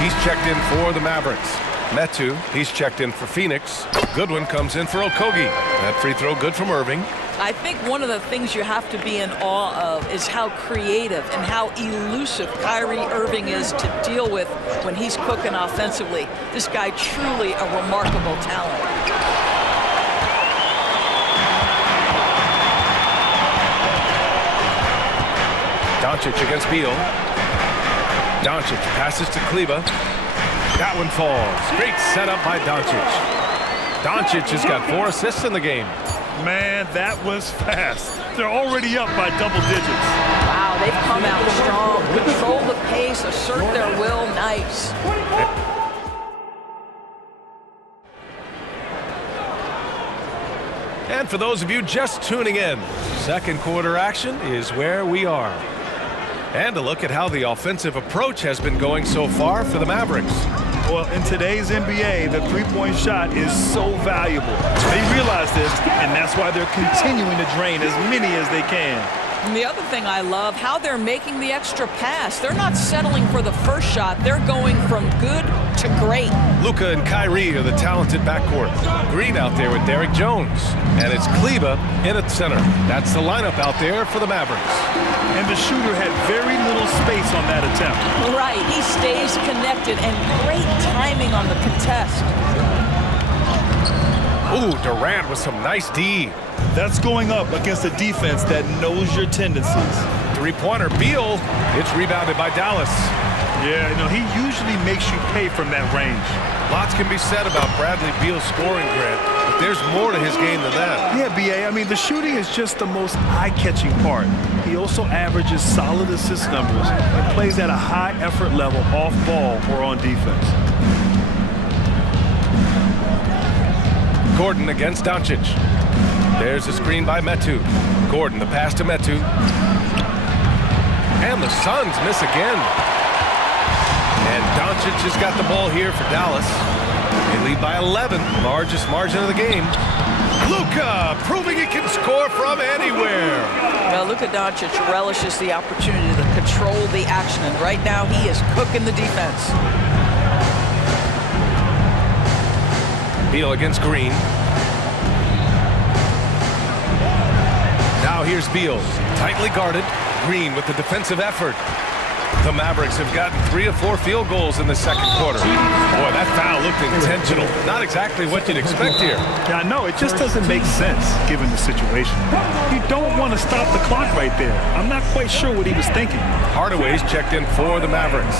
He's checked in for the Mavericks. Metu, he's checked in for Phoenix. Goodwin comes in for Okogie. That free throw good from Irving. I think one of the things you have to be in awe of is how creative and how elusive Kyrie Irving is to deal with when he's cooking offensively. This guy truly a remarkable talent. Doncic against Beal. Doncic passes to Kleba. That one falls. Great setup by Doncic. Doncic has got 4 assists in the game. Man, that was fast. They're already up by double digits. Wow, they've come out strong. Control the pace, assert their will. Nice. And for those of you just tuning in, second quarter action is where we are. And a look at how the offensive approach has been going so far for the Mavericks. Well, in today's NBA, the three-point shot is so valuable. They realize this, and that's why they're continuing to drain as many as they can. And the other thing I love, how they're making the extra pass. They're not settling for the first shot. They're going from good to great. Luka and Kyrie are the talented backcourt. Green out there with Derrick Jones. And it's Kleba in at center. That's the lineup out there for the Mavericks. And the shooter had very little space on that attempt. Right, he stays connected, and great timing on the contest. Ooh, Durant with some nice D. That's going up against a defense that knows your tendencies. Three-pointer, Beal. It's rebounded by Dallas. Yeah, you know, he usually makes you pay from that range. Lots can be said about Bradley Beal's scoring, Grant, but there's more to his game than that. Yeah, B.A., I mean, the shooting is just the most eye-catching part. He also averages solid assist numbers and plays at a high effort level off ball or on defense. Gordon against Doncic. There's a screen by Metu. Gordon, the pass to Metu. And the Suns miss again. And Doncic has got the ball here for Dallas. They lead by 11, largest margin of the game. Luka proving he can score from anywhere. Well, Luka Doncic relishes the opportunity to control the action, and right now he is cooking the defense. Beal against Green. Now here's Beal, tightly guarded. Green with the defensive effort. The Mavericks have gotten 3 of 4 field goals in the second quarter. Boy, that foul looked intentional. Not exactly what you'd expect here. Yeah, I know. It just doesn't make sense given the situation. You don't want to stop the clock right there. I'm not quite sure what he was thinking. Hardaway's checked in for the Mavericks.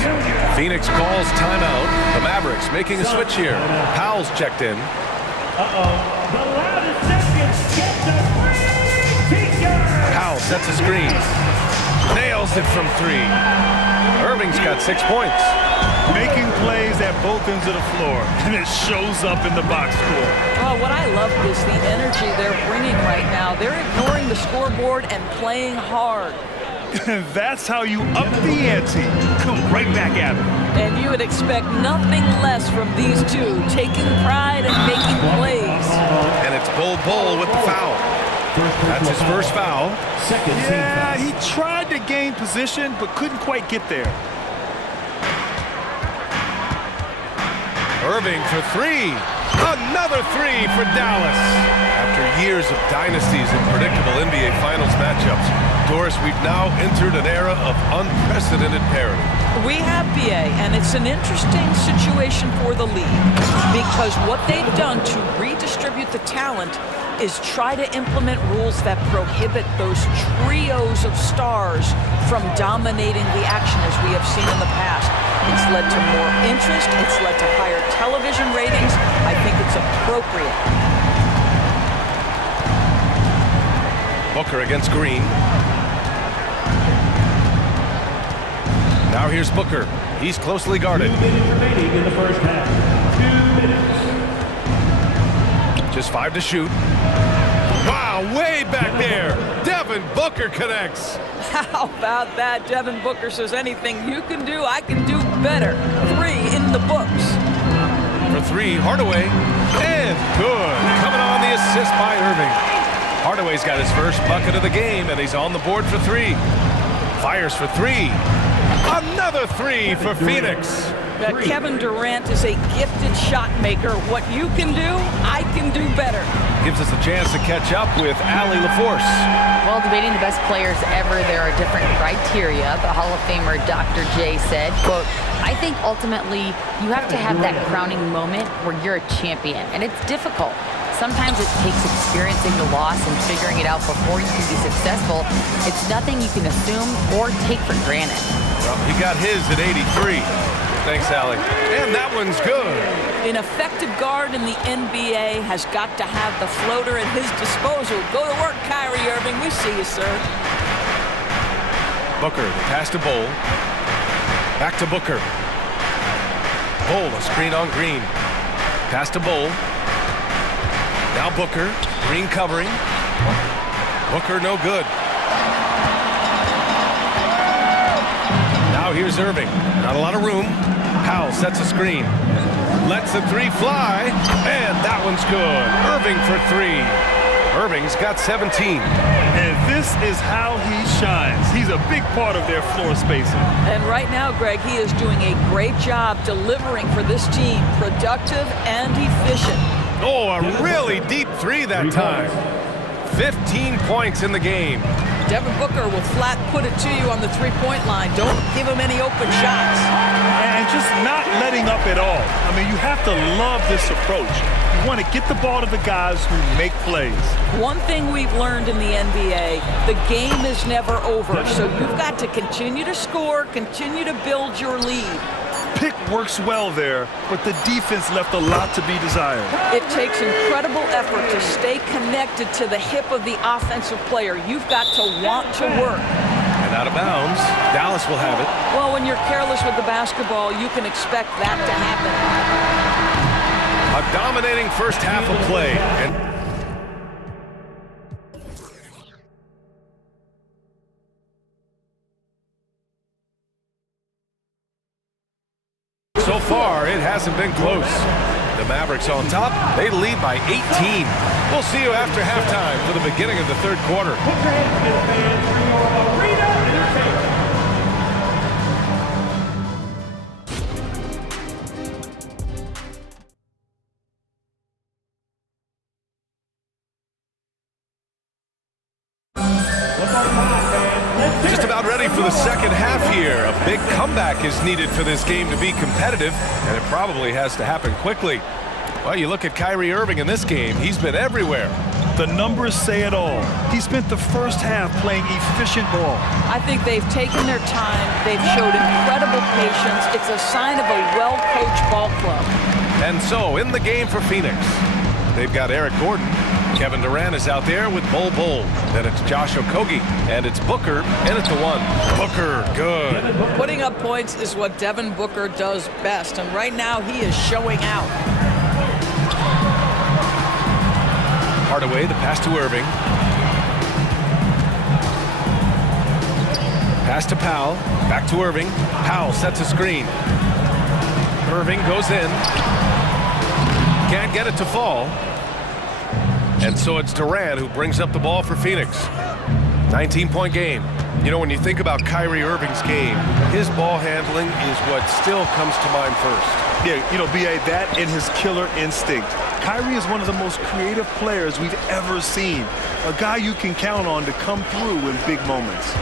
Phoenix calls timeout. The Mavericks making a switch here. Powell's checked in. The loudest champions get the free t-shirt. Powell sets a screen. Nails it from 3. Irving's got 6 points. Making plays at both ends of the floor, and it shows up in the box score. Well, what I love is the energy they're bringing right now. They're ignoring the scoreboard and playing hard. That's how you up the ante. Come right back at them. And you would expect nothing less from these two, taking pride and making plays. And it's Bull with the foul. That's his first foul. Yeah, he tried to gain position, but couldn't quite get there. Irving for 3. Another three for Dallas. After years of dynasties and predictable NBA Finals matchups, Doris, we've now entered an era of unprecedented parity. We have, BA, and it's an interesting situation for the league because what they've done to redistribute the talent is try to implement rules that prohibit those trios of stars from dominating the action as we have seen in the past. It's led to more interest. It's led to higher television ratings. I think it's appropriate. Booker against Green. Now here's Booker. He's closely guarded. 2 minutes remaining in the first half. 2 minutes. Just 5 to shoot. Wow, way back there. Devin Booker connects. How about that? Devin Booker says anything you can do, I can do better. 3 in the books. For 3, Hardaway. And good. Coming on the assist by Irving. Hardaway's got his first bucket of the game, and he's on the board for 3. Fires for 3. Another 3 for Phoenix. Kevin Durant is a gifted shot maker. What you can do, I can do better. Gives us a chance to catch up with Allie LaForce. While debating the best players ever, there are different criteria. The Hall of Famer Dr. J said, quote, I think ultimately you have to have that crowning moment where you're a champion, and it's difficult. Sometimes it takes experiencing the loss and figuring it out before you can be successful. It's nothing you can assume or take for granted. Well, he got his at 83. Thanks, Allie. And that one's good. An effective guard in the NBA has got to have the floater at his disposal. Go to work, Kyrie Irving. We see you, sir. Booker, the pass to Bowl. Back to Booker. Bowl, a screen on Green. Pass to Bowl. Now Booker, Green covering. Booker no good. Now here's Irving. Not a lot of room. Powell sets a screen. Lets the 3 fly. And that one's good. Irving for 3. Irving's got 17. And this is how he shines. He's a big part of their floor spacing. And right now, Greg, he is doing a great job delivering for this team. Productive and efficient. Oh, a really deep 3 that time. 15 points in the game. Devin Booker will flat put it to you on the three-point line. Don't give him any open shots. And just not letting up at all. I mean, you have to love this approach. You want to get the ball to the guys who make plays. One thing we've learned in the NBA, the game is never over. So you've got to continue to score, continue to build your lead. Pick works well there, but the defense left a lot to be desired. It takes incredible effort to stay connected to the hip of the offensive player. You've got to want to work. And out of bounds, Dallas will have it. Well, when you're careless with the basketball, you can expect that to happen. A dominating first half of play. And so far, it hasn't been close. The Mavericks on top. They lead by 18. We'll see you after halftime for the beginning of the third quarter. Put your hands together, fans, for your arena entertainment. Just about ready for the second half here. A big comeback is needed for this game to be competitive, and it probably has to happen quickly. Well, you look at Kyrie Irving in this game. He's been everywhere. The numbers say it all. He spent the first half playing efficient ball. I think they've taken their time. They've showed incredible patience. It's a sign of a well-coached ball club. And so, in the game for Phoenix, they've got Eric Gordon. Kevin Durant is out there with Bol Bol. Then it's Josh Okogie, and it's Booker, and it's the 1. Booker, good. Putting up points is what Devin Booker does best, and right now he is showing out. Hardaway, the pass to Irving. Pass to Powell, back to Irving. Powell sets a screen. Irving goes in. Can't get it to fall. And so it's Durant who brings up the ball for Phoenix. 19-point game. You know, when you think about Kyrie Irving's game, his ball handling is what still comes to mind first. Yeah, you know, B.A., that and his killer instinct. Kyrie is one of the most creative players we've ever seen. A guy you can count on to come through in big moments.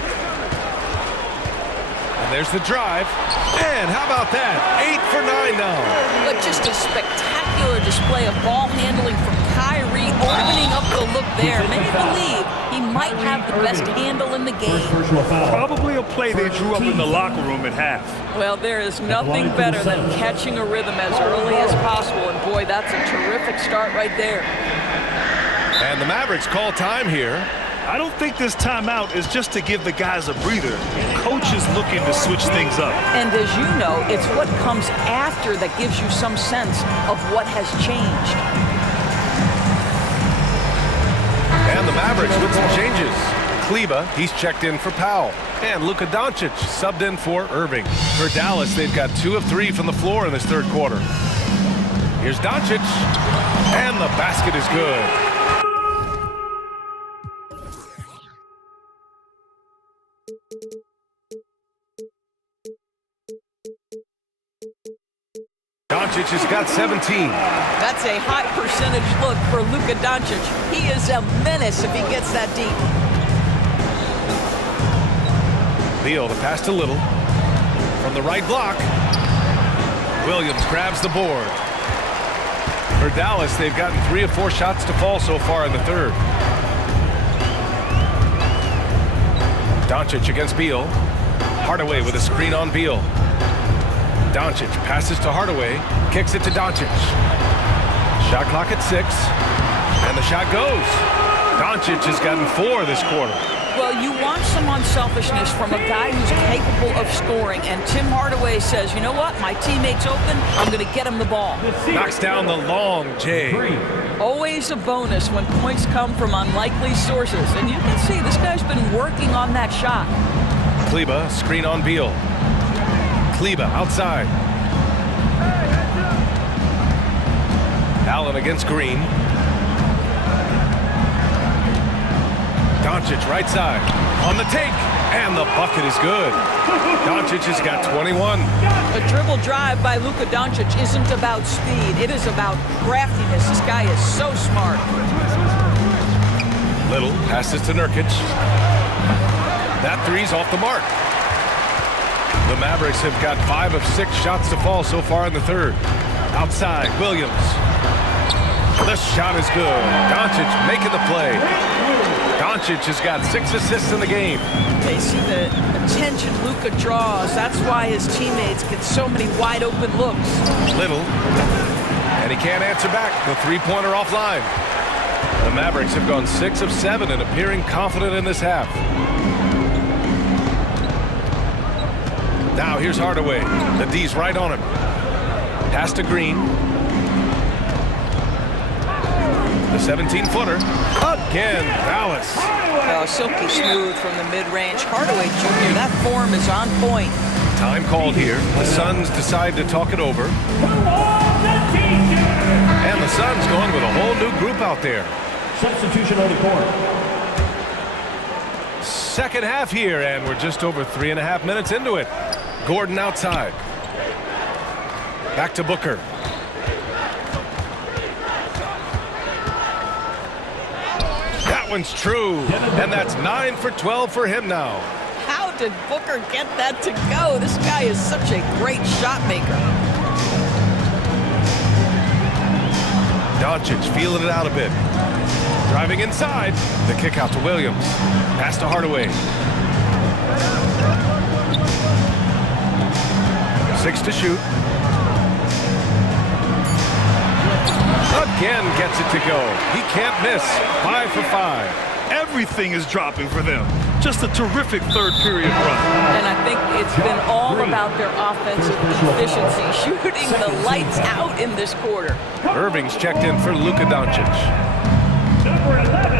And there's the drive. And how about that? 8 for 9 now. But just a spectacular display of ball handling from Kyrie, opening up the look there. Many believe he might have the best handle in the game. Probably a play they drew up in the locker room at half. Well, there is nothing better than catching a rhythm as early as possible. And boy, that's a terrific start right there. And the Mavericks call time here. I don't think this timeout is just to give the guys a breather. Coach is looking to switch things up. And as you know, it's what comes after that gives you some sense of what has changed. And the Mavericks with some changes. Kleba, he's checked in for Powell. And Luka Doncic subbed in for Irving. For Dallas, they've got 2 of 3 from the floor in this third quarter. Here's Doncic. And the basket is good. Doncic has got 17. That's a high percentage look for Luka Doncic. He is a menace if he gets that deep. Beal, the pass to Little. From the right block. Williams grabs the board. For Dallas, they've gotten 3 of 4 shots to fall so far in the third. Doncic against Beal. Hardaway with a screen on Beal. Doncic passes to Hardaway, kicks it to Doncic. Shot clock at 6, and the shot goes. Doncic has gotten 4 this quarter. Well, you want some unselfishness from a guy who's capable of scoring, and Tim Hardaway says, you know what, my teammate's open, I'm going to get him the ball. Knocks down the long J. Always a bonus when points come from unlikely sources, and you can see this guy's been working on that shot. Kleba, screen on Beal. Kleba outside. Allen against Green. Doncic right side. On the take. And the bucket is good. Doncic has got 21. A dribble drive by Luka Doncic isn't about speed. It is about craftiness. This guy is so smart. Little passes to Nurkic. That three's off the mark. The Mavericks have got 5 of 6 shots to fall so far in the third. Outside, Williams. The shot is good. Doncic making the play. Doncic has got 6 assists in the game. They see the attention Luka draws. That's why his teammates get so many wide open looks. Little. And he can't answer back. The three-pointer offline. The Mavericks have gone 6 of 7 and appearing confident in this half. Now here's Hardaway. The D's right on him. Pass to Green. The 17-footer. Again, Dallas. Oh, silky smooth from the mid-range. Hardaway Jr., that form is on point. Time called here. The Suns decide to talk it over. And the Suns going with a whole new group out there. Substitution on the court. Second half here, and we're just over 3.5 minutes into it. Gordon outside. Back to Booker. That one's true, and that's 9 for 12 for him now. How did Booker get that to go? This guy is such a great shot maker. Doncic feeling it out a bit. Driving inside. The kick out to Williams. Pass to Hardaway. 6 to shoot. Again gets it to go. He can't miss. 5 for 5. Everything is dropping for them. Just a terrific third period run. And I think it's been all about their offensive efficiency, shooting the lights out in this quarter. Irving's checked in for Luka Doncic. Number 11.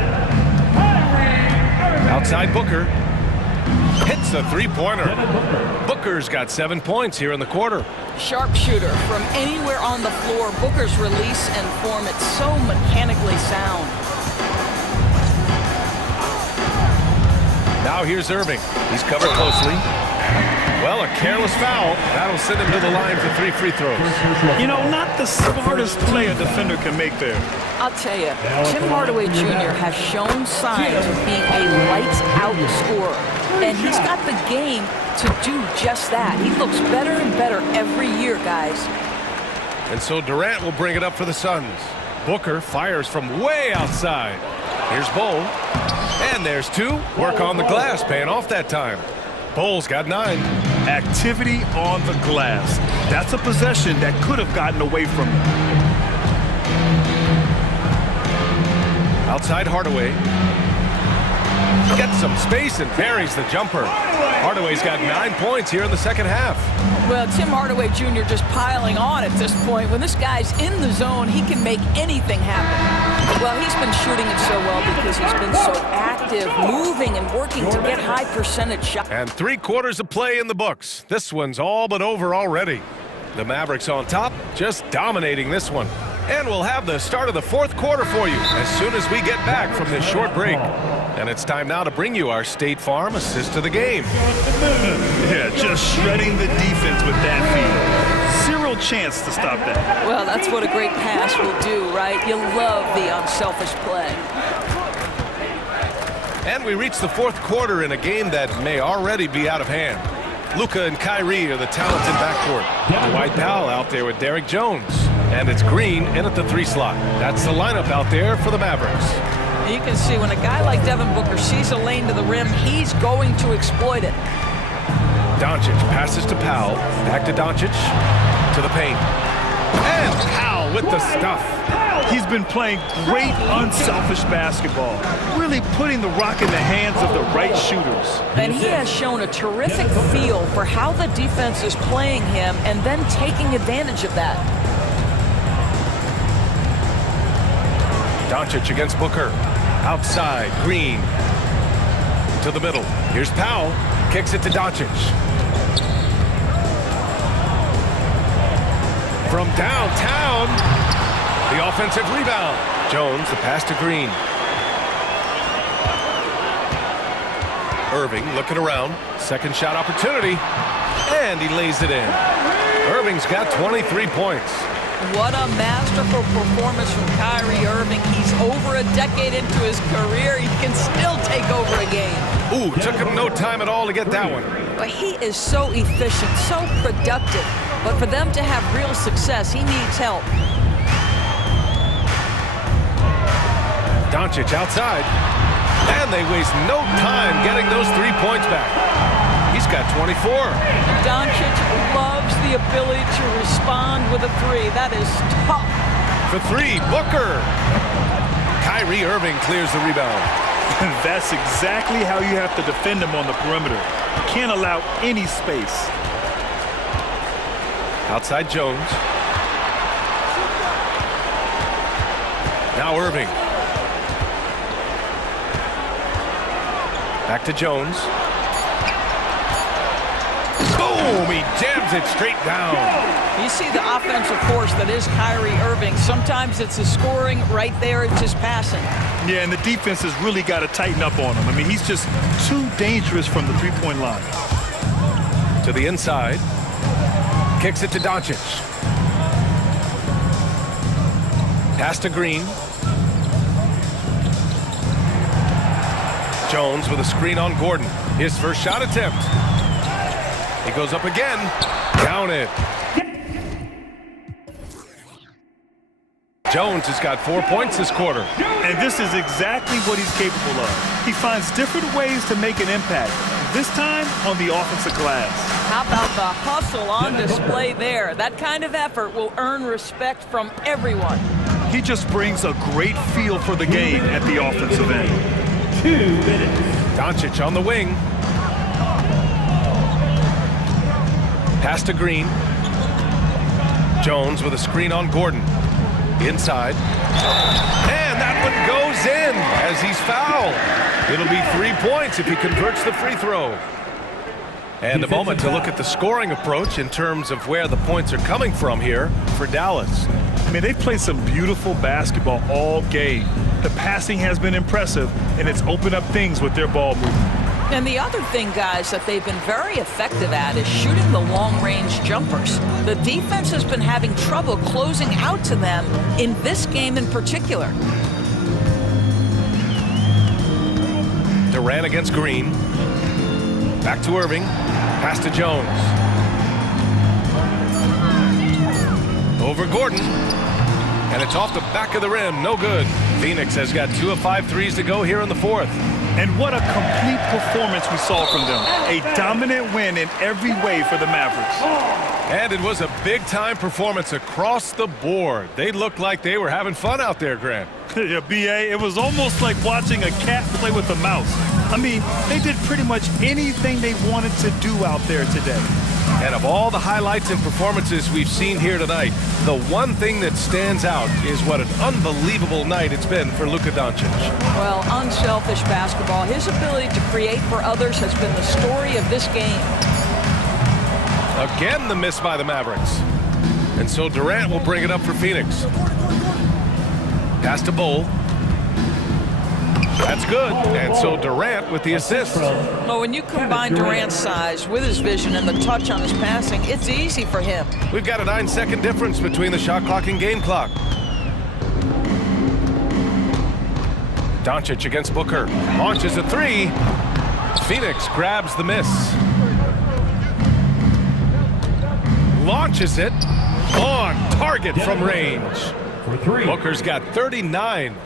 Outside Booker. Hits a three-pointer. Booker's got 7 points here in the quarter. Sharpshooter from anywhere on the floor. Booker's release and form, it's so mechanically sound. Now here's Irving. He's covered closely. Well, a careless foul. That'll send him to the line for 3 free throws. You know, not the smartest play a defender can make there. I'll tell you, Tim Hardaway Jr. has shown signs of being a lights-out scorer, and he's got the game to do just that. He looks better and better every year, guys. And so Durant will bring it up for the Suns. Booker fires from way outside. Here's Bol. And there's 2. Work on the glass, paying off that time. Bol's got 9. Activity on the glass. That's a possession that could have gotten away from him. Outside Hardaway. Gets some space and buries the jumper. Hardaway's got 9 points here in the second half. Well, Tim Hardaway Jr. just piling on at this point. When this guy's in the zone, he can make anything happen. Well, he's been shooting it so well because he's been so active, moving and working to get high percentage shots. And 3 quarters of play in the books. This one's all but over already. The Mavericks on top, just dominating this one. And we'll have the start of the 4th quarter for you as soon as we get back from this short break. And it's time now to bring you our State Farm assist of the game. Yeah, just shredding the defense with that feed. Zero chance to stop that. Well, that's what a great pass will do, right? You love the unselfish play. And we reach the 4th quarter in a game that may already be out of hand. Luka and Kyrie are the talented backcourt. Dwight Powell out there with Derrick Jones. And it's Green in at the 3 slot. That's the lineup out there for the Mavericks. You can see when a guy like Devin Booker sees a lane to the rim, he's going to exploit it. Doncic passes to Powell. Back to Doncic. To the paint. And Powell with the stuff. He's been playing great unselfish basketball, really putting the rock in the hands of the right shooters. And he has shown a terrific feel for how the defense is playing him and then taking advantage of that. Doncic against Booker. Outside, Green. To the middle. Here's Powell. Kicks it to Doncic. From downtown, the offensive rebound. Jones, the pass to Green. Irving looking around. Second shot opportunity. And he lays it in. Irving's got 23 points. What a masterful performance from Kyrie Irving. He's over a decade into his career. He can still take over a game. Ooh, took him no time at all to get that one. But he is so efficient, so productive. But for them to have real success, he needs help. Doncic outside. And they waste no time getting those 3 points back. He's got 24. Doncic loves the ability to respond with a 3. That is tough. For 3, Booker. Kyrie Irving clears the rebound. That's exactly how you have to defend him on the perimeter. You can't allow any space. Outside Jones. Now Irving. Back to Jones. Boom! He jams it straight down. You see the offensive force that is Kyrie Irving. Sometimes it's his scoring. Right there, it's his passing. Yeah, and the defense has really got to tighten up on him. I mean, he's just too dangerous from the three-point line. To the inside. Kicks it to Doncic. Pass to Green. Jones with a screen on Gordon. His first shot attempt. He goes up again. Count it. Jones has got 4 points this quarter. And this is exactly what he's capable of. He finds different ways to make an impact. This time on the offensive glass. How about the hustle on display there? That kind of effort will earn respect from everyone. He just brings a great feel for the game at the offensive end. 2 minutes. Doncic on the wing. Pass to Green. Jones with a screen on Gordon. Inside. And that one goes in as he's fouled. It'll be 3 points if he converts the free throw. And a moment to look at the scoring approach in terms of where the points are coming from here for Dallas. I mean, they've played some beautiful basketball all game. The passing has been impressive, and it's opened up things with their ball movement. And the other thing, guys, that they've been very effective at is shooting the long-range jumpers. The defense has been having trouble closing out to them in this game in particular. Durant against Green. Back to Irving. Pass to Jones. Over Gordon. And it's off the back of the rim. No good. Phoenix has got 2 of 5 threes to go here in the fourth. And what a complete performance we saw from them. A dominant win in every way for the Mavericks. And it was a big-time performance across the board. They looked like they were having fun out there, Grant. Yeah, B.A., it was almost like watching a cat play with a mouse. I mean, they did pretty much anything they wanted to do out there today. And of all the highlights and performances we've seen here tonight, the one thing that stands out is what an unbelievable night it's been for Luka Doncic. Well, unselfish basketball. His ability to create for others has been the story of this game. Again, the miss by the Mavericks. And so Durant will bring it up for Phoenix. Pass to Bull. That's good. And so Durant with the assist. Well, when you combine Durant's size with his vision and the touch on his passing, it's easy for him. We've got a 9-second difference between the shot clock and game clock. Doncic against Booker. Launches a three. Phoenix grabs the miss. Launches it. On target from range. Booker's got 39.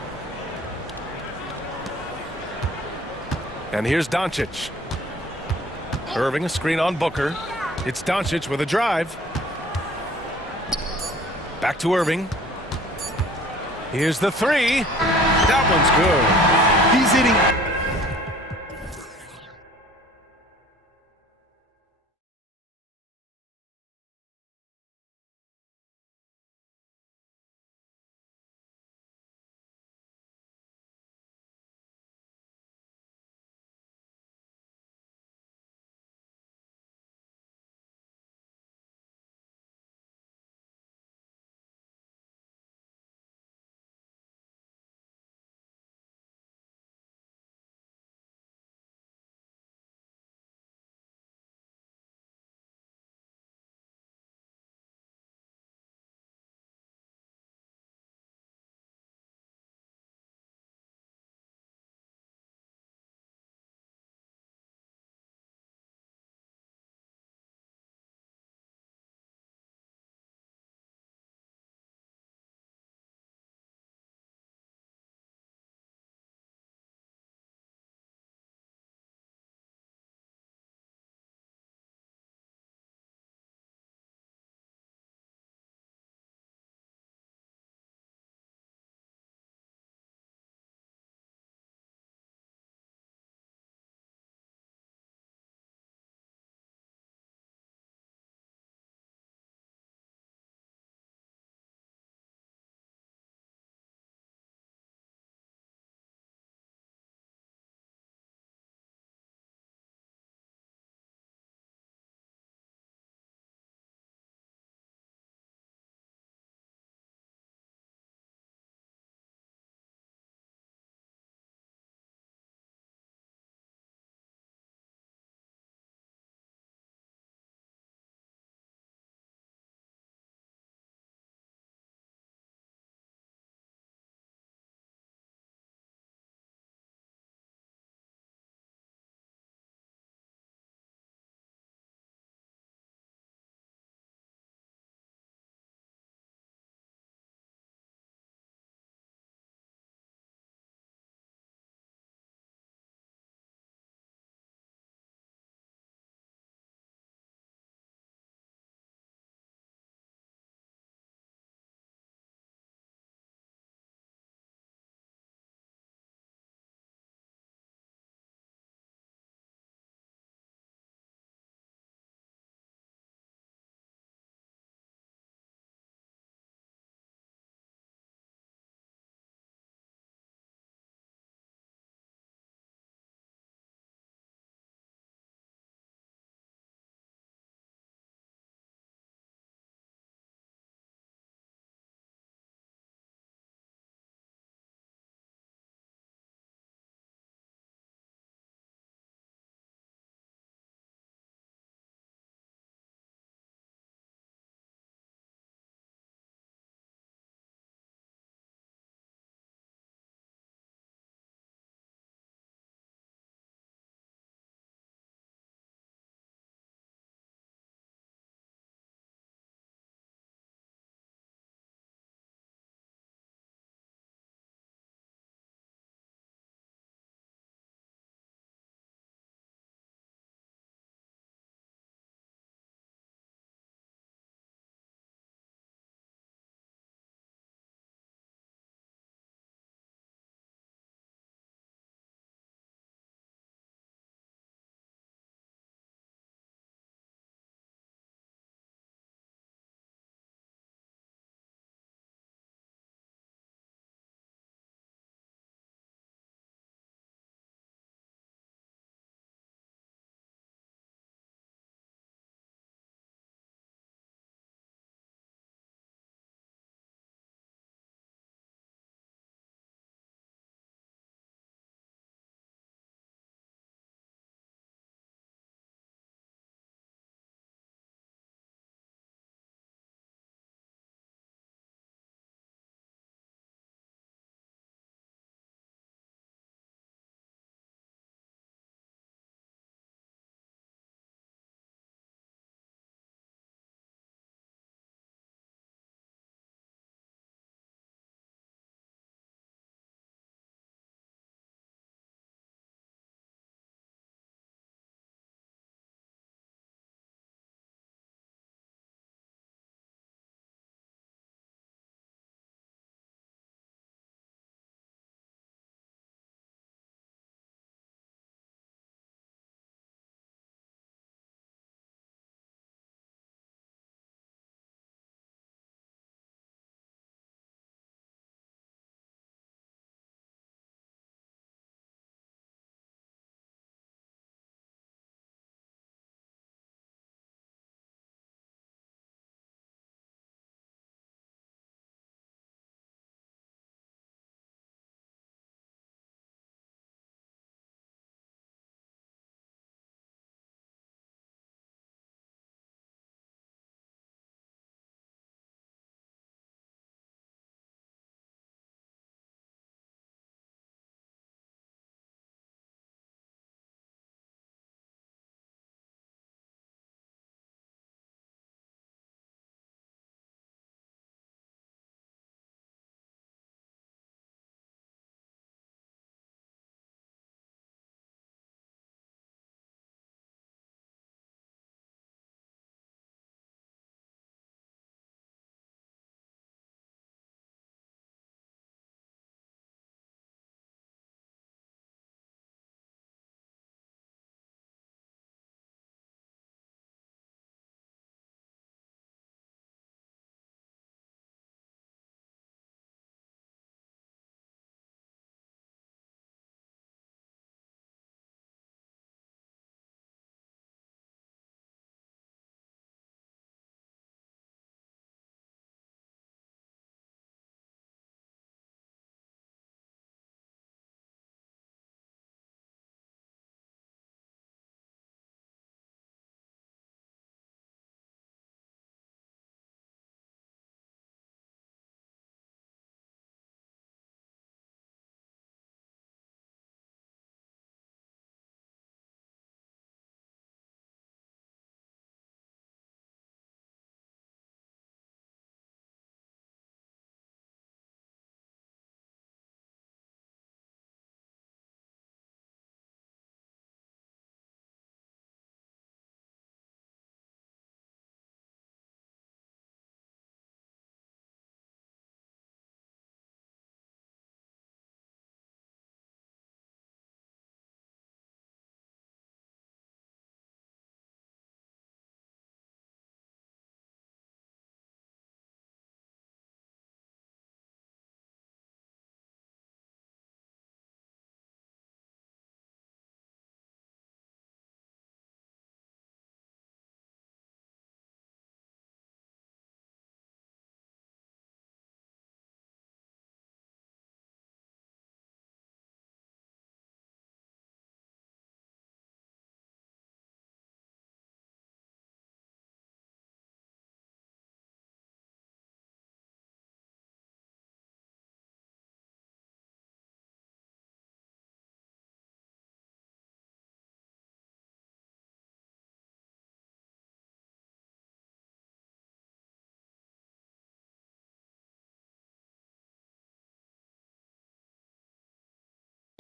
And here's Doncic. Irving, a screen on Booker. It's Doncic with a drive. Back to Irving. Here's the three. That one's good. He's hitting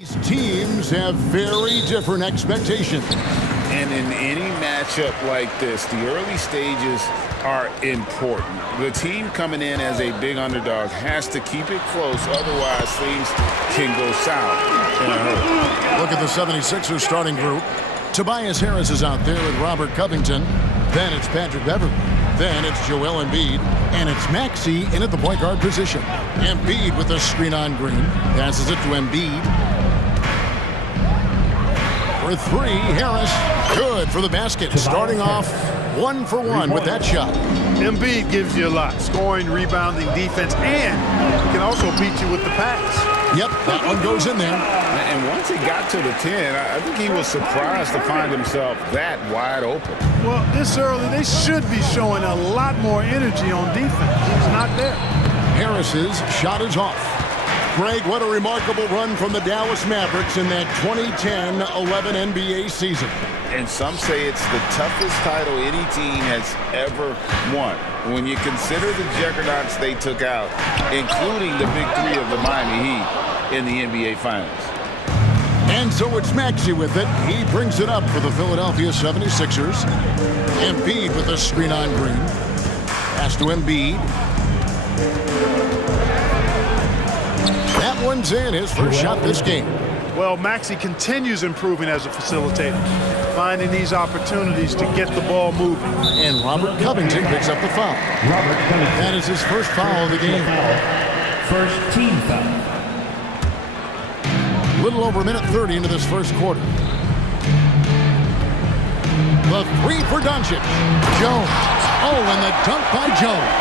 These teams have very different expectations. And in any matchup like this, the early stages are important. The team coming in as a big underdog has to keep it close, otherwise things can go south in a hurry. Look at the 76ers starting group. Tobias Harris is out there with Robert Covington. Then it's Patrick Beverley. Then it's Joel Embiid. And it's Maxey in at the point guard position. Embiid with the screen on Green. Passes it to Embiid. For three, Harris. Good for the basket. Starting off 1 for 1 with that shot. Embiid gives you a lot. Scoring, rebounding, defense, and he can also beat you with the pass. Yep, that one goes in there. And once he got to the 10, I think he was surprised to find himself that wide open. Well, this early, they should be showing a lot more energy on defense. It's not there. Harris's shot is off. Greg, what a remarkable run from the Dallas Mavericks in that 2010-11 NBA season. And some say it's the toughest title any team has ever won. When you consider the juggernauts they took out, including the big three of the Miami Heat in the NBA Finals. And so it's Maxey with it. He brings it up for the Philadelphia 76ers. Embiid with a screen on Green. Pass to Embiid. That one's in, his first shot this game. Well, Maxey continues improving as a facilitator, finding these opportunities to get the ball moving. And Robert Covington picks up the foul. That is his first foul of the game. First team foul. A little over a minute 30 into this first quarter. The three for Doncic. Jones. Oh, and the dunk by Jones.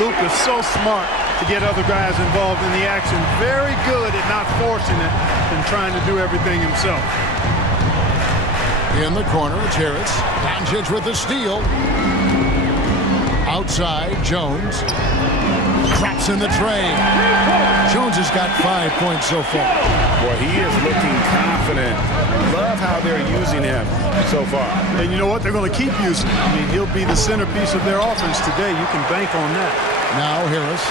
Luke is so smart to get other guys involved in the action. Very good at not forcing it and trying to do everything himself. In the corner, it's Harris. Doncic with the steal. Outside, Jones. Drops in the tray. Jones has got 5 points so far. Well, he is looking confident. Love how they're using him so far. And you know what? They're going to keep using him. I mean, he'll be the centerpiece of their offense today. You can bank on that. Now Harris,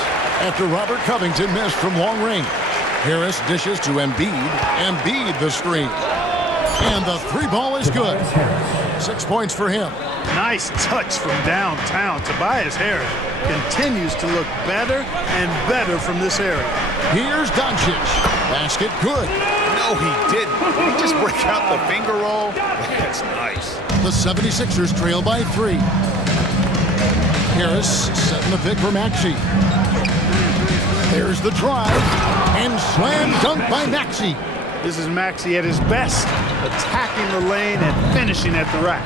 after Robert Covington missed from long range. Harris dishes to Embiid. Embiid the screen. And the three ball is good. 6 points for him. Nice touch from downtown. Tobias Harris continues to look better and better from this area. Here's Doncic. Basket good. No, he didn't. He just break out the finger roll. That's nice. The 76ers trail by 3. Harris setting the pick for Maxey. There's the drive. And slam dunk by Maxey. This is Maxey at his best, attacking the lane and finishing at the rack.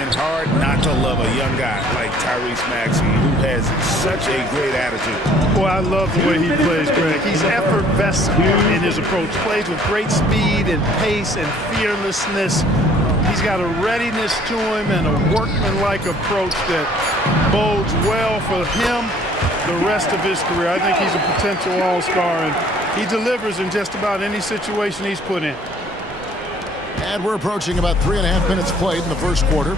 And hard not to love a young guy like Tyrese Maxey, who has such a great attitude. Boy, I love the way he plays, Greg. He's effervescent in his approach. Plays with great speed and pace and fearlessness. He's got a readiness to him and a workmanlike approach that bodes well for him the rest of his career. I think he's a potential all-star, and he delivers in just about any situation he's put in. And we're approaching about 3.5 minutes played in the first quarter.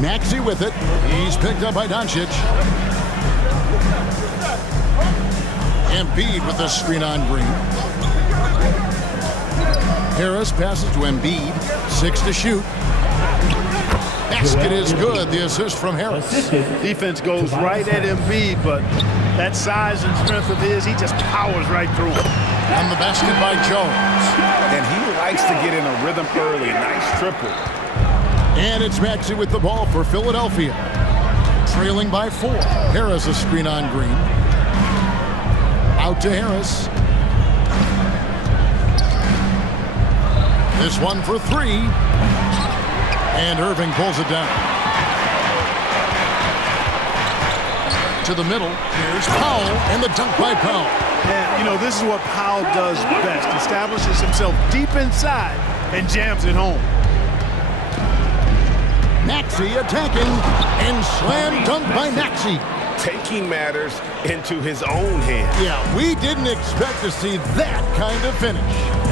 Maxey with it. He's picked up by Doncic. Embiid with the screen on Green. Harris passes to Embiid. 6 to shoot. Basket is good. The assist from Harris. Defense goes right at Embiid, but that size and strength of his, he just powers right through it. And the basket by Jones. And he likes to get in a rhythm early. Nice triple. And it's Maxey with the ball for Philadelphia. Trailing by 4. Harris a screen on Green. Out to Harris. This one for 3. And Irving pulls it down. To the middle. Here's Powell and the dunk by Powell. And, you know, this is what Powell does best. Establishes himself deep inside and jams it home. Maxey attacking and slam dunk by Maxey. Taking matters into his own hands. Yeah, we didn't expect to see that kind of finish.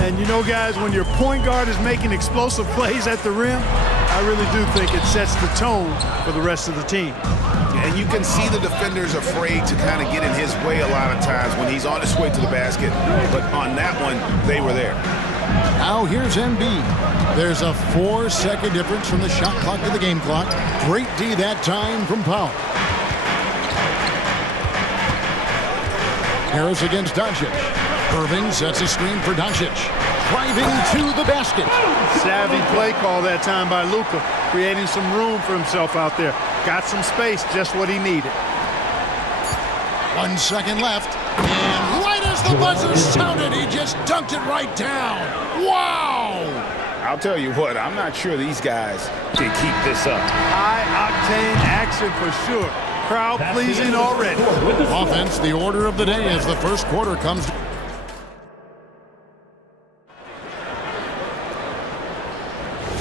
And you know, guys, when your point guard is making explosive plays at the rim, I really do think it sets the tone for the rest of the team. And you can see the defenders afraid to kind of get in his way a lot of times when he's on his way to the basket. But on that one, they were there. Now here's Embiid. There's a 4-second difference from the shot clock to the game clock. Great D that time from Powell. Harris against Doncic. Irving sets a screen for Doncic. Driving to the basket. Savvy play call that time by Luka, creating some room for himself out there. Got some space, just what he needed. 1 second left. And right as the buzzer sounded, he just dunked it right down. Wow! I'll tell you what, I'm not sure these guys can keep this up. High-octane action for sure. Crowd pleasing already. Offense, the order of the day as the first quarter comes.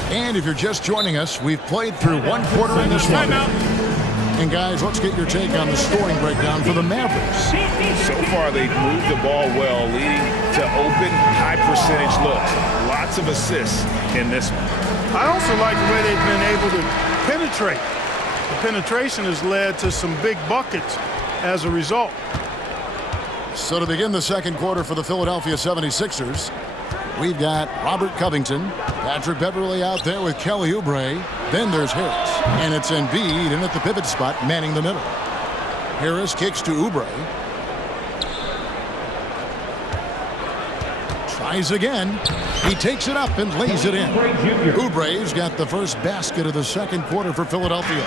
And if you're just joining us, we've played through one quarter in this one. And guys, let's get your take on the scoring breakdown for the Mavericks. So far, they've moved the ball well, leading to open, high-percentage looks. Lots of assists in this one. I also like the way they've been able to penetrate. The penetration has led to some big buckets as a result. So to begin the second quarter for the Philadelphia 76ers, we've got Robert Covington, Patrick Beverley out there with Kelly Oubre. Then there's Harris, and it's Embiid in at the pivot spot, manning the middle. Harris kicks to Oubre. Tries again. He takes it up and lays it in. Oubre's got the first basket of the second quarter for Philadelphia.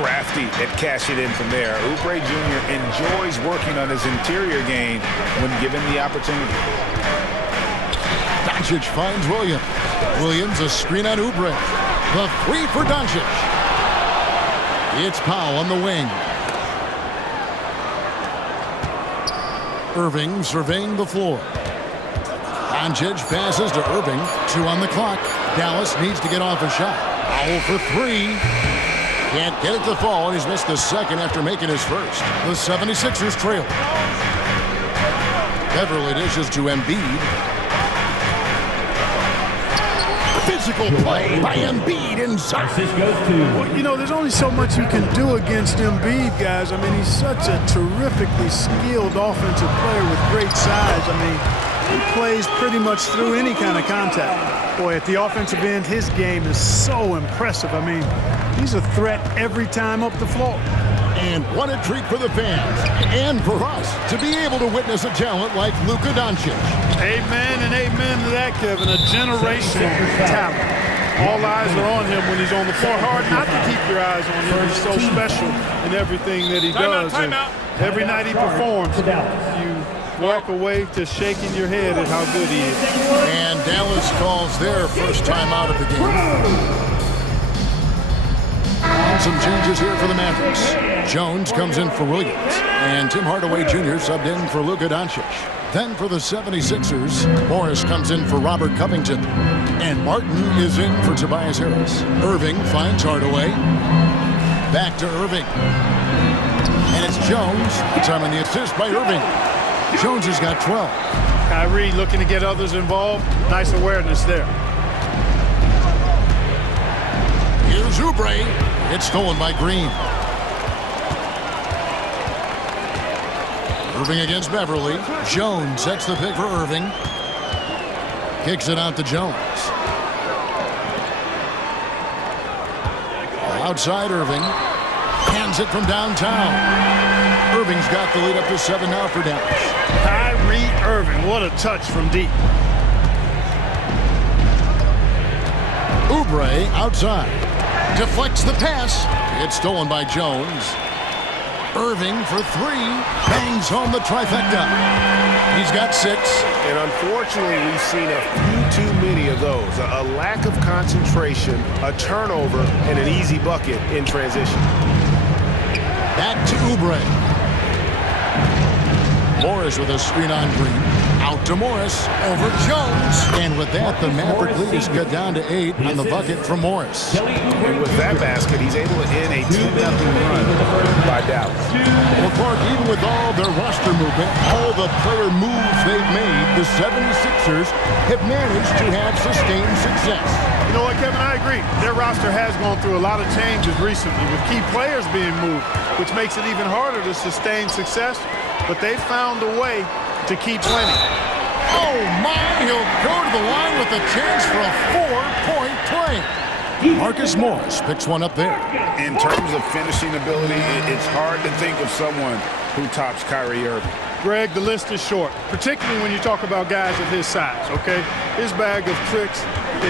Crafty at cash it in from there. Oubre Jr. enjoys working on his interior game when given the opportunity. Doncic finds Williams. Williams a screen on Oubre. The three for Doncic. It's Powell on the wing. Irving surveying the floor. Doncic passes to Irving. 2 on the clock. Dallas needs to get off a shot. Powell for 3. Can't get it to fall, and he's missed the second after making his first. The 76ers trail. Beverley dishes to Embiid. Physical play by Embiid inside. Well, you know, there's only so much you can do against Embiid, guys. I mean, he's such a terrifically skilled offensive player with great size. I mean, he plays pretty much through any kind of contact. Boy, at the offensive end, his game is so impressive. I mean, he's a threat every time up the floor. And what a treat for the fans and for us to be able to witness a talent like Luka Doncic. Amen and amen to that, Kevin. A generational talent. All eyes are on him when he's on the floor. Hard not to keep your eyes on him. He's so special in everything that he does. And every night he performs, you walk away just shaking your head at how good he is. And Dallas calls their first time out of the game. Some changes here for the Mavericks. Jones comes in for Williams, and Tim Hardaway Jr. subbed in for Luka Doncic. Then for the 76ers, Morris comes in for Robert Covington, and Martin is in for Tobias Harris. Irving finds Hardaway. Back to Irving. And it's Jones. This time on the assist by Irving. Jones has got 12. Kyrie looking to get others involved. Nice awareness there. Here's Oubre. It's stolen by Green. Irving against Beverley. Jones sets the pick for Irving. Kicks it out to Jones. Outside Irving. Hands it from downtown. Irving's got the lead up to 7 now for Dallas. Kyrie Irving, what a touch from deep. Oubre outside. Deflects the pass. It's stolen by Jones. Irving for 3. Bangs home the trifecta. He's got 6. And unfortunately, we've seen a few too many of those. A lack of concentration, a turnover, and an easy bucket in transition. Back to Oubre. Morris with a screen on Green. Out to Morris over Jones. And with that, the Maverick lead is cut down to 8 on the bucket from Morris. And with that basket, he's able to end a 2-0 run by Dallas. Well, Clark, even with all their roster movement, all the player moves they've made, the 76ers have managed to have sustained success. You know what, Kevin, I agree. Their roster has gone through a lot of changes recently with key players being moved, which makes it even harder to sustain success. But they've found a way to keep winning. Oh, my. He'll go to the line with a chance for a 4-point play. Marcus Morris picks one up there. In terms of finishing ability, it's hard to think of someone who tops Kyrie Irving. Greg, the list is short, particularly when you talk about guys of his size, okay? His bag of tricks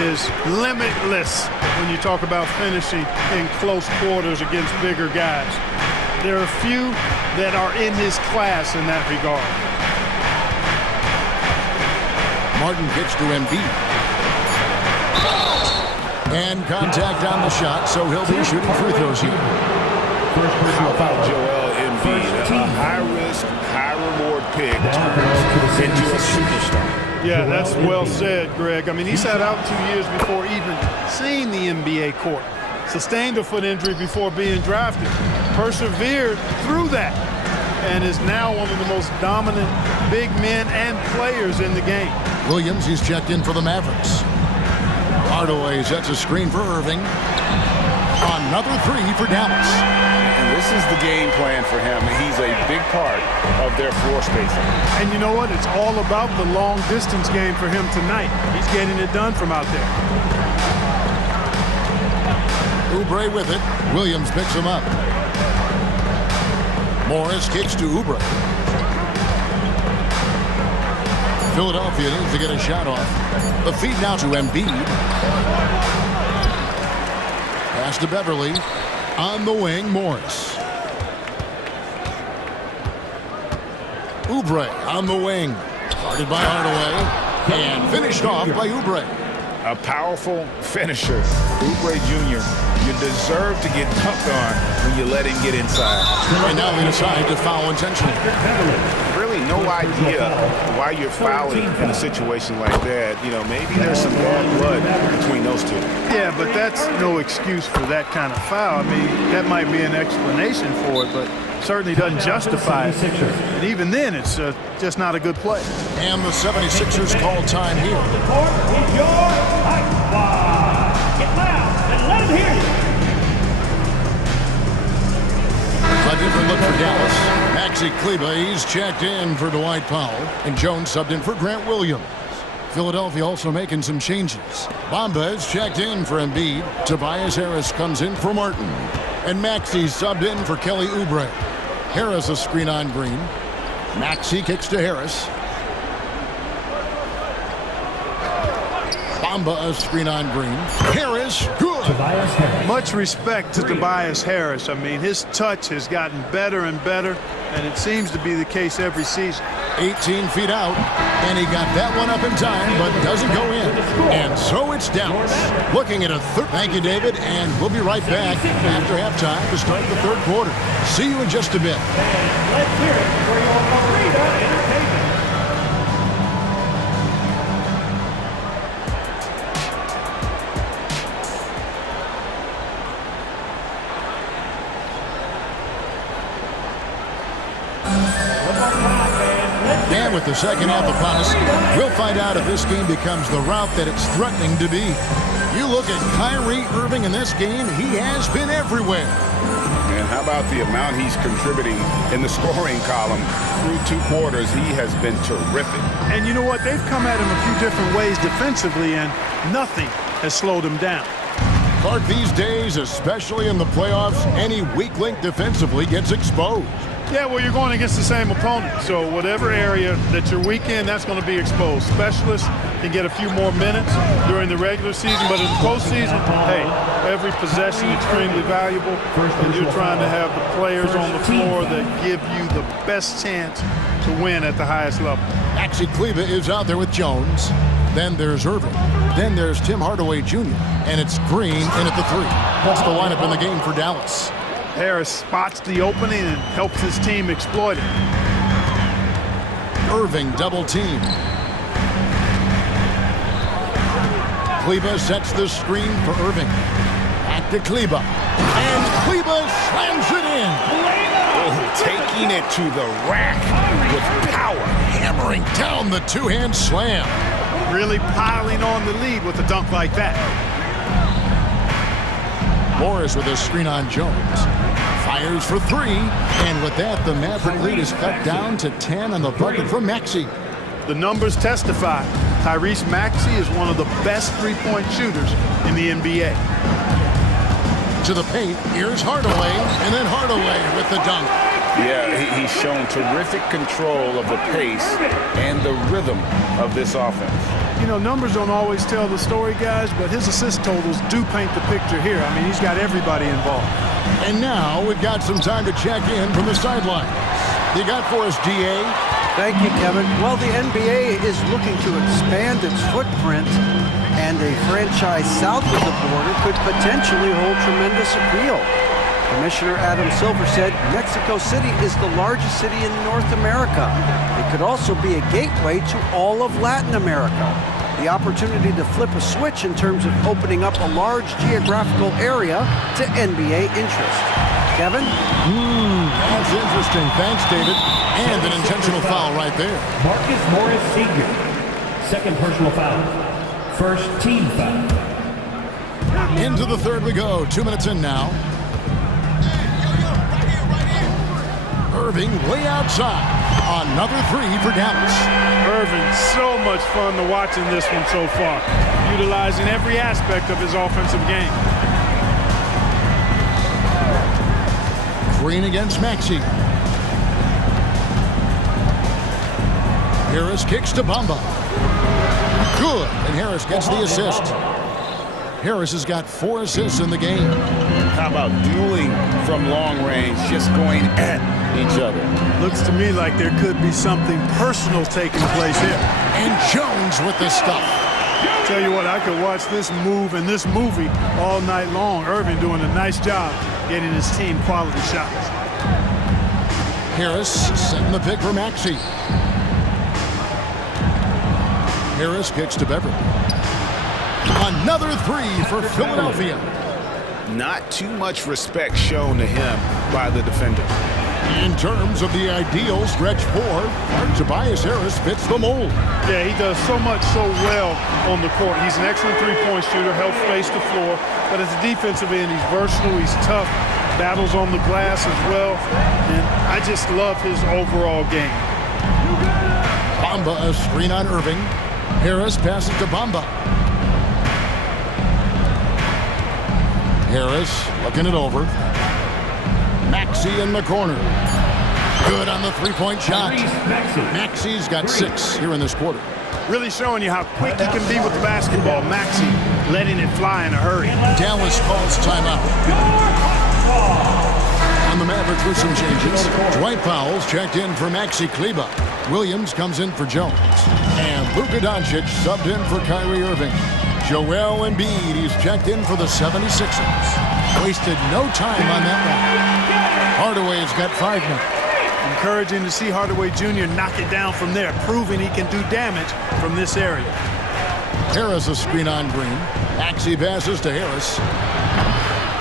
is limitless when you talk about finishing in close quarters against bigger guys. There are few that are in his class in that regard. Martin gets to Embiid. And contact on the shot, so he'll be shooting free throws here. How about Joel Embiid? A high-risk, high-reward pick turns into a superstar. Yeah, that's well said, Greg. I mean, he sat out 2 years before even seeing the NBA court. Sustained a foot injury before being drafted. Persevered through that and is now one of the most dominant big men and players in the game. Williams, he's checked in for the Mavericks. Hardaway sets a screen for Irving. Another three for Dallas. And this is the game plan for him. He's a big part of their floor spacing. And you know what? It's all about the long distance game for him tonight. He's getting it done from out there. Oubre with it. Williams picks him up. Morris kicks to Oubre. Philadelphia needs to get a shot off. The feed now to Embiid. Pass to Beverly. On the wing, Morris. Oubre on the wing. Guarded by Hardaway. And finished off by Oubre. A powerful finisher. Oubre Jr., you deserve to get dunked on when you let him get inside. And now they decide to foul intentionally. Really no idea why you're fouling in a situation like that. You know, maybe there's some bad blood between those two. Yeah, but that's no excuse for that kind of foul. I mean, that might be an explanation for it, but certainly doesn't justify it. And even then, it's just not a good play. And the 76ers call time here. The court is your Ice Squad. Get loud and let them hear you. A different look for Dallas. Maxi Kleber, he's checked in for Dwight Powell. And Jones subbed in for Grant Williams. Philadelphia also making some changes. Bamba is checked in for Embiid. Tobias Harris comes in for Martin. And Maxi subbed in for Kelly Oubre. Harris a screen on Green. Maxi kicks to Harris. Bamba a screen on Green. Harris, good. Much respect to Tobias Harris. I mean, his touch has gotten better and better, and it seems to be the case every season. 18 feet out, and he got that one up in time, but doesn't go in. And so it's Dallas. Looking at a third. Thank you, David, and we'll be right back after halftime to start the third quarter. See you in just a bit. Let's hear it for your arena entertainment. And with the second half upon us, we'll find out if this game becomes the route that it's threatening to be. You look at Kyrie Irving in this game, he has been everywhere. And how about the amount he's contributing in the scoring column through 2 quarters? He has been terrific. And you know what? They've come at him a few different ways defensively, and nothing has slowed him down. Clark, these days, especially in the playoffs, any weak link defensively gets exposed. Yeah, well, you're going against the same opponent. So whatever area that you're weak in, that's going to be exposed. Specialists can get a few more minutes during the regular season, but in the postseason, hey, every possession is extremely valuable, and you're trying to have the players on the floor that give you the best chance to win at the highest level. Maxi Kleber is out there with Jones. Then there's Irving. Then there's Tim Hardaway Jr. And it's Green in at the 3. That's the lineup in the game for Dallas. Harris spots the opening and helps his team exploit it. Irving double team. Kleber sets the screen for Irving. Back to Kleber. And Kleber slams it in. Oh, taking it to the rack with power. Hammering down the two-hand slam. Really piling on the lead with a dunk like that. Morris with a screen on Jones. Fires for three. And with that, the Maverick lead is cut down to 10 on the bucket from Maxey. The numbers testify. Tyrese Maxey is one of the best three-point shooters in the NBA. To the paint, here's Hardaway, and then Hardaway with the dunk. Yeah, he's shown terrific control of the pace and the rhythm of this offense. You know, numbers don't always tell the story, guys, but his assist totals do paint the picture here. I mean, he's got everybody involved. And now we've got some time to check in from the sidelines. You got for us, GA? Thank you, Kevin. Well, the NBA is looking to expand its footprint, and a franchise south of the border could potentially hold tremendous appeal. Commissioner Adam Silver said Mexico City is the largest city in North America. It could also be a gateway to all of Latin America. The opportunity to flip a switch in terms of opening up a large geographical area to NBA interest. Kevin? That's interesting. Thanks, David. And an intentional foul right there. Marcus Morris Sr. Second personal foul. First team foul. Into the third we go. 2 minutes in now. Irving way outside. Another three for Dallas. Irving, so much fun to watch in this one so far. Utilizing every aspect of his offensive game. Green against Maxey. Harris kicks to Bamba. Good, and Harris gets the assist. Harris has got 4 assists in the game. How about dueling from long range, just going at each other? Looks to me like there could be something personal taking place here. And Jones with the stuff. Tell you what, I could watch this move and this movie all night long. Irving doing a nice job getting his team quality shots. Harris setting the pick for Maxey. Harris kicks to Beverly. Another three for Philadelphia. Not too much respect shown to him by the defender. In terms of the ideal stretch four, Tobias Harris fits the mold. Yeah, he does so much so well on the court. He's an excellent three-point shooter, helps space the floor. But as a defensive end, he's versatile, he's tough, battles on the glass as well. And I just love his overall game. Bamba, a screen on Irving. Harris passes to Bamba. Harris looking it over. Maxey in the corner. Good on the three-point shot. Maxey's got 6 here in this quarter. Really showing you how quick he can be with the basketball. Maxey letting it fly in a hurry. Dallas calls timeout. On the Mavericks with some changes. Dwight Powell's checked in for Maxey Kleber. Williams comes in for Jones. And Luka Doncic subbed in for Kyrie Irving. Joel Embiid, he's checked in for the 76ers. Wasted no time on that one. Hardaway's got 5 now. Encouraging to see Hardaway Jr. knock it down from there, proving he can do damage from this area. Harris a screen on Green. Maxey passes to Harris.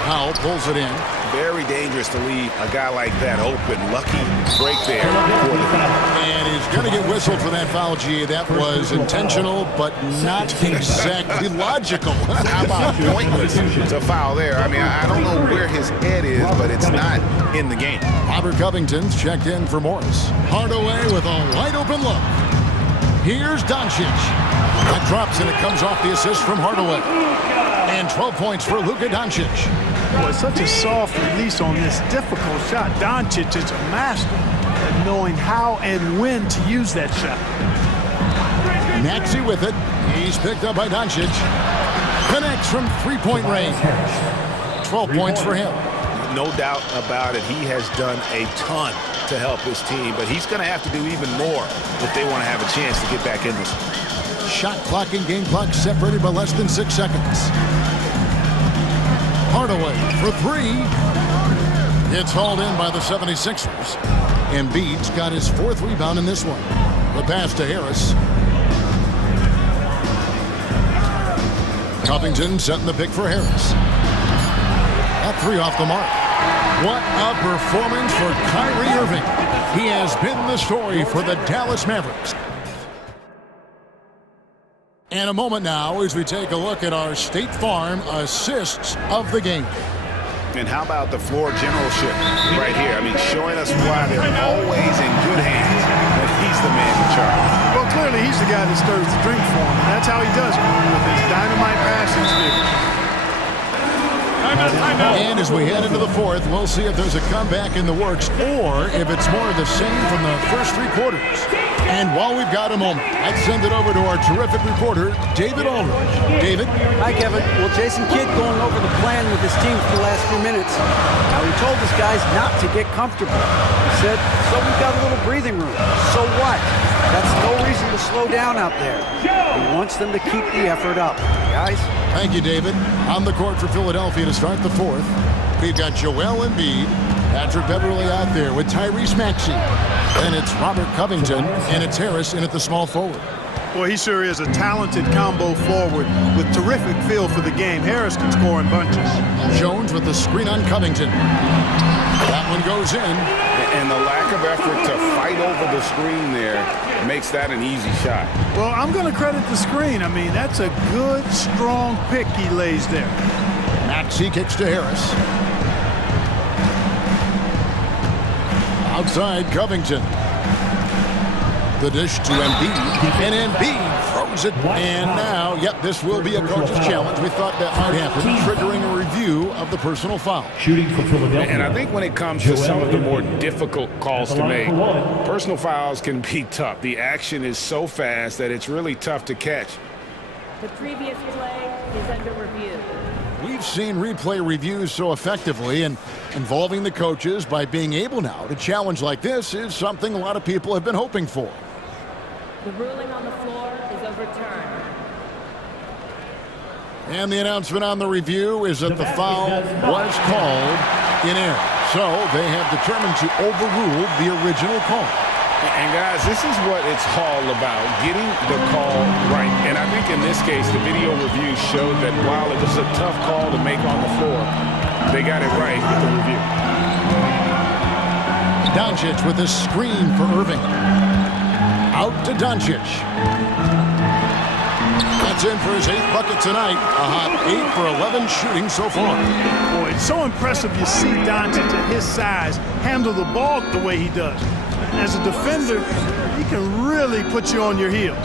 Powell pulls it in. Very dangerous to leave a guy like that open. Lucky break there. And he's going to get whistled for that foul, G. That was intentional, but not exactly logical. How about pointless to foul there? I mean, I don't know where his head is, but it's not in the game. Robert Covington's checked in for Morris. Hardaway with a wide open look. Here's Doncic. That drops and it comes off the assist from Hardaway. And 12 points for Luka Doncic. Boy, such a soft release on this difficult shot. Doncic is a master at knowing how and when to use that shot. Maxey with it. He's picked up by Doncic. Connects from three-point range. 12 points for him. No doubt about it. He has done a ton to help his team, but he's going to have to do even more if they want to have a chance to get back in this one. Shot clock and game clock separated by less than 6 seconds. Hardaway for 3. It's hauled in by the 76ers. Embiid's got his 4th rebound in this one. The pass to Harris. Covington setting the pick for Harris. That three off the mark. What a performance for Kyrie Irving. He has been the story for the Dallas Mavericks. And a moment now as we take a look at our State Farm assists of the game. And how about the floor generalship right here? I mean, showing us why they're always in good hands when he's the man in charge. Well, clearly he's the guy that stirs the drink for him, and that's how he does it with his dynamite passing skills. And as we head into the fourth, we'll see if there's a comeback in the works or if it's more of the same from the first three quarters. And while we've got a moment, I'd send it over to our terrific reporter, David Aldridge. David? Hi, Kevin. Well, Jason Kidd going over the plan with his team for the last few minutes. Now, he told his guys not to get comfortable. He said, so we've got a little breathing room. So what? That's no reason to slow down out there. He wants them to keep the effort up. Guys? Thank you, David. On the court for Philadelphia to start the fourth, we've got Joel Embiid, Patrick Beverley out there with Tyrese Maxey. Then it's Robert Covington, and it's Harris in at the small forward. Boy, he sure is a talented combo forward with terrific feel for the game. Harris can score in bunches. Jones with the screen on Covington. That one goes in. And the lack of effort to fight over the screen there makes that an easy shot. Well, I'm going to credit the screen. I mean, that's a good, strong pick he lays there. Maxey kicks to Harris. Outside Covington. The dish to Embiid. And Embiid throws it. And now, yep, this will be a coach's challenge. We thought that might happen, triggering a review of the personal foul. Shooting for Philadelphia. And I think when it comes to some of the more difficult calls to make, personal fouls can be tough. The action is so fast that it's really tough to catch. The previous play is under review. We've seen replay reviews so effectively, and involving the coaches by being able now to challenge like this is something a lot of people have been hoping for. The ruling on the floor is overturned. And the announcement on the review is that the foul was called in error. So they have determined to overrule the original call. And guys, this is what it's all about, getting the call right. And I think in this case, the video review showed that while it was a tough call to make on the floor, they got it right with the review. Doncic with a screen for Irving. Out to Doncic. That's in for his 8th bucket tonight. A hot 8 for 11 shooting so far. Boy, it's so impressive you see Doncic at his size handle the ball the way he does. As a defender, he can really put you on your heels.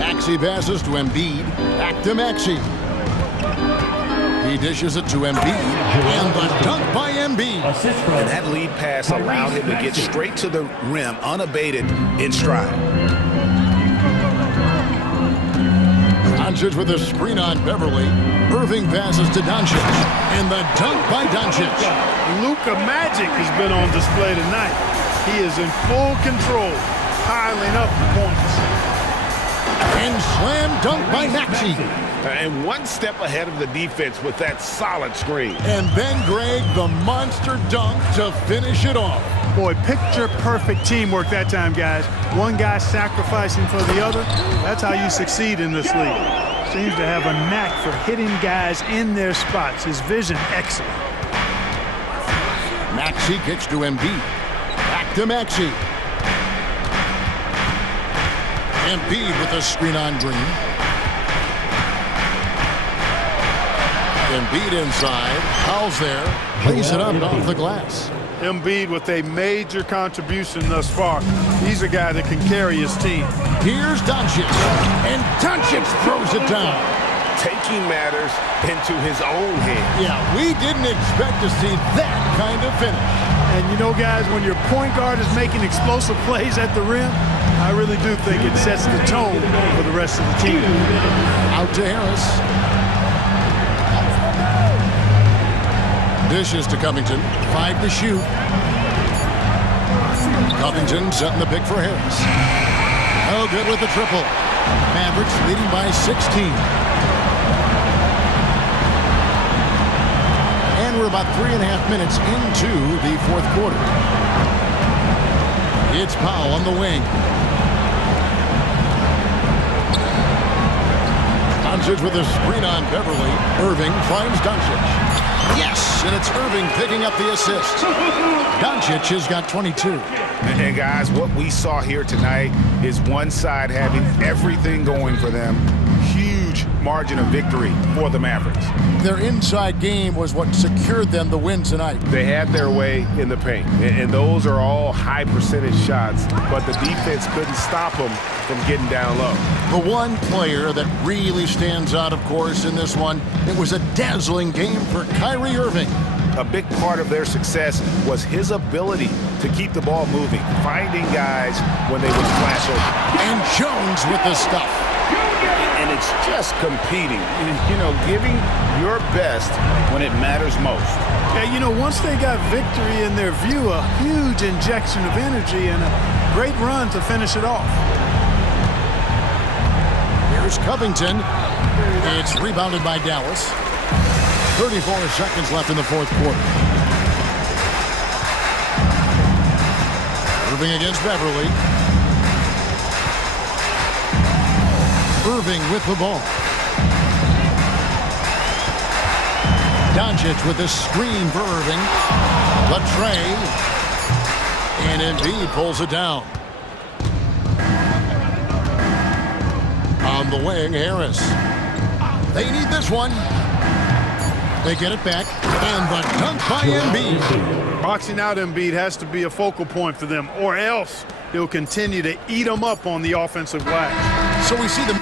Maxey passes to Embiid. Back to Maxey. He dishes it to Embiid. And the dunk by Embiid. And that lead pass allowed him to get straight to the rim, unabated in stride. Doncic with a screen on Beverley. Irving passes to Doncic. And the dunk by Doncic. Luka Magic has been on display tonight. He is in full control, piling up the points. And slam dunk by Maxey. And one step ahead of the defense with that solid screen. And then Greg, the monster dunk to finish it off. Boy, picture perfect teamwork that time, guys. One guy sacrificing for the other. That's how you succeed in this league. Seems to have a knack for hitting guys in their spots. His vision, excellent. Maxey kicks to Embiid. Back to Maxey. Embiid with a screen on Green. Embiid inside. Fouls there. Plays it up off the glass. Embiid with a major contribution thus far. He's a guy that can carry his team. Here's Doncic. And Doncic throws it down. Taking matters into his own hands. Yeah, we didn't expect to see that kind of finish. And you know, guys, when your point guard is making explosive plays at the rim, I really do think it sets the tone for the rest of the team. Out to Harris. Dishes to Covington. 5 to shoot. Covington setting the pick for Harris. Oh, good with the triple. Mavericks leading by 16. And we're about 3.5 minutes into the fourth quarter. It's Powell on the wing. it with a screen on Beverly. Irving finds Doncic. Yes, and it's Irving picking up the assist. Doncic has got 22. And guys, what we saw here tonight is one side having everything going for them. Huge margin of victory for the Mavericks. Their inside game was what secured them the win tonight. They had their way in the paint, and those are all high percentage shots, but the defense couldn't stop them from getting down low. The one player that really stands out, of course, in this one, it was a dazzling game for Kyrie Irving. A big part of their success was his ability to keep the ball moving, finding guys when they would flash open. And Jones with the stuff. And it's just competing, giving your best when it matters most. Yeah, once they got victory in their view, a huge injection of energy and a great run to finish it off. Here's Covington. It's rebounded by Dallas. 34 seconds left in the fourth quarter. Irving against Beverly. Irving with the ball. Doncic with the screen for Irving. The tray. And Embiid pulls it down. On the wing, Harris. They need this one. They get it back. And the dunk by Embiid. Boxing out Embiid has to be a focal point for them, or else they'll continue to eat them up on the offensive glass. So we see the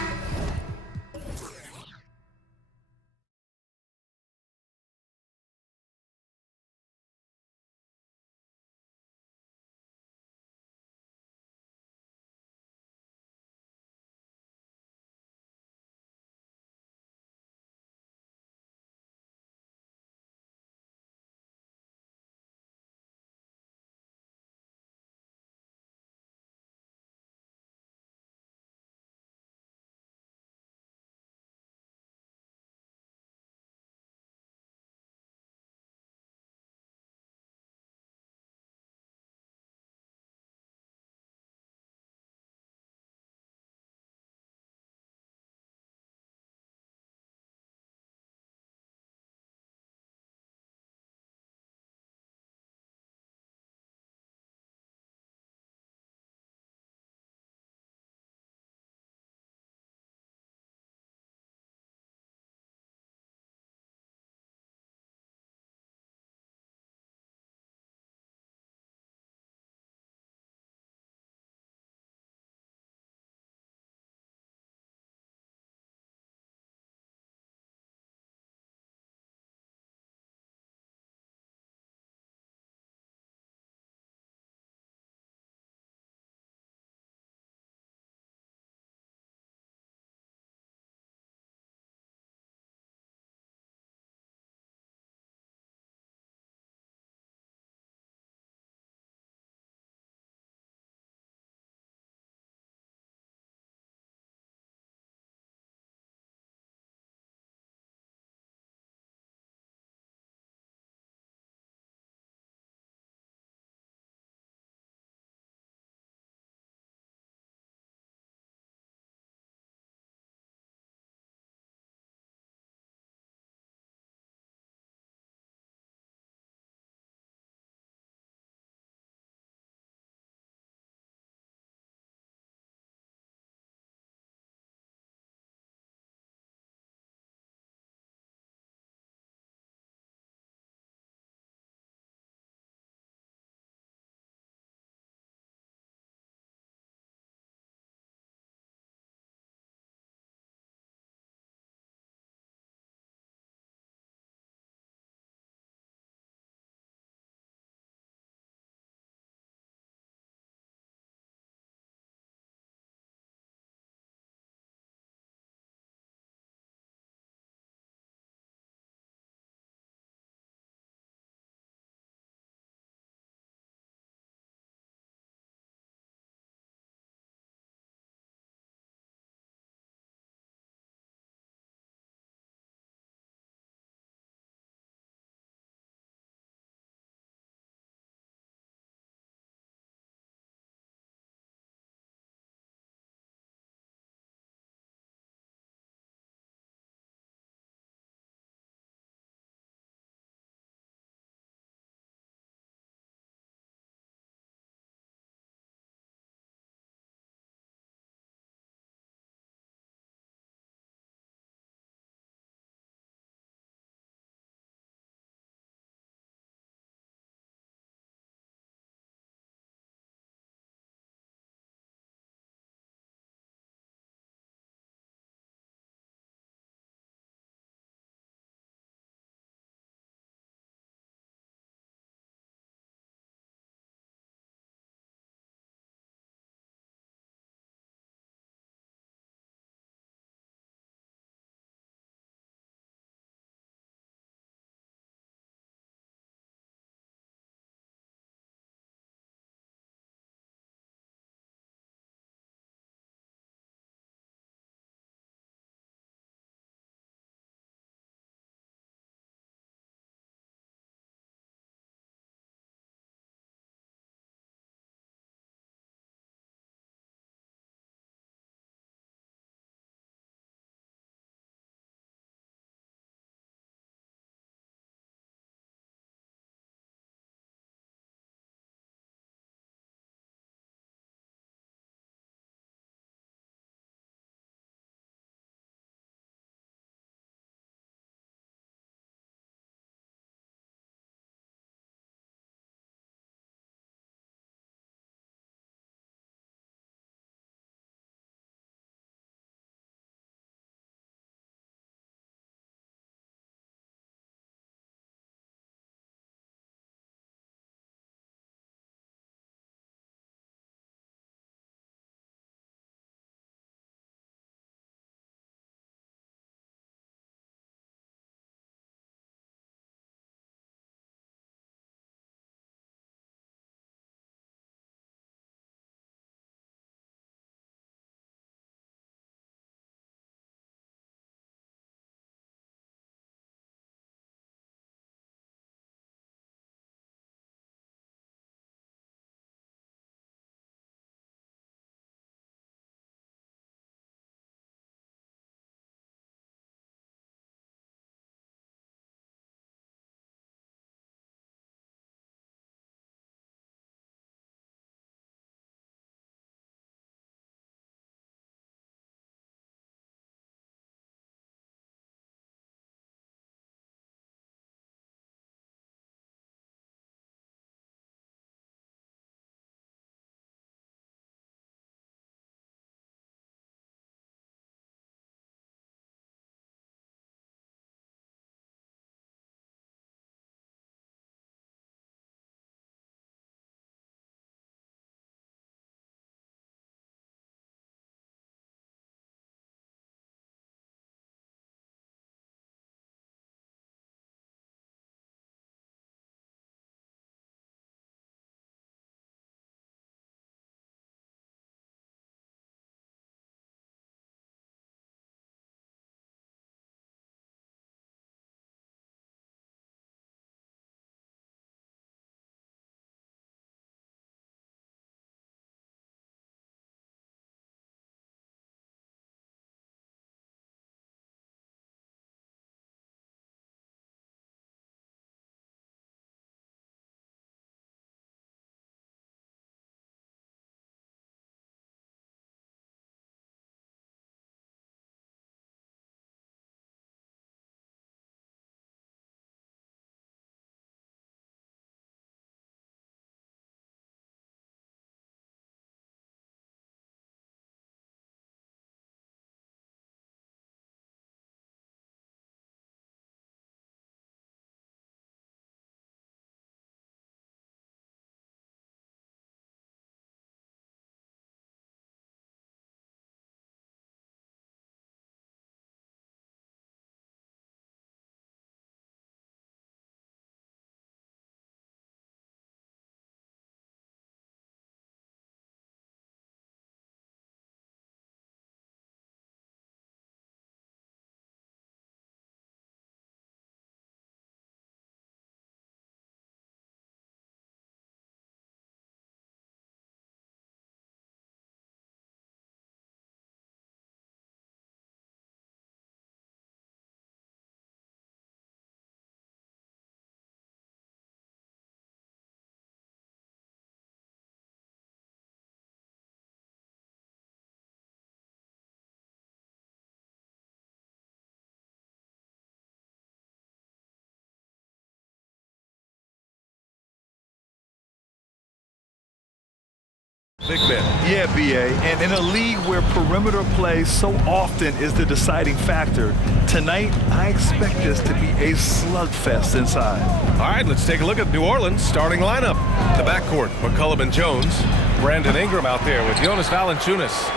Big men. Yeah, BA. And in a league where perimeter play so often is the deciding factor, tonight I expect this to be a slugfest inside. All right, let's take a look at New Orleans' starting lineup. The backcourt, McCollum and Jones. Brandon Ingram out there with Jonas Valanciunas.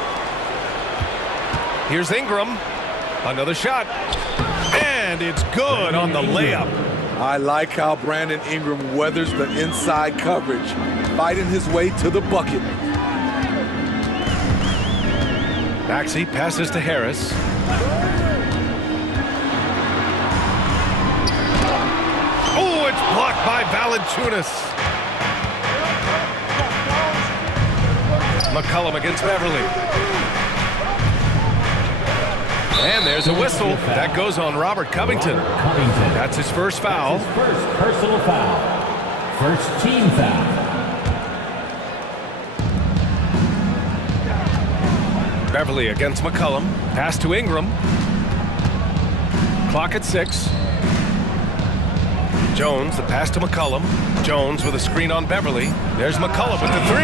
Here's Ingram. Another shot. And it's good on the layup. I like how Brandon Ingram weathers the inside coverage, fighting his way to the bucket. Maxey passes to Harris. Oh, it's blocked by Valanciunas. McCollum against Beverly. And there's a whistle. That goes on Robert Covington. That's his first foul. His first personal foul. First team foul. Beverly against McCollum. Pass to Ingram. Clock at 6. Jones, the pass to McCollum. Jones with a screen on Beverly. There's McCollum with the 3.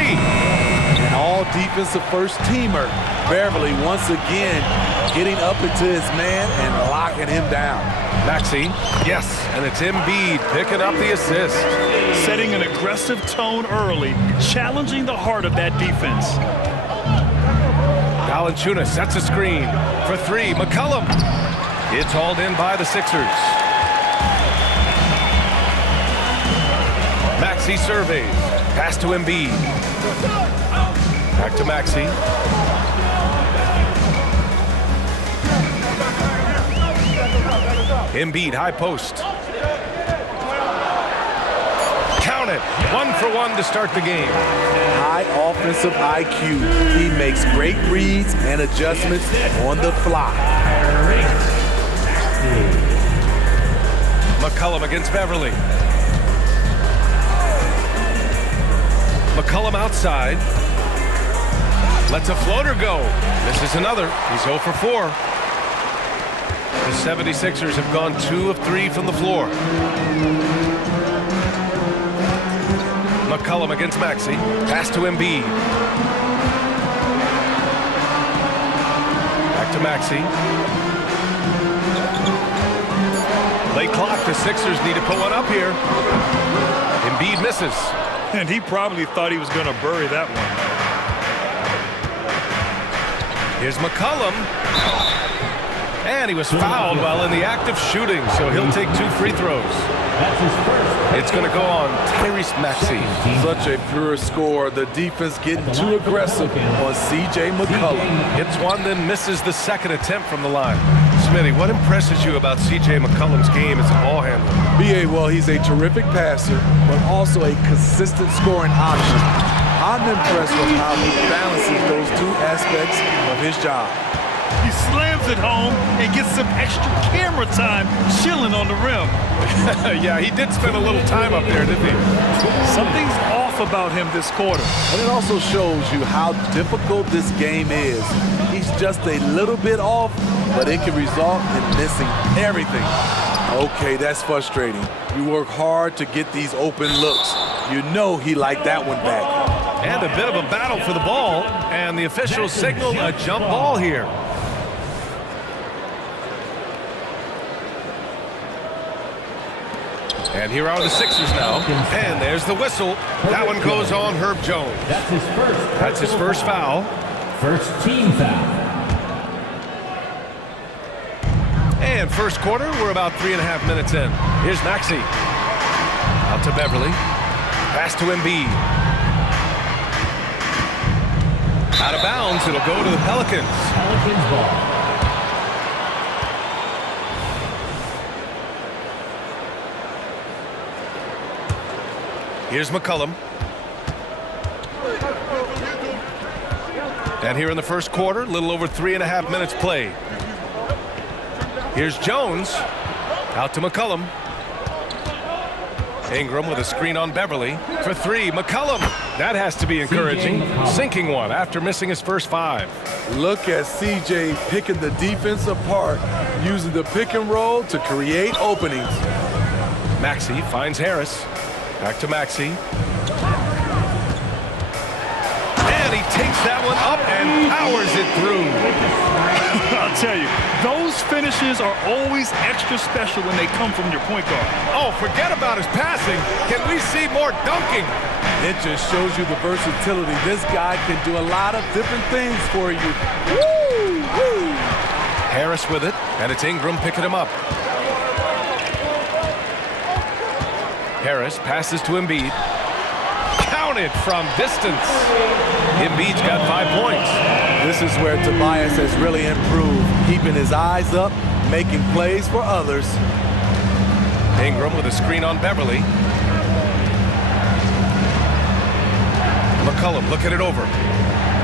An all-defensive first-teamer. Beverly once again getting up into his man and locking him down. Maxey, yes, and it's Embiid picking up the assist. Setting an aggressive tone early, challenging the heart of that defense. Valanciunas sets a screen for 3. McCollum. It's hauled in by the Sixers. Maxey surveys. Pass to Embiid. Back to Maxey. Embiid, high post. Count it. 1 for 1 to start the game. High offensive IQ. He makes great reads and adjustments on the fly. McCollum against Beverly. McCollum outside. Lets a floater go. Misses another. He's 0 for 4. The 76ers have gone 2 of 3 from the floor. McCollum against Maxey. Pass to Embiid. Back to Maxey. Late clock. The Sixers need to put one up here. Embiid misses. And he probably thought he was going to bury that one. Here's McCollum. And he was fouled while in the act of shooting, so he'll take 2 free throws. It's going to go on Tyrese Maxey. Such a pure score. The defense getting too aggressive on C.J. McCollum. Hits one, then misses the second attempt from the line. Smitty, what impresses you about C.J. McCollum's game as a ball handler? B.A., well, he's a terrific passer, but also a consistent scoring option. I'm impressed with how he balances those 2 aspects of his job. He slams it home and gets some extra camera time chilling on the rim. Yeah, he did spend a little time up there, didn't he? Something's off about him this quarter. And it also shows you how difficult this game is. He's just a little bit off, but it can result in missing everything. Okay, that's frustrating. You work hard to get these open looks. You know he liked that one back. And a bit of a battle for the ball, and the officials signal a jump ball here. And here are the Sixers now. And there's the whistle. That one goes on Herb Jones. That's his first foul. First team foul. And first quarter, we're about 3.5 minutes in. Here's Maxey. Out to Beverly. Pass to Embiid. Out of bounds, it'll go to the Pelicans. Pelicans ball. Here's McCollum. And here in the first quarter, a little over 3.5 minutes played. Here's Jones. Out to McCollum. Ingram with a screen on Beverly for 3. McCollum. That has to be encouraging. Sinking one after missing his first 5. Look at CJ picking the defense apart, using the pick and roll to create openings. Maxey finds Harris. Back to Maxey. And he takes that one up and powers it through. I'll tell you, those finishes are always extra special when they come from your point guard. Oh, forget about his passing. Can we see more dunking? It just shows you the versatility. This guy can do a lot of different things for you. Woo! Woo! Harris with it, and it's Ingram picking him up. Harris passes to Embiid. Counted from distance. Embiid's got 5 points. This is where Tobias has really improved, keeping his eyes up, making plays for others. Ingram with a screen on Beverly. McCollum looking it over.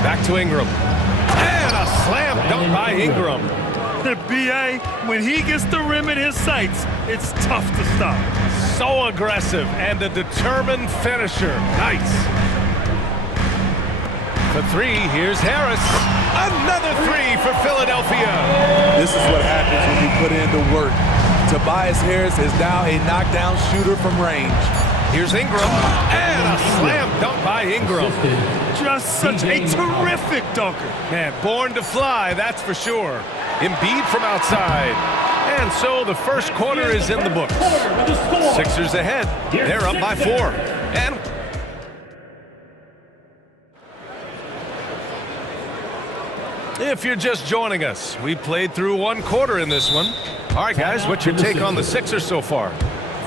Back to Ingram. And a slam dunk by Ingram. The BA, when he gets the rim in his sights, it's tough to stop. So aggressive and a determined finisher. Nice. For 3, here's Harris. Another 3 for Philadelphia. This is what happens when you put in the work. Tobias Harris is now a knockdown shooter from range. Here's Ingram. And a slam dunk by Ingram. Just such a terrific dunker. Man, born to fly, that's for sure. Embiid from outside. And so the first quarter is in the books. Sixers ahead. They're up by 4. And if you're just joining us, we played through 1 quarter in this one. All right, guys, what's your take on the Sixers so far?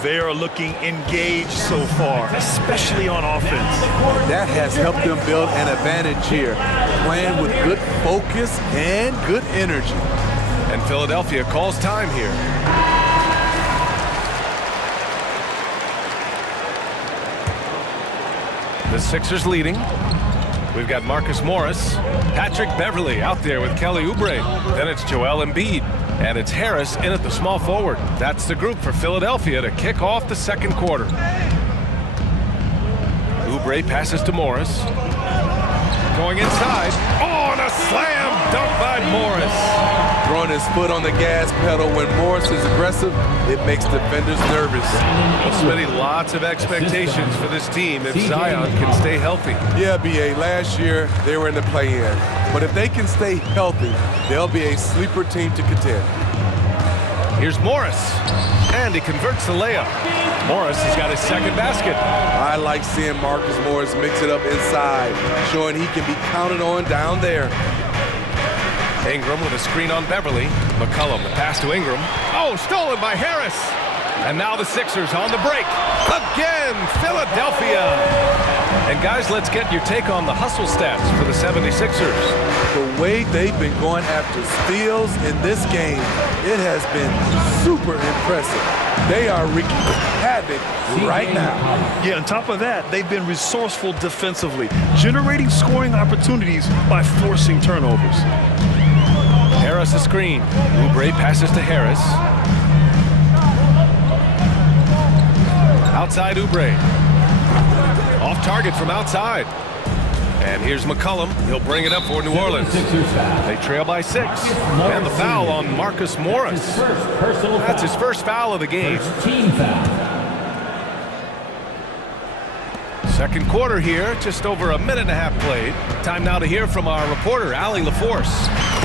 They are looking engaged so far, especially on offense. That has helped them build an advantage here, playing with good focus and good energy. And Philadelphia calls time here. The Sixers leading. We've got Marcus Morris, Patrick Beverly out there with Kelly Oubre. Then it's Joel Embiid, and it's Harris in at the small forward. That's the group for Philadelphia to kick off the second quarter. Oubre passes to Morris. Going inside. Oh, and a slam dunk by Morris. Throwing his foot on the gas pedal when Morris is aggressive, it makes defenders nervous. Well, Smitty, lots of expectations for this team if Zion can stay healthy. Yeah, B.A., last year they were in the play-in. But if they can stay healthy, they'll be a sleeper team to contend. Here's Morris, and he converts the layup. Morris has got his second basket. I like seeing Marcus Morris mix it up inside, showing he can be counted on down there. Ingram with a screen on Beverly. McCollum, the pass to Ingram. Oh, stolen by Harris. And now the Sixers on the break. Again, Philadelphia. And guys, let's get your take on the hustle stats for the 76ers. The way they've been going after steals in this game, it has been super impressive. They are wreaking havoc right now. Yeah, on top of that, they've been resourceful defensively, generating scoring opportunities by forcing turnovers. Harris a screen. Oubre passes to Harris. Outside Oubre. Off target from outside. And here's McCollum. He'll bring it up for New Orleans. They trail by 6. And the foul on Marcus Morris. That's his first foul of the game. Second quarter here, just over a minute and a half played. Time now to hear from our reporter, Allie LaForce.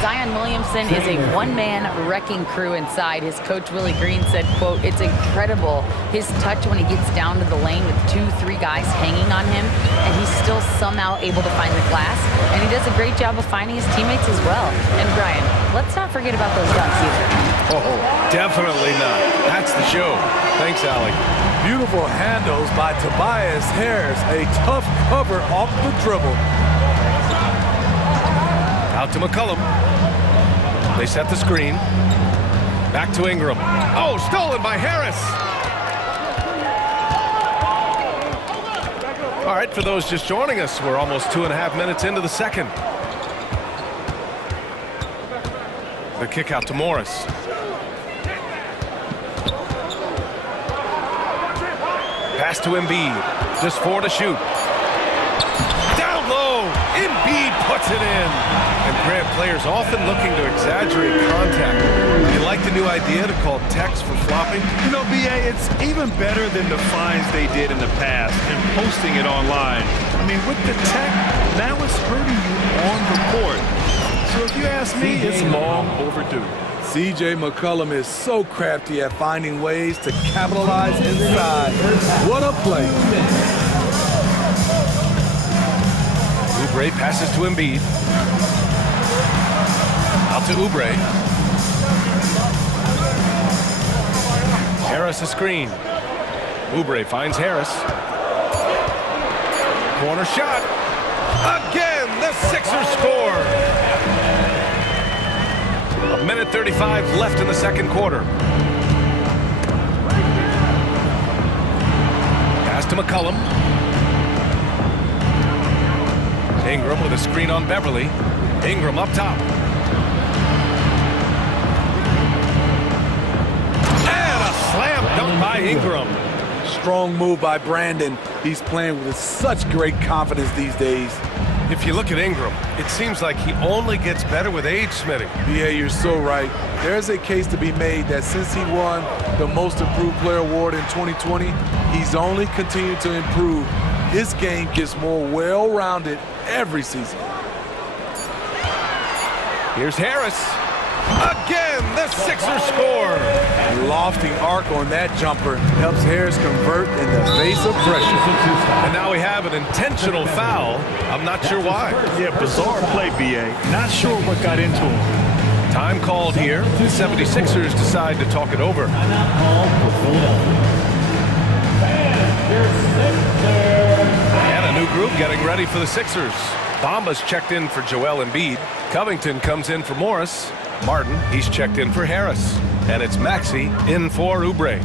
Zion Williamson is a one-man wrecking crew inside. His coach, Willie Green, said, quote, "It's incredible his touch when he gets down to the lane with 2-3 guys hanging on him, and he's still somehow able to find the glass, and he does a great job of finding his teammates as well." And Brian, let's not forget about those dunks either. Oh, definitely not. That's the show. Thanks, Allie. Beautiful handles by Tobias Harris. A tough cover off the dribble. Out to McCollum. They set the screen. Back to Ingram. Oh, stolen by Harris. All right, for those just joining us, we're almost 2.5 minutes into the second. The kick out to Morris. Pass to Embiid. Just 4 to shoot. Down low. Embiid puts it in. And Grant, players often looking to exaggerate contact. You like the new idea to call techs for flopping? You know, BA, it's even better than the fines they did in the past and posting it online. I mean, with the tech, now it's hurting you on the court. So if you ask me, it's long overdue. CJ McCollum is so crafty at finding ways to capitalize inside. What a play. Oubre passes to Embiid. Out to Oubre. Harris a screen. Oubre finds Harris. Corner shot. Again, the Sixers score. 1:35 left in the second quarter. Pass to McCollum. Ingram with a screen on Beverly. Ingram up top. And a slam dunk by Ingram. Strong move by Brandon. He's playing with such great confidence these days. If you look at Ingram, it seems like he only gets better with age, Smitty. Yeah, you're so right. There's a case to be made that since he won the Most Improved Player Award in 2020, he's only continued to improve. His game gets more well-rounded every season. Here's Harris. Again, the Sixers score. Lofty arc on that jumper helps Harris convert in the face of pressure. And now we have an intentional foul. I'm not sure why. Yeah, bizarre play, BA. Not sure what got into him. Time called here. The 76ers decide to talk it over. And a new group getting ready for the Sixers. Bamba's checked in for Joel Embiid. Covington comes in for Morris. Martin, he's checked in for Harris. And it's Maxey in for Oubre.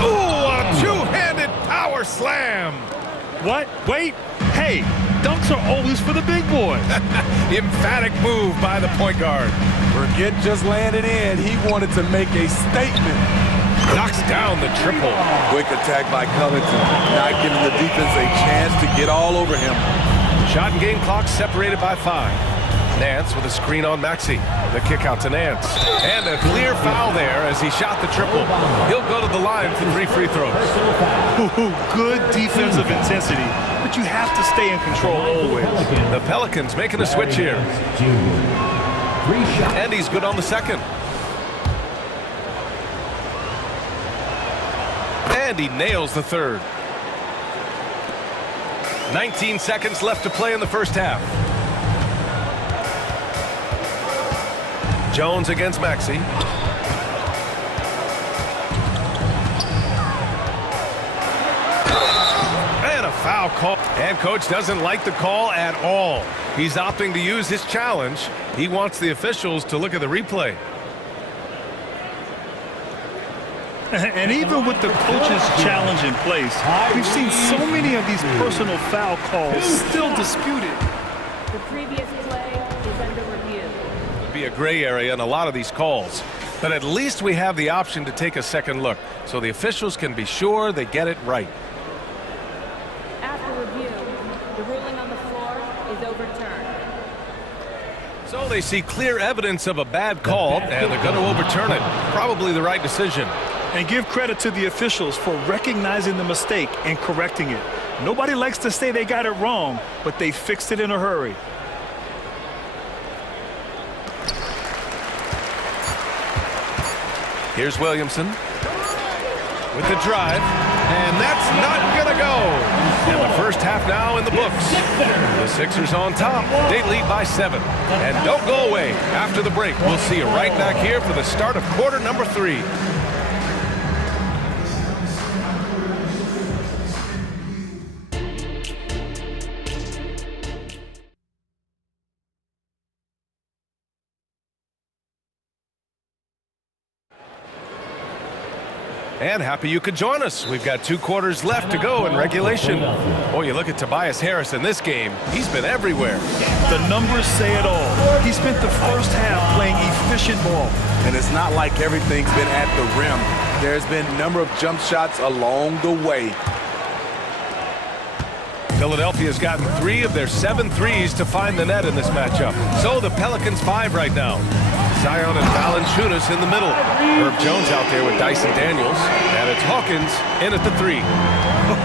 Ooh, a two-handed power slam. What? Wait. Hey, dunks are always for the big boys. Emphatic move by the point guard. Forget just landing in. He wanted to make a statement. Knocks down the triple. Quick attack by Covington, not giving the defense a chance to get all over him. Shot and game clock separated by 5. Nance with a screen on Maxey. The kick out to Nance. And a clear foul there as he shot the triple. He'll go to the line for 3 free throws. Good defensive intensity, but you have to stay in control always. The Pelicans making a switch here. And he's good on the second. And he nails the third. 19 seconds left to play in the first half. Jones against Maxey. And a foul call. And coach doesn't like the call at all. He's opting to use his challenge. He wants the officials to look at the replay. And even with the coach's challenge in place, we've seen so many of these personal foul calls still disputed. The previous play is under review. Would be a gray area in a lot of these calls, but at least we have the option to take a second look so the officials can be sure they get it right. After review, the ruling on the floor is overturned. So they see clear evidence of a bad call, and they're going to overturn it. Probably the right decision. And give credit to the officials for recognizing the mistake and correcting it. Nobody likes to say they got it wrong, but they fixed it in a hurry. Here's Williamson with the drive, and that's not going to go. And the first half now in the books. The Sixers on top. They lead by 7. And don't go away. After the break, we'll see you right back here for the start of quarter number 3. And happy you could join us. We've got 2 quarters left to go in regulation. Boy, you look at Tobias Harris in this game. He's been everywhere. The numbers say it all. He spent the first half playing efficient ball. And it's not like everything's been at the rim. There's been a number of jump shots along the way. Philadelphia's gotten 3 of their 7 threes to find the net in this matchup. So the Pelicans 5 right now. Zion and Valanciunas in the middle. Herb Jones out there with Dyson Daniels. And it's Hawkins in at the 3.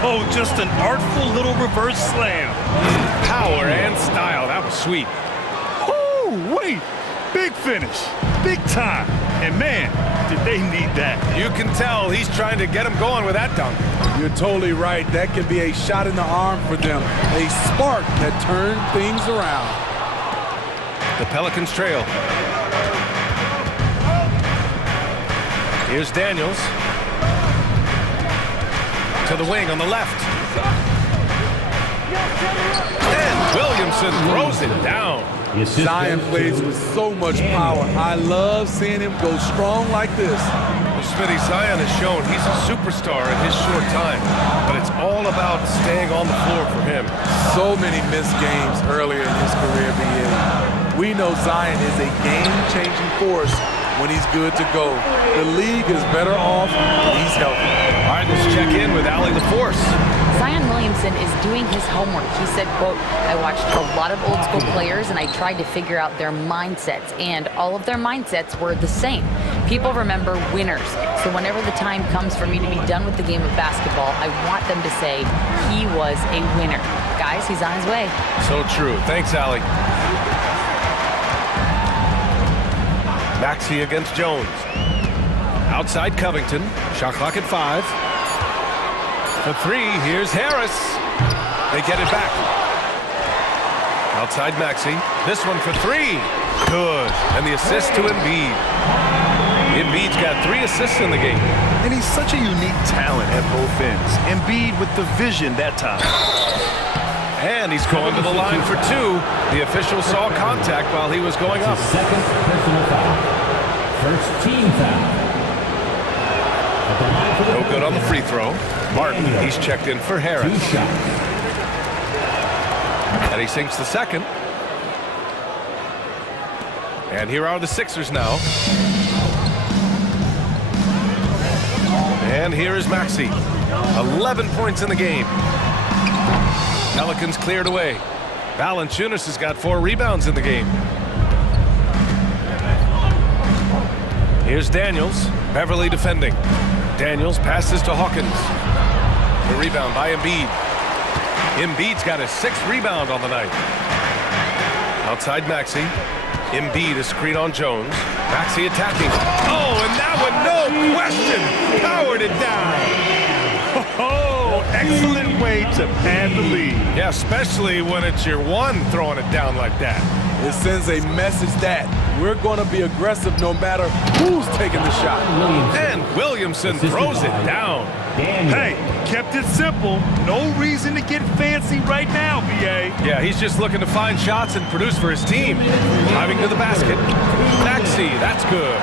Oh, just an artful little reverse slam. Power and style. That was sweet. Oh, wait. Big finish. Big time. And man, did they need that. You can tell he's trying to get him going with that dunk. You're totally right. That could be a shot in the arm for them. A spark that turned things around. The Pelicans trail. Here's Daniels. To the wing on the left. And Williamson throws it down. Zion plays with so much power. I love seeing him go strong like this. Well, Smitty, Zion has shown he's a superstar in his short time, but it's all about staying on the floor for him. So many missed games earlier in his career, BA. We know Zion is a game-changing force when he's good to go. The league is better off when he's healthy. All right, let's check in with Allie LaForce. Zion Williamson is doing his homework. He said, quote, I watched a lot of old school players and I tried to figure out their mindsets, and all of their mindsets were the same. People remember winners. So whenever the time comes for me to be done with the game of basketball, I want them to say he was a winner. Guys, he's on his way. So true. Thanks, Allie. Maxey against Jones. Outside Covington. Shot clock at 5. For 3, here's Harris. They get it back. Outside Maxey. This one for 3. Good. And the assist to Embiid. Embiid's got 3 assists in the game. And he's such a unique talent at both ends. Embiid with the vision that time. And he's going to the line for 2. The official saw contact while he was going up. Second personal foul. First team foul. No good on the free throw. Martin, he's checked in for Harris. And he sinks the second. And here are the Sixers now. And here is Maxey. 11 points in the game. Pelicans cleared away. Valanciunas has got 4 rebounds in the game. Here's Daniels. Beverly defending. Daniels passes to Hawkins. The rebound by Embiid. Embiid's got his 6th rebound on the night. Outside Maxey. Embiid, a screen on Jones. Maxey attacking. Oh, and that one, no question, powered it down. Oh, excellent way to pad the lead. Yeah, especially when it's your one throwing it down like that. It sends a message that we're going to be aggressive no matter who's taking the shot. And Williamson throws it down. Hey, kept it simple. No reason to get fancy right now, BA. Yeah, he's just looking to find shots and produce for his team. Driving to the basket. Maxey, that's good.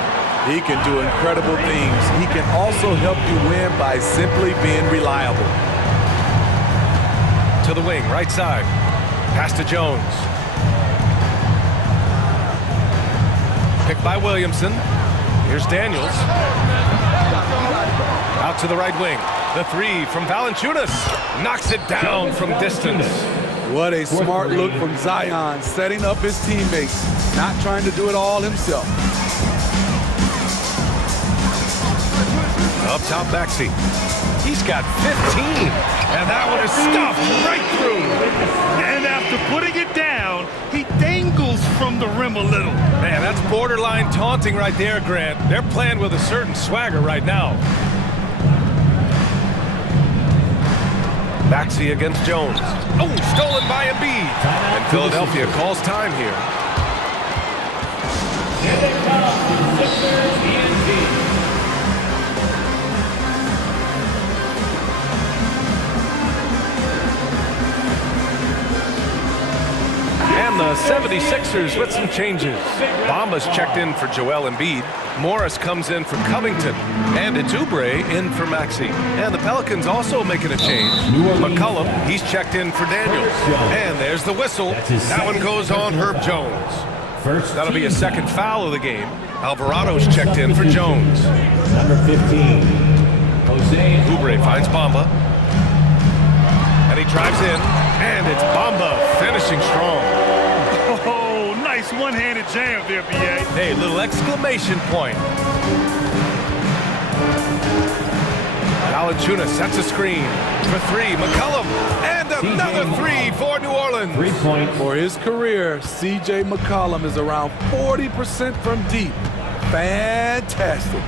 He can do incredible things. He can also help you win by simply being reliable. To the wing, right side. Pass to Jones. Picked by Williamson. Here's Daniels. Out to the right wing. The 3 from Valanciunas. Knocks it down from distance. What a smart look from Zion, setting up his teammates, not trying to do it all himself. Up top, Maxey. He's got 15. And that one is stuffed right through. And after putting it down, he dangles from the rim a little. Man, that's borderline taunting right there, Grant. They're playing with a certain swagger right now. Maxey against Jones. Oh, stolen by Embiid. And Philadelphia calls time here. Here they come, the Sixers, ENT. And the 76ers with some changes. Bamba's checked in for Joel Embiid. Morris comes in for Covington. And it's Oubre in for Maxey. And the Pelicans also making a change. McCollum, he's checked in for Daniels. And there's the whistle. That one goes on Herb Jones. That'll be a second foul of the game. Alvarado's checked in for Jones. Number 15, Jose. Oubre finds Bamba. And he drives in. And it's Bamba finishing strong. Oh, nice Nice one-handed jam there, B.A. Hey, little exclamation point. Valanciunas sets a screen for three. McCollum, and another three for New Orleans. 3 points. For his career, C.J. McCollum is around 40% from deep. Fantastic.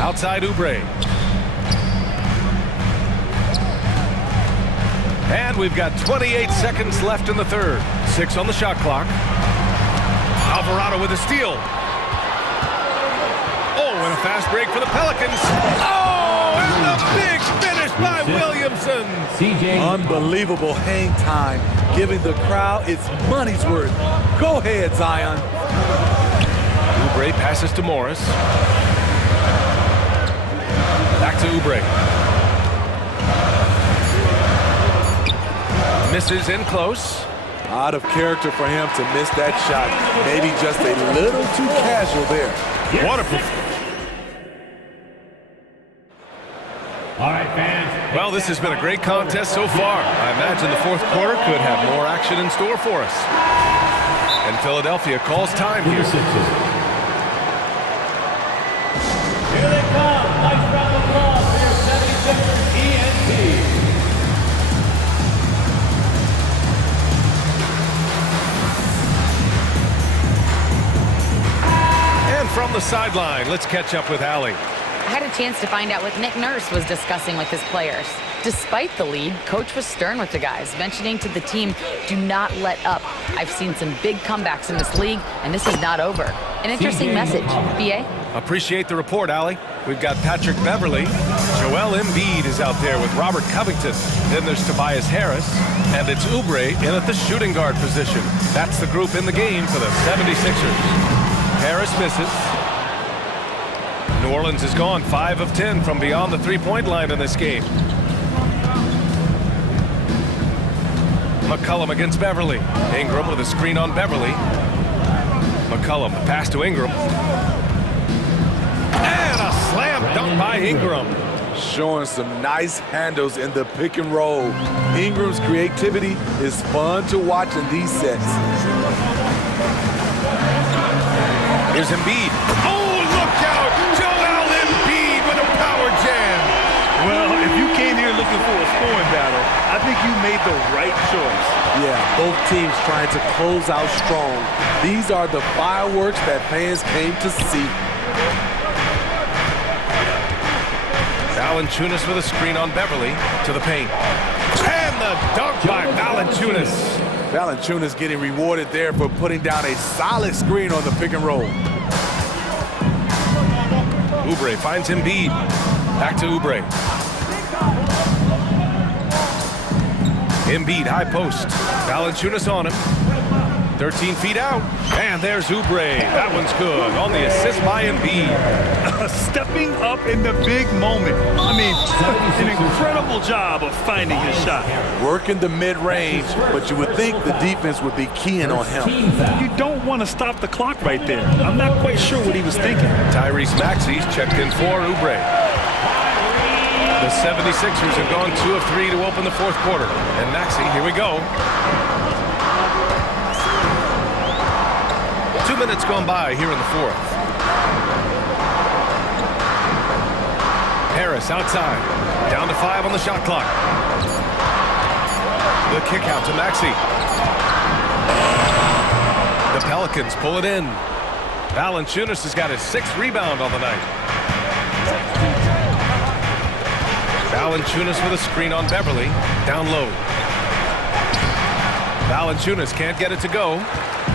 Outside Oubre. And we've got 28 seconds left in the third. 6 on the shot clock. Alvarado with a steal. Oh, and a fast break for the Pelicans. Oh, and the big finish by Williamson. Unbelievable hang time, giving the crowd its money's worth. Go ahead, Zion. Oubre passes to Morris. Back to Oubre. Misses in close. Out of character for him to miss that shot. Maybe just a little too casual there. What a performance. All right, fans. Well, this has been a great contest so far. I imagine the fourth quarter could have more action in store for us. And Philadelphia calls time here. Here they come. Nice round of applause for your 76ers ENT. And from the sideline, let's catch up with Allie. I had a chance to find out what Nick Nurse was discussing with his players. Despite the lead, coach was stern with the guys, mentioning to the team, do not let up. I've seen some big comebacks in this league, and this is not over. An interesting message. B.A.? Appreciate the report, Allie. We've got Patrick Beverly. Joel Embiid is out there with Robert Covington. Then there's Tobias Harris. And it's Oubre in at the shooting guard position. That's the group in the game for the 76ers. Harris misses. New Orleans is gone 5 of 10 from beyond the three-point line in this game. McCollum against Beverly. Ingram with a screen on Beverly. McCollum, pass to Ingram. And a slam dunk by Ingram. Showing some nice handles in the pick and roll. Ingram's creativity is fun to watch in these sets. Here's Embiid. Oh, look out! Joel Embiid with a power jam. Well, if you came here looking for a scoring battle, I think you made the right choice. Yeah, both teams trying to close out strong. These are the fireworks that fans came to see. Valanciunas with a screen on Beverly to the paint. And the dunk by Valanciunas. Valanciunas getting rewarded there for putting down a solid screen on the pick and roll. Oubre finds Embiid. Back to Oubre. Embiid, high post. Valanciunas on him. 13 feet out. And there's Oubre. That one's good. On the assist by Embiid. Stepping up in the big moment. I mean, an incredible job of finding his shot. Working the mid-range, but you would think the defense would be keying on him. You don't want to stop the clock right there. I'm not quite sure what he was thinking. Tyrese Maxey's checked in for Oubre. The 76ers have gone 2 of 3 to open the fourth quarter. And Maxey, here we go. 2 minutes gone by here in the fourth. Harris outside. Down to 5 on the shot clock. The kick out to Maxey. The Pelicans pull it in. Valanciunas has got his 6th rebound on the night. Valanciunas with a screen on Beverly. Down low. Valanciunas can't get it to go.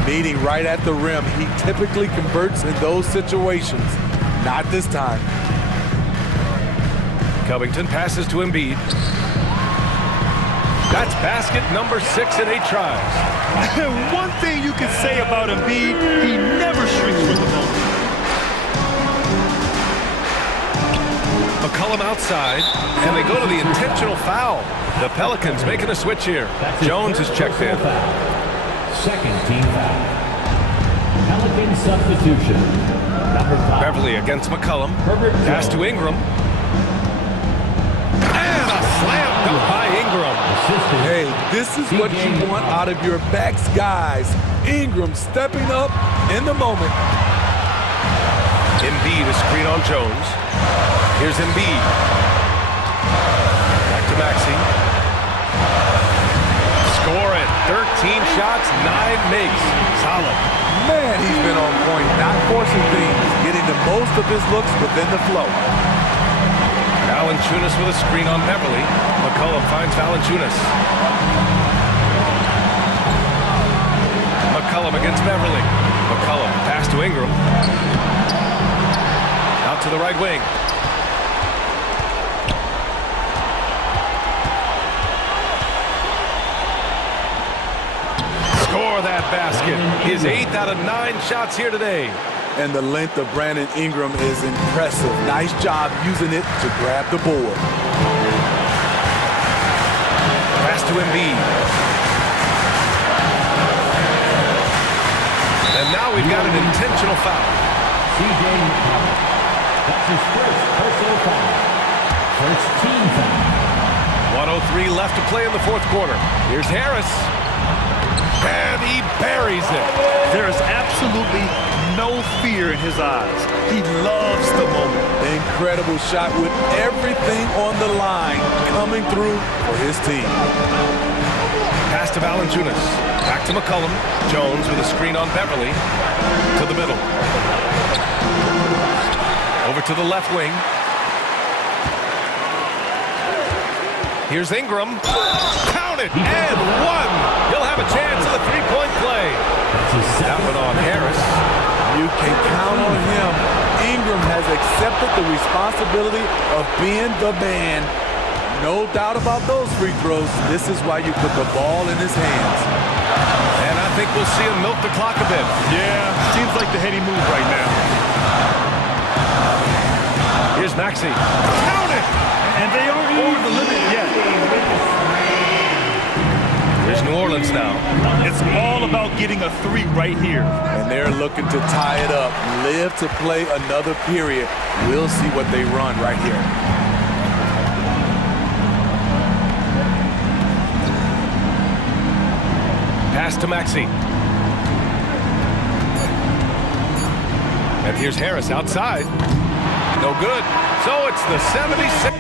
Meeting right at the rim. He typically converts in those situations. Not this time. Covington passes to Embiid. That's basket number 6 in 8 tries. One thing you can say about Embiid, he never shrinks from the moment. McCollum outside, and they go to the intentional foul. The Pelicans making a switch here. Jones is checked in. Second team foul. Pelican substitution. Number 5. Beverly against McCollum. Pass to Ingram. And a slam dunk by Ingram. Hey, this is what you want out of your backs guys. Ingram stepping up in the moment. Embiid is screen on Jones. Here's Embiid. Back to Maxey. Score it. 13 shots, 9 makes. Solid. Man, he's been on point, not forcing things, getting the most of his looks within the flow. Valanciunas with a screen on Beverly. McCollum finds Valanciunas. McCollum against Beverly. McCollum pass to Ingram. Out to the right wing. Score that basket. His 8th out of 9 shots here today. And the length of Brandon Ingram is impressive. Nice job using it to grab the board. Pass to Embiid. And now we've got an intentional foul. CJ McCollum. That's his first personal foul. First team foul. 1:03 left to play in the 4th quarter. Here's Harris. And he buries it. There is absolutely no fear in his eyes. He loves the moment. Incredible shot with everything on the line coming through for his team. Pass to Valanciunas. Back to McCollum. Jones with a screen on Beverly. To the middle. Over to the left wing. Here's Ingram. Count it! And one! He'll have a chance at the three-point play. That one on Harris. You can count on him. Ingram has accepted the responsibility of being the man. No doubt about those free throws. This is why you put the ball in his hands. And I think we'll see him milk the clock a bit. Yeah, seems like the heady move right now. Here's Maxey. Count it! And they aren't over the limit yet. Here's New Orleans now. It's all about getting a 3 right here. And they're looking to tie it up. Live to play another period. We'll see what they run right here. Pass to Maxey. And here's Harris outside. No good. So it's the 76.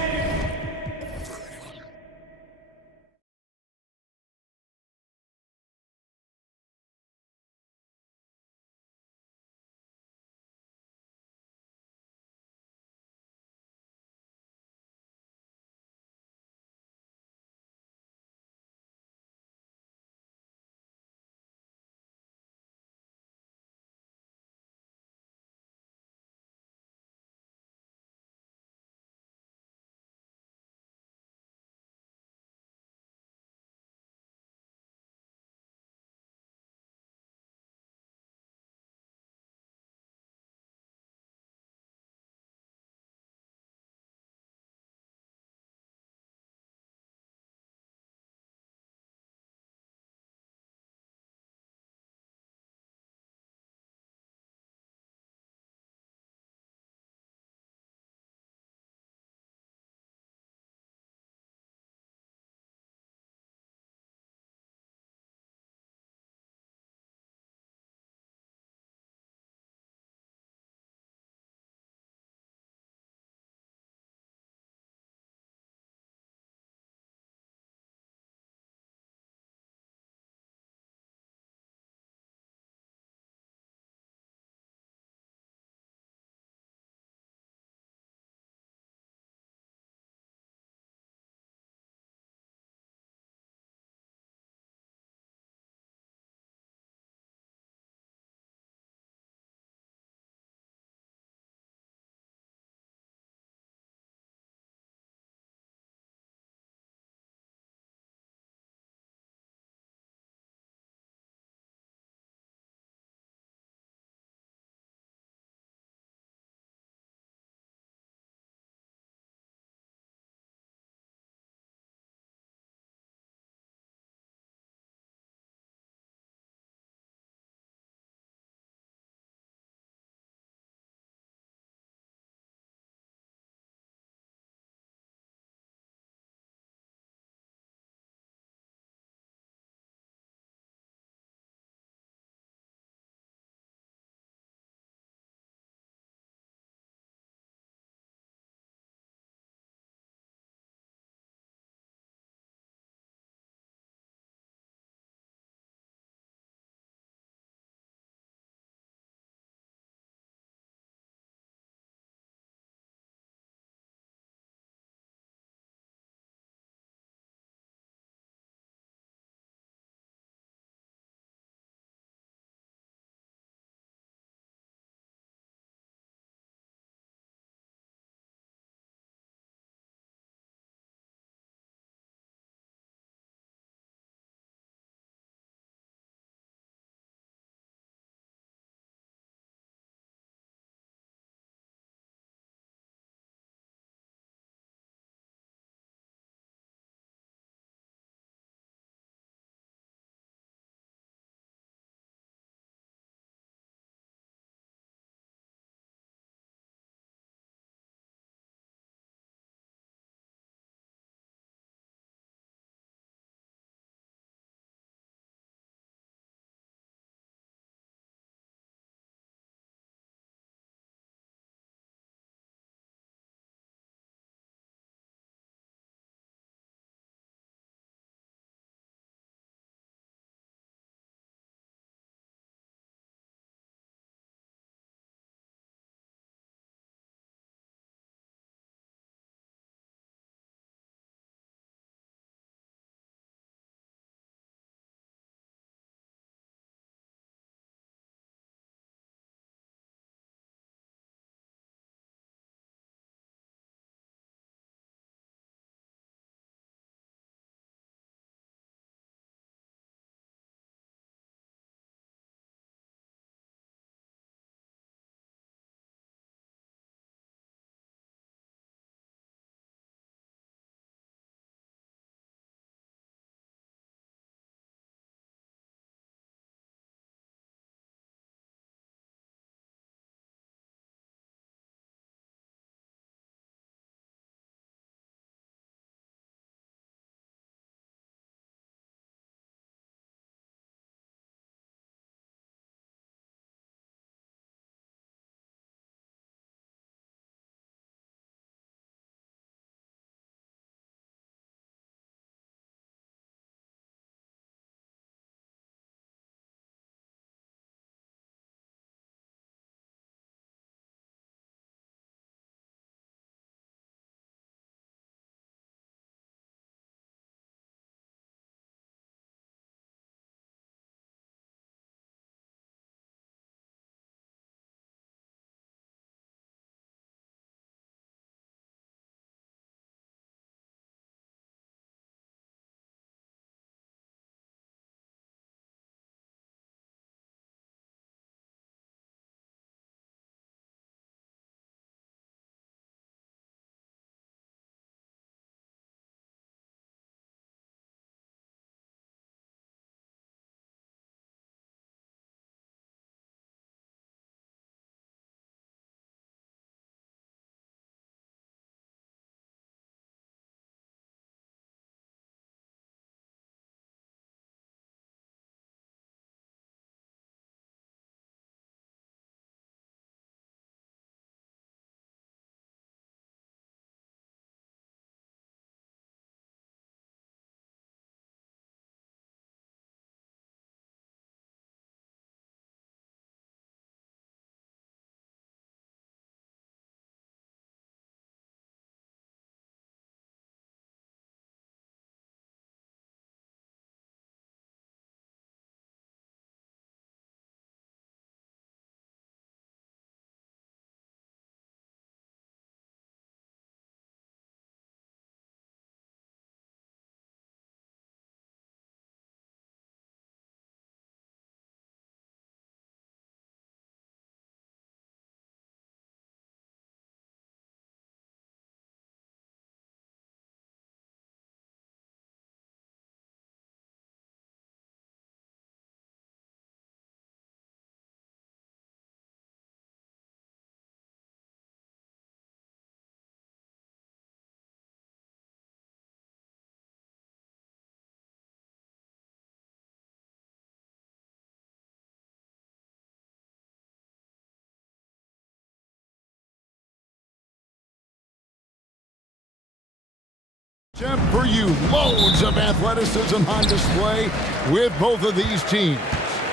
For you, loads of athleticism on display with both of these teams.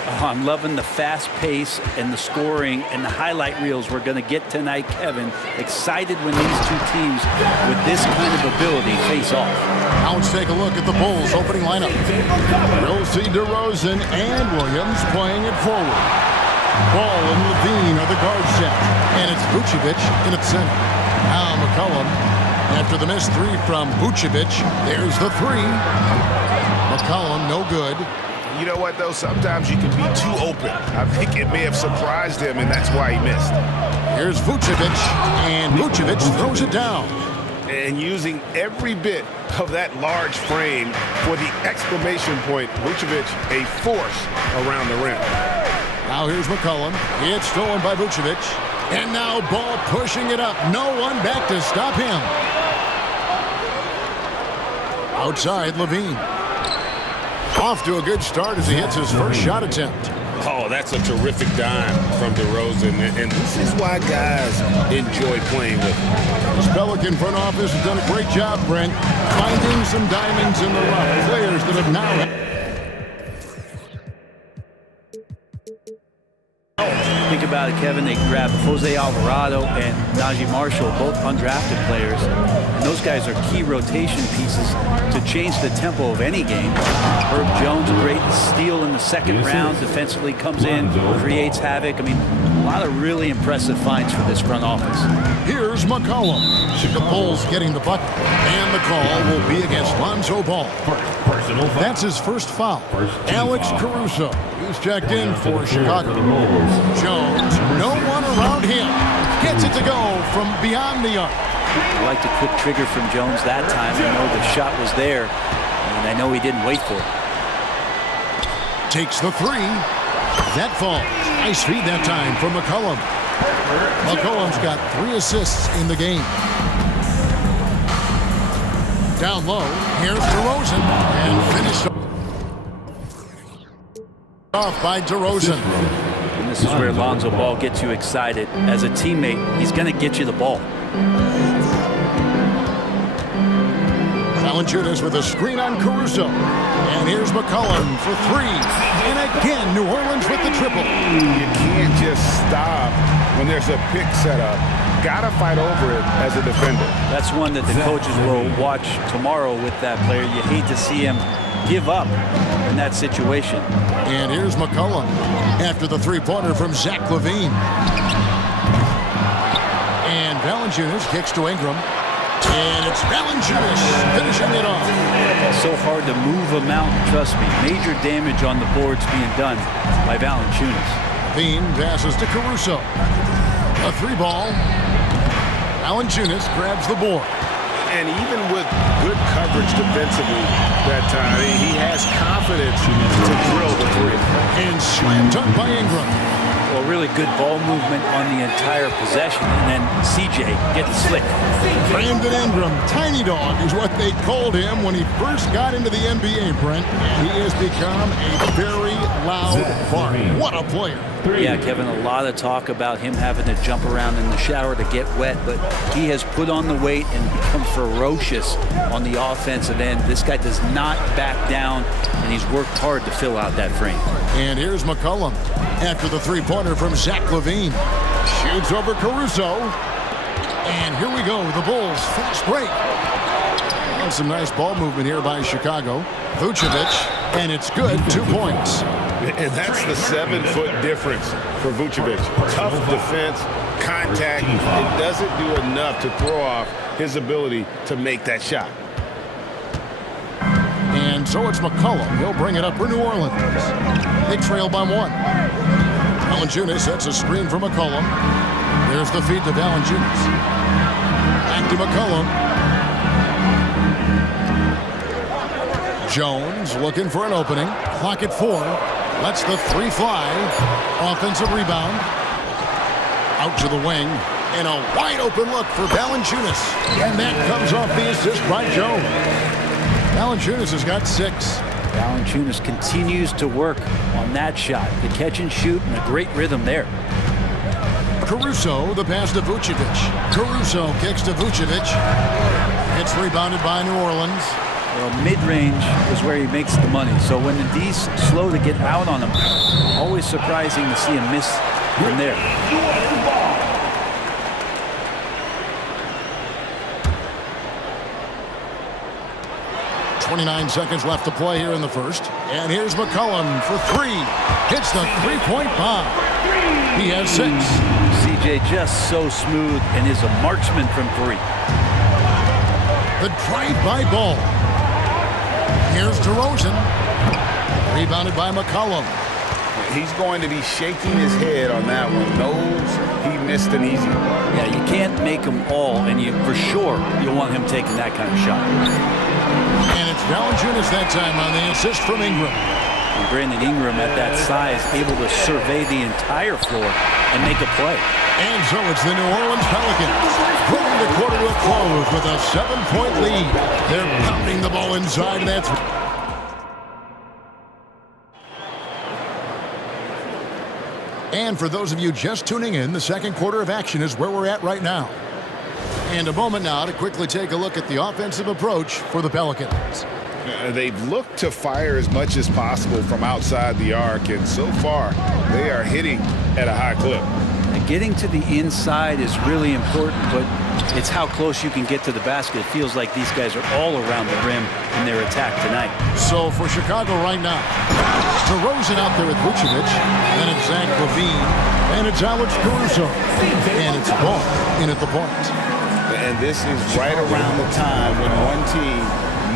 Oh, I'm loving the fast pace and the scoring and the highlight reels we're going to get tonight, Kevin. Excited when these two teams with this kind of ability face off. Now let's take a look at the Bulls opening lineup. We'll see DeRozan and Williams playing it forward. Ball and Levine are the guard set, and it's Vucevic in its center. Now McCollum, after the missed three from Vucevic, there's the three. McCollum, no good. You know what, though? Sometimes you can be too open. I think it may have surprised him, and that's why he missed. Here's Vucevic, and Vucevic throws it down. And using every bit of that large frame for the exclamation point, Vucevic, a force around the rim. Now here's McCollum. It's stolen by Vucevic. And now Ball pushing it up. No one back to stop him. Outside, Levine. Off to a good start as he hits his first shot attempt. Oh, that's a terrific dime from DeRozan, and this is why guys enjoy playing with him. This Pelican front office has done a great job, Brent, finding some diamonds in the rough. Players that have now... Think about it, Kevin. They grabbed Jose Alvarado and Najee Marshall, both undrafted players. And those guys are key rotation pieces to change the tempo of any game. Herb Jones, a great steal in the second round. Defensively comes in, creates havoc. I mean, a lot of really impressive finds for this front office. Here's McCollum. The Bulls getting the bucket. And the call will be against Lonzo Ball. That's his first foul. Alex Caruso, who's checked in for Chicago. Jones, no one around him. Gets it to go from beyond the arc. I like the quick trigger from Jones that time. I know the shot was there, and I know he didn't wait for it. Takes the three. That falls. Nice feed that time from McCollum. McCollum's got 3 assists in the game. Down low, here's DeRozan, and finished off by DeRozan. And this is where Lonzo Ball gets you excited. As a teammate, he's going to get you the ball. Valanciunas with a screen on Caruso. And here's McCollum for 3. And again, New Orleans with the triple. You can't just stop when there's a pick set up. Gotta fight over it as a defender. That's one that the coaches will watch tomorrow with that player. You hate to see him give up in that situation. And here's McCollum after the three-pointer from Zach LaVine. And Valanciunas kicks to Ingram. And it's Valanciunas finishing it off. It's so hard to move a mountain, trust me. Major damage on the boards being done by Valanciunas. LaVine passes to Caruso. A 3-ball. Valanciunas grabs the board. And even with good coverage defensively that time, he has confidence to drill the three. And slam dunk by Ingram. Well, really good ball movement on the entire possession, and then CJ getting slick. Brandon Ingram, tiny dog is what they called him when he first got into the NBA, Brent. He has become a very loud bark. What a player. Yeah, Kevin, a lot of talk about him having to jump around in the shower to get wet, but he has put on the weight and become ferocious on the offensive end. This guy does not back down, and he's worked hard to fill out that frame. And here's McCollum after the three-pointer from Zach LaVine. Shoots over Caruso. And here we go, the Bulls fast break. And some nice ball movement here by Chicago. Vucevic, and it's good, 2 points. And that's the 7-foot difference for Vucevic. Tough defense, contact. It doesn't do enough to throw off his ability to make that shot. And so it's McCollum. He'll bring it up for New Orleans. They trail by 1. Valanciunas sets a screen for McCollum. There's the feed to Valanciunas. Back to McCollum. Jones looking for an opening. Clock at 4. Lets the 3 fly. Offensive rebound. Out to the wing. And a wide open look for Valanciunas. And that comes off the assist by Jones. Valanciunas has got 6. Valanciunas continues to work on that shot. The catch and shoot and a great rhythm there. Caruso, the pass to Vucevic. Caruso kicks to Vucevic. It's rebounded by New Orleans. Well, mid-range is where he makes the money. So when the D's slow to get out on him, always surprising to see him miss from there. 29 seconds left to play here in the first. And here's McCollum for three. Hits the three-point bomb. He has 6. CJ just so smooth and is a marksman from 3. The drive-by ball. Here's DeRozan. Rebounded by McCollum. He's going to be shaking his head on that one. Knows he missed an easy one. Yeah, you can't make them all, and you for sure you want him taking that kind of shot. And it's Valanciunas that time on the assist from Ingram. And Brandon Ingram at that size able to survey the entire floor and make a play. And so it's the New Orleans Pelicans bringing the quarter to a close with a 7-point lead. They're pounding the ball inside, and that's... And for those of you just tuning in, the second quarter of action is where we're at right now. And a moment now to quickly take a look at the offensive approach for the Pelicans. They've looked to fire as much as possible from outside the arc, and so far they are hitting at a high clip. And getting to the inside is really important, but it's how close you can get to the basket. It feels like these guys are all around the rim in their attack tonight. So for Chicago right now, DeRozan out there with Vucevic, then it's Zach LaVine, and it's Alex Caruso, and it's Ball in at the point. And this is right around the time when one team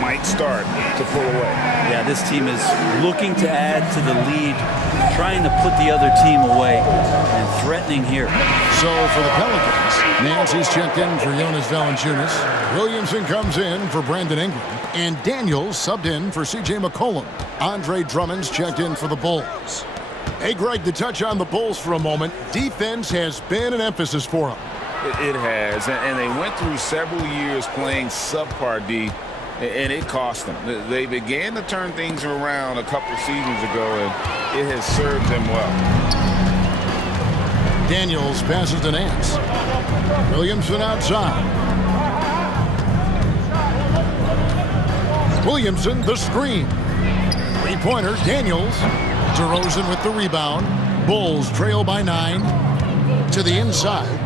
might start to pull away. Yeah, this team is looking to add to the lead, trying to put the other team away, and threatening here. So for the Pelicans, Nancy's checked in for Jonas Valanciunas. Williamson comes in for Brandon Ingram. And Daniels subbed in for C.J. McCollum. Andre Drummond's checked in for the Bulls. Hey, Greg, to touch on the Bulls for a moment, defense has been an emphasis for them. It has, and they went through several years playing subpar D, and it cost them. They began to turn things around a couple seasons ago, and it has served them well. Daniels passes to Nance. Williamson outside. Williamson, the screen. Three-pointer, Daniels. DeRozan with the rebound. Bulls trail by 9. To the inside.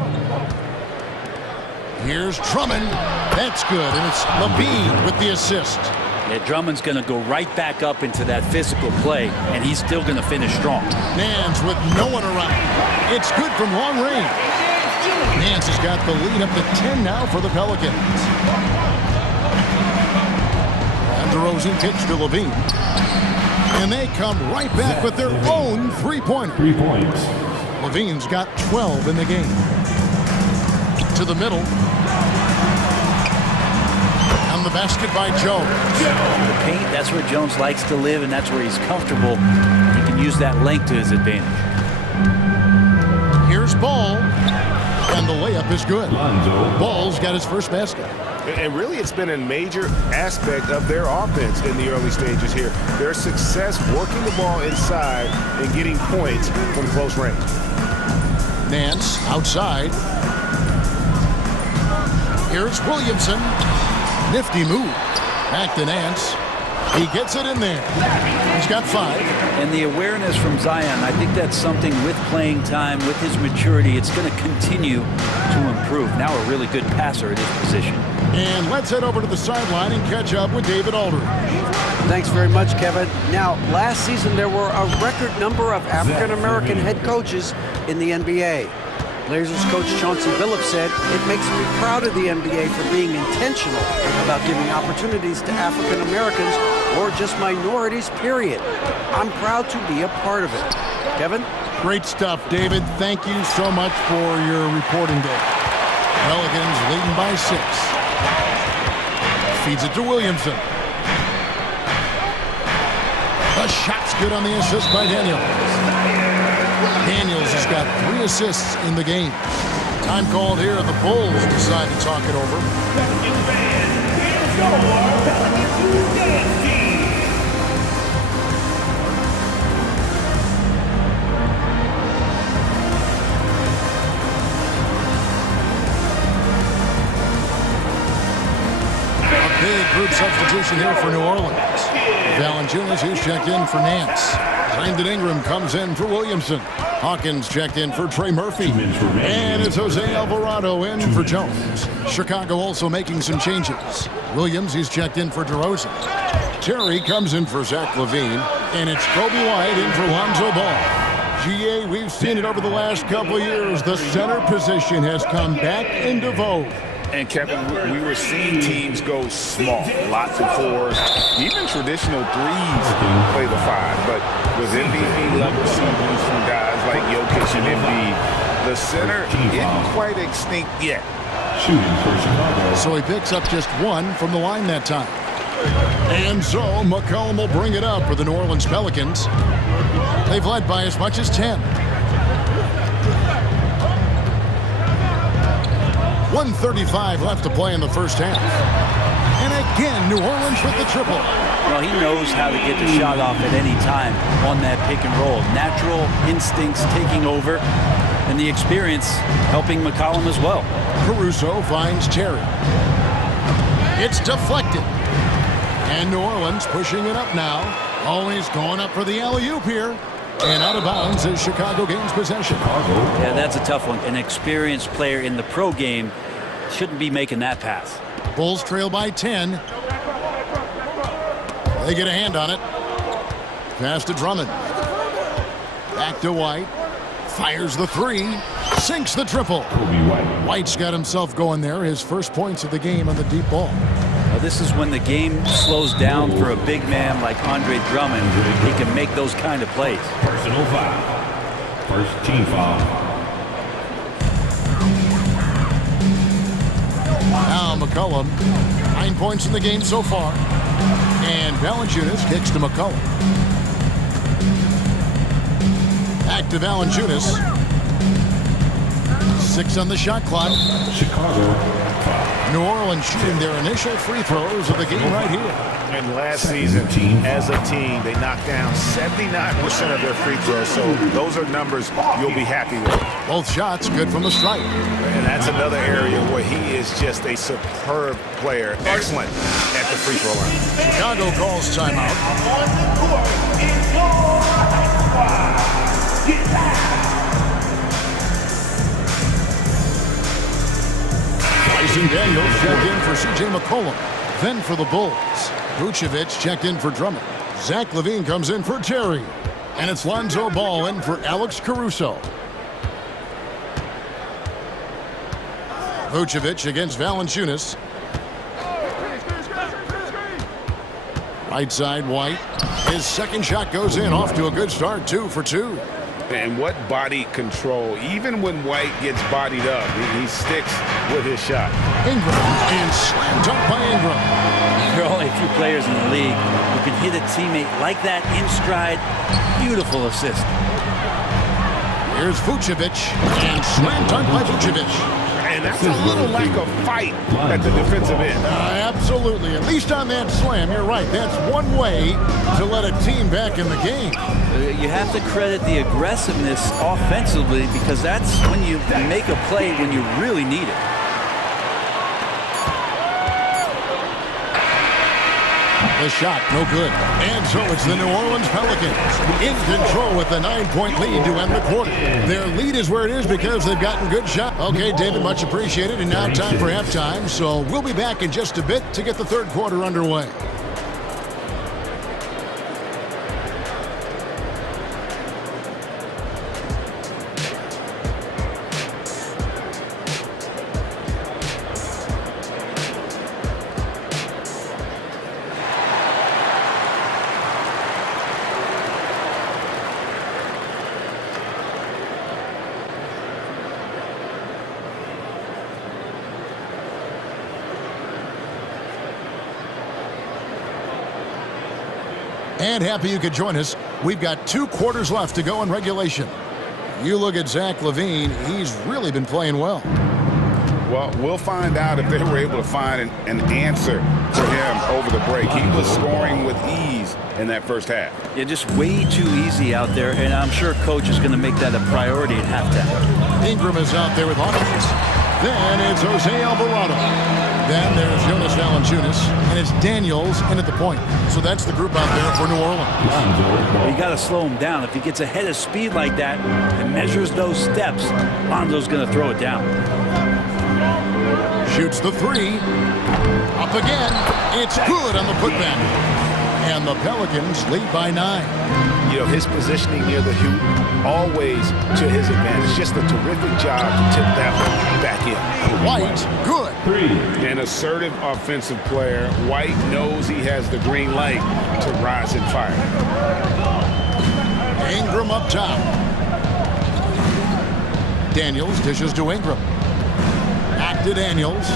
Here's Drummond. That's good, and it's LaVine with the assist. Yeah, Drummond's going to go right back up into that physical play, and he's still going to finish strong. Nance with no one around. It's good from long range. Nance has got the lead up to 10 now for the Pelicans. And DeRozan kicks to LaVine. And they come right back with their own three-pointer. 3 points. LaVine's got 12 in the game. To the middle. And the basket by Jones. The paint, that's where Jones likes to live, and that's where he's comfortable. He can use that length to his advantage. Here's Ball. And the layup is good. Ball's got his first basket. And really, it's been a major aspect of their offense in the early stages here. Their success working the ball inside and getting points from close range. Nance outside. Here's Williamson. Nifty move. Back to Nance. He gets it in there. He's got 5. And the awareness from Zion, I think that's something with playing time, with his maturity, it's going to continue to improve. Now a really good passer at his position. And let's head over to the sideline and catch up with David Aldridge. Thanks very much, Kevin. Now, last season there were a record number of African-American head coaches in the NBA. Blazers coach Chauncey Billups said, "It makes me proud of the NBA for being intentional about giving opportunities to African Americans or just minorities, period. I'm proud to be a part of it." Kevin? Great stuff, David. Thank you so much for your reporting day. Pelicans leading by 6. Feeds it to Williamson. The shot's good on the assist by Daniels. Daniels has got 3 assists in the game. Time called here. The Bulls decide to talk it over. substitution here for New Orleans. Valanciunas, he's checked in for Nance. Brandon Ingram comes in for Williamson. Hawkins checked in for Trey Murphy. And it's Jose Alvarado in for Jones. Chicago also making some changes. Williams, he's checked in for DeRozan. Terry comes in for Zach LaVine. And it's Kobe White in for Lonzo Ball. GA, we've seen it over the last couple of years. The center position has come back into vogue. And Kevin, we were seeing teams go small, lots of fours, even traditional threes play the five. But with MVP level seasons from guys like Jokic and Embiid, the center isn't quite extinct yet. So he picks up just one from the line that time. And so McCollum will bring it up for the New Orleans Pelicans. They've led by as much as 10. 1:35 left to play in the first half. And again, New Orleans with the triple. Well, he knows how to get the shot off at any time on that pick and roll. Natural instincts taking over, and the experience helping McCollum as well. Caruso finds Terry. It's deflected. And New Orleans pushing it up now. Always going up for the alley-oop here. And out of bounds as Chicago gains possession. Yeah, that's a tough one. An experienced player in the pro game shouldn't be making that pass. Bulls trail by 10. They get a hand on it. Pass to Drummond. Back to White. Fires the three. Sinks the triple. White's got himself going there. His first points of the game on the deep ball. Well, this is when the game slows down for a big man like Andre Drummond. He can make those kind of plays. Personal foul. First team foul. Now McCollum, 9 points in the game so far. And Valanciunas kicks to McCollum. Back to Valanciunas. 6 on the shot clock. Chicago. New Orleans shooting their initial free throws of the game right here. And last season, as a team, they knocked down 79% of their free throws. So those are numbers you'll be happy with. Both shots good from the stripe. And that's another area where he is just a superb player. Excellent at the free throw line. Chicago calls timeout. On the court is your get back. Tyson Daniels checked in for C.J. McCollum. Then for the Bulls. Vucevic checked in for Drummond. Zach LaVine comes in for Terry. And it's Lonzo Ball in for Alex Caruso. Vucevic against Valanciunas. Right side, White. His second shot goes in. Off to a good start, 2 for 2. And what body control. Even when White gets bodied up, he sticks with his shot. Ingram and slam dunk by Ingram. There are only a few players in the league who can hit a teammate like that in stride. Beautiful assist. Here's Vucevic and slam dunk by Vucevic. And that's a little lack of fight at the defensive end. Absolutely. At least on that slam, you're right. That's one way to let a team back in the game. You have to credit the aggressiveness offensively because that's when you make a play when you really need it. The shot, no good. And so it's the New Orleans Pelicans in control with the 9-point lead to end the quarter. Their lead is where it is because they've gotten good shots. Okay, David, much appreciated. And now time for halftime. So we'll be back in just a bit to get the third quarter underway. And happy you could join us. We've got 2 quarters left to go in regulation. You look at Zach LaVine, he's really been playing well. Well, we'll find out if they were able to find an answer for him over the break. He was scoring with ease in that first half. Yeah, just way too easy out there, and I'm sure coach is going to make that a priority at halftime. Ingram is out there with Hawkins. Then it's Jose Alvarado. Then there's Jonas Valanciunas, and it's Daniels in at the point. So that's the group out there for New Orleans. You got to slow him down. If he gets ahead of speed like that and measures those steps, Lonzo's going to throw it down. Shoots the three. Up again. It's good on the putback. And the Pelicans lead by 9. You know, his positioning near the hoop, always to his advantage. Just a terrific job to tip that one back in. White, good. An assertive offensive player. White knows he has the green light to rise and fire. Ingram up top. Daniels dishes to Ingram. Back to Daniels.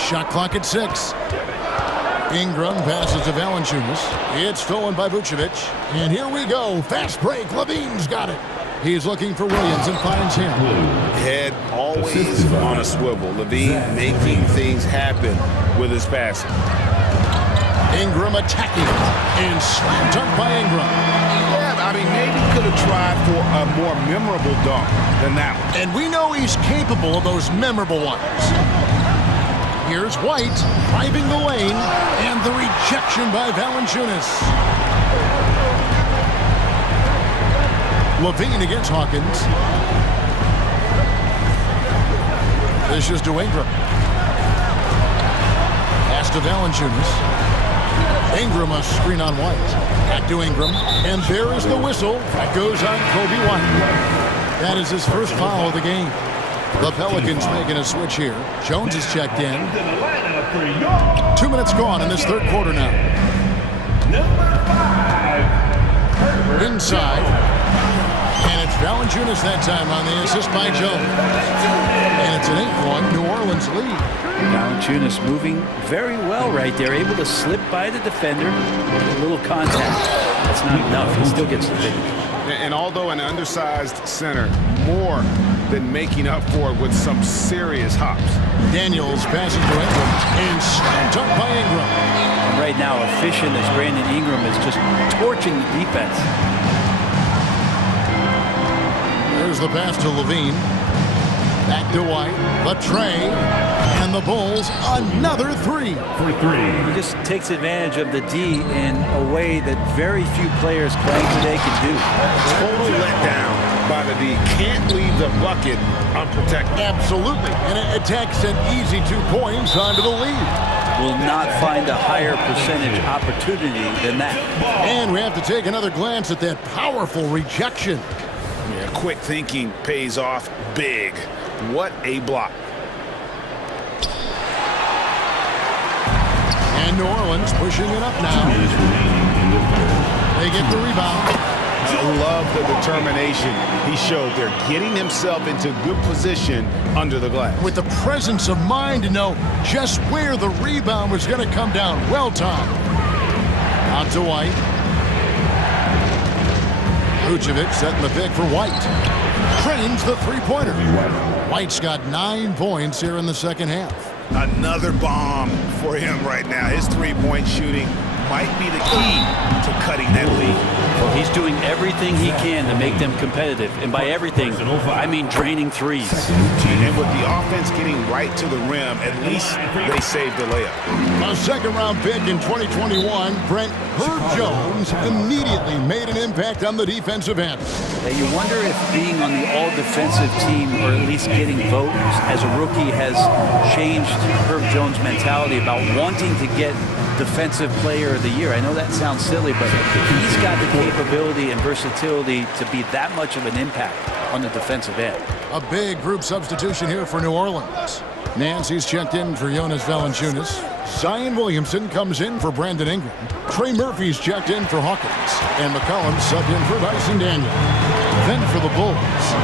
Shot clock at 6. Ingram passes to Valanciunas. It's stolen by Vucevic. And here we go. Fast break. Levine's got it. He's looking for Williams and finds him. Head always on a swivel. Levine making things happen with his passing. Ingram attacking. And slam dunk by Ingram. Yeah, I mean, maybe could have tried for a more memorable dunk than that one. And we know he's capable of those memorable ones. Here's White driving the lane, and the rejection by Valanciunas. Levine against Hawkins. This is to Ingram. Pass to Valanciunas. Ingram a screen on White. Back to Ingram, and there is the whistle. That goes on Kobe White. That is his first foul of the game. The Pelicans making a switch here. Jones is checked in. 2 minutes gone in this third quarter now. Inside. And it's Valanciunas that time on the assist by Jones. And it's an 8-1 New Orleans lead. Valanciunas moving very well right there, able to slip by the defender. A little contact. That's not enough. He still gets the finish. And although an undersized center, more than making up for it with some serious hops. Daniels passes to Ingram and slam dunk by Ingram. And right now, efficient as Brandon Ingram is just torching the defense. There's the pass to Levine. Back to White. The tray. And the Bulls, another 3 for 3. He just takes advantage of the D in a way that very few players playing today can do. Total letdown by the D. Can't leave the bucket unprotected. Absolutely. And it attacks an easy 2 points onto the lead. Will not find a higher percentage opportunity than that. And we have to take another glance at that powerful rejection. Yeah, quick thinking pays off big. What a block. And New Orleans pushing it up now. They get the rebound. I love the determination he showed there, getting himself into good position under the glass. With the presence of mind to know just where the rebound was going to come down. Well timed. Out to White. Vucevic setting the pick for White. Trains the three-pointer. White's got 9 points here in the second half. Another bomb for him right now. His three-point shooting might be the key to cutting that lead. Well, he's doing everything he can to make them competitive. And by everything, I mean draining threes. And with the offense getting right to the rim, at least they saved the layup. A second-round pick in 2021, Brent Herb Jones immediately made an impact on the defensive end. Now you wonder if being on the all-defensive team, or at least getting votes as a rookie, has changed Herb Jones' mentality about wanting to get Defensive Player of the Year. I know that sounds silly, but he's got the capability and versatility to be that much of an impact on the defensive end. A big group substitution here for New Orleans. Nancy's checked in for Jonas Valanciunas. Zion Williamson comes in for Brandon Ingram. Trey Murphy's checked in for Hawkins. And McCollum subbed in for Dyson Daniel. Then for the Bulls,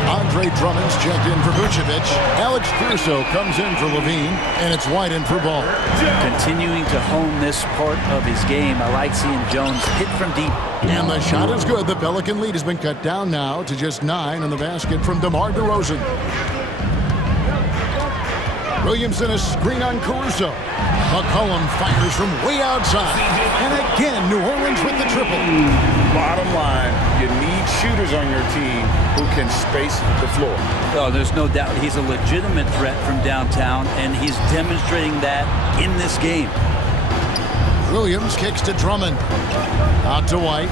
Andre Drummond's checked in for Vucevic. Alex Caruso comes in for Levine. And it's White in for Ball. Continuing to hone this part of his game. I like seeing Jones hit from deep. And the shot is good. The Pelican lead has been cut down now to just 9 on the basket from DeMar DeRozan. Williamson a screen on Caruso. McCollum fires from way outside. And again, New Orleans with the triple. Bottom line, you need shooters on your team who can space the floor. Oh, there's no doubt he's a legitimate threat from downtown, and he's demonstrating that in this game. Williams kicks to Drummond. Out to White.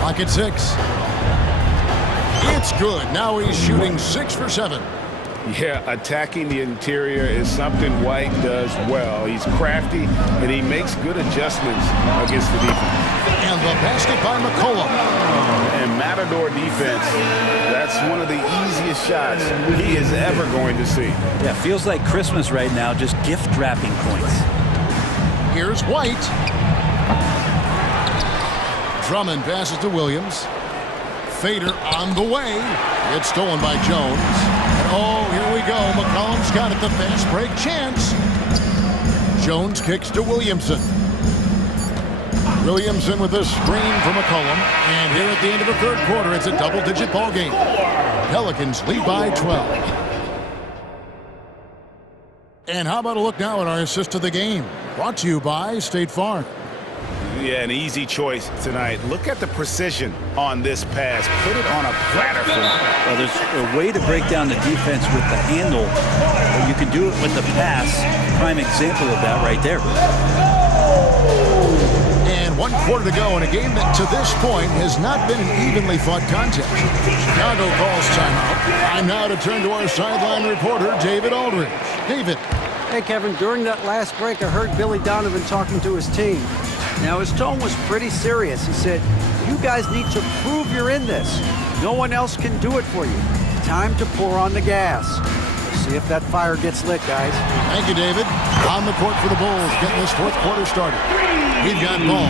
Pocket 6. It's good. Now he's shooting 6 for 7. Yeah, attacking the interior is something White does well. He's crafty, and he makes good adjustments against the defense. And the basket by McCollum. And Matador defense, that's one of the easiest shots he is ever going to see. Yeah, feels like Christmas right now, just gift wrapping points. Here's White. Drummond passes to Williams. Fader on the way. It's stolen by Jones. And oh, here we go. McCollum's got it, the fast break chance. Jones kicks to Williamson. Williamson with a screen for McCollum. And here at the end of the third quarter, it's a double-digit ball game. Pelicans lead by 12. And how about a look now at our assist of the game? Brought to you by State Farm. Yeah, an easy choice tonight. Look at the precision on this pass. Put it on a platter for him. Well, there's a way to break down the defense with the handle, but you can do it with the pass. Prime example of that right there. And 1 quarter to go in a game that to this point has not been an evenly fought contest. Chicago calls timeout. I'm now to turn to our sideline reporter, David Aldridge. David. Hey, Kevin, during that last break, I heard Billy Donovan talking to his team. Now, his tone was pretty serious. He said, you guys need to prove you're in this. No one else can do it for you. Time to pour on the gas. We'll see if that fire gets lit, guys. Thank you, David. On the court for the Bulls, getting this fourth quarter started. We've got ball.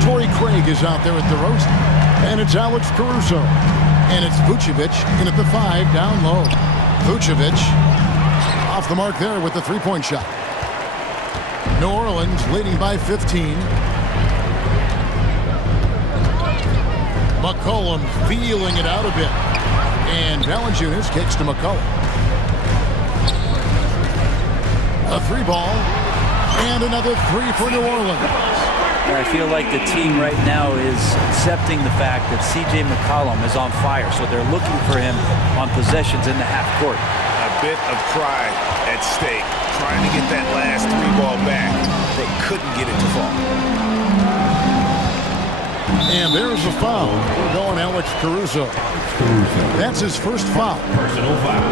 Torrey Craig is out there at DeRozan. And it's Alex Caruso. And it's Vucevic in at the 5, down low. Vucevic off the mark there with the three-point shot. New Orleans leading by 15. McCollum feeling it out a bit. And Valanciunas kicks to McCollum. A 3-ball. And another 3 for New Orleans. I feel like the team right now is accepting the fact that C.J. McCollum is on fire, so they're looking for him on possessions in the half court. A bit of pride at stake, trying to get that last 3-ball back, but couldn't get it to fall. And there's a foul. We're going Alex Caruso. That's his first foul. Personal foul.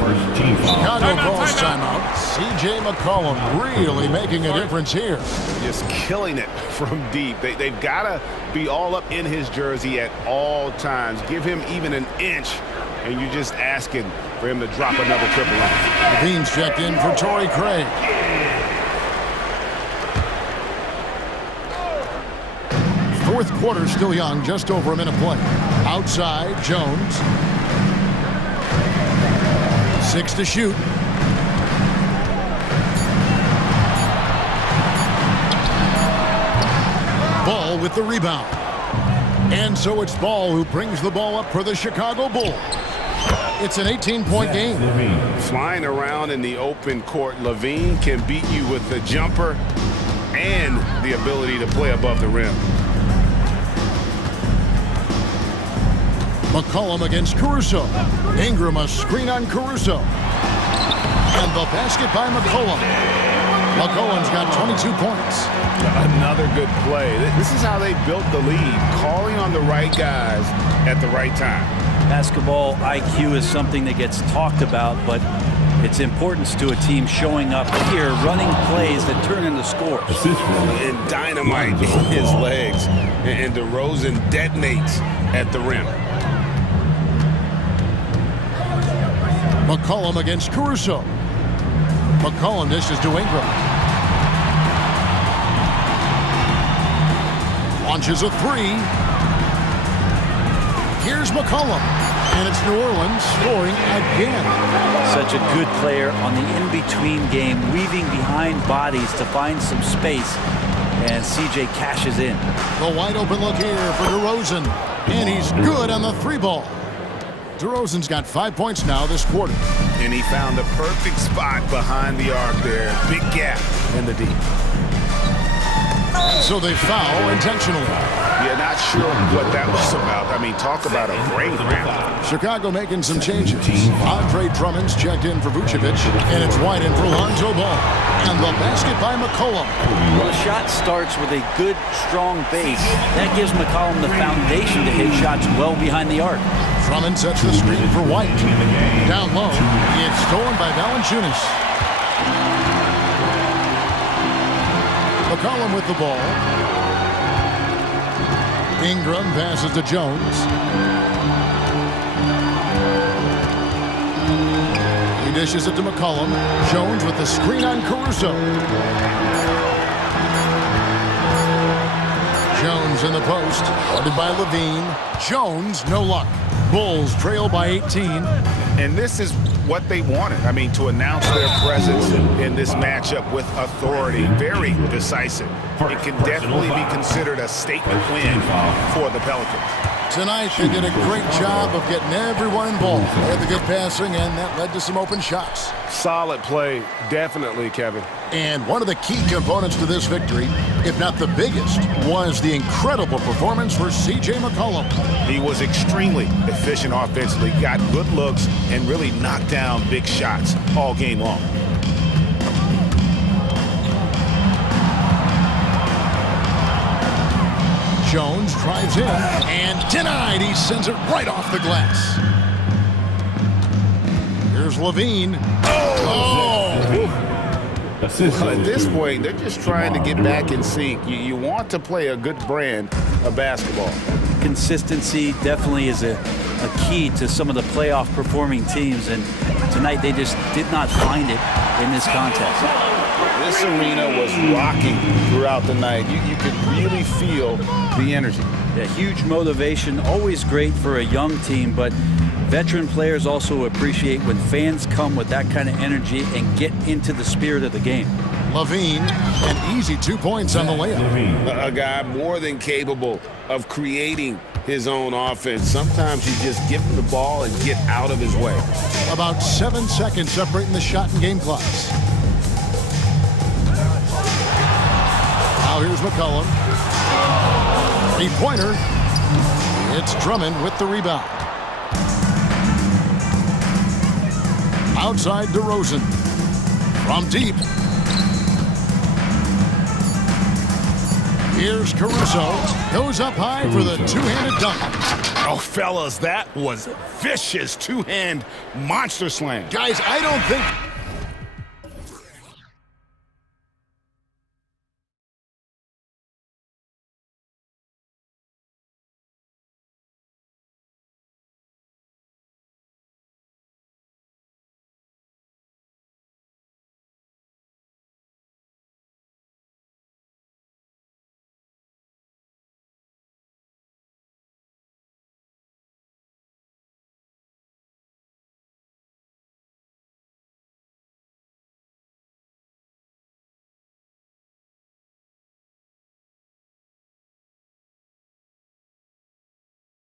First team foul. Chicago calls timeout. C.J. McCollum really making a difference here. Just killing it from deep. They've got to be all up in his jersey at all times. Give him even an inch, and you're just asking for him to drop another triple line. Levine's checked in for Torrey Craig. Fourth quarter still young, just over a minute play. Outside, Jones. 6 to shoot. Ball with the rebound. And so it's Ball who brings the ball up for the Chicago Bulls. It's an 18-point game. Flying around in the open court, Levine can beat you with the jumper and the ability to play above the rim. McCollum against Caruso. Ingram a screen on Caruso. And the basket by McCollum. McCollum's got 22 points. Another good play. This is how they built the lead, calling on the right guys at the right time. Basketball IQ is something that gets talked about, but its importance to a team showing up here, running plays that turn into scores. And dynamite in his legs. And DeRozan detonates at the rim. McCollum against Caruso. McCollum dishes to Ingram. Launches a 3. Here's McCollum. And it's New Orleans scoring again. Such a good player on the in-between game, weaving behind bodies to find some space. And C.J. cashes in. The wide open look here for DeRozan. And he's good on the 3-ball. DeRozan's got 5 points now this quarter. And he found the perfect spot behind the arc there. Big gap in the D. So they foul intentionally. Yeah, not sure what that was about. I mean, talk about a brain cramp. Chicago making some changes. Andre Drummond's checked in for Vucevic, and it's wide in for Lonzo Ball. And the basket by McCollum. Well, the shot starts with a good, strong base. That gives McCollum the foundation to hit shots well behind the arc. Drummond sets the screen for White. Down low, it's stolen by Valanciunas. McCollum with the ball. Ingram passes to Jones. He dishes it to McCollum. Jones with the screen on Caruso. Jones in the post, guarded by Levine. Jones, no luck. Bulls trail by 18. And this is what they wanted. I mean, to announce their presence in this matchup with authority, very decisive. It can definitely be considered a statement win for the Pelicans. Tonight, they did a great job of getting everyone involved. They had the good passing, and that led to some open shots. Solid play, definitely, Kevin. And one of the key components to this victory, if not the biggest, was the incredible performance for C.J. McCollum. He was extremely efficient offensively, got good looks, and really knocked down big shots all game long. Jones drives in and denied. He sends it right off the glass. Here's Levine. Well, at this point, they're just trying to get back in sync. You want to play a good brand of basketball. Consistency definitely is a key to some of the playoff performing teams, and tonight they just did not find it in this contest. This arena was rocking throughout the night. You could really feel the energy. Yeah, huge motivation, always great for a young team, but veteran players also appreciate when fans come with that kind of energy and get into the spirit of the game. Levine, an easy 2 points on the layup. A guy more than capable of creating his own offense. Sometimes you just give him the ball and get out of his way. About 7 seconds separating the shot and game clocks. Now here's McCollum. Three-pointer. It's Drummond with the rebound. Outside DeRozan. From deep. Here's Caruso. Goes up high for the two-handed dunk. Oh, fellas, that was a vicious two-hand monster slam. Guys, I don't think